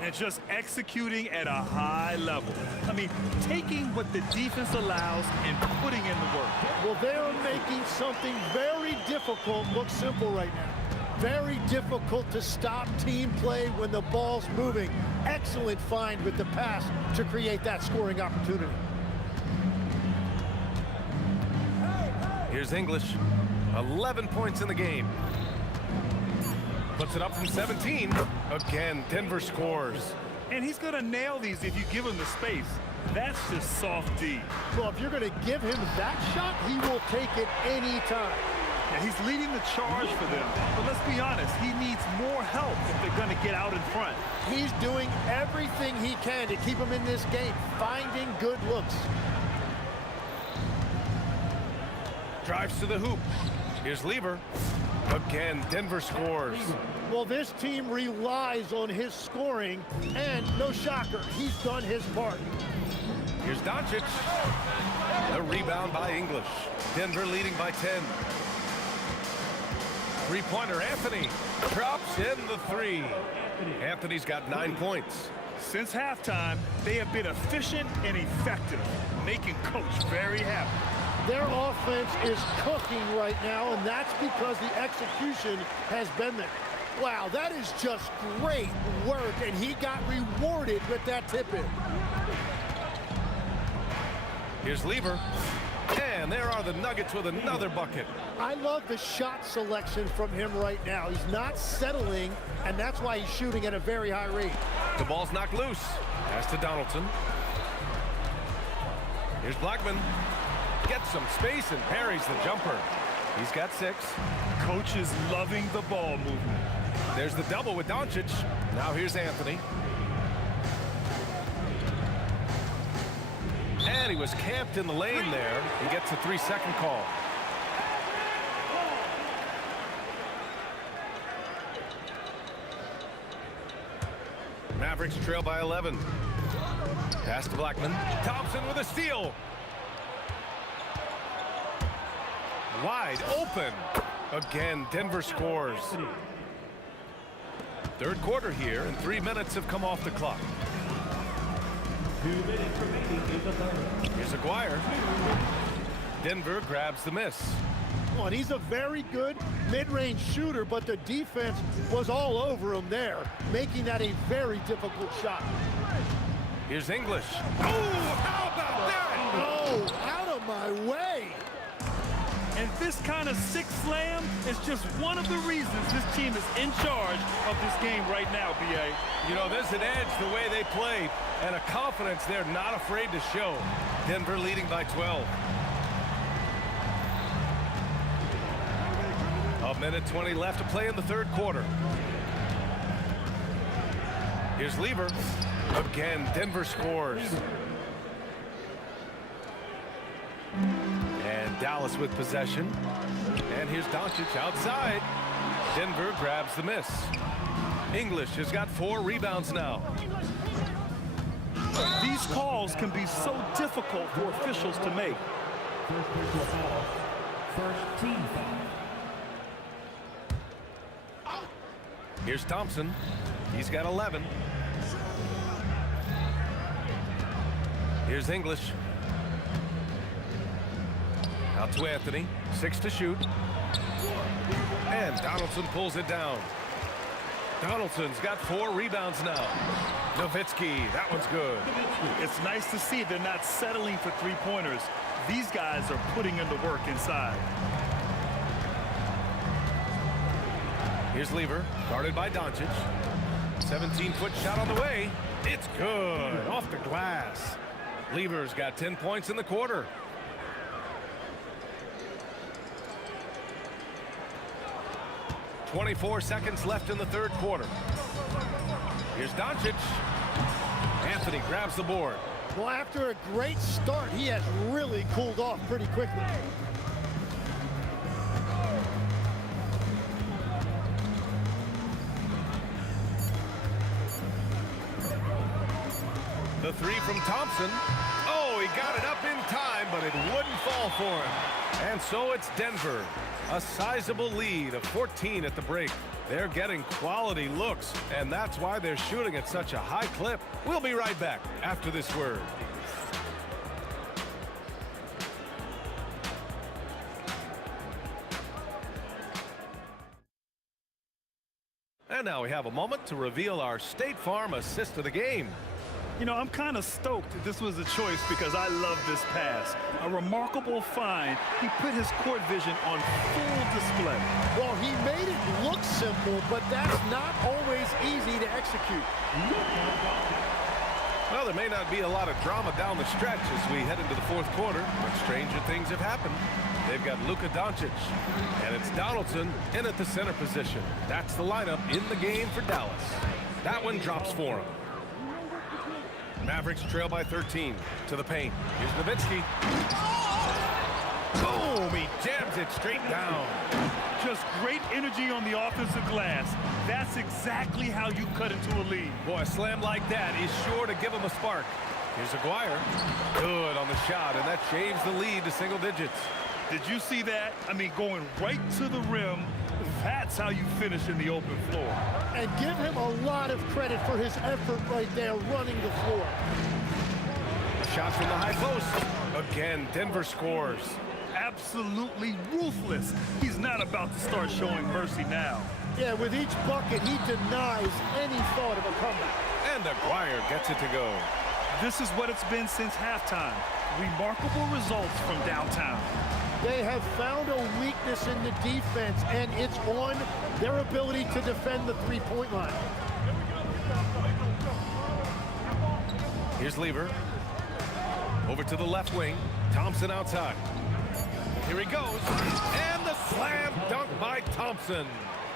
And just executing at a high level. I mean, taking what the defense allows and putting in the work. Well, they're making something very difficult look simple right now. Very difficult to stop team play when the ball's moving. Excellent find with the pass to create that scoring opportunity. Here's English. 11 points in the game. Puts it up from 17. Again, Denver scores. And he's going to nail these if you give him the space. That's just soft D. Well, if you're going to give him that shot, he will take it any time. Yeah, he's leading the charge for them. But let's be honest, he needs more help if they're going to get out in front. He's doing everything he can to keep him in this game, finding good looks. Drives to the hoop. Here's Lever. Again, Denver scores. Well, this team relies on his scoring, and no shocker, he's done his part. Here's Doncic. The rebound by English. Denver leading by 10. Three-pointer Anthony drops in the 3. Anthony's got 9 points. Since halftime, they have been efficient and effective, making Coach very happy. Their offense is cooking right now, and that's because the execution has been there. Wow, that is just great work, and he got rewarded with that tip-in. Here's Lever, and And there are the Nuggets with another bucket. I love the shot selection from him right now. He's not settling, and that's why he's shooting at a very high rate. The ball's knocked loose. Pass to Donaldson. Here's Blackman. Gets some space and parries the jumper. He's got 6. Coach is loving the ball movement. There's the double with Doncic. Now here's Anthony. And he was camped in the lane there. He gets a 3-second call. Mavericks trail by 11. Pass to Blackman. Thompson with a steal. Wide open. Again, Denver scores. Third quarter here, and 3 minutes have come off the clock. 2 minutes remaining in the third. Here's Aguirre. Denver grabs the miss. Well, and he's a very good mid-range shooter, but the defense was all over him there, making that a very difficult shot. Here's English. Oh, how about that? Oh, out of my way. And this kind of sick slam is just one of the reasons this team is in charge of this game right now, B.A. You know, there's an edge the way they play and a confidence they're not afraid to show. Denver leading by 12. A minute 20 left to play in the third quarter. Here's Lever. Again, Denver scores. And Dallas with possession. And here's Doncic outside. Denver grabs the miss. English has got 4 rebounds now. These calls can be so difficult for officials to make. First personal foul. First team foul. Here's Thompson. He's got 11. Here's English. Out to Anthony. 6 to shoot. And Donaldson pulls it down. Donaldson's got 4 rebounds now. Nowitzki, that one's good. It's nice to see they're not settling for three-pointers. These guys are putting in the work inside. Here's Lever, guarded by Doncic. 17-foot shot on the way. It's good, off the glass. Lever's got 10 points in the quarter. .24 seconds left in the third quarter. Here's Doncic. Anthony grabs the board. Well, after a great start, he has really cooled off pretty quickly. The 3 from Thompson. Oh, he got it up in time, but it wouldn't fall for him. And so it's Denver. A sizable lead of 14 at the break. They're getting quality looks, and that's why they're shooting at such a high clip. We'll be right back after this word. And now we have a moment to reveal our State Farm assist of the game. You know, I'm kind of stoked that this was a choice because I love this pass. A remarkable find. He put his court vision on full display. Well, he made it look simple, but that's not always easy to execute. Well, there may not be a lot of drama down the stretch as we head into the fourth quarter, but stranger things have happened. They've got Luka Doncic, and it's Donaldson in at the center position. That's the lineup in the game for Dallas. That one drops for him. Mavericks trail by 13 to the paint. Here's Nowitzki. Boom! He jams it straight down. Just great energy on the offensive glass. That's exactly how you cut into a lead. Boy, a slam like that is sure to give him a spark. Here's Aguirre. Good on the shot, and that shaves the lead to single digits. Did you see that? I mean, going right to the rim. That's how you finish in the open floor. And give him a lot of credit for his effort right there running the floor. Shot from the high post. Again, Denver scores. Absolutely ruthless. He's not about to start showing mercy now. Yeah, with each bucket, he denies any thought of a comeback. And Aguirre gets it to go. This is what it's been since halftime. Remarkable results from downtown. They have found a weakness in the defense, and it's on their ability to defend the three-point line. Here's Lever. Over to the left wing. Thompson outside. Here he goes. And the slam dunk by Thompson.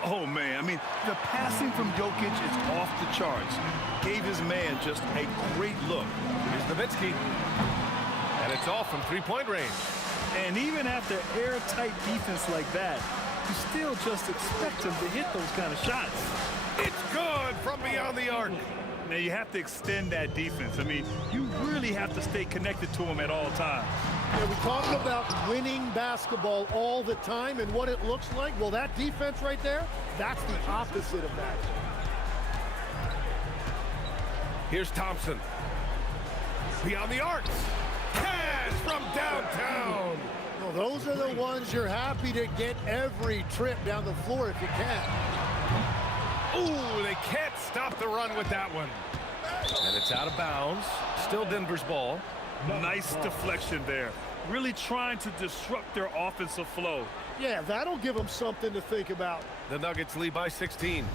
Oh, man. I mean, the passing from Jokic is off the charts. Gave his man just a great look. Here's Nowitzki. And it's off from three-point range. And even after airtight defense like that, you still just expect him to hit those kind of shots. It's good from beyond the arc. Now, you have to extend that defense. I mean, you really have to stay connected to him at all times. Yeah, we talk about winning basketball all the time and what it looks like. Well, that defense right there, that's the opposite of that. Here's Thompson. Beyond the arc. Cash from downtown. Well, those are the ones you're happy to get every trip down the floor if you can. Ooh, they can't stop the run with that one. And it's out of bounds. Still Denver's ball. Nice deflection there. Really trying to disrupt their offensive flow. Yeah, that'll give them something to think about. The Nuggets lead by 16.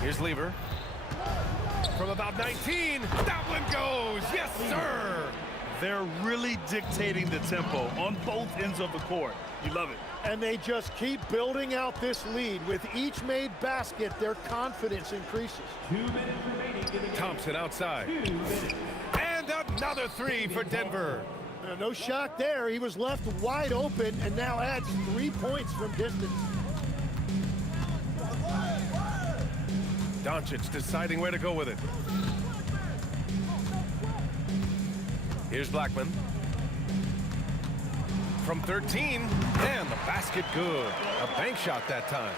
Here's Lever. From about 19, that one goes. Yes, sir. They're really dictating the tempo on both ends of the court. You love it. And they just keep building out this lead. With each made basket, their confidence increases. 2 minutes remaining in the game. Thompson outside. 2 minutes. And another three for Denver. No shock there. He was left wide open and now adds 3 points from distance. Doncic deciding where to go with it. Here's Blackman. From 13, and the basket good. A bank shot that time.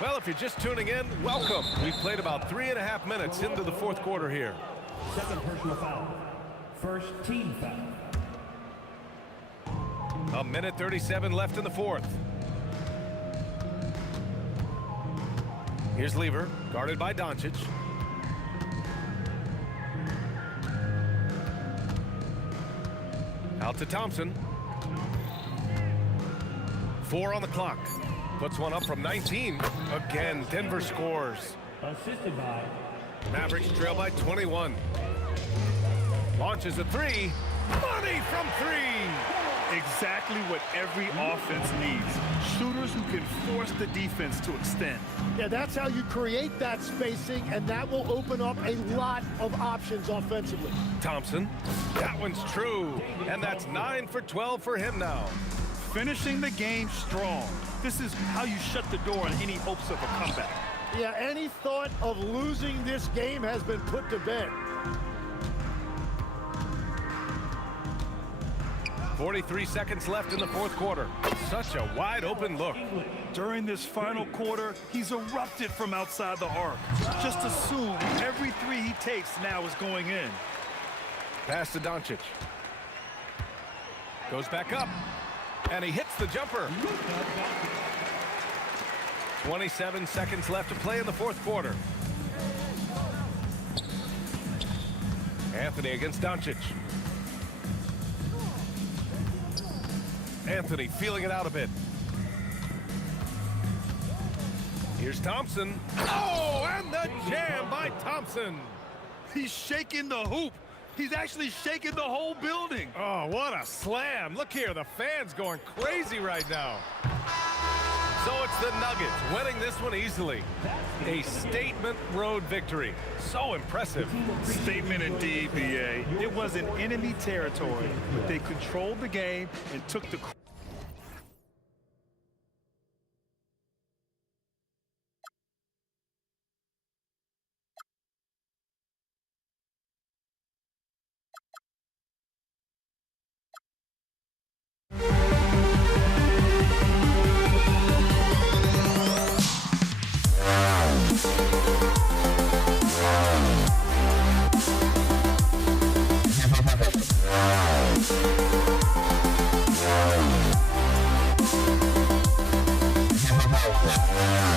Well, if you're just tuning in, welcome. We've played about 3.5 minutes into the fourth quarter here. Second personal foul. First team foul. A minute 37 left in the fourth. Here's Lever, guarded by Doncic. Out to Thompson. 4 on the clock. Puts one up from 19. Again, Denver scores. Assisted by Mavericks trail by 21. Launches a three. Money from 3. Exactly what every offense needs. Shooters who can force the defense to extend. Yeah, that's how you create that spacing, and that will open up a lot of options offensively. Thompson. That one's true. And that's 9 for 12 for him now. Finishing the game strong. This is how you shut the door on any hopes of a comeback. Yeah, any thought of losing this game has been put to bed. 43 seconds left in the fourth quarter. Such a wide open look. During this final quarter, he's erupted from outside the arc. Just assume every three he takes now is going in. Pass to Doncic. Goes back up. And he hits the jumper. 27 seconds left to play in the fourth quarter. Anthony against Doncic. Anthony feeling it out a bit. Here's Thompson. Oh, and the jam by Thompson. He's shaking the hoop. He's actually shaking the whole building. Oh, what a slam. Look here, the fans going crazy right now. So it's the Nuggets winning this one easily. A statement road victory. So impressive. Statement indeed, BA. It was in enemy territory, but they controlled the game and took the... Yeah.